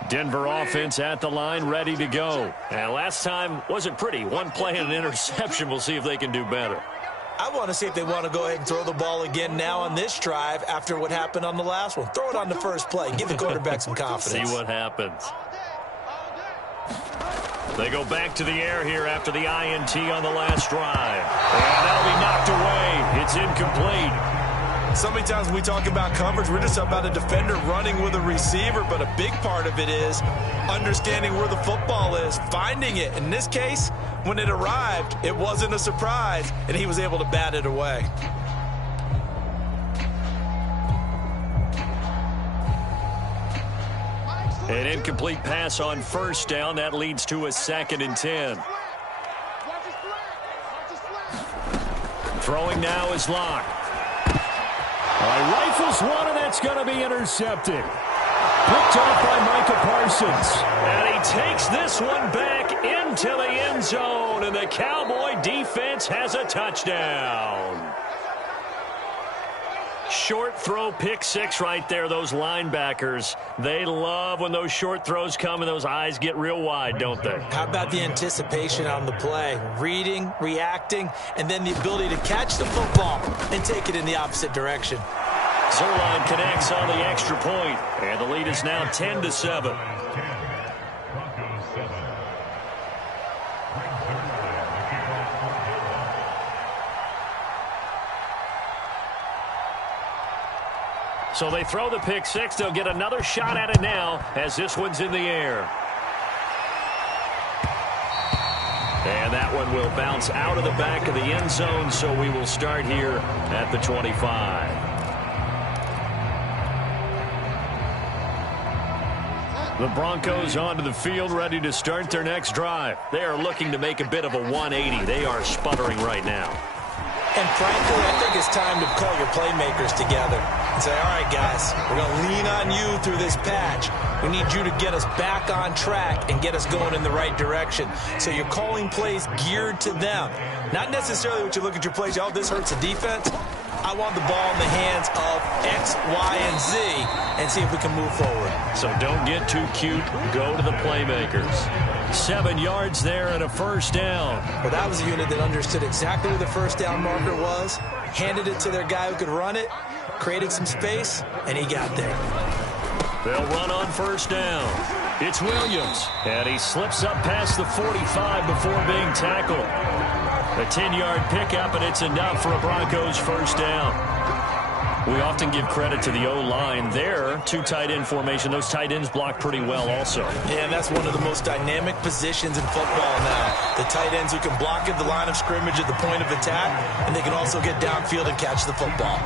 Denver offense at the line, ready to go. And last time wasn't pretty. One play and an interception. We'll see if they can do better. I want to see if they want to go ahead and throw the ball again now on this drive after what happened on the last one. Throw it on the first play. Give the quarterback some confidence. See what happens. They go back to the air here after the INT on the last drive. And that'll be knocked away. It's incomplete. So many times when we talk about coverage, we're just about a defender running with a receiver, but a big part of it is understanding where the football is, finding it. In this case, when it arrived, it wasn't a surprise, and he was able to bat it away. An incomplete pass on first down. That leads to a 2nd and 10. Throwing now is Locke. Rifles one, and that's going to be intercepted. Picked off by Micah Parsons. And he takes this one back into the end zone, and the Cowboy defense has a touchdown. Short throw, pick six right there. Those linebackers, they love when those short throws come and those eyes get real wide, don't they? How about the anticipation on the play? Reading, reacting, and then the ability to catch the football and take it in the opposite direction. Zerline connects on the extra point, and the lead is now 10-7. So they throw the pick six. They'll get another shot at it now as this one's in the air. And that one will bounce out of the back of the end zone, so we will start here at the 25. The Broncos onto the field, ready to start their next drive. They are looking to make a bit of a 180. They are sputtering right now. And frankly, I think it's time to call your playmakers together and say, all right, guys, we're going to lean on you through this patch. We need you to get us back on track and get us going in the right direction. So you're calling plays geared to them. Not necessarily what you look at your plays, oh, this hurts the defense. I want the ball in the hands of X, Y, and Z and see if we can move forward. So don't get too cute. Go to the playmakers. 7 yards there and a first down. Well, that was a unit that understood exactly where the first down marker was, handed it to their guy who could run it, created some space, and he got there. They'll run on first down. It's Williams, and he slips up past the 45 before being tackled. A 10-yard pickup, and it's enough for a Broncos first down. We often give credit to the O-line there. 2 tight end formation. Those tight ends block pretty well also. Yeah, and that's one of the most dynamic positions in football now. The tight ends who can block at the line of scrimmage at the point of attack, and they can also get downfield and catch the football.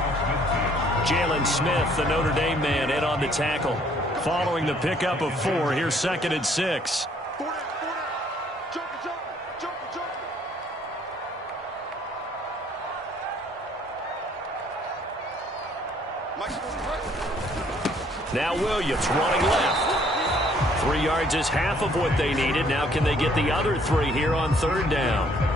Jalen Smith, the Notre Dame man, in on the tackle. Following the pickup of 4, here's 2nd and 6. Now Williams running left. 3 yards is half of what they needed. Now can they get the other 3 here on third down?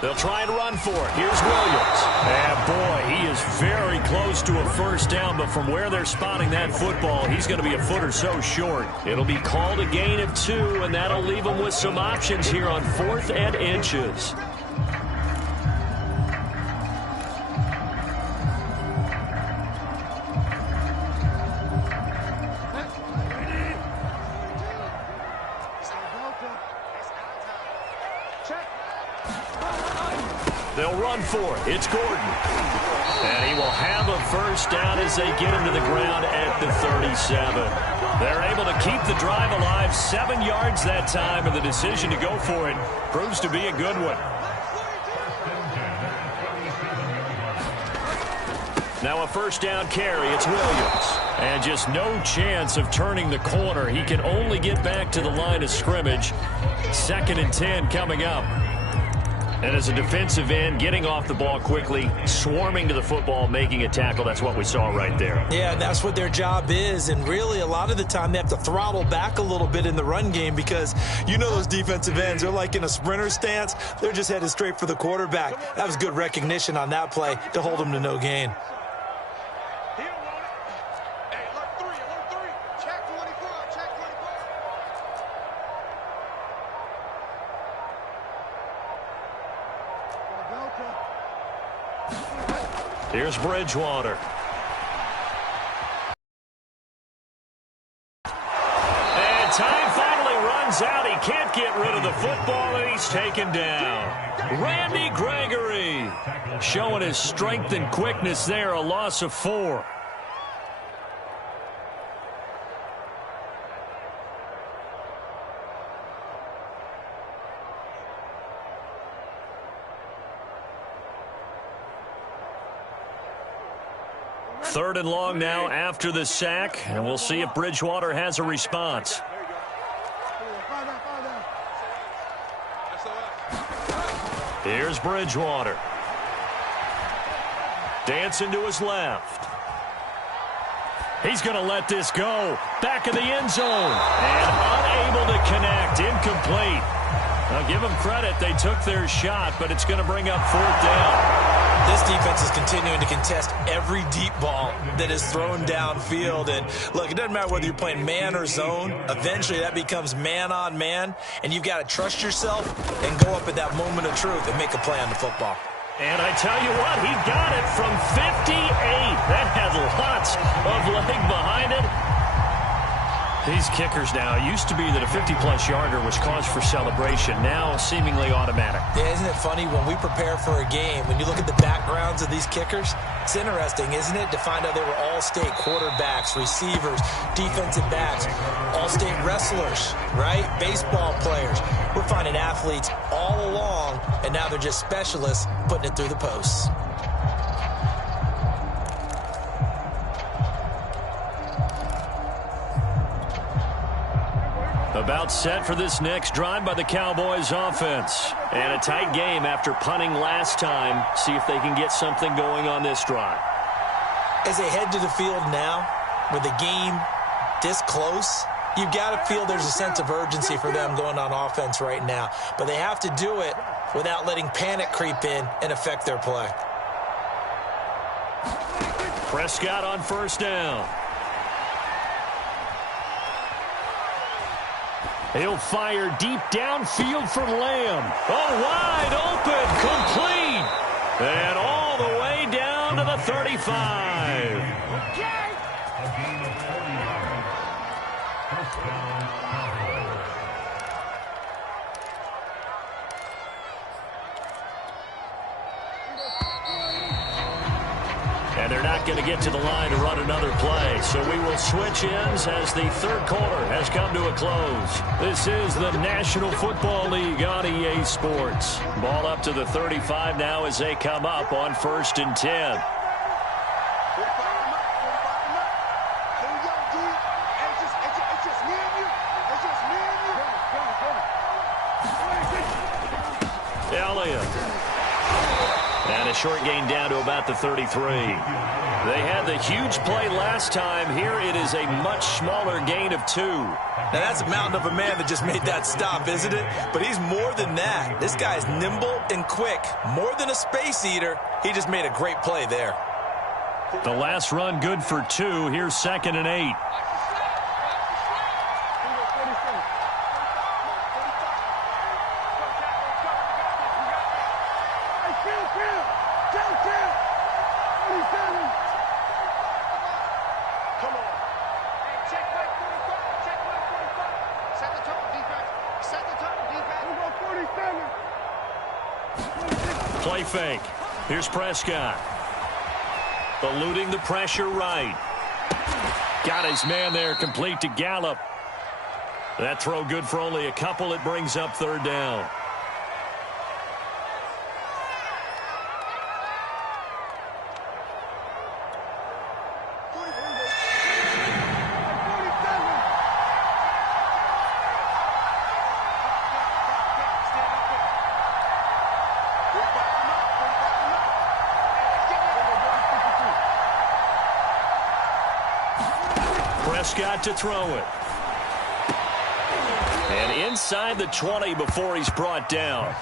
They'll try and run for it. Here's Williams. And boy, he is very close to a first down, but from where they're spotting that football, he's going to be a foot or so short. It'll be called a gain of 2, and that'll leave them with some options here on 4th and inches. They'll run for it. It's Gordon. And he will have a first down as they get him to the ground at the 37. They're able to keep the drive alive. 7 yards that time, and the decision to go for it proves to be a good one. Now a first down carry. It's Williams. And just no chance of turning the corner. He can only get back to the line of scrimmage. 2nd and 10 coming up. And as a defensive end, getting off the ball quickly, swarming to the football, making a tackle, that's what we saw right there. Yeah, and that's what their job is. And really, a lot of the time, they have to throttle back a little bit in the run game because you know those defensive ends, they're like in a sprinter stance. They're just headed straight for the quarterback. That was good recognition on that play to hold them to no gain. Here's Bridgewater. And time finally runs out. He can't get rid of the football, and he's taken down. Randy Gregory showing his strength and quickness there, a loss of 4. Third and long now after the sack, and we'll see if Bridgewater has a response. Here's Bridgewater. Dancing to his left. He's going to let this go. Back in the end zone. And unable to connect. Incomplete. Now give them credit. They took their shot, but it's going to bring up 4th down. This defense is continuing to contest every deep ball that is thrown downfield. And, look, it doesn't matter whether you're playing man or zone. Eventually, that becomes man on man. And you've got to trust yourself and go up at that moment of truth and make a play on the football. And I tell you what, he got it from 58. That had lots of leg behind it. These kickers now, it used to be that a 50-plus yarder was cause for celebration. Now, seemingly automatic. Yeah, isn't it funny when we prepare for a game, when you look at the backgrounds of these kickers, it's interesting, isn't it, to find out they were all-state quarterbacks, receivers, defensive backs, all-state wrestlers, right? Baseball players. We're finding athletes all along, and now they're just specialists putting it through the posts. About set for this next drive by the Cowboys offense. And a tight game after punting last time. See if they can get something going on this drive. As they head to the field now, with the game this close, you've got to feel there's a sense of urgency for them going on offense right now. But they have to do it without letting panic creep in and affect their play. Prescott on 1st down. He'll fire deep downfield for Lamb. Oh, wide open, complete. And all the way down to the 35. And they're not going to get to the line to run another play. So we will switch ends as the 3rd quarter has come to a close. This is the National Football League on EA Sports. Ball up to the 35 now as they come up on 1st and 10. Elliott. And a short gain down to about the 33. They had the huge play last time. Here it is a much smaller gain of 2. Now, that's a mountain of a man that just made that stop, isn't it? But he's more than that. This guy's nimble and quick. More than a space eater. He just made a great play there. The last run good for 2. Here's 2nd and 8. Play fake. Here's Prescott. Eluding the pressure right. Got his man there, complete to Gallup. That throw good for only a couple. It brings up 3rd down. Prescott to throw it. And inside the 20 before he's brought down.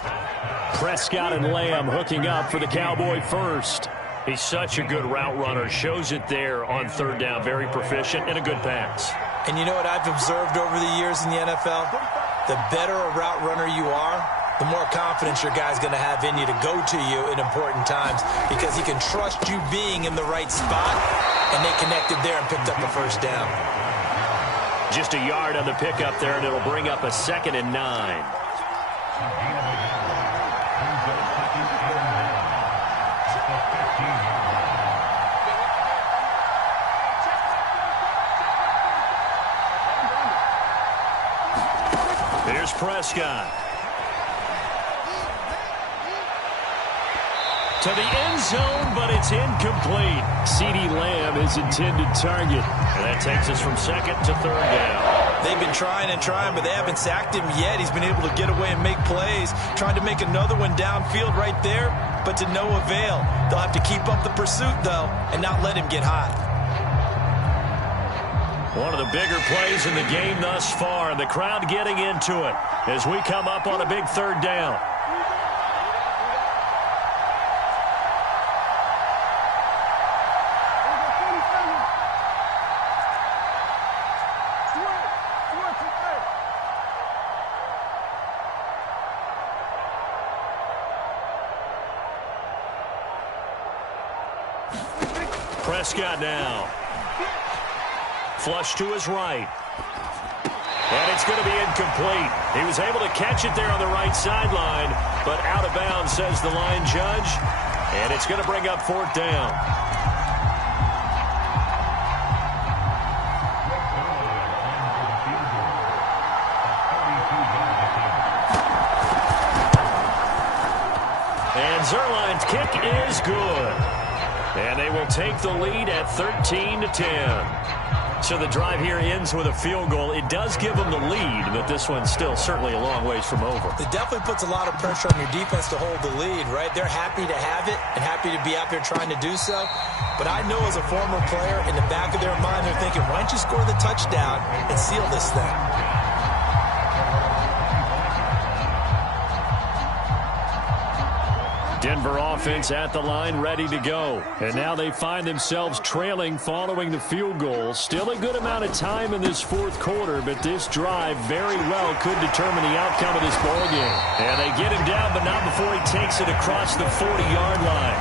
Prescott and Lamb hooking up for the Cowboy first. He's such a good route runner. Shows it there on third down. Very proficient and a good pass. And you know what I've observed over the years in the NFL? The better a route runner you are, the more confidence your guy's going to have in you to go to you in important times because he can trust you being in the right spot, and they connected there and picked up a first down. Just a yard on the pickup there, and it'll bring up a 2nd and 9. Here's Prescott. To the end zone, but it's incomplete. CeeDee Lamb is intended target. And that takes us from 2nd to 3rd down. They've been trying and trying, but they haven't sacked him yet. He's been able to get away and make plays. Tried to make another one downfield right there, but to no avail. They'll have to keep up the pursuit, though, and not let him get hot. One of the bigger plays in the game thus far, and the crowd getting into it as we come up on a big 3rd down. Prescott now. Flush to his right. And it's going to be incomplete. He was able to catch it there on the right sideline, but out of bounds, says the line judge. And it's going to bring up 4th down. And Zerline's kick is good. And they will take the lead at 13-10. So the drive here ends with a field goal. It does give them the lead, but this one's still certainly a long ways from over. It definitely puts a lot of pressure on your defense to hold the lead, right? They're happy to have it and happy to be out there trying to do so. But I know as a former player, in the back of their mind, they're thinking, why don't you score the touchdown and seal this thing? Denver offense at the line, ready to go. And now they find themselves trailing following the field goal. Still a good amount of time in this 4th quarter, but this drive very well could determine the outcome of this ball game. And they get him down, but not before he takes it across the 40-yard line.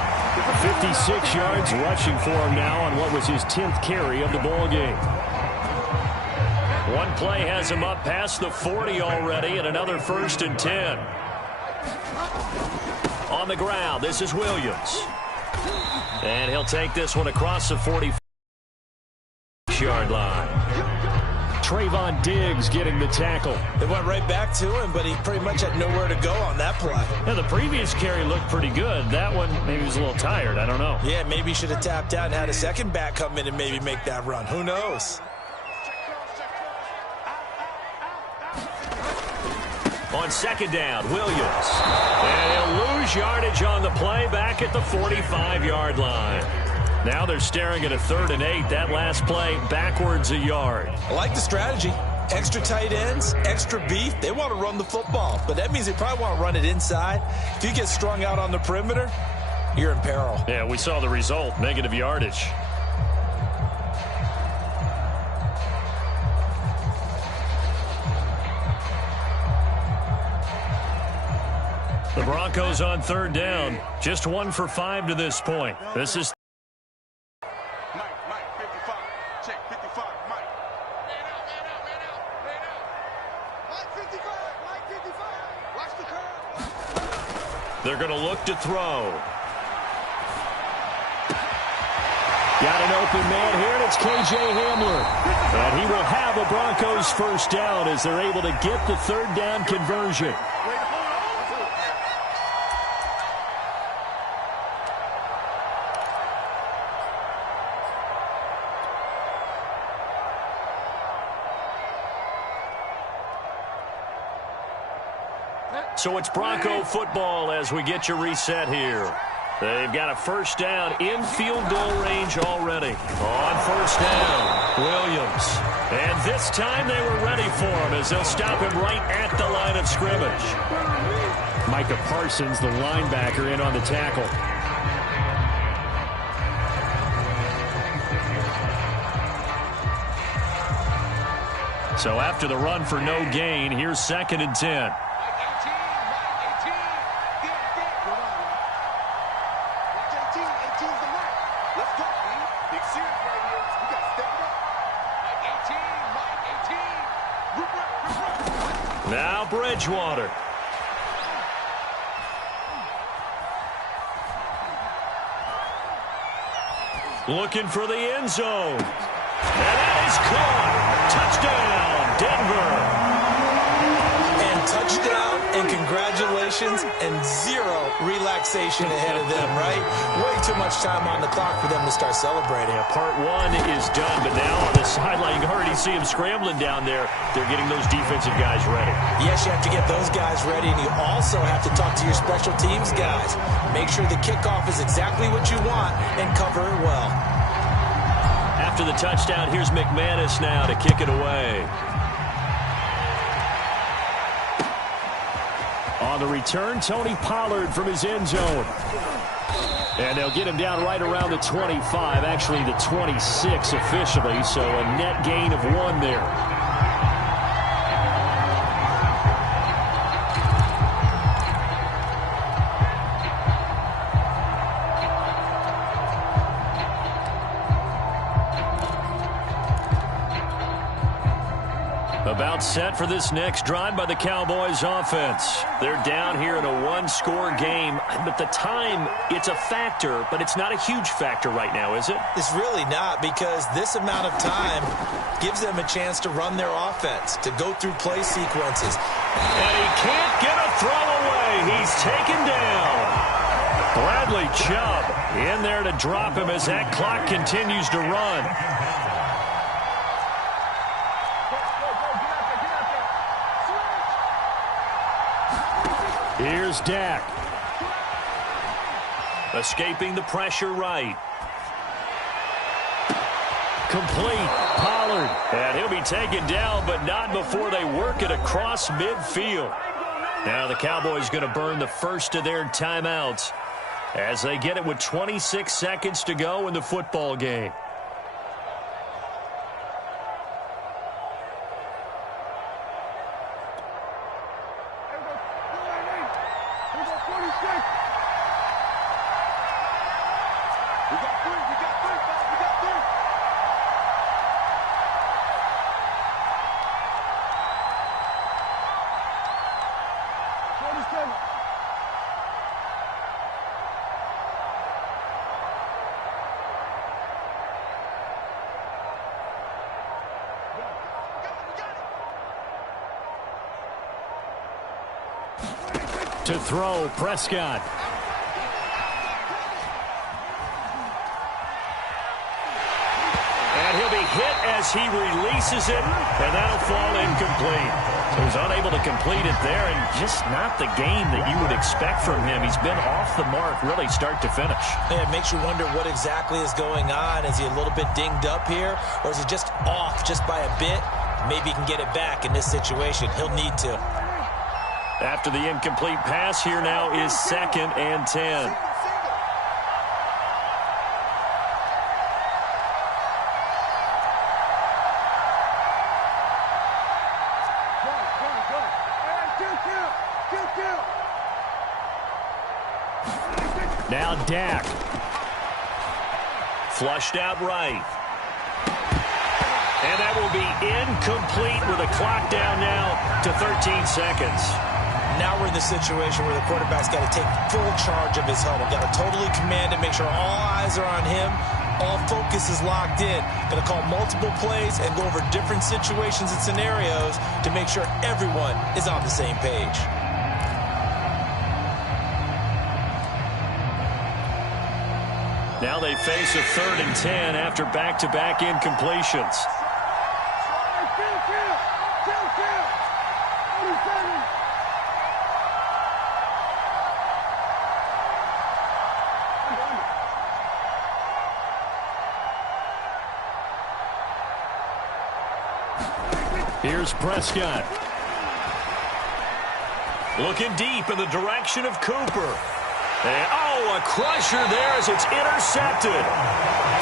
56 yards rushing for him now on what was his 10th carry of the ball game. One play has him up past the 40 already, and another 1st and 10. On the ground, this is Williams. And he'll take this one across the 40-yard line. Trayvon Diggs getting the tackle. They went right back to him, but he pretty much had nowhere to go on that play. Yeah, the previous carry looked pretty good. That one, maybe he was a little tired. I don't know. Yeah, maybe he should have tapped out and had a second back come in and maybe make that run. Who knows? On 2nd down, Williams. And he'll lose yardage on the play back at the 45-yard line. Now they're staring at a 3rd and 8. That last play backwards a yard. I like the strategy. Extra tight ends, extra beef. They want to run the football, but that means they probably want to run it inside. If you get strung out on the perimeter, you're in peril. Yeah, we saw the result, negative yardage. The Broncos on 3rd down. Just 1 for 5 to this point. This is Mike, 55. Check, 55, Mike. Man out. Mike 55, Mike 55. Watch the curve. they're going to look to throw. Got an open man here, and it's K.J. Hamler. And he will have a Broncos first down as they're able to get the 3rd down conversion. So it's Bronco football as we get you reset here. They've got a first down in field goal range already. On first down, Williams. And this time they were ready for him as they'll stop him right at the line of scrimmage. Micah Parsons, the linebacker, in on the tackle. So after the run for no gain, here's 2nd and 10. Now Bridgewater. Looking for the end zone. And that is caught. Touchdown, Denver. And touchdown and congratulations and zero relaxation ahead of them, right? Way too much time on the clock for them to start celebrating. Yeah, part one is done, but now on the sideline, you already see them scrambling down there. They're getting those defensive guys ready. Yes, you have to get those guys ready, and you also have to talk to your special teams guys. Make sure the kickoff is exactly what you want and cover it well. After the touchdown, here's McManus now to kick it away. On the return, Tony Pollard from his end zone. And they'll get him down right around the 25, actually the 26 officially, so a net gain of 1 there. About set for this next drive by the Cowboys offense. They're down here in a one-score game, but the time, it's a factor, but it's not a huge factor right now, is it? It's really not, because this amount of time gives them a chance to run their offense, to go through play sequences. And he can't get a throw away. He's taken down. Bradley Chubb in there to drop him as that clock continues to run. Here's Dak. Escaping the pressure right. Complete. Pollard. And he'll be taken down, but not before they work it across midfield. Now the Cowboys going to burn the first of their timeouts as they get it with 26 seconds to go in the football game. To throw, Prescott. And he'll be hit as he releases it, and that'll fall incomplete. So he's unable to complete it there, and just not the game that you would expect from him. He's been off the mark, really, start to finish. Yeah, it makes you wonder what exactly is going on. Is he a little bit dinged up here, or is he just off just by a bit? Maybe he can get it back in this situation. He'll need to. After the incomplete pass, here now is 2nd and 10. Now Dak. Flushed out right. And that will be incomplete with a clock down now to 13 seconds. Now we're in the situation where the quarterback's got to take full charge of his huddle. Got to totally command it, make sure all eyes are on him. All focus is locked in. Going to call multiple plays and go over different situations and scenarios to make sure everyone is on the same page. Now they face a 3rd and 10 after back-to-back incompletions. Here's Prescott. Looking deep in the direction of Cooper. And, oh, a crusher there as it's intercepted.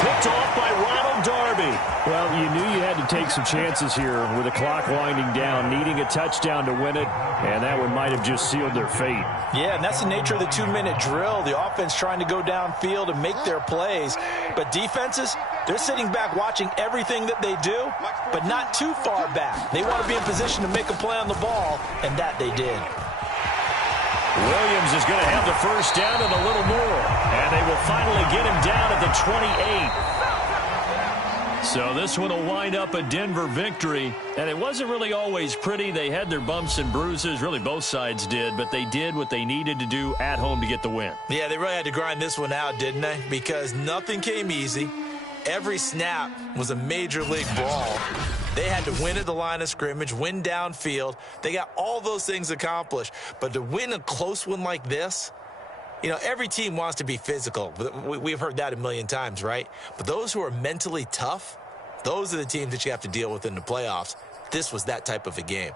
Picked off by Ronald Darby. Well, you knew you had to take some chances here with the clock winding down, needing a touchdown to win it, and that one might have just sealed their fate. Yeah, and that's the nature of the 2-minute drill. The offense trying to go downfield and make their plays. But defenses, they're sitting back watching everything that they do, but not too far back. They want to be in position to make a play on the ball, and that they did. Williams is going to have the first down and a little more. And they will finally get him down at the 28. So this one will wind up a Denver victory. And it wasn't really always pretty. They had their bumps and bruises. Really, both sides did. But they did what they needed to do at home to get the win. Yeah, they really had to grind this one out, didn't they? Because nothing came easy. Every snap was a major league brawl. They had to win at the line of scrimmage, win downfield. They got all those things accomplished. But to win a close one like this, you know, every team wants to be physical. We've heard that a million times, right? But those who are mentally tough, those are the teams that you have to deal with in the playoffs. This was that type of a game.